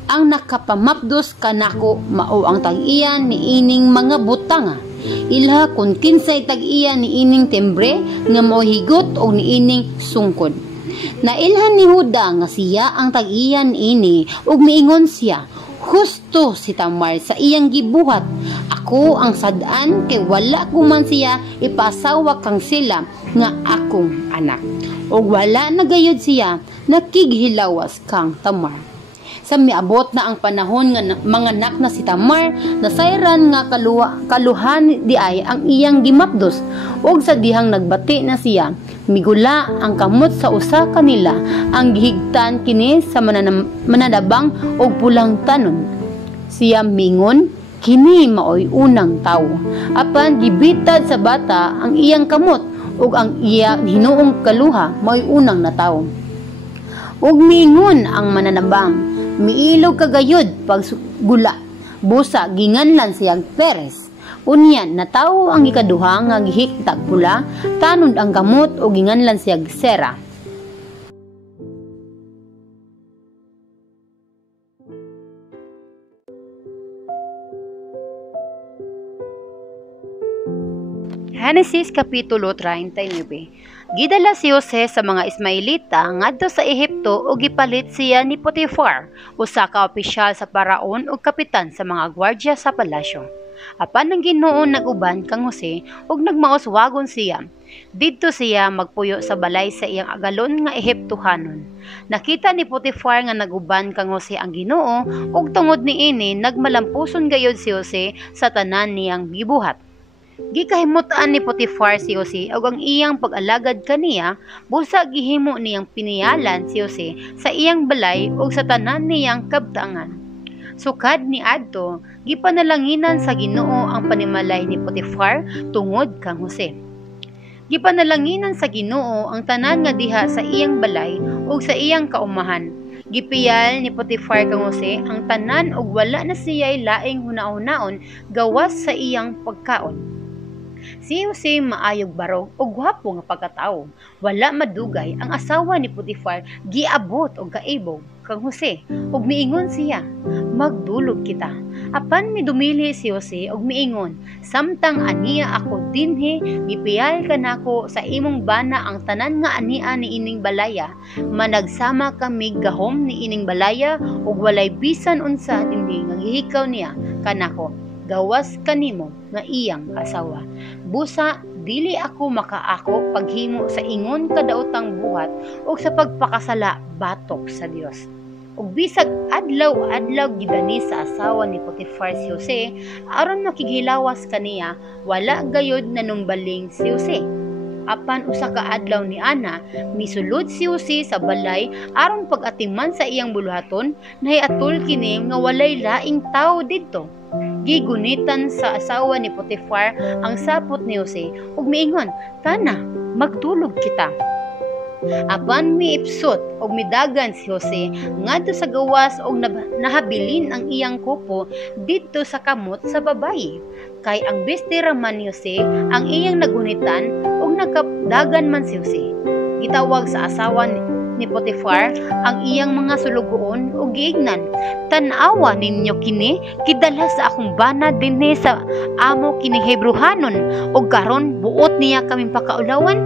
Ang nakapamapdos kanako mao ang tag-iyan ni ining mga butanga. Ilha kun kinsay tag-iyan ni ining timbre nga mao higot og ni ining sungkod. Nailhan ni Huda nga siya ang tag-iyan ini ug miingon siya, husto si Tamar sa iyang gibuhat. Ako ang sad-an kay wala ko man siya ipasawa kang sila nga akong anak. Ug wala na gayud siya nakighilawas kang Tamar. Sa miabot na ang panahon nga manganak na si Tamar, nasayran nga kaluhan di ay ang iyang gimapdos. Ug sa dihang nagbati na siya, migula ang kamot sa usa kanila, ang gihigtan kini sa mananabang og pulang tanon. Siya mingon, kini maoy unang tawo. Apan gibitad sa bata ang iyang kamot ug ang iya hinuong kaluha maoy unang natawo. Ug mingon ang mananabang, miilog kagayod paggula, busa ginganlan siyang Peres. Unyan natawo ang ikaduha nga gihigtag pula, tanod ang kamot o ginganlan siyang Sera. Genesis Kapitulo 39. Gidala si Jose sa mga Ismailita ngadto sa Ehipto ug gipalit siya ni Potifar, usa ka opisyal sa paraon ug kapitan sa mga gwardya sa palasyo. Apan ang Ginoo naguban kang Jose ug nagmaoswagon siya. Didto siya magpuyo sa balay sa iyang agalon nga Ehiptohanon. Nakita ni Potifar nga naguban kang Jose ang Ginoo ug tungod niini nagmalampuson gayud si Jose sa tanan niyang gibuhat. Gikahimutan ni Potifar si Jose ug ang iyang pag-alagad kaniya, busa gihimo niyang piniyalan si Jose sa iyang balay ug sa tanan niyang kabtangan. Sukad ni adto, gipanalanginan sa Ginoo ang panimalay ni Potifar tungod kang Jose. Gipanalanginan sa Ginoo ang tanan nga diha sa iyang balay ug sa iyang kaumahan. Gipiyal ni Potifar kang Jose ang tanan ug wala na siya'y laing hunaon-naon gawas sa iyang pagkaon. Si Jose maayog barog ug gwapo nga pagkatawo. Wala madugay ang asawa ni Potifar giabot og kaibog kang Jose ug miingon siya, magdulog kita. Apan midumili si Jose ug miingon, samtang aniya ako dinhi, gipiyal kanako sa imong bana ang tanan nga ania ni ining balaya. Managsama kami gahom ni ining balaya ug walay bisan unsa dinhi nga gihikaw niya kanako. Gawas kanimo nga iyang asawa. Busa dili ako makaako paghimo sa ingon kadaotang buhat o sa pagpakasala batok sa Dios. Ug bisag adlaw-adlaw gidani sa asawa ni Potifar si Jose aron makighilawas kaniya, wala gayod nanumbaling si Jose. Apan usa ka adlaw ni ana, misulod si Jose sa balay aron pag-atiman sa iyang buluhaton, nahiatol kini nga walay laing tawo didto. Gigunitan sa asawa ni Potifar ang sapot ni Jose ug miingon, tana, magtulog kita. Apan miipsot og midagan si Jose ngadto sa gawas og nahabilin ang iyang kupo didto sa kamot sa babayi. Kay ang bestira man ni Jose ang iyang nagunitan ug nagkadagan man si Jose. Gitawag sa asawa ni Potifar ang iyang mga sulugoon ug giignan, tan-awa ninyo kini, kidala sa akong bana dinhi sa amo kini Hebrohanon ug karon buot niya kaming pakaulawan.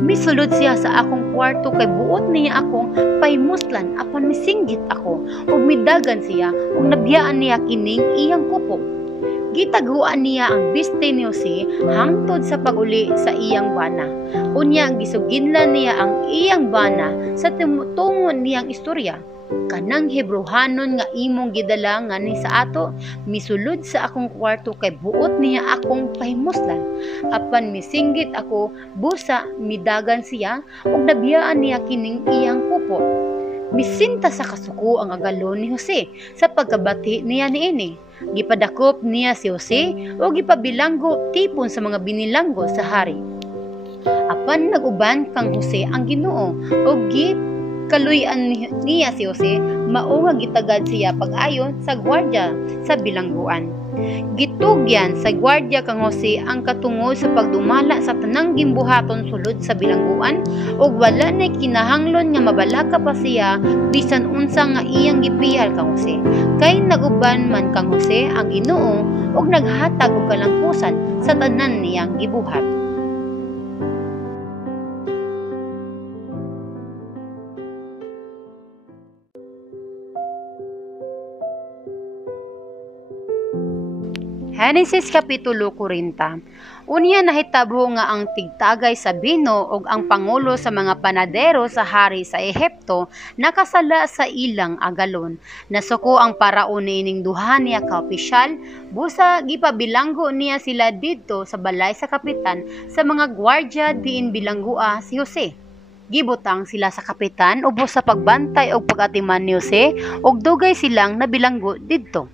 Misulod siya sa akong kwarto kay buot niya akong paymuslan apan misinggit ako ug midagan siya ug nabiyaan niya kining iyang kupo. Gitaguan niya ang biste ni Jose hangtod sa paguli sa iyang bana. Unya gisuginlan niya ang iyang bana sa tumutungon niyang istorya. Kanang Hebrohanon nga imong gidala nga ni sa ato, misulod sa akong kwarto kay buot niya akong pahimuslan. Apan misinggit ako, busa midagan siya ug nabiyaan niya kining iyang kupo. Misinta sa kasuko ang agalon ni Jose sa pagkabati niya niini. Gipadakop niya si Jose o gipabilanggo tipon sa mga binilanggo sa hari. Apan naguban kang Jose ang Ginoo o nagkaluyan niya si Jose, mao nga gitagad siya pag-ayon sa gwardiya sa bilangguan. Gitugyan sa gwardiya kang Jose ang katungod sa pagdumala sa tanang gimbuhaton sulod sa bilangguan, ug wala na kinahanglan nga mabalaka pa siya bisan unsa nga iyang gipiyal kang Jose. Kay naguban man kang Jose ang Ginoo ug naghatag og kalangkusan sa tanan niyang gibuhat. Genesis Kapitulo 40. Unya nahitabo nga ang tigtagay sa bino ug ang pangulo sa mga panadero sa hari sa Ehipto nakasala sa ilang agalon. Nasuko ang paraon niining duha niya ka opisyal, busa gipabilanggo niya sila didto sa balay sa kapitan sa mga gwardiya diin bilanggua si Jose. Gibutang sila sa kapitan ubos sa pagbantay og pag-atiman ni Jose ug dugay silang nabilanggo didto.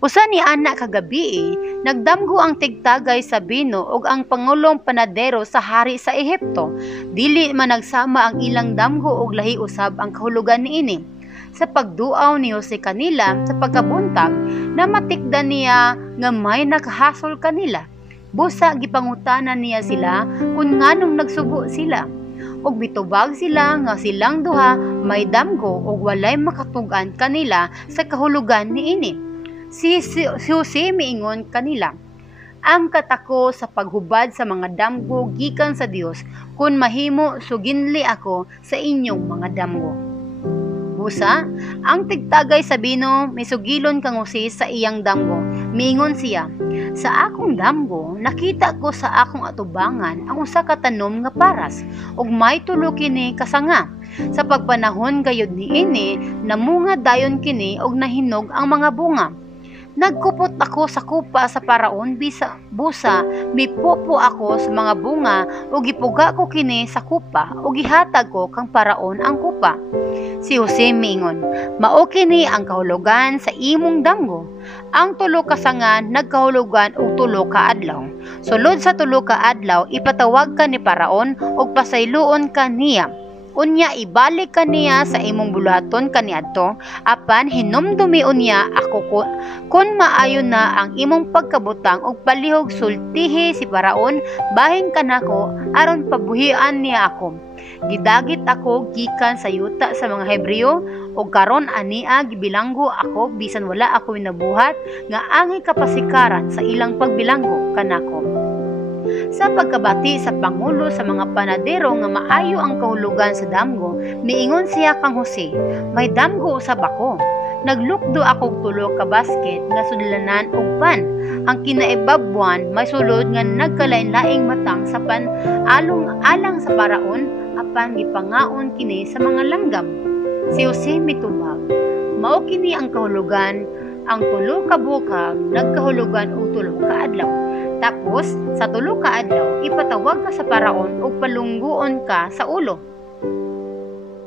Usa ni ana kagabi, nagdamgo ang tigtagay sa bino ug ang pangulong panadero sa hari sa Ehipto. Dili man nagsama ang ilang damgo ug lahi usab ang kahulugan niini. Sa pagduaw ni Jose kanila sa pagkabuntag, namatikdan niya nga may nakahasol kanila. Busa gipangutanan niya sila kung nganong nagsubo sila. Ug bitubag sila nga silang duha may damgo ug walay makatugan kanila sa kahulugan niini. Si Jose miingon kanila, ang katako sa paghubad sa mga damgo gikan sa Dios, kun mahimo suginli ako sa inyong mga damgo. Busa, ang tigtagay sa bino misugilon kang Jose sa iyang damgo. Miingon siya, sa akong damgo nakita ko sa akong atubangan ang usa ka tanom nga paras, ug may tulo kini kasanga. Sa pagpanahon gayud niini, namunga dayon kini ug nahinog ang mga bunga. Nagkupot ako sa kupa sa paraon busa mipopo ako sa mga bunga ug gipuga ko kini sa kupa ug gihatag ko kang paraon ang kupa. Si Jose miingon, mao kini ang kahulugan sa imong damgo. Ang tulo ka sanga nagkahulugan og tulo ka adlaw. Sulod sa tulo ka adlaw ipatawag ka ni paraon ug pasayloon ka niya. Unya ibalik ka niya sa imong bulaton kaniadto, apan hinumdumi unya ako kun maayo na ang imong pagkabutang og palihog sultihi si paraon bahin kanako aron pabuhian niya ako. Gidagit ako gikan sa yuta sa mga Hebreo ug karon ania gibilanggo ako bisan wala ako nabuhat nga angay kapasikaran sa ilang pagbilanggo kanako. Sa pagkabati sa pangulo sa mga panadero nga maayo ang kahulugan sa damgo, miingon siya kang Jose, may damgo usab ako. Naglukdo ako tulo ka basket nga sudlanan og pan. Ang kinaibabwan may sulod nga nagkalain-laing matang sa pan alang sa paraon apan gipangaon kini sa mga langgam. Si Jose mitubag, mao kini ang kahulugan, ang tulo ka bukag nagkahulugan og tulo ka adlaw. Tapos, sa tulo ka adlaw, ipatawag ka sa paraon ug palungguon ka sa ulo.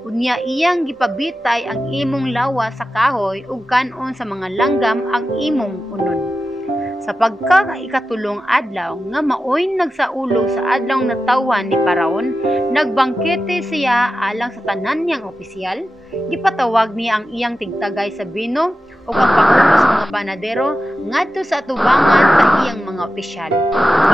Unya iyang gipabitay ang imong lawa sa kahoy ug kanon sa mga langgam ang imong unon. Sa pagka-ikatulong adlaw nga maoy nagsaulo sa adlaw na tawan ni paraon, nagbangkete siya alang sa tanan niyang opisyal. Gipatawag niya ang iyang tigtagay sa bino ug ang pangulo sa mga panadero ngadto sa atubangan sa iyang mga opisyal.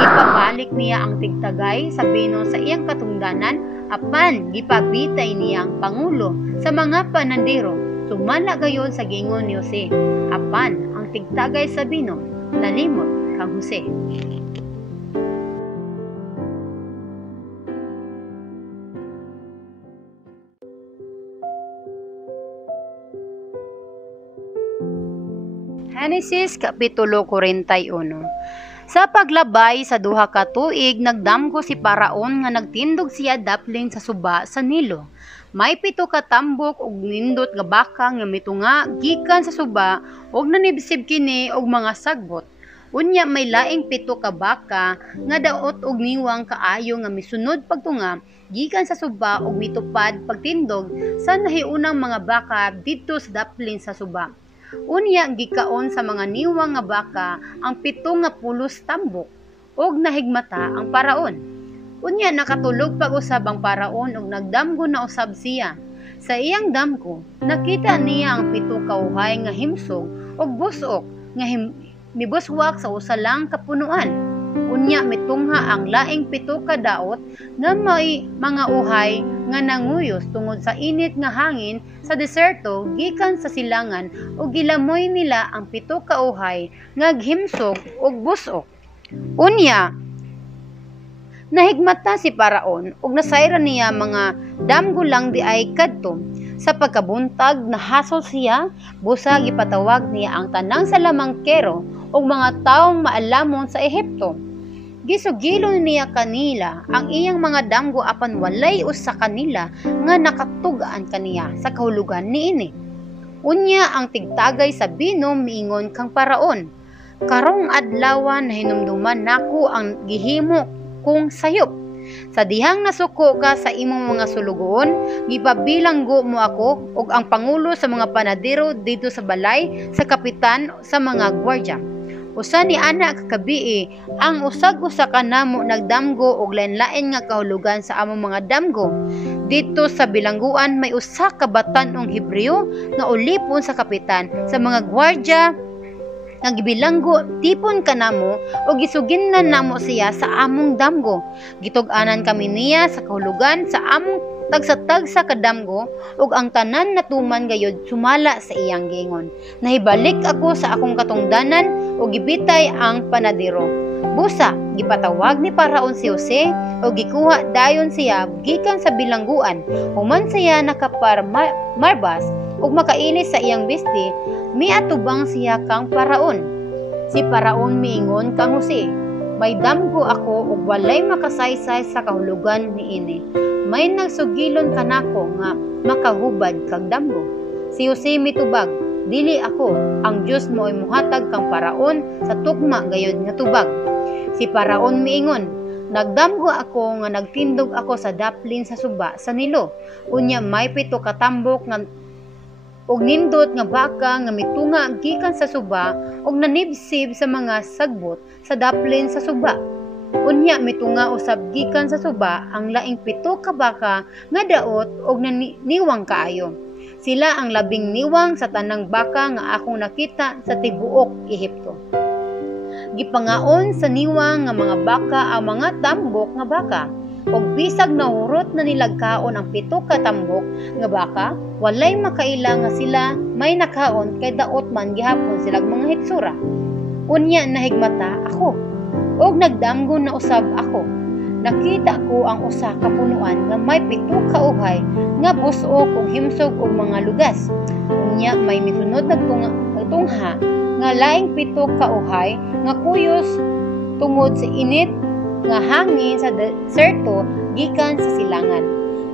Gipabalik niya ang tigtagay sa bino sa iyang katungdanan apan gipabitay niya ang pangulo sa mga panadero. Sumala gayon sa gingon ni Jose, apan ang tigtagay sa bino nalimot kang Jose. Genesis Kapitulo 41. Sa paglabay sa duha ka tuig nagdamgo si paraon nga nagtindog siya daplin sa suba sa Nilo. May 7 ka tambok ug nindot nga baka nga mitunga gikan sa suba ug nanibsib kini og mga sagbot. Unya may laing 7 ka baka nga daot og niwang kaayo nga misunod pagtunga gikan sa suba ug mitupad pagtindog sa nahiunang mga baka didto sa daplin sa suba. Unya gikaon sa mga niwang nga baka ang 7 nga pulos tambok ug nahigmata ang paraon. Unya nakatulog pag usab ang paraon ug nagdamgo na usab siya. Sa iyang damgo, nakita niya ang 7 ka uhay nga himsog ug busok nga mibuswak sa usa lang ka punuan. Unya mitungha ang laing 7 ka daot nga may mga uhay nga nanguyos tungod sa init nga hangin sa deserto gikan sa silangan ug gilamoy nila ang 7 ka uhay nga himsog ug busok. Unya nahigmata si Paraon ug nasayra niya mga damgo lang di ay kadto. Sa pagkabuntag nahasol siya, busa gipatawag niya ang tanang salamangkero ug mga taong maalamon sa Ehipto. Gisugilon niya kanila ang iyang mga damgo apan walay usa kanila nga nakatugaan kaniya sa kahulugan niini. Unya ang tigtagay sa binom miingon kang Paraon, karong adlawan hinumduman nako ang gihimo kung sayop. Sa dihang nasuko ka sa imong mga sulugon, gipabilanggo mo ako ug ang pangulo sa mga panadero dito sa balay sa kapitan sa mga gwardya. Usa ni ana kagabii ang usag-usa kanamo nagdamgo og lain-lain nga kahulugan sa among mga damgo. Dito sa bilangguan may usa ka batan-ong Hebreo nga ulipon sa kapitan sa mga gwardya nga gibilanggo tipon kanamo o gisuginnan namo siya sa among damgo. Gitug-anan kami niya sa kahulugan sa among tagsa-tagsa ka damgo ug ang tanan natuman gayud sumala sa iyang gingon. Nahibalik ako sa akong katungdanan ug gibitay ang panadero. Busa gipatawag ni Paraon si Jose ug gikuha dayon siya gikan sa bilangguan. Human siya marbas ug makailis sa iyang besti, miatubang siya kang Paraon. Si Paraon miingon kang Jose, may damgo ako ug walay makasaysay sa kahulugan niini. May nagsugilon kanako nga makahubad kag damgo. Si Jose mitubag, dili ako, ang Dios mo ay muhatag kang Paraon sa tugma gayud nga tubag. Si Paraon miingon, nagdamgo ako nga nagtindog ako sa daplin sa suba sa Nilo. Unya may 7 ka tambok nga og nindot nga baka nga mitunga gikan sa suba og nanibsib sa mga sagbot sa daplin sa suba. Unya mitunga usab gikan sa suba ang laing 7 ka baka nga daot og niwang kaayo. Sila ang labing niwang sa tanang baka nga akong nakita sa tibuok Ehipto. Gipangaon sa niwang nga mga baka ang mga tambok nga baka. Og bisag nahurot na nilagkaon ang 7 ka tambok nga baka, walay makaila nga sila may nakaon kay daot man gihapon silang mga hitsura. Unya nahigmata ako, og nagdamgo na usab ako. Nakita ko ang usa ka punuan nga may 7 ka uhay nga busok ug himsog og mga lugas. Unya may misunod nagtungha nga laing 7 ka uhay nga kuyos tungod sa init nga hangin sa deserto gikan sa silangan.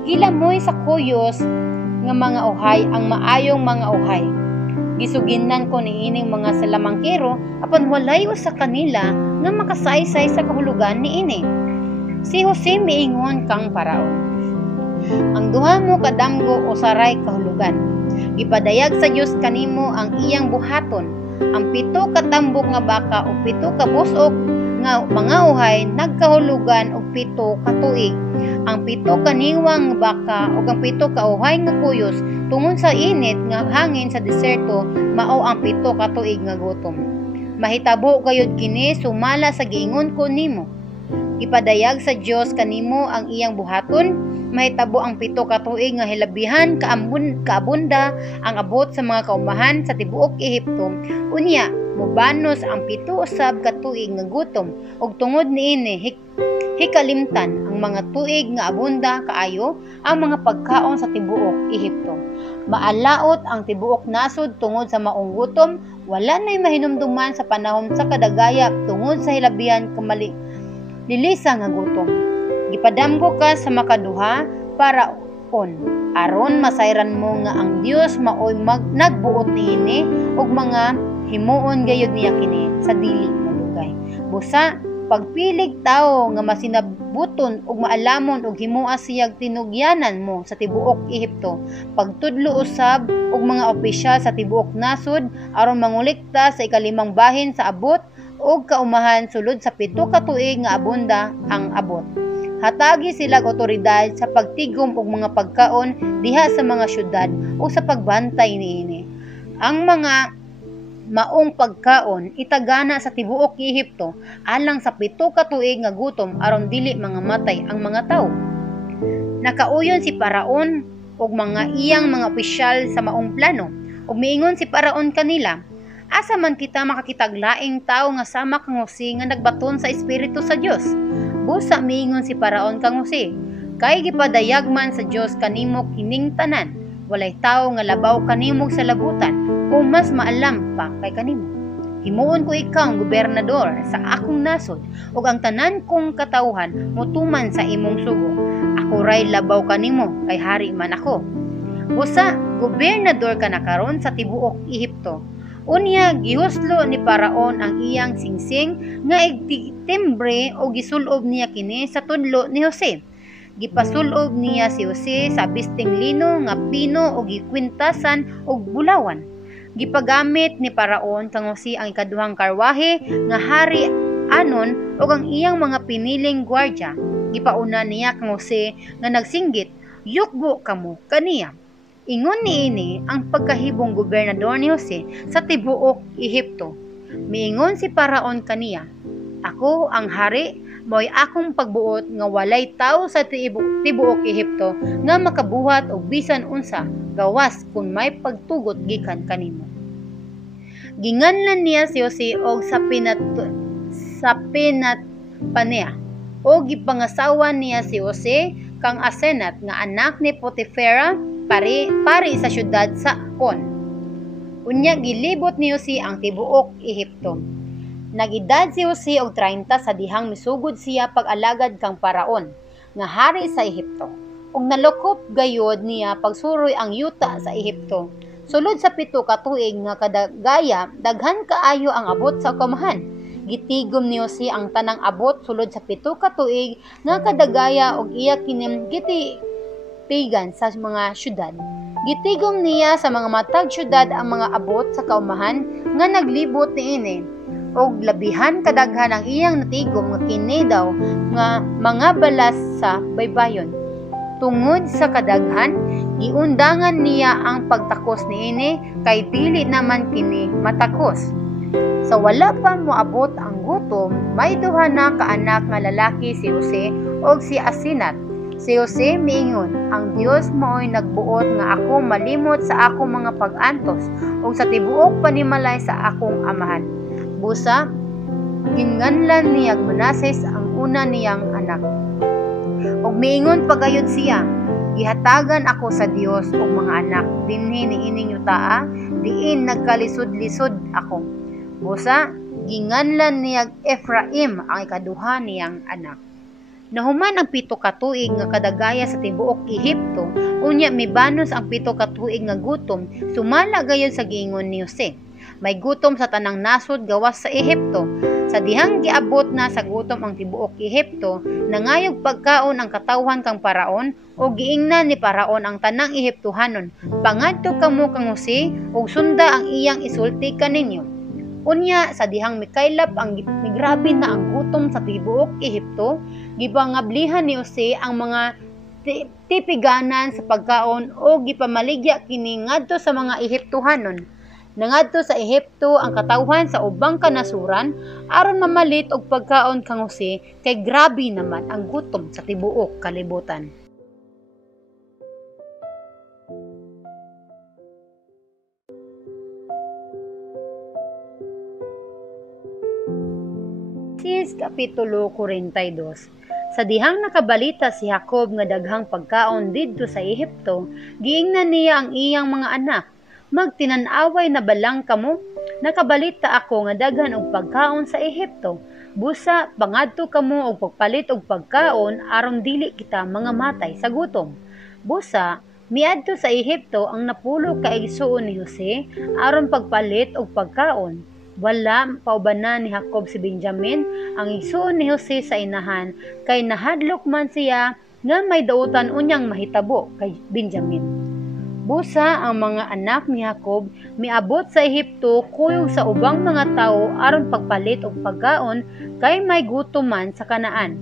Gilamoy sa kuyos nga mga uhay ang maayong mga uhay. Gisuginnan ko niining mga salamangkero apan walay usa kanila nga makasaysay sa kahulugan niini. Si Jose miingon kang Paraon, ang duha mo kadamgo usaray kahulugan. Gipadayag sa Dios kanimo ang iyang buhaton. Ang 7 ka tambok nga baka o 7 ka busok nga mga uhay nagkahulugan og 7 ka tuig. Ang 7 ka niwang baka ug ang 7 ka uhay nga kuyos tungod sa init nga hangin sa deserto mao ang 7 ka tuig nga gutom. Mahitabo gayud kini sumala sa giingon ko nimo. Ipadayag sa Dios kanimo ang iyang buhaton. Mahitabo ang 7 ka tuig nga hilabihan kaabunda ang abot sa mga kaumahan sa tibuok Ehipto. Unya mubanos ang 7 usab ka tuig nga gutom ug tungod niini hikalimtan ang mga tuig nga abunda kaayo ang mga pagkaon sa tibuok Ehipto. Maalaot ang tibuok nasod tungod sa maong gutom, wala nay mahinumduman sa panahon sa kadagaya tungod sa hilabihan lilisa nga gutom. Gipadamgo ka sa makaduha para aron masayran mo nga ang Dios maoy nagbuot niini og mga himuon gayud niya kini sa dili nga dugay. Busa pagpilig tao nga masinabuton ug maalamon og himua siyag tinugyanan mo sa tibuok Ehipto. Pagtudlo usab og mga opisyal sa tibuok nasod aron mangulikta sa ikalimang bahin sa abot ug kaumahan sulod sa 7 ka tuig nga abunda ang abot. Hatagi sila otoridad sa pagtigom og mga pagkaon diha sa mga syudad o sa pagbantay niini. Ang mga maong pagkaon itagana sa tibuok Ehipto alang sa 7 ka tuig nga gutom aron dili mga matay ang mga tawo. Nakauyon si Paraon ug mga iyang mga opisyal sa maong plano ug miingon si Paraon kanila, asa man kita makakitag laing tawo nga sama kang Jose nga nagbaton sa espiritu sa Dios. Busa miingon si Paraon kang Jose, kay gipadayag man sa Dios kanimo kining tanan. Walay tawo nga labaw kanimo sa labutan o mas maalam pa kay kanimo. Himuon ko ikaw ang gobernador sa akong nasod ug ang tanan kong katawhan motuman sa imong sugo. Ako ray labaw kanimo kay hari man ako. Busa gobernador ka na karon sa tibuok Ehipto. Unya gihuslo ni Paraon ang iyang singsing nga igtimbre o gisulob niya kini sa tudlo ni Jose. Gipasulob niya si Jose sa bisting lino nga pino o gikwintasan og bulawan. Gipagamit ni Paraon kang Jose ang ikaduhang karwahe nga hari anon ug ang iyang mga piniling gwardya. Gipauna niya kang Jose nga nagsinggit, "Yukbo kamo kaniya." Ingon niini ang pagkahibong gobernador ni Jose sa tibuok Ehipto. Miingon si Paraon kaniya, "Ako ang hari, mo'y akong pagbuot nga walay tawo sa tibuok Ehipto nga makabuhat og bisan unsa gawas kung may pagtugot gikan kanimo." Ginganlan niya si Jose og sa Pinatpanea o gipangasawa niya si Jose kang Asenat nga anak ni Potifera pari sa syudad sa On. Unya gilibot ni Jose ang tibuok Ehipto. Nagedad si Jose og 30 sa dihang misugod siya pag-alagad kang Paraon nga hari sa Ehipto. Ug nalukop gayod niya pagsuroy ang yuta sa Ehipto. Sulod sa 7 ka tuig nga kadagaya, daghan kaayo ang abot sa kamahan. Gitigom ni Jose ang tanang abot sulod sa 7 ka tuig nga kadagaya ug iya kining tigan sa mga syudad. Gitigom niya sa mga matag syudad ang mga abot sa kaumahan nga naglibot niini og labihan kadaghan ang iyang natigom nga kini daw nga mga balas sa baybayon. Tungod sa kadaghan, giundangan niya ang pagtakos niini kay dili naman kini matakos. Sa wala pa moabot ang gutom, may duha na kaanak nga lalaki si Jose og si Asenat. Si Jose miingon, ang Dios mao'y nagbuot nga ako malimot sa akong mga pag-antos o sa tibuok panimalay sa akong amahan. Busa, ginganlan niya Manases ang una niyang anak. Og miingon pagayod siya, gihatagan ako sa Dios og mga anak, dinhi niining yutaa, diin nagkalisod-lisod ako. Busa, ginganlan niya Ephraim ang ikaduha niyang anak. Nahuman ang 7 ka tuig nga kadagaya sa tibuok Ehipto, unya mibanos ang 7 ka tuig nga gutom, sumala gayon sa giingon ni Jose. May gutom sa tanang nasod gawas sa Ehipto. Sa dihang giabot na sa gutom ang tibuok Ehipto, nangayog pagkaon ang katawhan kang Paraon o giingnan ni Paraon ang tanang Ehiptohanon. Pangadto kamo kang Jose ug sunda ang iyang isulti kaninyo. Unya sa dihang mikaylap ang migrabe na ang gutom sa tibuok Ehipto, gipangablihan ni Jose ang mga tipiganan sa pagkaon o gipamaligya kini ngadto sa mga Ehiptohanon. Nangadto sa Ehipto ang katawhan sa ubang kanasuran aron mamalit og pagkaon kang Jose kay grabe naman ang gutom sa tibuok kalibutan. Kapitulo 42. Sa dihang nakabalita si Jacob nga daghang pagkaon didto sa Ehipto, giingnan niya ang iyang mga anak, "Magtinan-away na balang kamo? Nakabalita ako nga daghan og pagkaon sa Ehipto. Busa pangadto kamo og pagpalit og pagkaon aron dili kita mga matay sa gutom." Busa miadto sa Ehipto ang napulo ka igsuon ni Jose aron pagpalit og pagkaon. Wala paubanan ni Jacob si Benjamin, ang igsuon ni Jose sa inahan, kay nahadlok man siya nga may dautan unyang mahitabo kay Benjamin. Busa ang mga anak ni Jacob miabot sa Ehipto kuyog sa ubang mga tao aron pagpalit og pagkaon kay may gutom man sa Kanaan.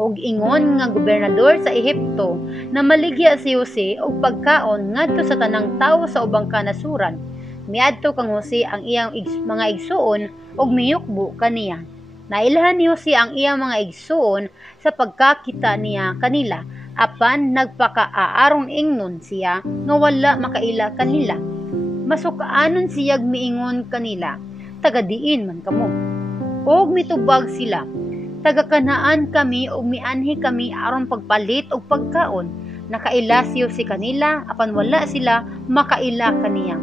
og ingon nga gobernador sa Ehipto na maligya si Jose og pagkaon ngadto sa tanang tawo sa ubang kanasuran. Miadto kang Jose ang iyang mga igsuon og miyukbo kaniya. Nailhan ni Jose ang iyang mga igsuon sa pagkakita niya kanila, apan nagpakaaaron ingnon siya nga wala makaila kanila. Masukaanon siyag miingon kanila, taga-diin man kamo. Og mitubag sila, taga-Kanaan kami ug mianhi kami aron pagpalit og pagkaon. Nakaila si Jose kanila apan wala sila makaila kaniya.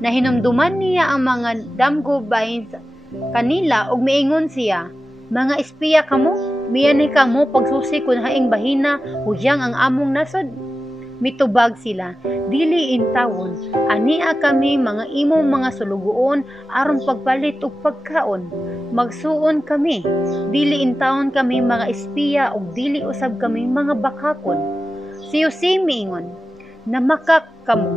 Nahinumduman niya ang mga damgo bahin kanila ug miingon siya, mga espiya kamo, mianhi kamo pagsusi kun haing bahina huyang ang among nasod. Mitubag sila, dili intawon, ania kami mga imong mga sulugoon aron pagpalit og pagkaon. Magsuon kami, dili intawon kami mga espiya ug dili usab kami mga bakakon. Si Jose miingon, namakak kamo,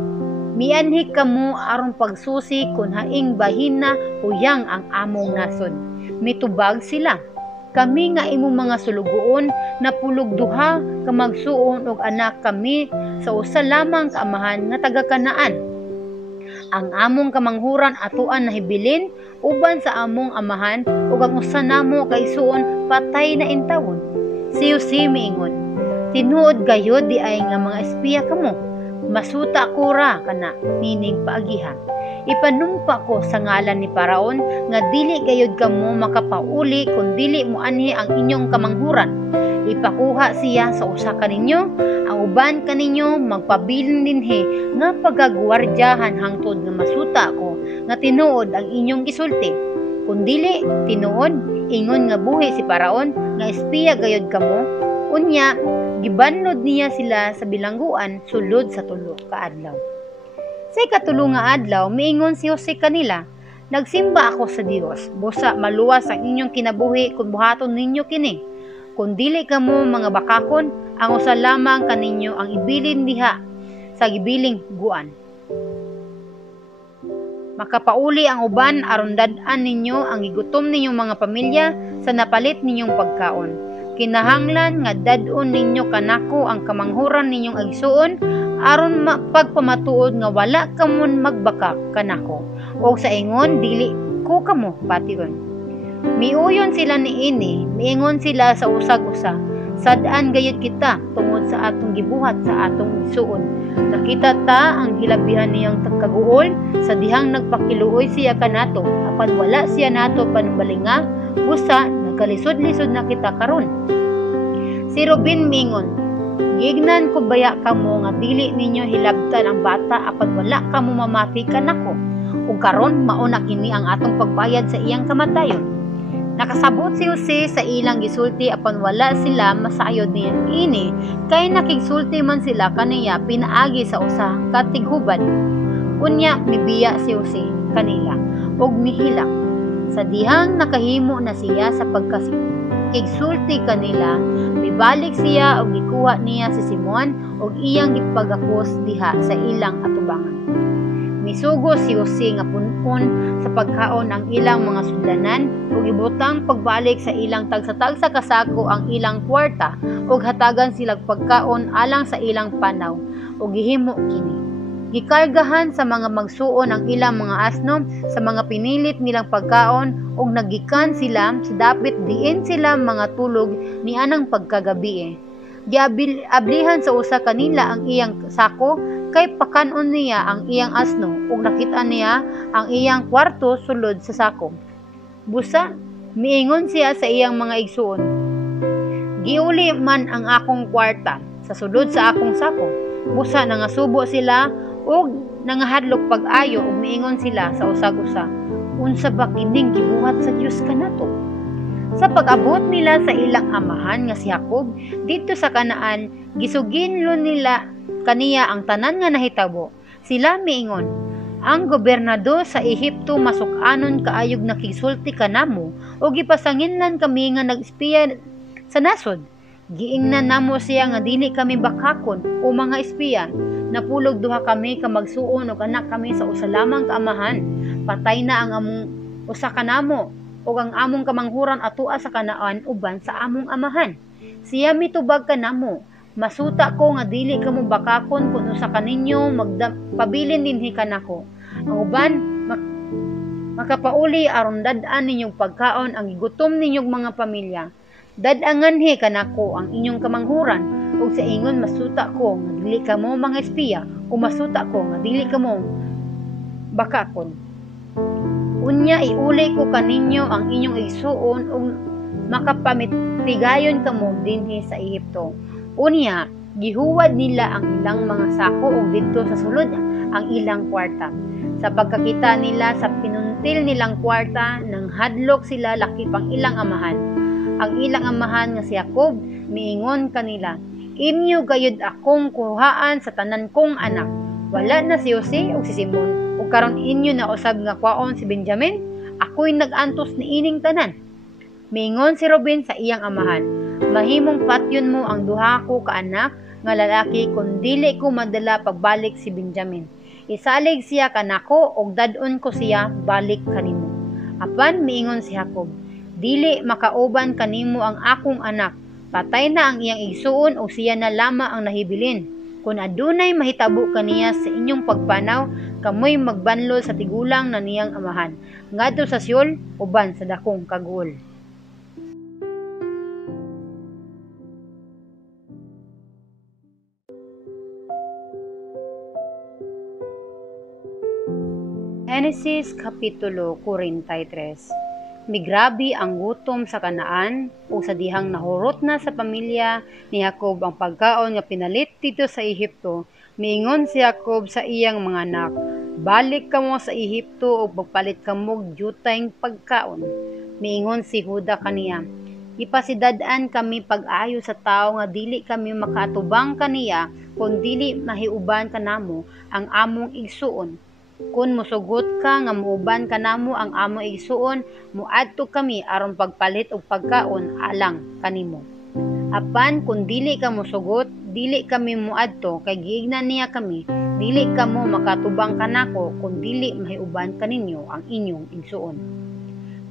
mianhi kamo aron pagsusi kun haing bahina huyang ang among nasod. Mitubag sila, kami nga imong mga sulugoon na pulog duha ka magsuon og anak kami sa usa lamang kaamahan nga taga-Kanaan. Ang among kamanghuran atuan nahibilin uban sa among amahan ug ang usa namo kay suon patay na intawon. Si Jose miingon, tinuod gayud di ay nga mga espiya kamo, masuta ko ra kana nining paagihan. Ipanumpa ko sa ngalan ni Paraon nga dili gayud kamo makapauli kun dili mo anhi ang inyong kamanghuran. Ipakuha siya sa usa kaninyo, ang uban kaninyo magpabilin dinhi nga pagagwardyahan hangtod nga masuta ko nga tinuod ang inyong gisulti. Kun dili tinuod, ingon nga buhi si Paraon nga espiya gayud kamo. Unya gibanlod niya sila sa bilangguan sulod sa tulo ka adlaw. Sa ikatulo nga adlaw, miingon si Jose kanila, nagsimba ako sa Dios, busa maluwas ang inyong kinabuhi kung buhaton ninyo kini. Kung dili kamo mga bakakon, ang usa lamang kaninyo ang ibilin diha sa gibiling guan. Makapauli ang uban aron dad-an ninyo ang gigutom ninyong mga pamilya sa napalit ninyong pagkaon. Kinahanglan nga dad-on ninyo kanako ang kamanghuran ninyong agsuon aron pagpamatuod nga wala kamon magbaka kanako. O sa ingon dili ko kamo pation. Miuyon sila niini, miingon sila sa usag-usa, sad-an gayud kita tungod sa atong gibuhat sa atong igsuon. Nakita ta ang hilabihan niyang kaguol sa dihang nagpakiluoy siya kanato, apan wala siya nato panumbalinga, busa nagkalisod-lisod na kita karon. Si Ruben mingon, gignan ko baya kamo nga dili ninyo hilabtan ang bata apan wala kamo mamati kanako. Ug karon mao na kini ang atong pagbayad sa iyang kamatayon. Nakasabot si Jose sa ilang gisulti apan wala sila masayod niya ini kay nakigsulti man sila kaniya pinaagi sa usa ka tighuban. Unya mibiya si Jose kanila ug mihilak. Sa dihang nakahimo na siya sa pagkigsulti kanila, mibalik siya og gikuha niya si Simon og iyang gipagakos diha sa ilang atubangan. Misugo si Jose nga punon sa pagkaon ang ilang mga sudlanan ug ibutang pagbalik sa ilang tagsa-tagsa kasako ang ilang kwarta ug hatagan silang pagkaon alang sa ilang panaw ug gihimo kini. Gikargahan sa mga magsuon ang ilang mga asno sa mga pinilit nilang pagkaon ug nagikan sila sa dapit diin sila mga tulog ni anang pagkagabi. Giablihan sa usa kanila ang iyang sako kay pakanon niya ang iyang asno ug nakita niya ang iyang kwarto sulod sa sako. Busa miingon siya sa iyang mga igsuon, giuli man ang akong kwarta sa sulod sa akong sako. Busa nangasubo sila ug nangahadlok pag-ayo ug miingon sila sa usag-usa, unsa ba kining gibuhat sa Dios kanato? Sa pag-abot nila sa ilang amahan nga si Jacob dito sa Kanaan, gisuginlo nila kaniya ang tanan nga nahitabo. Sila miingon, ang gobernador sa Ehipto masukanon kaayog nakisulti kanamo o gipasanginlan kami nga nag-espiya sa nasod. Giingnan namo siya nga dili kami bakakon o mga espiya. Napulog duha kami ka magsuon og anak kami sa usa lamang kaamahan. Patay na ang among usa kanamo ug ang among kamanghuran atua sa Kanaan uban sa among amahan. Siya mitubag kanamo. Masuta ko nga dili kamo bakakon kun usa kaninyo pabilin dinhi kanako. Ang uban makapauli aron dad-an ninyong pagkaon ang igutom ninyong mga pamilya. Dad-anganhi kanako ang inyong kamanghuran ug sa ingon masuta ko nga dili kamo mga espiya o masuta ko nga dili kamo bakakon. Unya iuli ko kaninyo ang inyong igsuon ug makapamitigayon kamo dinhi sa Ehipto. Unya, gihuwad nila ang ilang mga sako ug didto sa sulod ang ilang kwarta. Sa pagkakita nila sa pinuntil nilang kwarta, nang hadlok sila laki pang ilang amahan. Ang ilang amahan nga si Jacob, miingon kanila, "Inyo gayud akong kuhaan sa tanan kong anak. Wala na si Jose ug si Simon, ug karon inyo na usab nga kwaon si Benjamin? Ako'y nag-antos ni ining tanan." Miingon si Ruben sa iyang amahan, "Mahimong patyon mo ang duha ko ka anak nga lalaki kun dili ko madala pagbalik si Benjamin. Isalig siya kanako ug dad-on ko siya balik kanimo." Apan miingon si Jacob, "Dili makauban kanimo ang akong anak. Patay na ang iyang igsuon o siya na lama ang nahibilin. Kung adunay mahitabo kaniya sa inyong pagpanaw, kamoy magbanlol sa tigulang na niyang amahan, ngadto sa Siol uban sa dakong kagul." Genesis Kapitulo 43. Migrabi ang gutom sa Kanaan o sa dihang nahurot na sa pamilya ni Jacob ang pagkaon nga pinalit dito sa Ehipto. Miingon si Jacob sa iyang mga anak, "Balik kamo sa Ehipto o magpalit kamo jutayng pagkaon." Miingon si Juda kaniya, "Ipasidadan kami pag-ayo sa tao nga dili kami makatubang kaniya kung dili mahiuban kanamo ang among igsuon. Kung musugot ka nga muuban kanamo ang among igsuon, muadto kami aron pagpalit og pagkaon alang kanimo. Apan kung dili ka musugot, dili kami muadto kay giignan niya kami, dili kamo makatubang kanako kung dili mahiuban kaninyo ang inyong igsuon."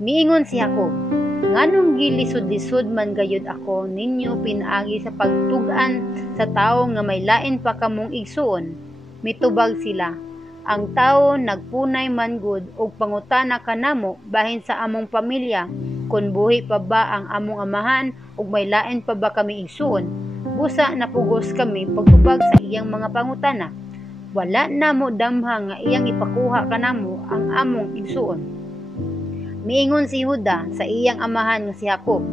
Miingon si Jacob, "Nganong gilisod-lisod man gayud ako ninyo pinaagi sa pagtug-an sa tawo nga may lain pa kamong igsuon?" Mitubag sila, "Ang tawo nagpunay man gud og pangutana kanamo bahin sa among pamilya, kun buhi pa ba ang among amahan ug may lain pa ba kami igsuon? Busa napugos kami pagtubag sa iyang mga pangutana. Wala namo damha nga iyang ipakuha kanamo ang among igsuon." Miingon si Juda sa iyang amahan nga si Jacob,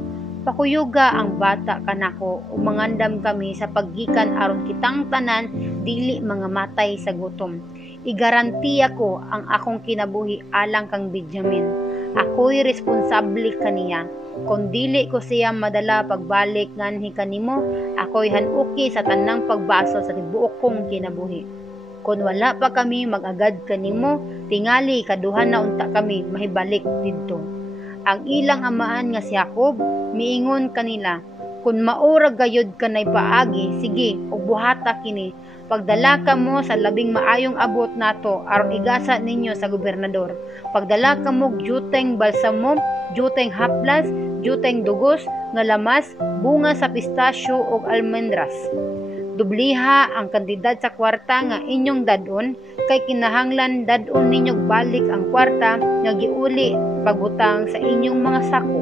"Pakuyuga ang bata kanako ug mangandam kami sa paggikan aron kitang tanan dili mga matay sa gutom. Igarantiya ko ang akong kinabuhi alang kang Benjamin. Ako'y responsable kaniya. Kung dili ko siya madala pagbalik nganhi kanimo, ako'y hanuki sa tanang pagbaso sa tibuok kong kinabuhi. Kung wala pa kami mag-agad kanimo, tingali kaduha na unta kami mahibalik didto." Ang ilang amahan nga si Jacob miingon kanila, "Kung maura gayud kanay paagi, sige ug buhata kini. Pagdala kamo sa labing maayong abot nato aron igasa ninyo sa gobernador. Pagdala kamo juteng balsamo, juteng haplas, juteng dugos nga lamas, bunga sa pistasyo ug almendras. Dubliha ang kantidad sa kwarta nga inyong dadon, kay kinahanglan dadon ninyo balik ang kwarta nga giuli pagbutang sa inyong mga sako.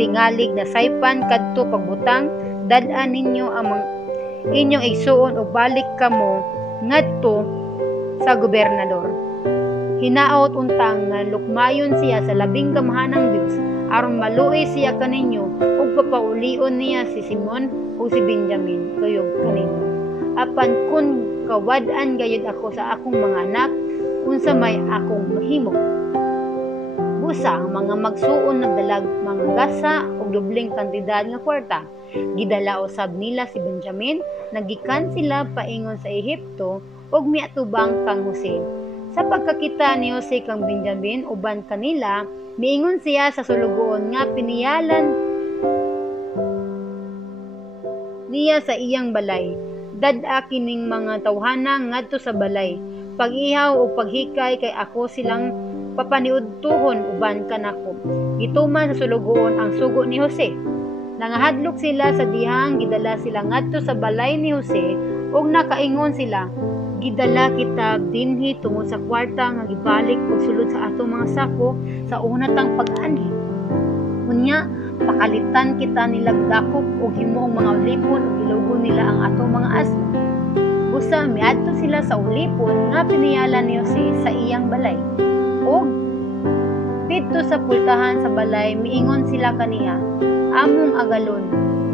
Tingalig na saypan kadto pagbutang, dad-an ninyo ang inyong igsuon o balik kamo ngadto sa gobernador. Hinaot untang nga lukmayon siya sa labing gamahanang Dios aron maluoy siya kaninyo ug papaulion niya si Simon o si Benjamin kayog kaninyo. Apan kun kawad-an gayud ako sa akong mga anak, unsa may akong mahimo?" Busa ang mga magsuon nagdalag mga gasa og dubling kantidad nga kwarta. Gidala usab nila si Benjamin, nagikan sila paingon sa Ehipto ug miatubang kang Jose. Sa pagkakita ni Jose kang Benjamin uban kanila, miingon siya sa sulugoon nga piniyalan niya sa iyang balay. "Dad-a kining mga tawhana ngadto sa balay. Pag-ihaw o paghikay kay ako silang papaniudtohon uban kanako." Gituman sa sulugoon ang sugo ni Jose. Nangahadlok sila sa dihang gidala sila ngadto sa balay ni Jose ug nakaingon sila, gidala kita dinhi tungod sa kwarta nga gibalik ug sulod sa atong mga sako sa una tang pag-anhi. Unya, pakalitan kita nila dakop ug himuong mga ulipon ug ilugo nila ang atong mga asno. Busa miadto sila sa ulipon nga piniyalan ni Jose sa iyang balay. Ug didto sa pultahan sa balay miingon sila kaniya, among agalon,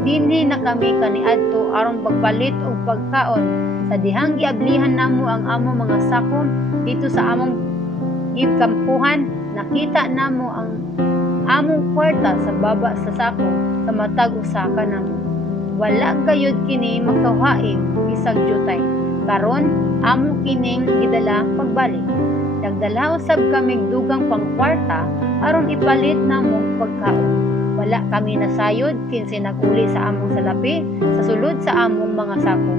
dinhi na kami kaniadto aron pagpalit og pagkaon sa dihang giablihan namo ang among mga sako dito sa among gikampuhan. Nakita namo ang among kwarta sa baba sa sako sa matag usa ka namo. Wala gayud kini makawhain bisag jutay. Karon amo kining gidala pagbalik. Nagdala usab kami dugang pangkwarta aron ipalit namo pagkaon. Wala kami nasayod kinsa naguli sa among salapi sa sulod sa among mga sako.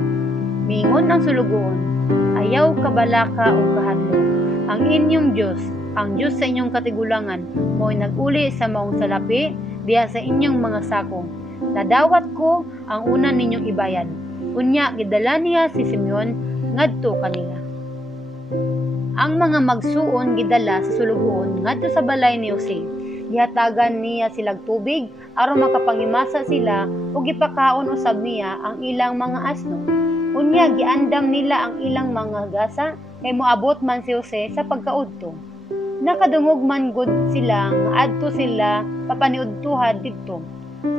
Mingon ang sulugoon, ayaw kabalaka o kahadlok. Ang inyong Diyos, ang Diyos sa inyong katigulangan, mo'y naguli sa maong salapi diya sa inyong mga sako. Nadawat ko ang una ninyong ibayad. Unya gidala niya si Simeon ngadto kanila. Ang mga magsuon gidala sa sulugoon ngadto sa balay ni Jose. Gihatagan niya silang tubig aron makapangimasa sila ug gipakaon usab niya ang ilang mga asno. Unya giandam nila ang ilang mga gasa kay moabot man si Jose sa pagkaudto. Nakadungog man gud sila nga adto sila papaniudtuhan didto.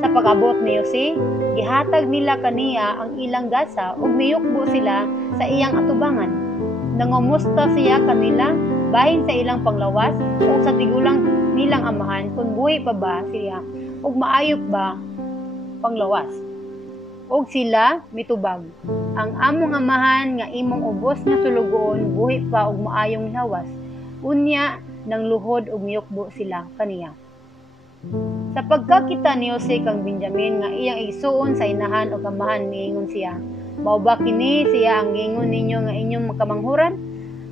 Sa pag-abot ni Jose, gihatag nila kaniya ang ilang gasa ug miyukbo sila sa iyang atubangan. Nangumusta siya kanila bahin sa ilang panglawas o sa tigulang nilang amahan kung buhi pa ba siya ug maayok ba panglawas. Og sila mitubag, ang among amahan nga imong ubos nga sulugoon buhi pa og maayong lawas. Unya nang luhod og miyukbo sila kaniya. Sa pagkakita ni Jose kang Benjamin nga iyang igsuon sa inahan o amahan, miingon siya, mao ba kini siya ang giingon ninyo nga inyong makamanghuran?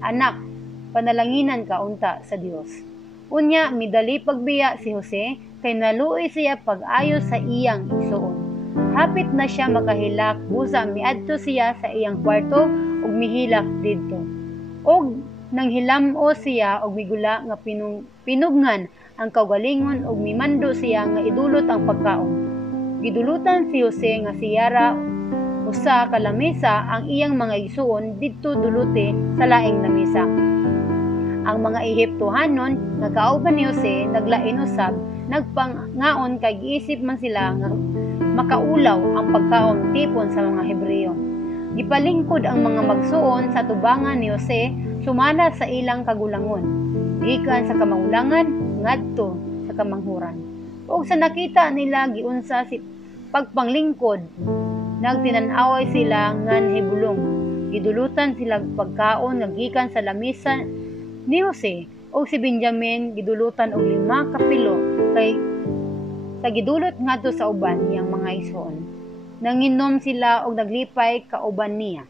Anak, panalanginan ka unta sa Dios. Unya midali pagbiya si Jose kay naluoy siya pag-ayo sa iyang igsuon. Hapit na siya makahilak, busa miadto siya sa iyang kwarto ug mihilak didto. Og nang hilamo siya og migula nga pinugnan ang kaugalingon ug mimando siya nga idulot ang pagkaon. Gidulutan si Jose nga siyara usa ka lamesa ang iyang mga igsuon didto duluti sa laing lamesa. Ang mga Ehiptohanon nga kauban ni Jose naglain usab, nagpangaon kay giisip man sila nga makaulaw ang pagkaon tipon sa mga Hebreo. Gipalingkod ang mga magsuon sa tubangan ni Jose sumala sa ilang kagulangon, gikan sa kamaulangan ngadto sa kamanghuran. Ug sa nakita nila giunsa si pagpanglingkod, nagtinan-away sila ngan hibulong. Gidulutan sila pagkaon nga gikan sa lamisa ni Jose, ug si Benjamin gidulutan og 5 kapilo kay sa gidulot ngadto sa uban niyang mga igsoon. Nanginom sila og naglipay kauban niya.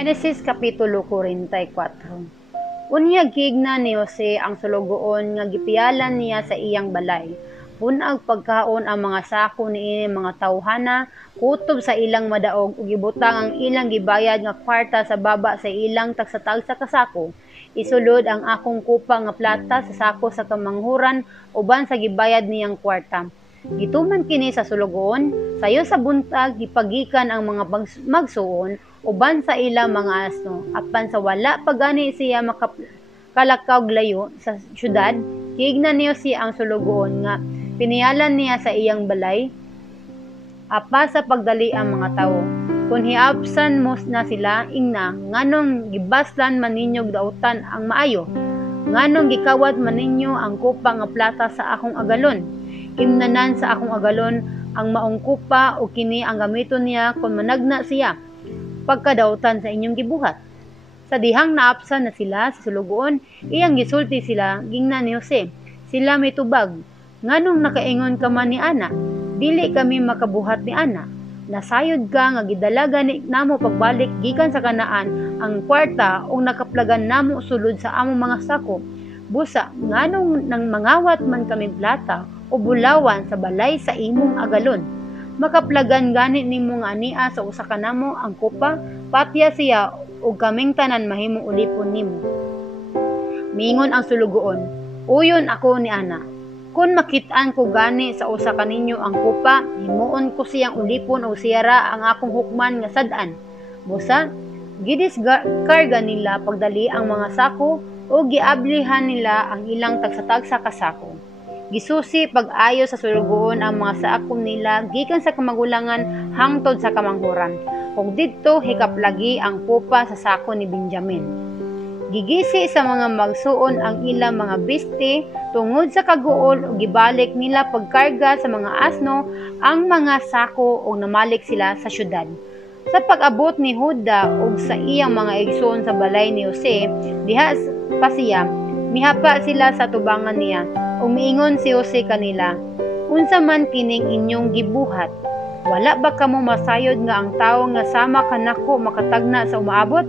Genesis Kapitulo 44. Unya gigna ni Jose ang sulugoon nga gipiyalan niya sa iyang balay. Bunag pagkaon ang mga sako niini mga tawhana, kutob sa ilang madaog ug gibutang ang ilang gibayad nga kwarta sa baba sa ilang tagsa-tagsa ka sako. Isulod ang akong kupa nga plata sa sako sa kamanghuran uban sa gibayad niyang kwarta. Gituman kini sa sulugoon, sayo sa buntag gipagikan ang mga magsuon uban sa ilang mga asno. Apan sa wala pagani siya makakalakaw layo sa syudad, gigna niyo siya ang sulugoon nga piniyalan niya sa iyang balay, apa sa pagdali ang mga tao. Kung hiapsan mo na sila, ingna, nganong gibaslan man ninyo dautan ang maayo, nganong gikawat man ninyo ang kupa nga plata sa akong agalon. Imnanan sa akong agalon ang maong kupa o kini ang gamiton niya kung managna siya, pagkadautan sa inyong gibuhat. Sa dihang naapsan na sila sa sulugoon, iyang gisulti sila, gingna ni Jose. Sila may tubag, nganong nakaingon ka man ni Ana, dili kami makabuhat ni Ana. Nasayod ka nga gidala gani namo pagbalik gikan sa Kanaan ang kwarta ug nakaplagan namo sulod sa among mga sako. Busa nganong nang mangawat man kami plata o bulawan sa balay sa imong agalon. Makaplagan gani nimo nga ania sa usa ka namo ang kupa, patya siya ug kaming tanan mahimong ulipon nimo. Miingon ang sulugoon, uyon ako ni ana. Kung makit-an ko gani sa usa kaninyo ang kupa, himuon ko siyang ulipon o siyara ang akong hukman nga sad-an. Busa, gidiskarga nila pagdali ang mga sako o giablihan nila ang ilang tagsa-tagsa ka sako. Gisusi pag-ayo sa sulugoon ang mga saakom nila gikan sa kamagulangan hangtod sa kamanghuran. Ug didto hikaplagi ang kupa sa sako ni Benjamin. Gigisi sa mga magsuon ang ilang mga biste tungod sa kaguol ug gibalik nila pagkarga sa mga asno ang mga sako ug namalik sila sa syudad. Sa pag-abot ni Juda ug sa iyang mga igsoon sa balay ni Jose, diha pa siya, mihapa sila sa tubangan niya. Umiingon si Jose kanila, unsa man kining inyong gibuhat? Wala ba kamo masayod nga ang tawo nga sama kanako makatagna sa umaabot?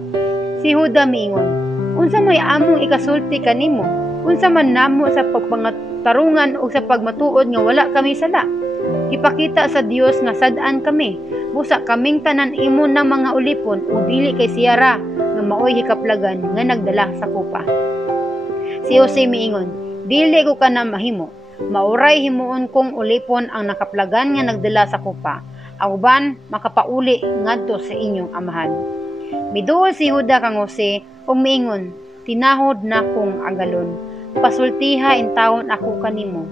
Si Juda miingon, unsa may among ikasulti kanimo? Unsa man namo sa pagpangatarungan o sa pagmatuod nga wala kami sala? Ipakita sa Dios nga sad-an kami. Busa kaming tanan imo ng mga ulipon o dili kay siyara nga maoy hikaplagan nga nagdala sa kupa. Si Jose miingon, dili ko ka na mahimo. Mauray himuon kong ulipon ang nakaplagan nga nagdala sa kupa. Auban makapauli ngadto sa inyong amahan. Miduol si Juda kang Jose ug miingon, tinahod na kong agalon. Pasultiha intawon ako kanimo.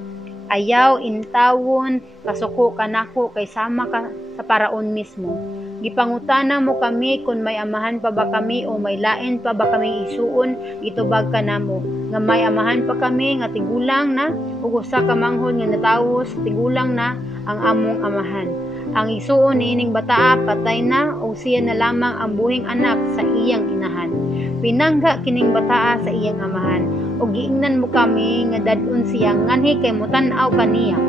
Ayaw intawon kasuko kanako kay sama ka sa paraon mismo. Gipangutana mo kami kung may amahan pa ba kami o may lain pa ba kaming isuon, itubag ka namo nga may amahan pa kami nga tigulang na ug usa ka manghod nga natawos tigulang na ang among amahan. Ang isuon niining bataa patay na o siya na lamang ang buhing anak sa iyang inahan. Pinangga kining bataa sa iyang amahan o giingnan mo kami nga dadun siya nganhi kay mutan-aw kaniya.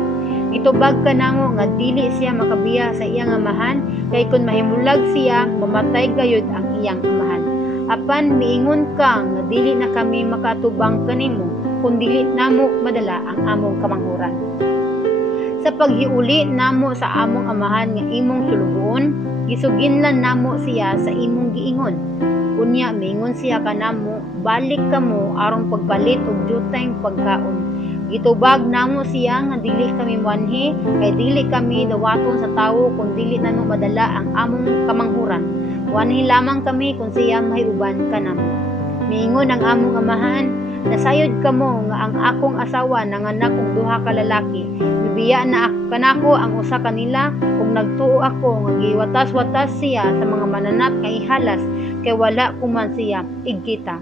Itubag ka namo nga dili siya makabiya sa iyang amahan kay kun mahimulag siya mamatay gayud ang iyang amahan. Apan miingon ka nga dili na kami makatubang kanimo kun dili namo madala ang among kamanghuran. Sa paghiuli namo sa among amahan nga imong sulugoon, gisuginlan namo siya sa imong giingon. Kunya miingon siya kanamo, balik kamo aron pagpalit og jutay pagkaon. Gitubag namo siya nga dili kami manhi kay dili kami dawaton sa tawo kung dili nano madala ang among kamanghuran. Wanhi lamang kami kung siya mahiuban kanamo. Miingon ang among amahan, nasayod kamo nga ang akong asawa nanganak og duha ka lalaki. Bibiya na kanako ang usa kanila ug nagtuo ako nga giwatas-watas siya sa mga mananap nga ihalas kay wala kuman siya igkita.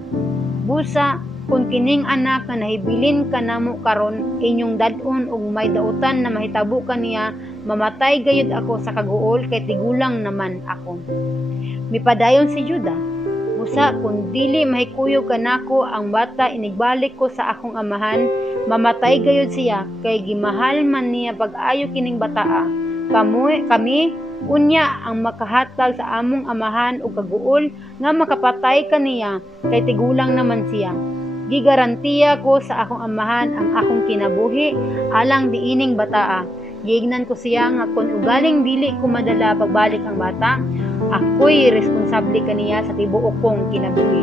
Busa kung kining anak nga nahibilin kanamo karon inyong dadon ug may dautan na mahitabo kaniya, mamatay gayud ako sa kaguol kay tigulang naman ako. Mipadayon si Juda, busa kung dili mahikuyo kanako ang bata inigbalik ko sa akong amahan, mamatay gayud siya kay gimahal man niya pag-ayo kining bataa. Kami unya ang makahatag sa among amahan ug kaguol nga makapatay kaniya kay tigulang naman siya. Gigarantiya ko sa akong amahan ang akong kinabuhi alang diining bataa. Giignan ko siya nga kung ugaling dili ko madala pagbalik ang bata, ako'y responsable kaniya sa tibuok kong kinabuhi.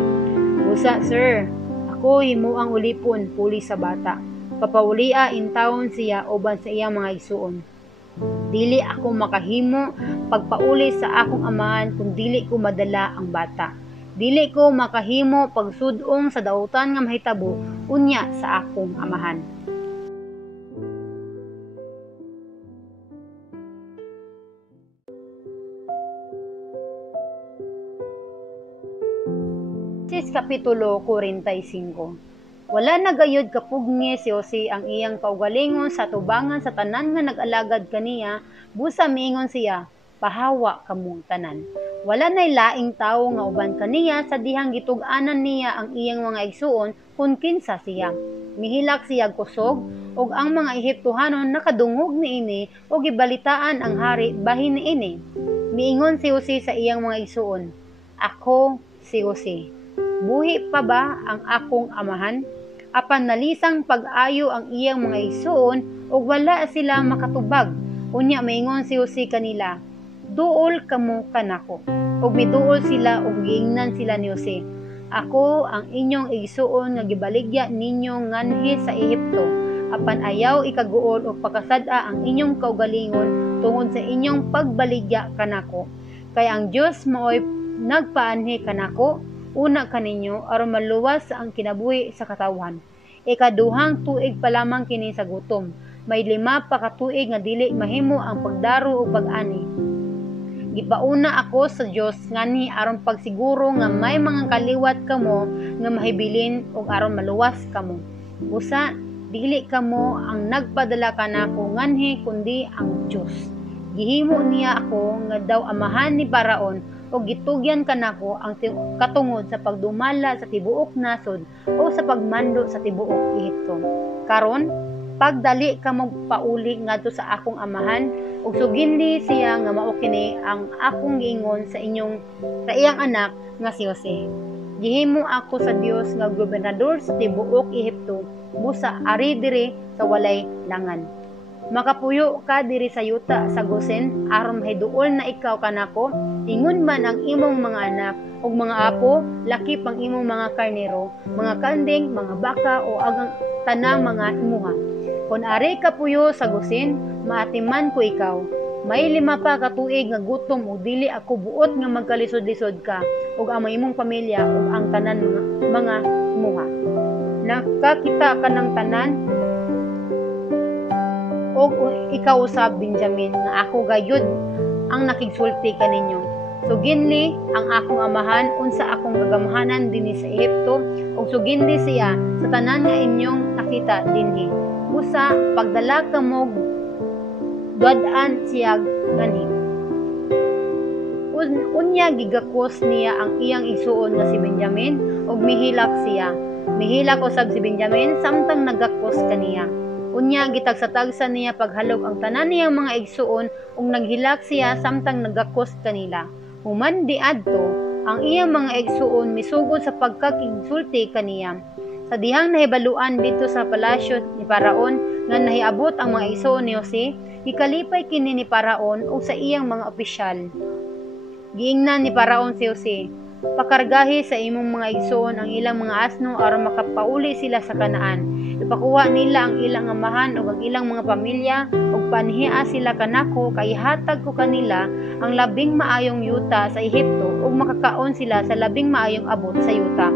Busa, sir, ako himuang ulipon puli sa bata. Papaulia intawon siya uban sa iyang mga igsuon. Dili ako makahimo pagpauli sa akong amahan kung dili ko madala ang bata. Dili ko makahimo pagsudong sa dautan nga mahitabo unya sa akong amahan. Kapitulo 45. Wala na gayud kapugni si Jose ang iyang kaugalingon sa tubangan sa tanan nga nag-alagad kaniya, busa miingon siya, pahawa kamo tanan. Wala nay laing tawo nga uban kaniya sa dihang gitug-anan niya ang iyang mga igsuon kun kinsa siya. Mihilak siya kusog ug ang mga Ehiptohanon nakadungog niini ug gibalitaan ang hari bahin niini. Miingon si Jose sa iyang mga igsuon, "Ako si Jose. Buhi pa ba ang akong amahan?" Apan nalisang pag-ayo ang iyang mga igsuon ug wala sila makatubag. Unya miingon si Jose kanila, "Duol kamo kanako." Ug miduol sila ug giingnan sila ni Jose, "Ako ang inyong igsuon nga gibaligya ninyo nganhi sa Ehipto. Apan ayaw ikaguol o pakasada ang inyong kaugalingon tungod sa inyong pagbaligya kanako. Kay ang Dios maoy nagpaanhi kanako una kaninyo aron maluwas ang kinabuhi sa katawhan. Ikaduhang tuig pa lamang kini sa gutom. May 5 pa ka tuig nga dili mahimo ang pagdaro ug pag-ani. Gipauna ako sa Dios nganhi aron pagsiguro nga may mga kaliwat kamo nga mahibilin ug aron maluwas kamo. Busa dili kamo ang nagpadala kanako nganhi kundi ang Dios. Gihimo niya ako nga daw amahan ni Paraon o gitugyan kanako ang katungod sa pagdumala sa tibuok nasod o sa pagmando sa tibuok Ehipto. Karon pagdali ka magpauli ngadto sa akong amahan ug suginli siya nga mao kini ang akong giingon sa iyang anak nga si Jose. Gihimo ako sa Dios nga gobernador sa tibuok Ehipto busa ari diri sa walay langan. Makapuyo ka diri sa yuta sa Gosen aron mahiduol na ikaw kanako, ingon man ang imong mga anak ug mga apo, laki pang imong mga karnero, mga kanding, mga baka o agang tanang mga imuha. Kung ari ka puyo sa Gosen, maatiman ko ikaw. May 5 pa ka tuig nga gutom o dili ako buot nga magkalisod-lisod ka ug ang imong pamilya ug ang tanan mga imuha. Nakakita ka ng tanan o ikaw usab Benjamin nga ako gayud ang nakigsulti kaninyo. Suginli ang akong amahan unsa akong gagamahanan dinhi sa Ehipto ug suginli siya sa tanan nga inyong nakita dinhi. Busa pagdala kamo gadaan siya ngani. Unya gigakos niya ang iyang igsuon nga si Benjamin ug mihilak siya. Mihilak usab si Benjamin samtang nagakos kaniya. Unya gitagsatagsa niya paghalog ang tanan niyang mga igsuon ug naghilak siya samtang nagakos kanila. Human diadto ang iyang mga igsuon misugod sa pagkakigsulti kaniya. Sa dihang nahibaluan dito sa palasyo ni Paraon nga nahiabot ang mga igsuon ni Jose, gikalipay kini ni Paraon ug sa iyang mga opisyal. Giingnan ni Paraon si Jose, "Pakargahi sa imong mga igsuon ang ilang mga asno aron makapauli sila sa Kanaan. Ipakuha nila ang ilang amahan ug ang ilang mga pamilya ug panhiya sila kanako kay hatag ko kanila ang labing maayong yuta sa Ehipto ug makakaon sila sa labing maayong abot sa yuta.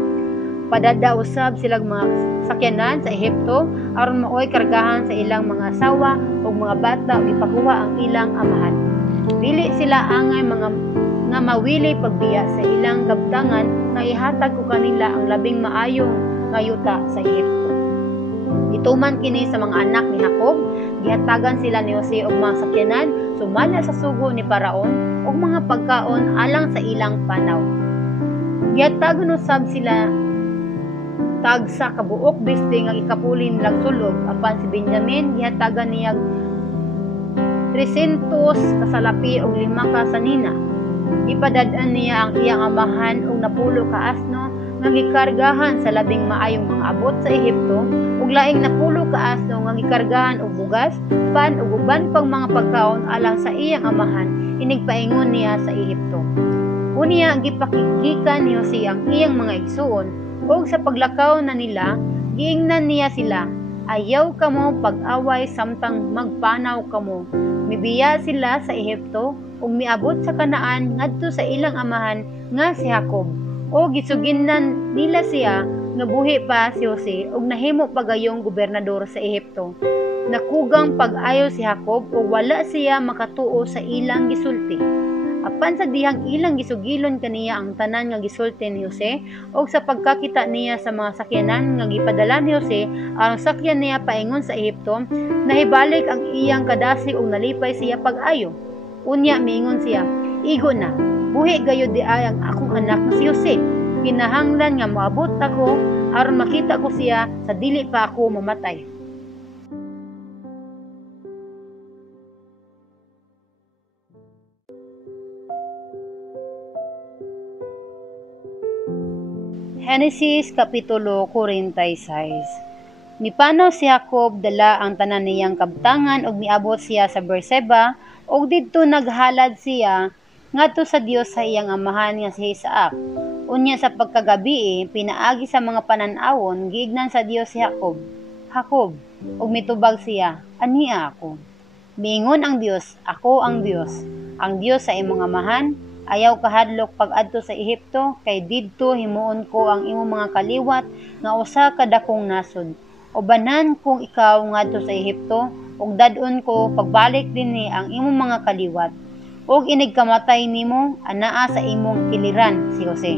Padada usab silang mga sakyanan sa Ehipto aron maoy kargahan sa ilang mga asawa ug mga bata ug ipakuha ang ilang amahan. Dili sila angay nga mawili pagbiya sa ilang kabtangan nga ihatag ko kanila ang labing maayong nga yuta sa Ehipto." Ituman kini sa mga anak ni Jacob, gihatagan sila ni Jose og mga sakyanan sumala sa sugo ni Paraon og mga pagkaon alang sa ilang panaw. Gihatagan usab sila tagsa kabuok biste nga ikapuli nilang sulog, apan si Benjamin gihatagan niya 300 kasalapi og 5 ka sanina. Ipadad-an niya ang iyang amahan og 10 ka asno nga gikargahan sa labing maayong mga abot sa Ehipto ug laing 10 ka asno nga gikargahan og bugas, pan ug uban pang mga pagkaon alang sa iyang amahan inigpaingon niya sa Ehipto. Unya gipakigikan ni Jose ang iyang mga igsuon ug sa paglakaw na nila giingnan niya sila, "Ayaw kamo pag-away samtang magpanaw kamo." Mibiya sila sa Ehipto ug miabot sa Kanaan ngadto sa ilang amahan nga si Jacob. O gisuginnan nila siya nga buhi pa si Jose ug nahimo pagayong gobernador sa Ehipto. Nakugang pag-ayo si Jacob ug wala siya makatuo sa ilang gisulti. Apan sa dihang ilang gisugilon kaniya ang tanan nga gisulti ni Jose ug sa pagkakita niya sa mga sakyanan nga gipadala ni Jose aron sakyan niya paingon sa Ehipto, nahibalik ang iyang kadasi ug nalipay siya pag-ayo. Unya miingon siya, "Igo na, buhi gayud di ay ang akong anak nga si Jose. Kinahanglan nga moabot ako aron makita ko siya sa dili pa ako mamatay." Genesis Kapitulo 46. Mipanaw si Jacob dala ang tanan niyang kabtangan ug miabot siya sa Beerseba ug didto naghalad siya ngadto sa Dios sa iyang amahan nga si Isaac. Unya sa pagkagabi pinaagi sa mga panan-awon giignan sa Dios si Jacob. Jacob, ug mitubag siya, "Ania ako." Miingon ang Dios, "Ako ang Dios sa imong amahan. Ayaw kahadlok pag-adto sa Ehipto, kay didto himuon ko ang imong mga kaliwat nga usa ka dakong nasod. Ubanan kung ikaw ngadto sa Ehipto, ug dad-on ko pagbalik dinhi ang imong mga kaliwat. Ug inig kamatay nimo, anaa sa imong kiliran si Jose."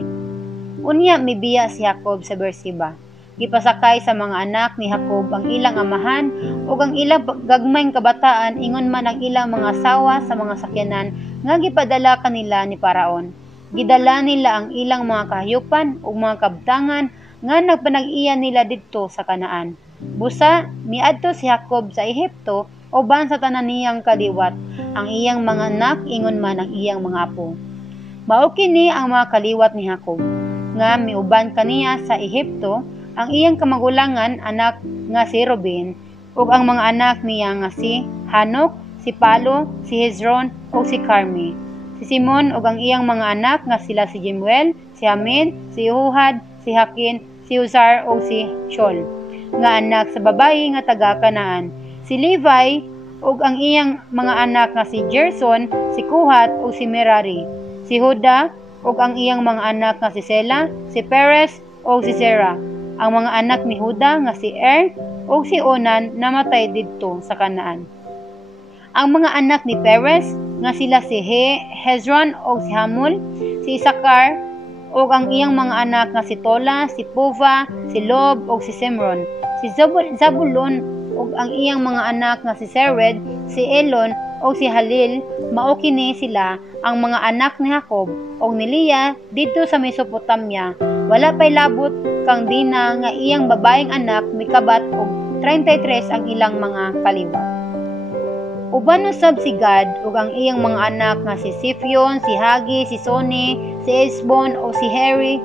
Unya mibiya si Jacob sa Beerseba. Gipasakay sa mga anak ni Jacob ang ilang amahan ug ang ilang gagmayng kabataan ingon man ang ilang mga asawa sa mga sakyanan nga gipadala kanila ni Paraon. Gidala nila ang ilang mga kahayupan ug mga kabtangan nga nagpanag-iya nila didto sa Kanaan. Busa miadto si Jacob sa Ehipto uban sa tanan niyang kaliwat. Ang iyang mga anak ingon man ang iyang mga apo. Mao kini ang mga kaliwat ni Jacob nga miuban kaniya sa Ehipto. Ang iyang kamagulangan anak nga si Ruben ug ang mga anak niya nga si Hanok, si Palo, si Hezron ug si Carmi. Si Simon ug ang iyang mga anak nga sila si Jemuel, si Amin, si Uhad, si Hakin, si Uzar ug si Shol nga anak sa babayi nga taga Kanaan. Si Levi ug ang iyang mga anak nga si Gerson, si Kuhat ug si Merari. Si Huda ug ang iyang mga anak nga si Sela, si Perez ug si Zerah. Ang mga anak ni Huda nga si ug si Onan namatay didto sa Kanaan. Ang mga anak ni Perez nga sila si Hezron ug si Hamul, si Isakar ug ang iyang mga anak nga si Tola, si Puva, si Lob ug si Simron. Si Zabulon ug ang iyang mga anak nga si Sered, si Elon ug si Halil. Mao kini sila ang mga anak ni Jacob ug ni Leah didto sa Mesopotamia. Wala pay labot kang Dina nga iyang babaeng anak mikabat og 33 ang ilang mga kaliwat. Uban usab si Gad ug ang iyang mga anak nga si Sifion, si Hagi, si Soni, si Esbon ug si Heri,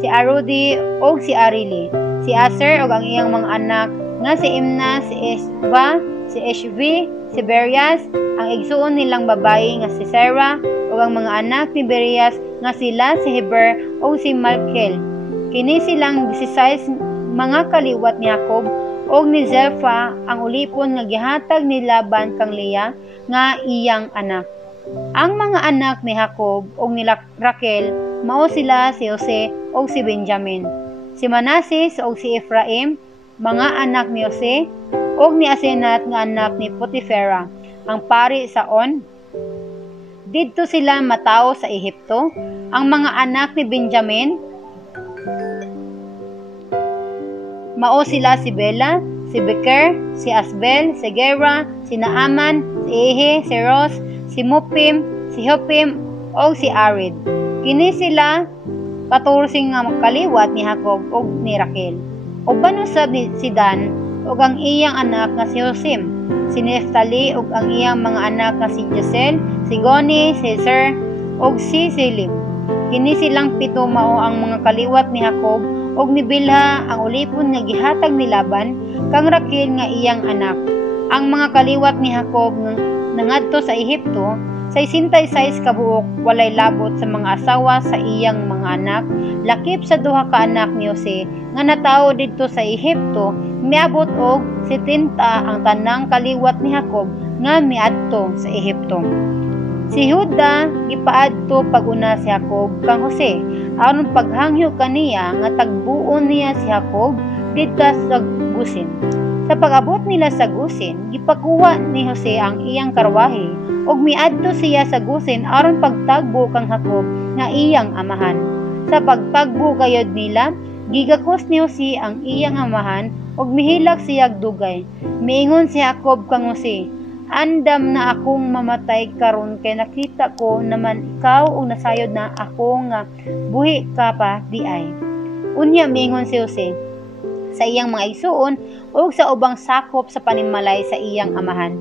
si Arudi ug si Arili, si Aser ug ang iyang mga anak nga si Imna, si Esba, si Eshvi, si Berias, ang igsuon nilang babayi nga si Sarah ug ang mga anak ni Berias nga sila si Heber ug si Malkiel. Kini silang 16 mga kaliwat ni Jacob ug ni Zilpha ang ulipon nga gihatag ni Laban kang Leah nga iyang anak. Ang mga anak ni Jacob ug ni Raquel mao sila si Jose ug si Benjamin. Si Manases ug si Ephraim mga anak ni Jose ug ni Asenat nga anak ni Potifera ang pari sa On. Didto sila matao sa Ehipto. Ang mga anak ni Benjamin mao sila si Bela, si Beker, si Asbel, si Gera, si Naaman, si Ehe, si Ros, si Mupim, si Hupim o si Arid. Kini sila 14 nga kaliwat ni Jacob ug ni Raquel. Uban usab si Dan ug ang iyang anak nga si Hosim, si Neftali ug ang iyang mga anak nga si Jesel, si Goni, si Zer ug si Selim. Kini silang 7 mao ang mga kaliwat ni Jacob ug ni Bilha ang ulipon nga gihatag ni Laban kang Raquel nga iyang anak. Ang mga kaliwat ni Jacob nangadto sa Ehipto 66 kabuok, walay labot sa mga asawa sa iyang mga anak, lakip sa duha ka anak ni Jose nga natawo didto sa Ehipto. Miabot og 70 ang tanang kaliwat ni Jacob nga miadto sa Ehipto. Si Huda gipaadto pag-una si Jacob kang Jose aron paghangyo kaniya nga tagbuon niya si Jacob didto sa Gusin. Sa pag-abot nila sa Gusin, gipakuha ni Jose ang iyang karwahe ug miadto siya sa Gusin aron pagtagbo kang Jacob nga iyang amahan. Sa pagtagbo gayud nila, gigakos ni Jose ang iyang amahan ug mihilak siya dugay. Miingon si Jacob kang Jose, andam na akong mamatay karon kay nakita ko naman ikaw og nasayod na ako nga buhi ka pa di ay. Unya miingon si Jose sa iyang mga igsuon ug sa ubang sakop sa panimalay sa iyang amahan.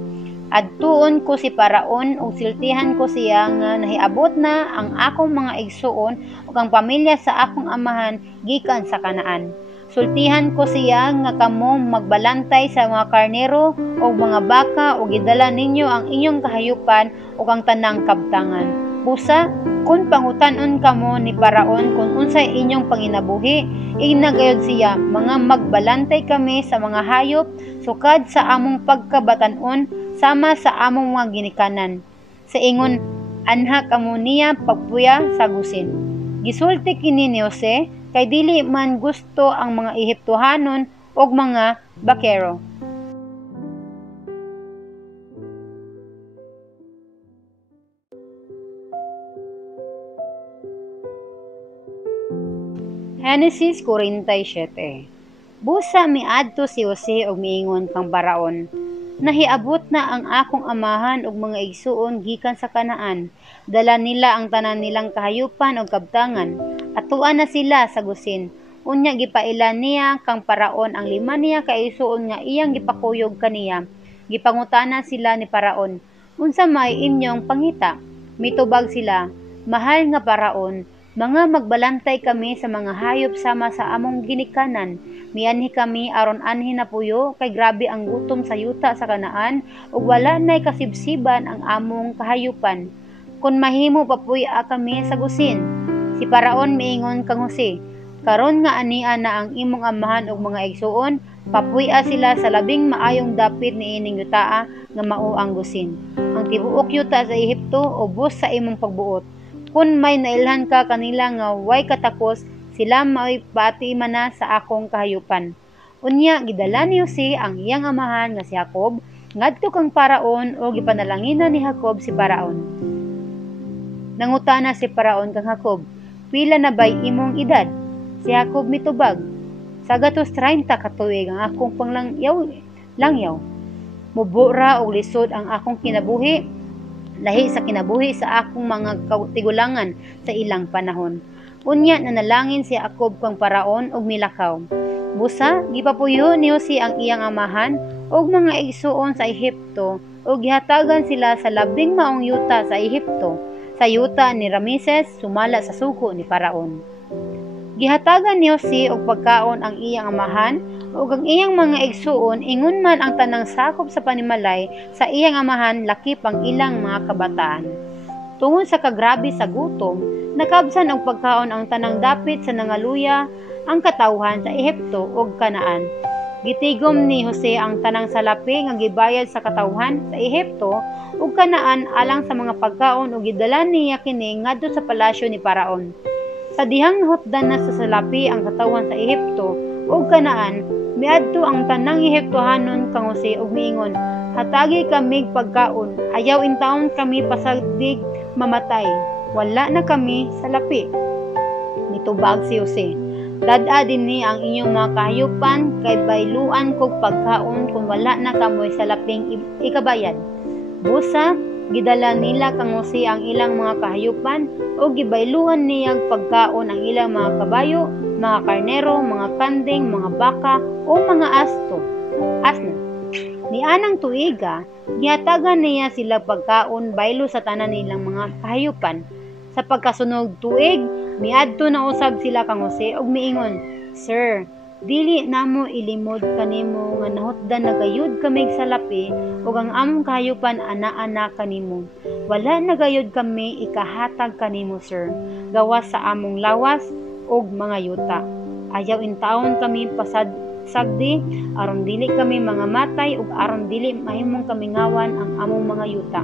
Adtuon ko si Paraon ug siltihan ko siya nga nahiabot na ang akong mga igsuon ug ang pamilya sa akong amahan gikan sa Kanaan. Sultihan ko siya nga kamo magbalantay sa mga karnero o mga baka o gidala ninyo ang inyong kahayupan o ang tanang kabtangan. Busa, kung pangutanon kamo ni Paraon kung unsay inyong panginabuhi, ignagayod siya mga magbalantay kami sa mga hayop sukad sa among pagkabatanon sama sa among mga ginikanan. Sa ingon, anha kamo niya pagpuya sa gusin. Gisulti kini ni Jose kay dili man gusto ang mga Ehiptohanon o mga bakero. Genesis 47. Busa miadto si Jose og miingon kang Paraon, nahiabot na ang akong amahan ug mga igsuon gikan sa Kanaan. Dala nila ang tanan nilang kahayupan ug kabtangan. Atuan na sila sa gusin. Unya gipailan niya kang Paraon ang 5 niya ka igsuon nga iyang gipakuyog kaniya. Gipangutana sila ni Paraon, unsa may inyong pangita? Mitubag sila, mahal nga Paraon, mga magbalantay kami sa mga hayop sama sa among ginikanan. Mianhi kami aron anhi na puyo kay grabe ang gutom sa yuta sa Kanaan ug wala nay kasibsiban ang among kahayupan. Kun mahimo papuy-a kami sa gusin. Si Paraon miingon kang Jose, karon nga ania na ang imong amahan ug mga igsuon, papuy-a sila sa labing maayong dapit ni ining yutaa nga mao ang gusin. Ang tibuok yuta sa Ehipto ubos sa imong pagbuot. Kung may nailhan ka kanila nga way katakos, sila may pati mana sa akong kahayupan. Unya, gidala ni Jose ang iyang amahan nga si Jacob, ngadto kang Paraon o gipanalanginan ni Jacob si Paraon. Nangutana si Paraon kang Jacob, pila na bay imong edad? Si Jacob mitubag, sagatos 30 ka tuig ang akong langyaw. Mubura og lisod ang akong kinabuhi, lahi sa kinabuhi sa akong mga tigulangan sa ilang panahon. Unya nanalangin si Jacob kang Paraon og milakaw. Busa gipapuyo ni Jose ang iyang amahan og mga igsuon sa Ehipto ug gihatagan sila sa labing maong yuta sa Ehipto, sa yuta ni Rameses sumala sa suko ni Paraon. Gihatagan ni Jose og pagkaon ang iyang amahan ug ang iyang mga igsuon ingon man ang tanang sakop sa panimalay sa iyang amahan lakip ang ilang mga kabataan. Tungod sa kagrabe sa gutom, nakabsan og pagkaon ang tanang dapit sa nangaluya ang katawhan sa Ehipto ug Kanaan. Gitigom ni Jose ang tanang salapi nga gibayad sa katawhan sa Ehipto ug Kanaan alang sa mga pagkaon ug gidala niya kini ngadto sa palasyo ni Paraon. Sa dihang nahutdan na sa salapi ang katawhan sa Ehipto ug Kanaan, miadto ang tanang Ehiptohanon kang Jose ug miingon, hatagi kami pagkaon, ayaw intawon kami pasagdig mamatay, wala na kami sa lapi. Mitubag si Jose, dada dinhi ang inyong mga kahayupan kay bayluan kog pagkaon kung wala na kamoy sa laping ikabayad. Busa gidala nila kang Jose ang ilang mga kahayupan o gibayluhan niyang pagkaon ang ilang mga kabayo, mga karnero, mga kanding, mga baka o mga asno. Ni anang tuiga, gihatagan niya sila pagkaon baylo sa tanan nilang mga kahayupan. Sa pagkasunog tuig, miadto na usab sila kang Jose og miingon, Sir, dili namo ilimod kanimo nga nahutdan na gayud kami sa lapi ug ang among kahayupan ana-ana kanimo. Wala na gayud kami ikahatag kanimo, Sir, gawas sa among lawas ug mga yuta. Ayaw intawon kami pasagdi aron dili kami mga matay ug aron dili mahimong kamingawan ang among mga yuta.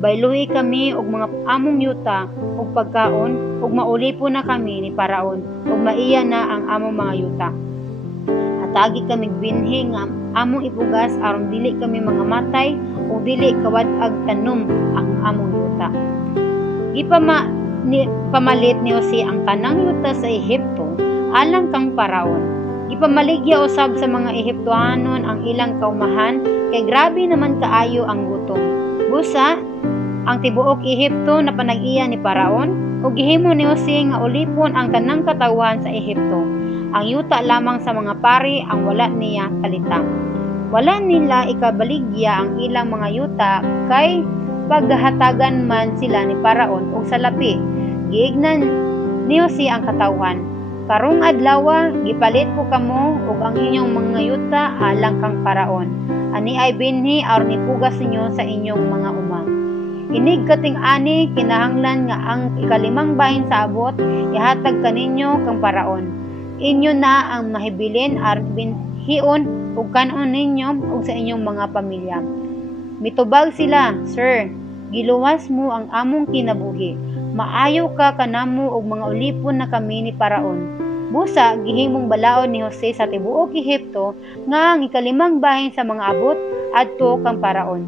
Bayluhi kami og mga among yuta ug pagkaon ug maulipo na kami ni Paraon ug maiya na ang among mga yuta. Hatagi kami binhi nga among ipugas aron dili kami mga matay ug dili kawad-ag tanom ang among yuta. Pamalit ni Jose ang tanang yuta sa Ehipto alang kang Paraon. Ipamaligya usab sa mga Ehiptohanon ang ilang kaumahan, kay grabe naman kaayo ang gutom. Busa, ang tibuok Ehipto na panag-iya ni Paraon, ug gihimo ni Jose nga ulipon ang tanang katawhan sa Ehipto. Ang yuta lamang sa mga pari ang wala niya palita. Wala nila ikabaligya ang ilang mga yuta, kay paghahatagan man sila ni Paraon og salapi. Giignan ni Jose ang katawhan. Karong adlaw, gipalit ko kamo ug ang inyong mga yuta alang kang Paraon. Ani ay binhi aron ipugas ninyo sa inyong mga uma. Inig kating ani kinahanglan nga ang ikalimang bahin sa abot ihatag kaninyo kang Paraon. Inyo na ang mahibilin aron binhion ug kanon ninyo ug sa inyong mga pamilya. Mitubag sila, Sir, giluwas mo ang among kinabuhi. Maayo ka kanamo og mga ulipon na kami ni Paraon. Busa, gihimong balaod ni Jose sa tibuok Ehipto nga ang ikalimang bahin sa mga abot adto kang Paraon.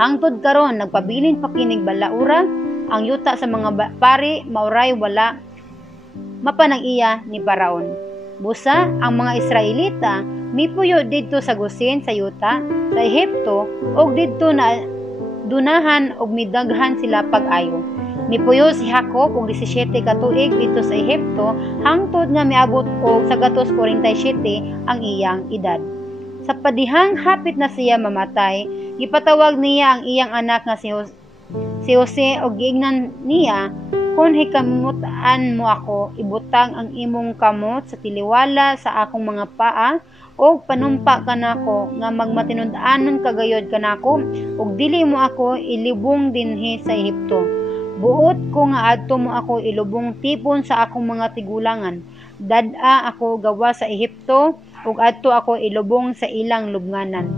Hangtod karon nagpabilin pa kining balaura ang yuta sa mga pari mauray wala mapanag-iya ni Paraon. Busa, ang mga Israelita mipuyo didto sa Gosen sa yuta sa Ehipto og didto na dunahan og midaghan sila pag-ayo. Mipuyo si Jacob og 17 ka tuig dito sa Ehipto hangtod nga miabot og sa 47 ang iyang edad. Sa padihang hapit na siya mamatay, gipatawag niya ang iyang anak nga si Jose og giingnan niya, "Kung hikamutan mo ako, ibutang ang imong kamot sa tiliwala sa akong mga paa og panumpa kanako nga magmatinud-anon kagayod kanako ug dili mo ako ilibong dinhi sa Ehipto. Buot ko nga adto mo ako ilubong tipon sa akong mga tigulangan. Dad-a ako gawa sa Ehipto ug adto ako ilubong sa ilang lubnganan."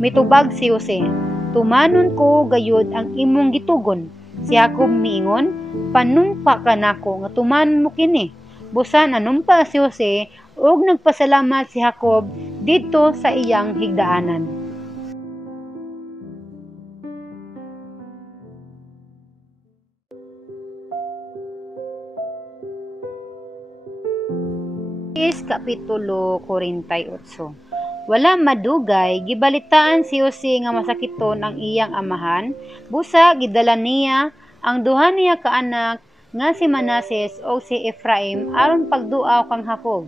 Mitubag si Jose, "Tumanon ko gayud ang imong gitugon." Si Jacob miingon, "Panumpa kanako nga tumanon mo kini." Busa nanumpa si Jose ug nagpasalamat si Jacob dito sa iyang higdaanan. Kapitulo 48. Wala madugay, gibalitaan si Jose nga masakiton ang iyang amahan. Busa gidala niya ang duha niya kaanak nga si Manases o si Ephraim aron pagduaw kang Jacob.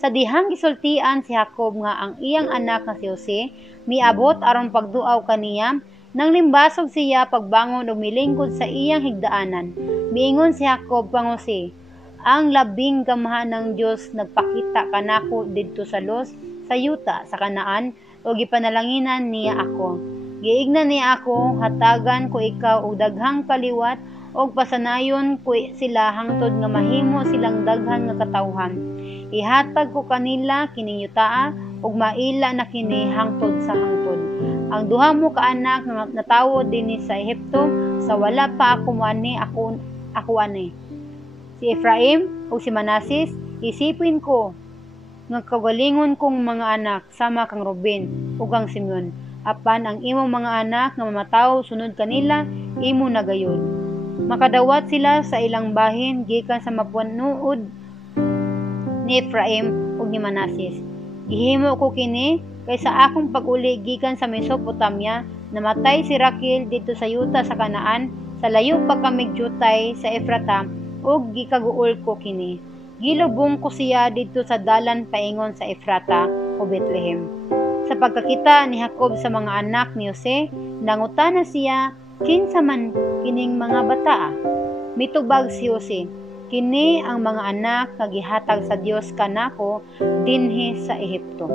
Sa dihang gisultian si Jacob nga ang iyang anak nga si Jose miabot aron pagduaw kaniya, nang limbasog siya pagbangon ug milingkod sa iyang higdaanan. Miingon si Jacob kang Jose, "Ang labing gamahan ng Dios nagpakita kanako didto sa Los sa yuta sa Kanaan o gipanalanginan niya ako. Giignan niya ako, hatagan ko ikaw og daghang kaliwat og pasanayon ko sila hangtod nga mahimo silang daghan nga katawhan. Ihatag ko kanila kining yutaa ug maila na kini hangtod sa hangtod. Ang duha mo ka anak nga natawo dinhi sa Ehipto sa wala pa ako muani ako ani. Si Ephraim o si Manases, isipin ko nga kagalingon kong mga anak sama kang Ruben ug kang Simeon. Apan ang imong mga anak nga mamataw sunod kanila, imo na gayon. Makadawat sila sa ilang bahin gikan sa mapunuod ni Ephraim ug ni Manases. Ihimo ko kini kay sa akong pag-uli gikan sa Mesopotamia, namatay si Raquel dito sa yuta sa Kanaan, sa layo pa kami jutay sa Efrata ug gikaguol ko kini. Gilubong ko siya dito sa dalan paingon sa Efrata o Bethlehem." Sa pagkakita ni Jacob sa mga anak ni Jose, nangutana siya, "Kinsa man kining mga bataa?" Mitubag si Jose, "Kini ang mga anak nga gihatag sa Dios kanako dinhi sa Ehipto."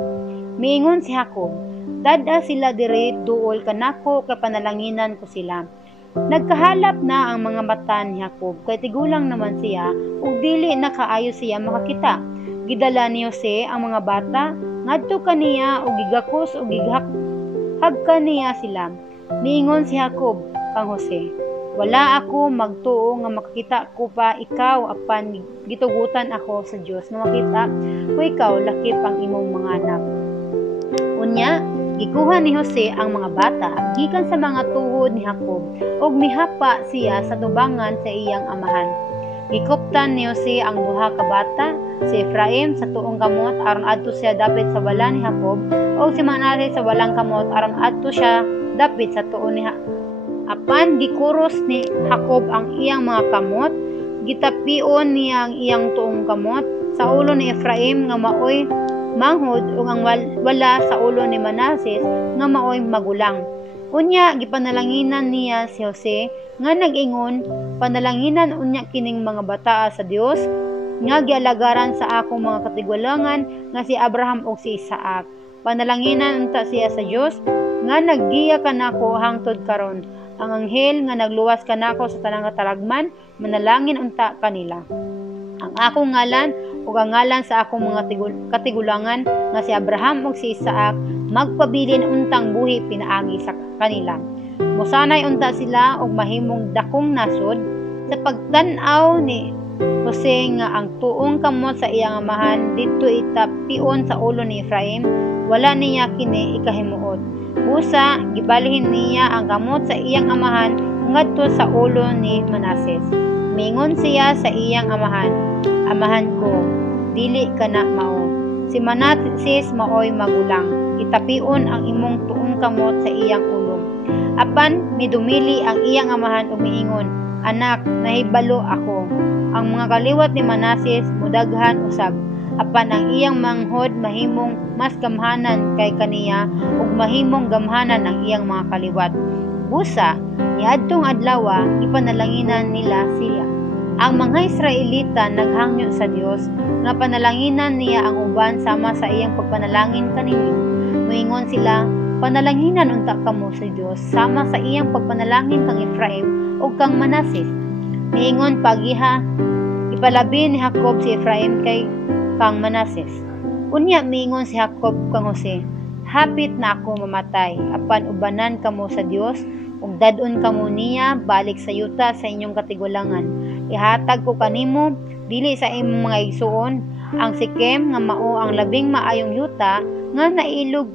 Miingon si Jacob, "Dada sila diri duol kanako kay panalanginan ko sila." Nagkahalap na ang mga mata ni Jacob kay tigulang naman siya ug dili na kaayo siya makakita. Gidala ni Jose ang mga bata ngadto kaniya ug gigakos ug gighag kaniya sila. Miingon si Jacob kang Jose, "Wala ako magtuo nga makakita ko pa ikaw apan gitugutan ako sa Dios nga makita ko ikaw lakip ang imong mga anak." Unya, gikuha ni Jose ang mga bata gikan sa mga tuhod ni Jacob ug mihapa siya sa tubangan sa iyang amahan. Gikuptan ni Jose ang duha ka bata si Efraim sa tuong kamot aron adto siya dapit sa bala ni Jacob, o si Manases sa walang kamot aron adto siya dapit sa tuon ni Apan gikuros ni Jacob ang iyang mga kamot, gitapion niya ang iyang tuong kamot sa ulo ni Efraim nga maoy manghod ug ang wala sa ulo ni Manases nga maoy magulang. Unya gipanalanginan niya si Jose nga nag-ingon, panalanginan unya kining mga bataa sa Dios nga gialagaran sa akong mga katigulangan nga si Abraham ug si Isaac. Panalanginan unta siya sa Dios nga naggiya kanako hangtod karon. Ang anghel nga nagluwas kanako sa tanang kataragman, manalangin unta kanila. Ang akong ngalan ug ang ngalan sa akong mga katigulangan nga si Abraham ug si Isaac magpabilin untang buhi pinaagi sa kanila. Mosanay unta sila og mahimong dakong nasod sa pagtan-aw ni Jose nga ang tuong kamot sa iyang amahan didto itapion sa ulo ni Efraim, wala niya kini ikahimuot. Busa gibalhin niya ang kamot sa iyang amahan ngadto sa ulo ni Manases. Mingon siya sa iyang amahan, amahan ko, dili ka na mao. Si Manases maoy magulang, itapion ang imong tuong kamot sa iyang ulo. Apan midumili ang iyang amahan ug miingon, anak, nahibalo ako. Ang mga kaliwat ni Manases mudaghan usab. Apan ang iyang manghod mahimong mas gamhanan kay kaniya ug mahimong gamhanan ang iyang mga kaliwat. Busa niadtong adlaw ipanalanginan nila siya. Ang mga Israelita naghangyo sa Dios nga panalanginan niya ang uban sama sa iyang pagpanalangin kaninyo. Moingon sila, panalanginan unta kamo sa Dios sama sa iyang pagpanalangin kang Efraim ug kang Manases. Miingon pagiha ipalabi ni Jacob si Efraim kay kang Manases. Unya miingon si Jacob kang Jose, hapit na ako mamatay, apan ubanan kamo sa Dios, ug dadon kamo niya balik sa yuta sa inyong katigulangan. Ihatag ko kanimo dili sa imong mga igsuon ang Sikem nga mao ang labing maayong yuta nga nailog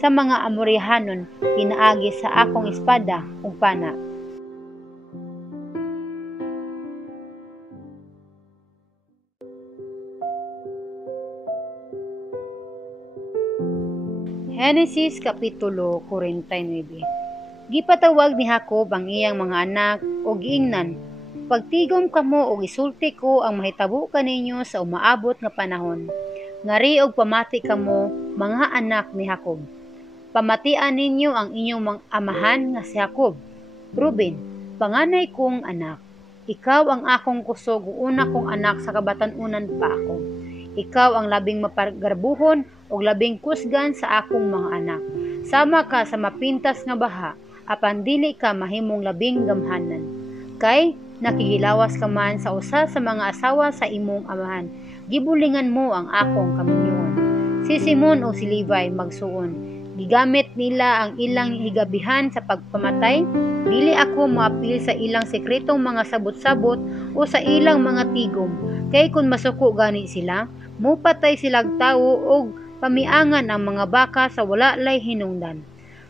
sa mga Amorihanon, pinaagi sa akong espada ug pana. Genesis Kapitulo 49. Gipatawag ni Jacob ang iyang mga anak o giingnan, pagtigom kamo o isulti ko ang mahitabo kaninyo sa umaabot nga panahon. Ngari og pamati kamo mga anak ni Jacob. Pamatian ninyo ang inyong mga amahan nga si Jacob. Ruben, panganay kong anak, ikaw ang akong kusog una kong anak sa kabatanunan pa ako. Ikaw ang labing mapagarbuhon o labing kusgan sa akong mga anak. Sama ka sa mapintas nga baha, apan dili ka mahimong labing gamhanan. Kay nakigilawas ka man sa usa sa mga asawa sa imong amahan. Gibulingan mo ang akong kaminyoon. Si Simon o si Levi magsuon. Gigamit nila ang ilang higabihan sa pagpamatay. Dili ako moapil sa ilang sekretong mga sabot-sabot o sa ilang mga tigom. Kay kung masuko gani sila, mupatay silang tawo og pamiangan ang mga baka sa wala lay hinungdan.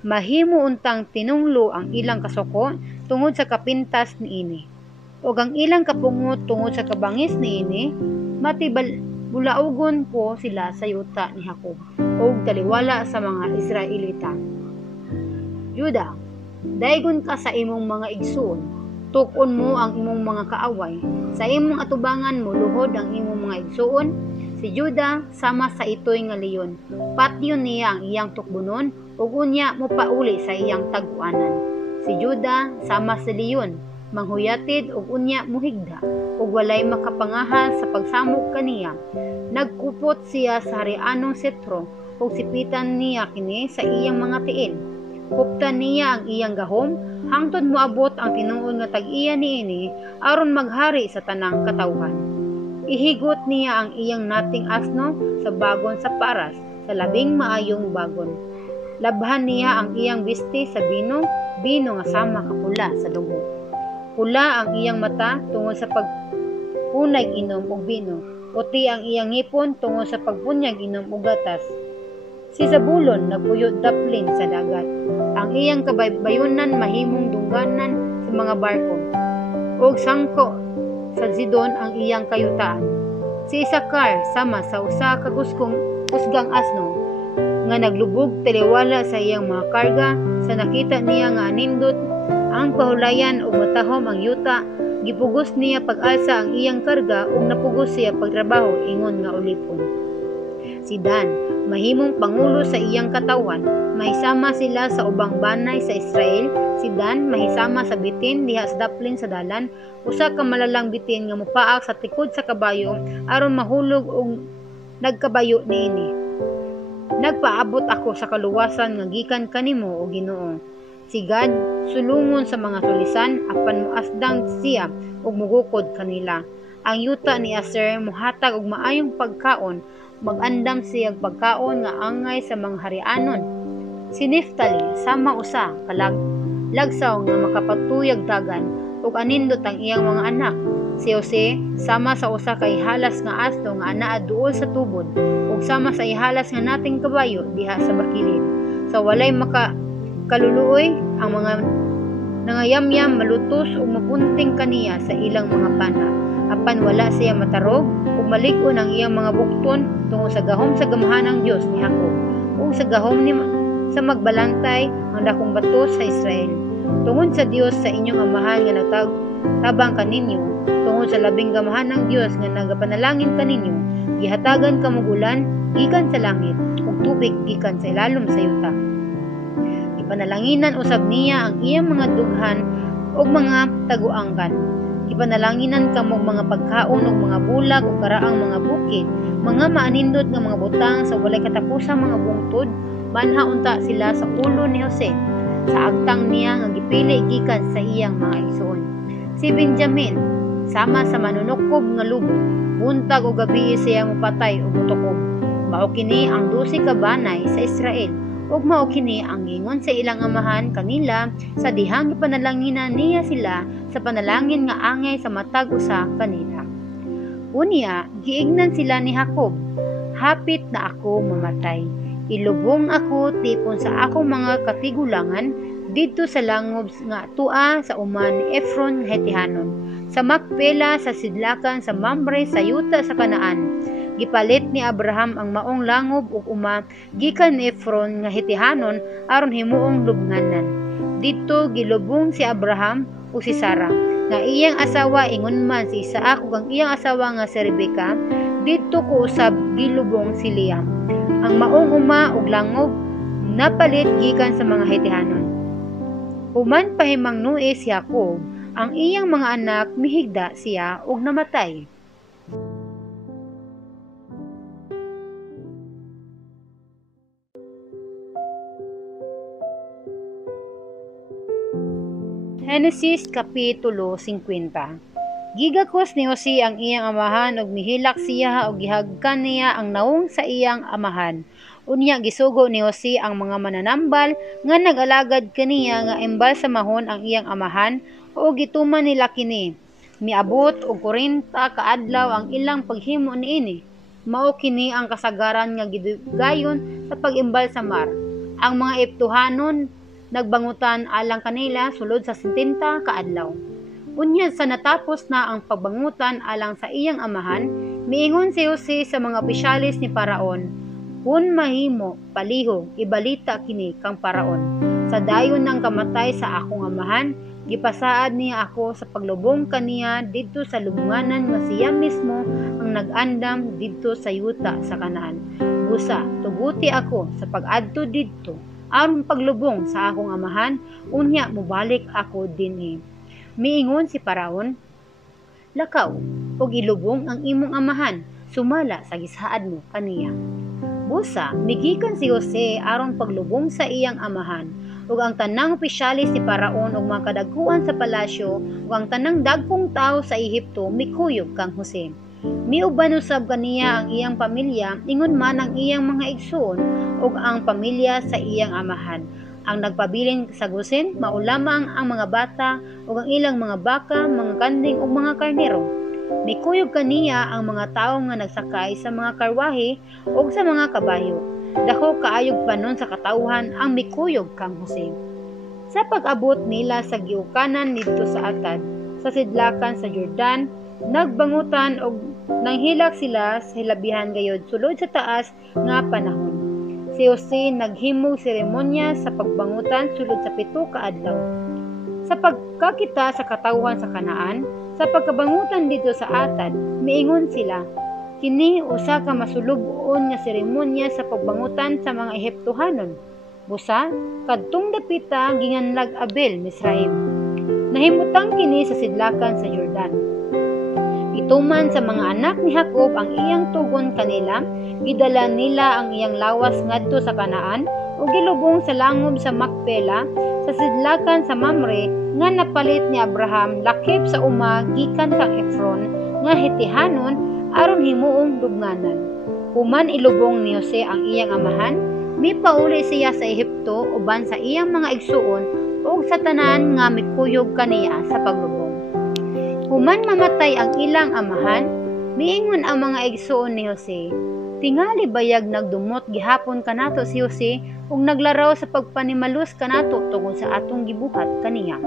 Mahimo untang tinunglo ang ilang kasuko tungod sa kapintas niini. Og ang ilang kapungot tungod sa kabangis niini, matibulaugon ko sila sa yuta ni Jacob og taliwala sa mga Israelita. Juda, daygon ka sa imong mga igsoon, tukon mo ang imong mga kaaway, sa imong atubangan mo luhod ang imong mga igsoon. Si Juda sama sa itoy nga leyon, patyon niya ang iyang tukbunon ug unya mo pauli sa iyang taguanan. Si Juda sama sa leyon, manghuyatid ug unya muhigda ug walay makapangahas sa pagsamok kaniya. Nagkupot siya sa harianong setro ug sipitan niya kini sa iyang mga tiil. Kuptan niya ang iyang gahom hangtod moabot ang tinuod nga tag-iya niini aron maghari sa tanang katawhan. Ihigot niya ang iyang nating asno sa bagon sa paras, sa labing maayong bagon. Labhan niya ang iyang bisti sa bino nga sama kapula sa dugo. Pula ang iyang mata tungod sa pagpunag inom og bino, puti ang iyang ngipon tungod sa pagpunyag inom og gatas. Si Zabulon nagpuyod daplin sa dagat. Ang iyang kabaybayonan mahimong dungganan sa mga barko. Og sangko sa Zidon ang iyang kayutaan. Si Isakar sama sa usa ka kusgang asno nga naglubog taliwala sa iyang mga karga. Sa nakita niya nga anindot ang pahulayan ug matahom ang yuta, gipugos niya pag-alsa ang iyang karga ug napugos siya pagtrabaho ingon nga ulipon. Si Dan mahimong pangulo sa iyang katawan, mahisama sila sa ubang banay sa Israel. Si Dan mahisama sa bitin diha sa daplin sa dalan, usa ka malalang bitin nga mopaak sa tikod sa kabayo aron mahulog og nagkabayo niini. Nagpaabot ako sa kaluwasan nga gikan kanimo o Ginoo. Si Gad sulungon sa mga tulisan apan muasdang siya ug mugukod kanila. Ang yuta ni Aser muhatag og maayong pagkaon, magandam siya pagkaon nga angay sa mga harianon. Si Neftali sama usa lagsaw nga makapatuyag dagan ug anindot ang iyang mga anak. Si Jose sama sa usa ka ihalas nga asno nga anaa duol sa tubod ug sama sa ihalas nga nating kabayo diha sa bakilid. Sa walay kaluluoy ang mga nangayamyam malutos ug mapunting kaniya sa ilang mga pana. Apan wala siya matarog ug malig-on ang iyang mga bukton tungod sa gahom sa gamahanang Dios ni Jacob ug sa gahom ni sa magbalantay ang dakong bato sa Israel. Tungod sa Dios sa inyong amahan nga nagtabang kaninyo, tungod sa labing gamahan ng Dios nga nagapanalangin kaninyo, gihatagan kamugulan gikan sa langit ug tubig gikan sa ilalom sa yuta. Ipanalanginan usab niya ang iyang mga dughan ug mga taguangkan. Ipanalanginan kamo mga pagkaon ug mga bulag ug karaang mga bukid, mga maanindot nga mga butang sa walay katapusang mga bungtod. Manha unta sila sa ulo ni Jose, sa agtang niya nga gipili gikan sa iyang mga igsoon. Si Benjamin sama sa manunukob nga lubong, buntag o gabi siya mopatay o mutukob. Mao kini ang 12 ka banay sa Israel, ug mao kini ang gingon sa ilang amahan kanila sa dihang ipanalanginan niya sila sa panalangin nga angay sa matag usa kanila. Unya giignan sila ni Jacob, hapit na ako mamatay. Ilubong ako tipon sa akong mga katigulangan didto sa langob nga tua sa uman ni Efron Hetihanon, sa Makpela sa sidlakan sa Mamre sa yuta sa Kanaan. Gipalit ni Abraham ang maong langob ug uma gikan ni Efron nga Hetihanon aron himuong lubnganan. Didto gilubong si Abraham ug si Sarah nga iyang asawa, ingon man si Isaac ug ang iyang asawa nga si Rebecca. Didto ko usab gilubong si Liam. Ang maong uma ug langob napalit gikan sa mga Hetihanon. Human pahimang nue si Jacob, ang iyang mga anak mihigda siya ug namatay. Genesis Kapitulo 50. Gigakos ni Jose ang iyang amahan ug mihilak siya ug gihagkan niya ang naong sa iyang amahan. Unya gisugo ni Jose ang mga mananambal nga nag-alagad kaniya nga imbal sa mahon ang iyang amahan ug gituman nila kini. Miabot og 40 ka adlaw ang ilang paghimo niini. Mao kini ang kasagaran nga gidugayon sa pag-imbal sa mar. Ang mga Eptohanon nagbangutan alang kanila sulod sa 70 ka adlaw. Unya sa natapos na ang pagbangutan alang sa iyang amahan, miingon si Jose sa mga opisyalis ni Paraon, "Kun mahimo palihog ibalita kini kang Paraon. Sa dayon ng kamatay sa akong amahan, gipasaad niya ako sa paglubong kaniya didto sa lubunganan nga siya mismo ang nag-andam didto sa yuta sa Kanaan. Busa tuguti ako sa pag-adto didto aron paglubong sa akong amahan, unya mobalik ako dinhi." Miingon si Paraon, "Lakaw, ug ilubong ang imong amahan, sumala sa gisaad mo kaniya." Busa, migikan si Jose aron paglubong sa iyang amahan, ug ang tanang opisyalis ni Paraon ug mga kadagkuan sa palasyo ug ang tanang dagkong tao sa Ehipto mikuyog kang Jose. Miuban usab kaniya ang iyang pamilya, ingon man ang iyang mga igsoon ug ang pamilya sa iyang amahan. Ang nagpabilin sa gusin, maulamang ang mga bata ug ang ilang mga baka, mga kanding ug mga karnero. Mikuyog kaniya ang mga tawo nga nagsakay sa mga karwahe ug sa mga kabayo. Dako kaayog panon sa katawhan ang mikuyog kang Jose. Sa pag-abot nila sa giukanan didto sa Atad, sa sidlakan sa Jordan, nagbangutan og Nang hilak sila sa hilabihan gayod sulod sa taas nga panahon. Si Jose naghimog seremonya sa pagbangutan sulod sa 7 ka adlaw. Sa pagkakita sa katawhan sa Kanaan, sa pagkabangutan dito sa atad, miingon sila, kini usa ka masulubon nga seremonya sa pagbangutan sa mga Ehiptohanon. Busa, kadtong dapita ginganlag Abel, Misraim. Nahimutang kini sa sidlakan sa Jordan. Ituman sa mga anak ni Jacob ang iyang tugon kanila, gidala nila ang iyang lawas ngadto sa Kanaan o gilubong sa langob sa Makpela sa sidlakan sa Mamre nga napalit ni Abraham lakip sa uma gikan kang Efron nga Hetihanon aron himuong lubnganan. Human ilubong ni Jose ang iyang amahan, mipauli siya sa Ehipto uban sa iyang mga igsuon ug sa tanan nga mikuyog kaniya sa paglubong. Human mamatay ang ilang amahan, miingon ang mga igsuon ni Jose, tingali bayag nagdumot gihapon kanato si Jose ug naglaraw sa pagpanimalus kanato tungod sa atong gibuhat kaniya.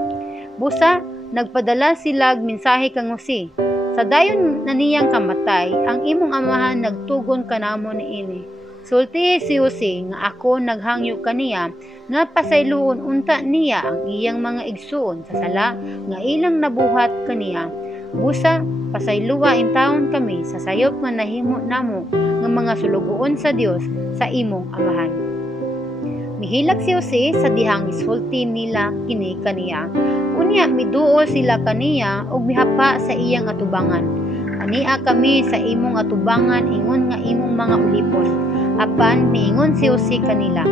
Busa, nagpadala sila mensahe kang Jose, sa dayon na niyang kamatay, ang imong amahan nagtugon kanamo niini. Sulti si Jose nga ako naghangyo kaniya nga pasayloon unta niya ang iyang mga igsuon sa sala nga ilang nabuhat kaniya. Busa, pasayloa in taon kami sa sayop nga nahimo namo nga mga sulugoon sa Dios sa imong amahan. Mihilak si Jose sa dihang isulti nila kini kaniya. Unya miduol sila kaniya ug mihapa sa iyang atubangan. Ania kami sa imong atubangan ingon nga imong mga ulipon. Apan miingon si Jose kanila,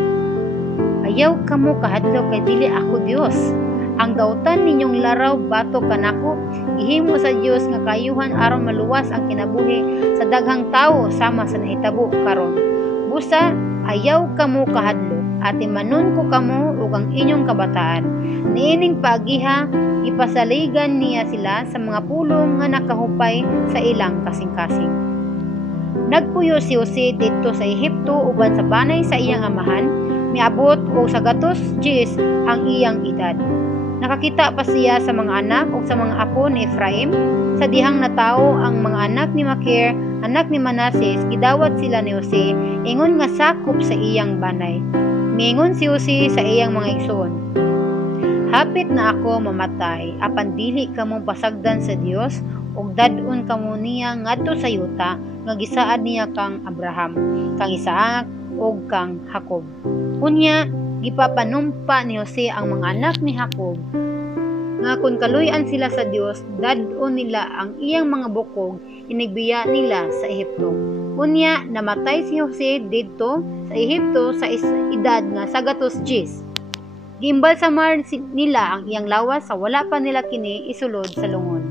ayaw kamo kahadlaw kay dili ako Dios. Ang dautan ninyong laraw bato kanako, gihimo sa Dios nga kayuhan aron maluwas ang kinabuhi sa daghang tawo sama sa nahitabo karon. Busa, ayaw kamo kahadlo, ati manon ko kamo ug ang inyong kabataan. Niining paagiha, ipasaligan niya sila sa mga pulong nga nakahupay sa ilang kasing-kasing. Nagpuyo si Jose dito sa Ehipto uban sa banay sa iyang amahan, miabot o sa 110 ang iyang edad. Nakakita pa siya sa mga anak o sa mga apo ni Ephraim, sa dihang natao ang mga anak ni Makir, anak ni Manases, gidawat sila ni Jose, ingon nga sakop sa iyang banay. Miingon si Jose sa iyang mga igsoon, hapit na ako mamatay, apan dili kamo pasagdan sa Dios, ug dadon kamo niya ngadto sa yuta nga gisaad niya kang Abraham, kang Isaac ug kang Jacob. Unya gipapanumpa ni Jose ang mga anak ni Jacob nga kun kaluy-an sila sa Dios, dadon nila ang iyang mga bukog inigbiya nila sa Ehipto. Unya namatay si Jose didto sa Ehipto sa edad nga sa 110. Giimbal sa mar nila ang iyang lawas sa wala pa nila kini isulod sa lungon.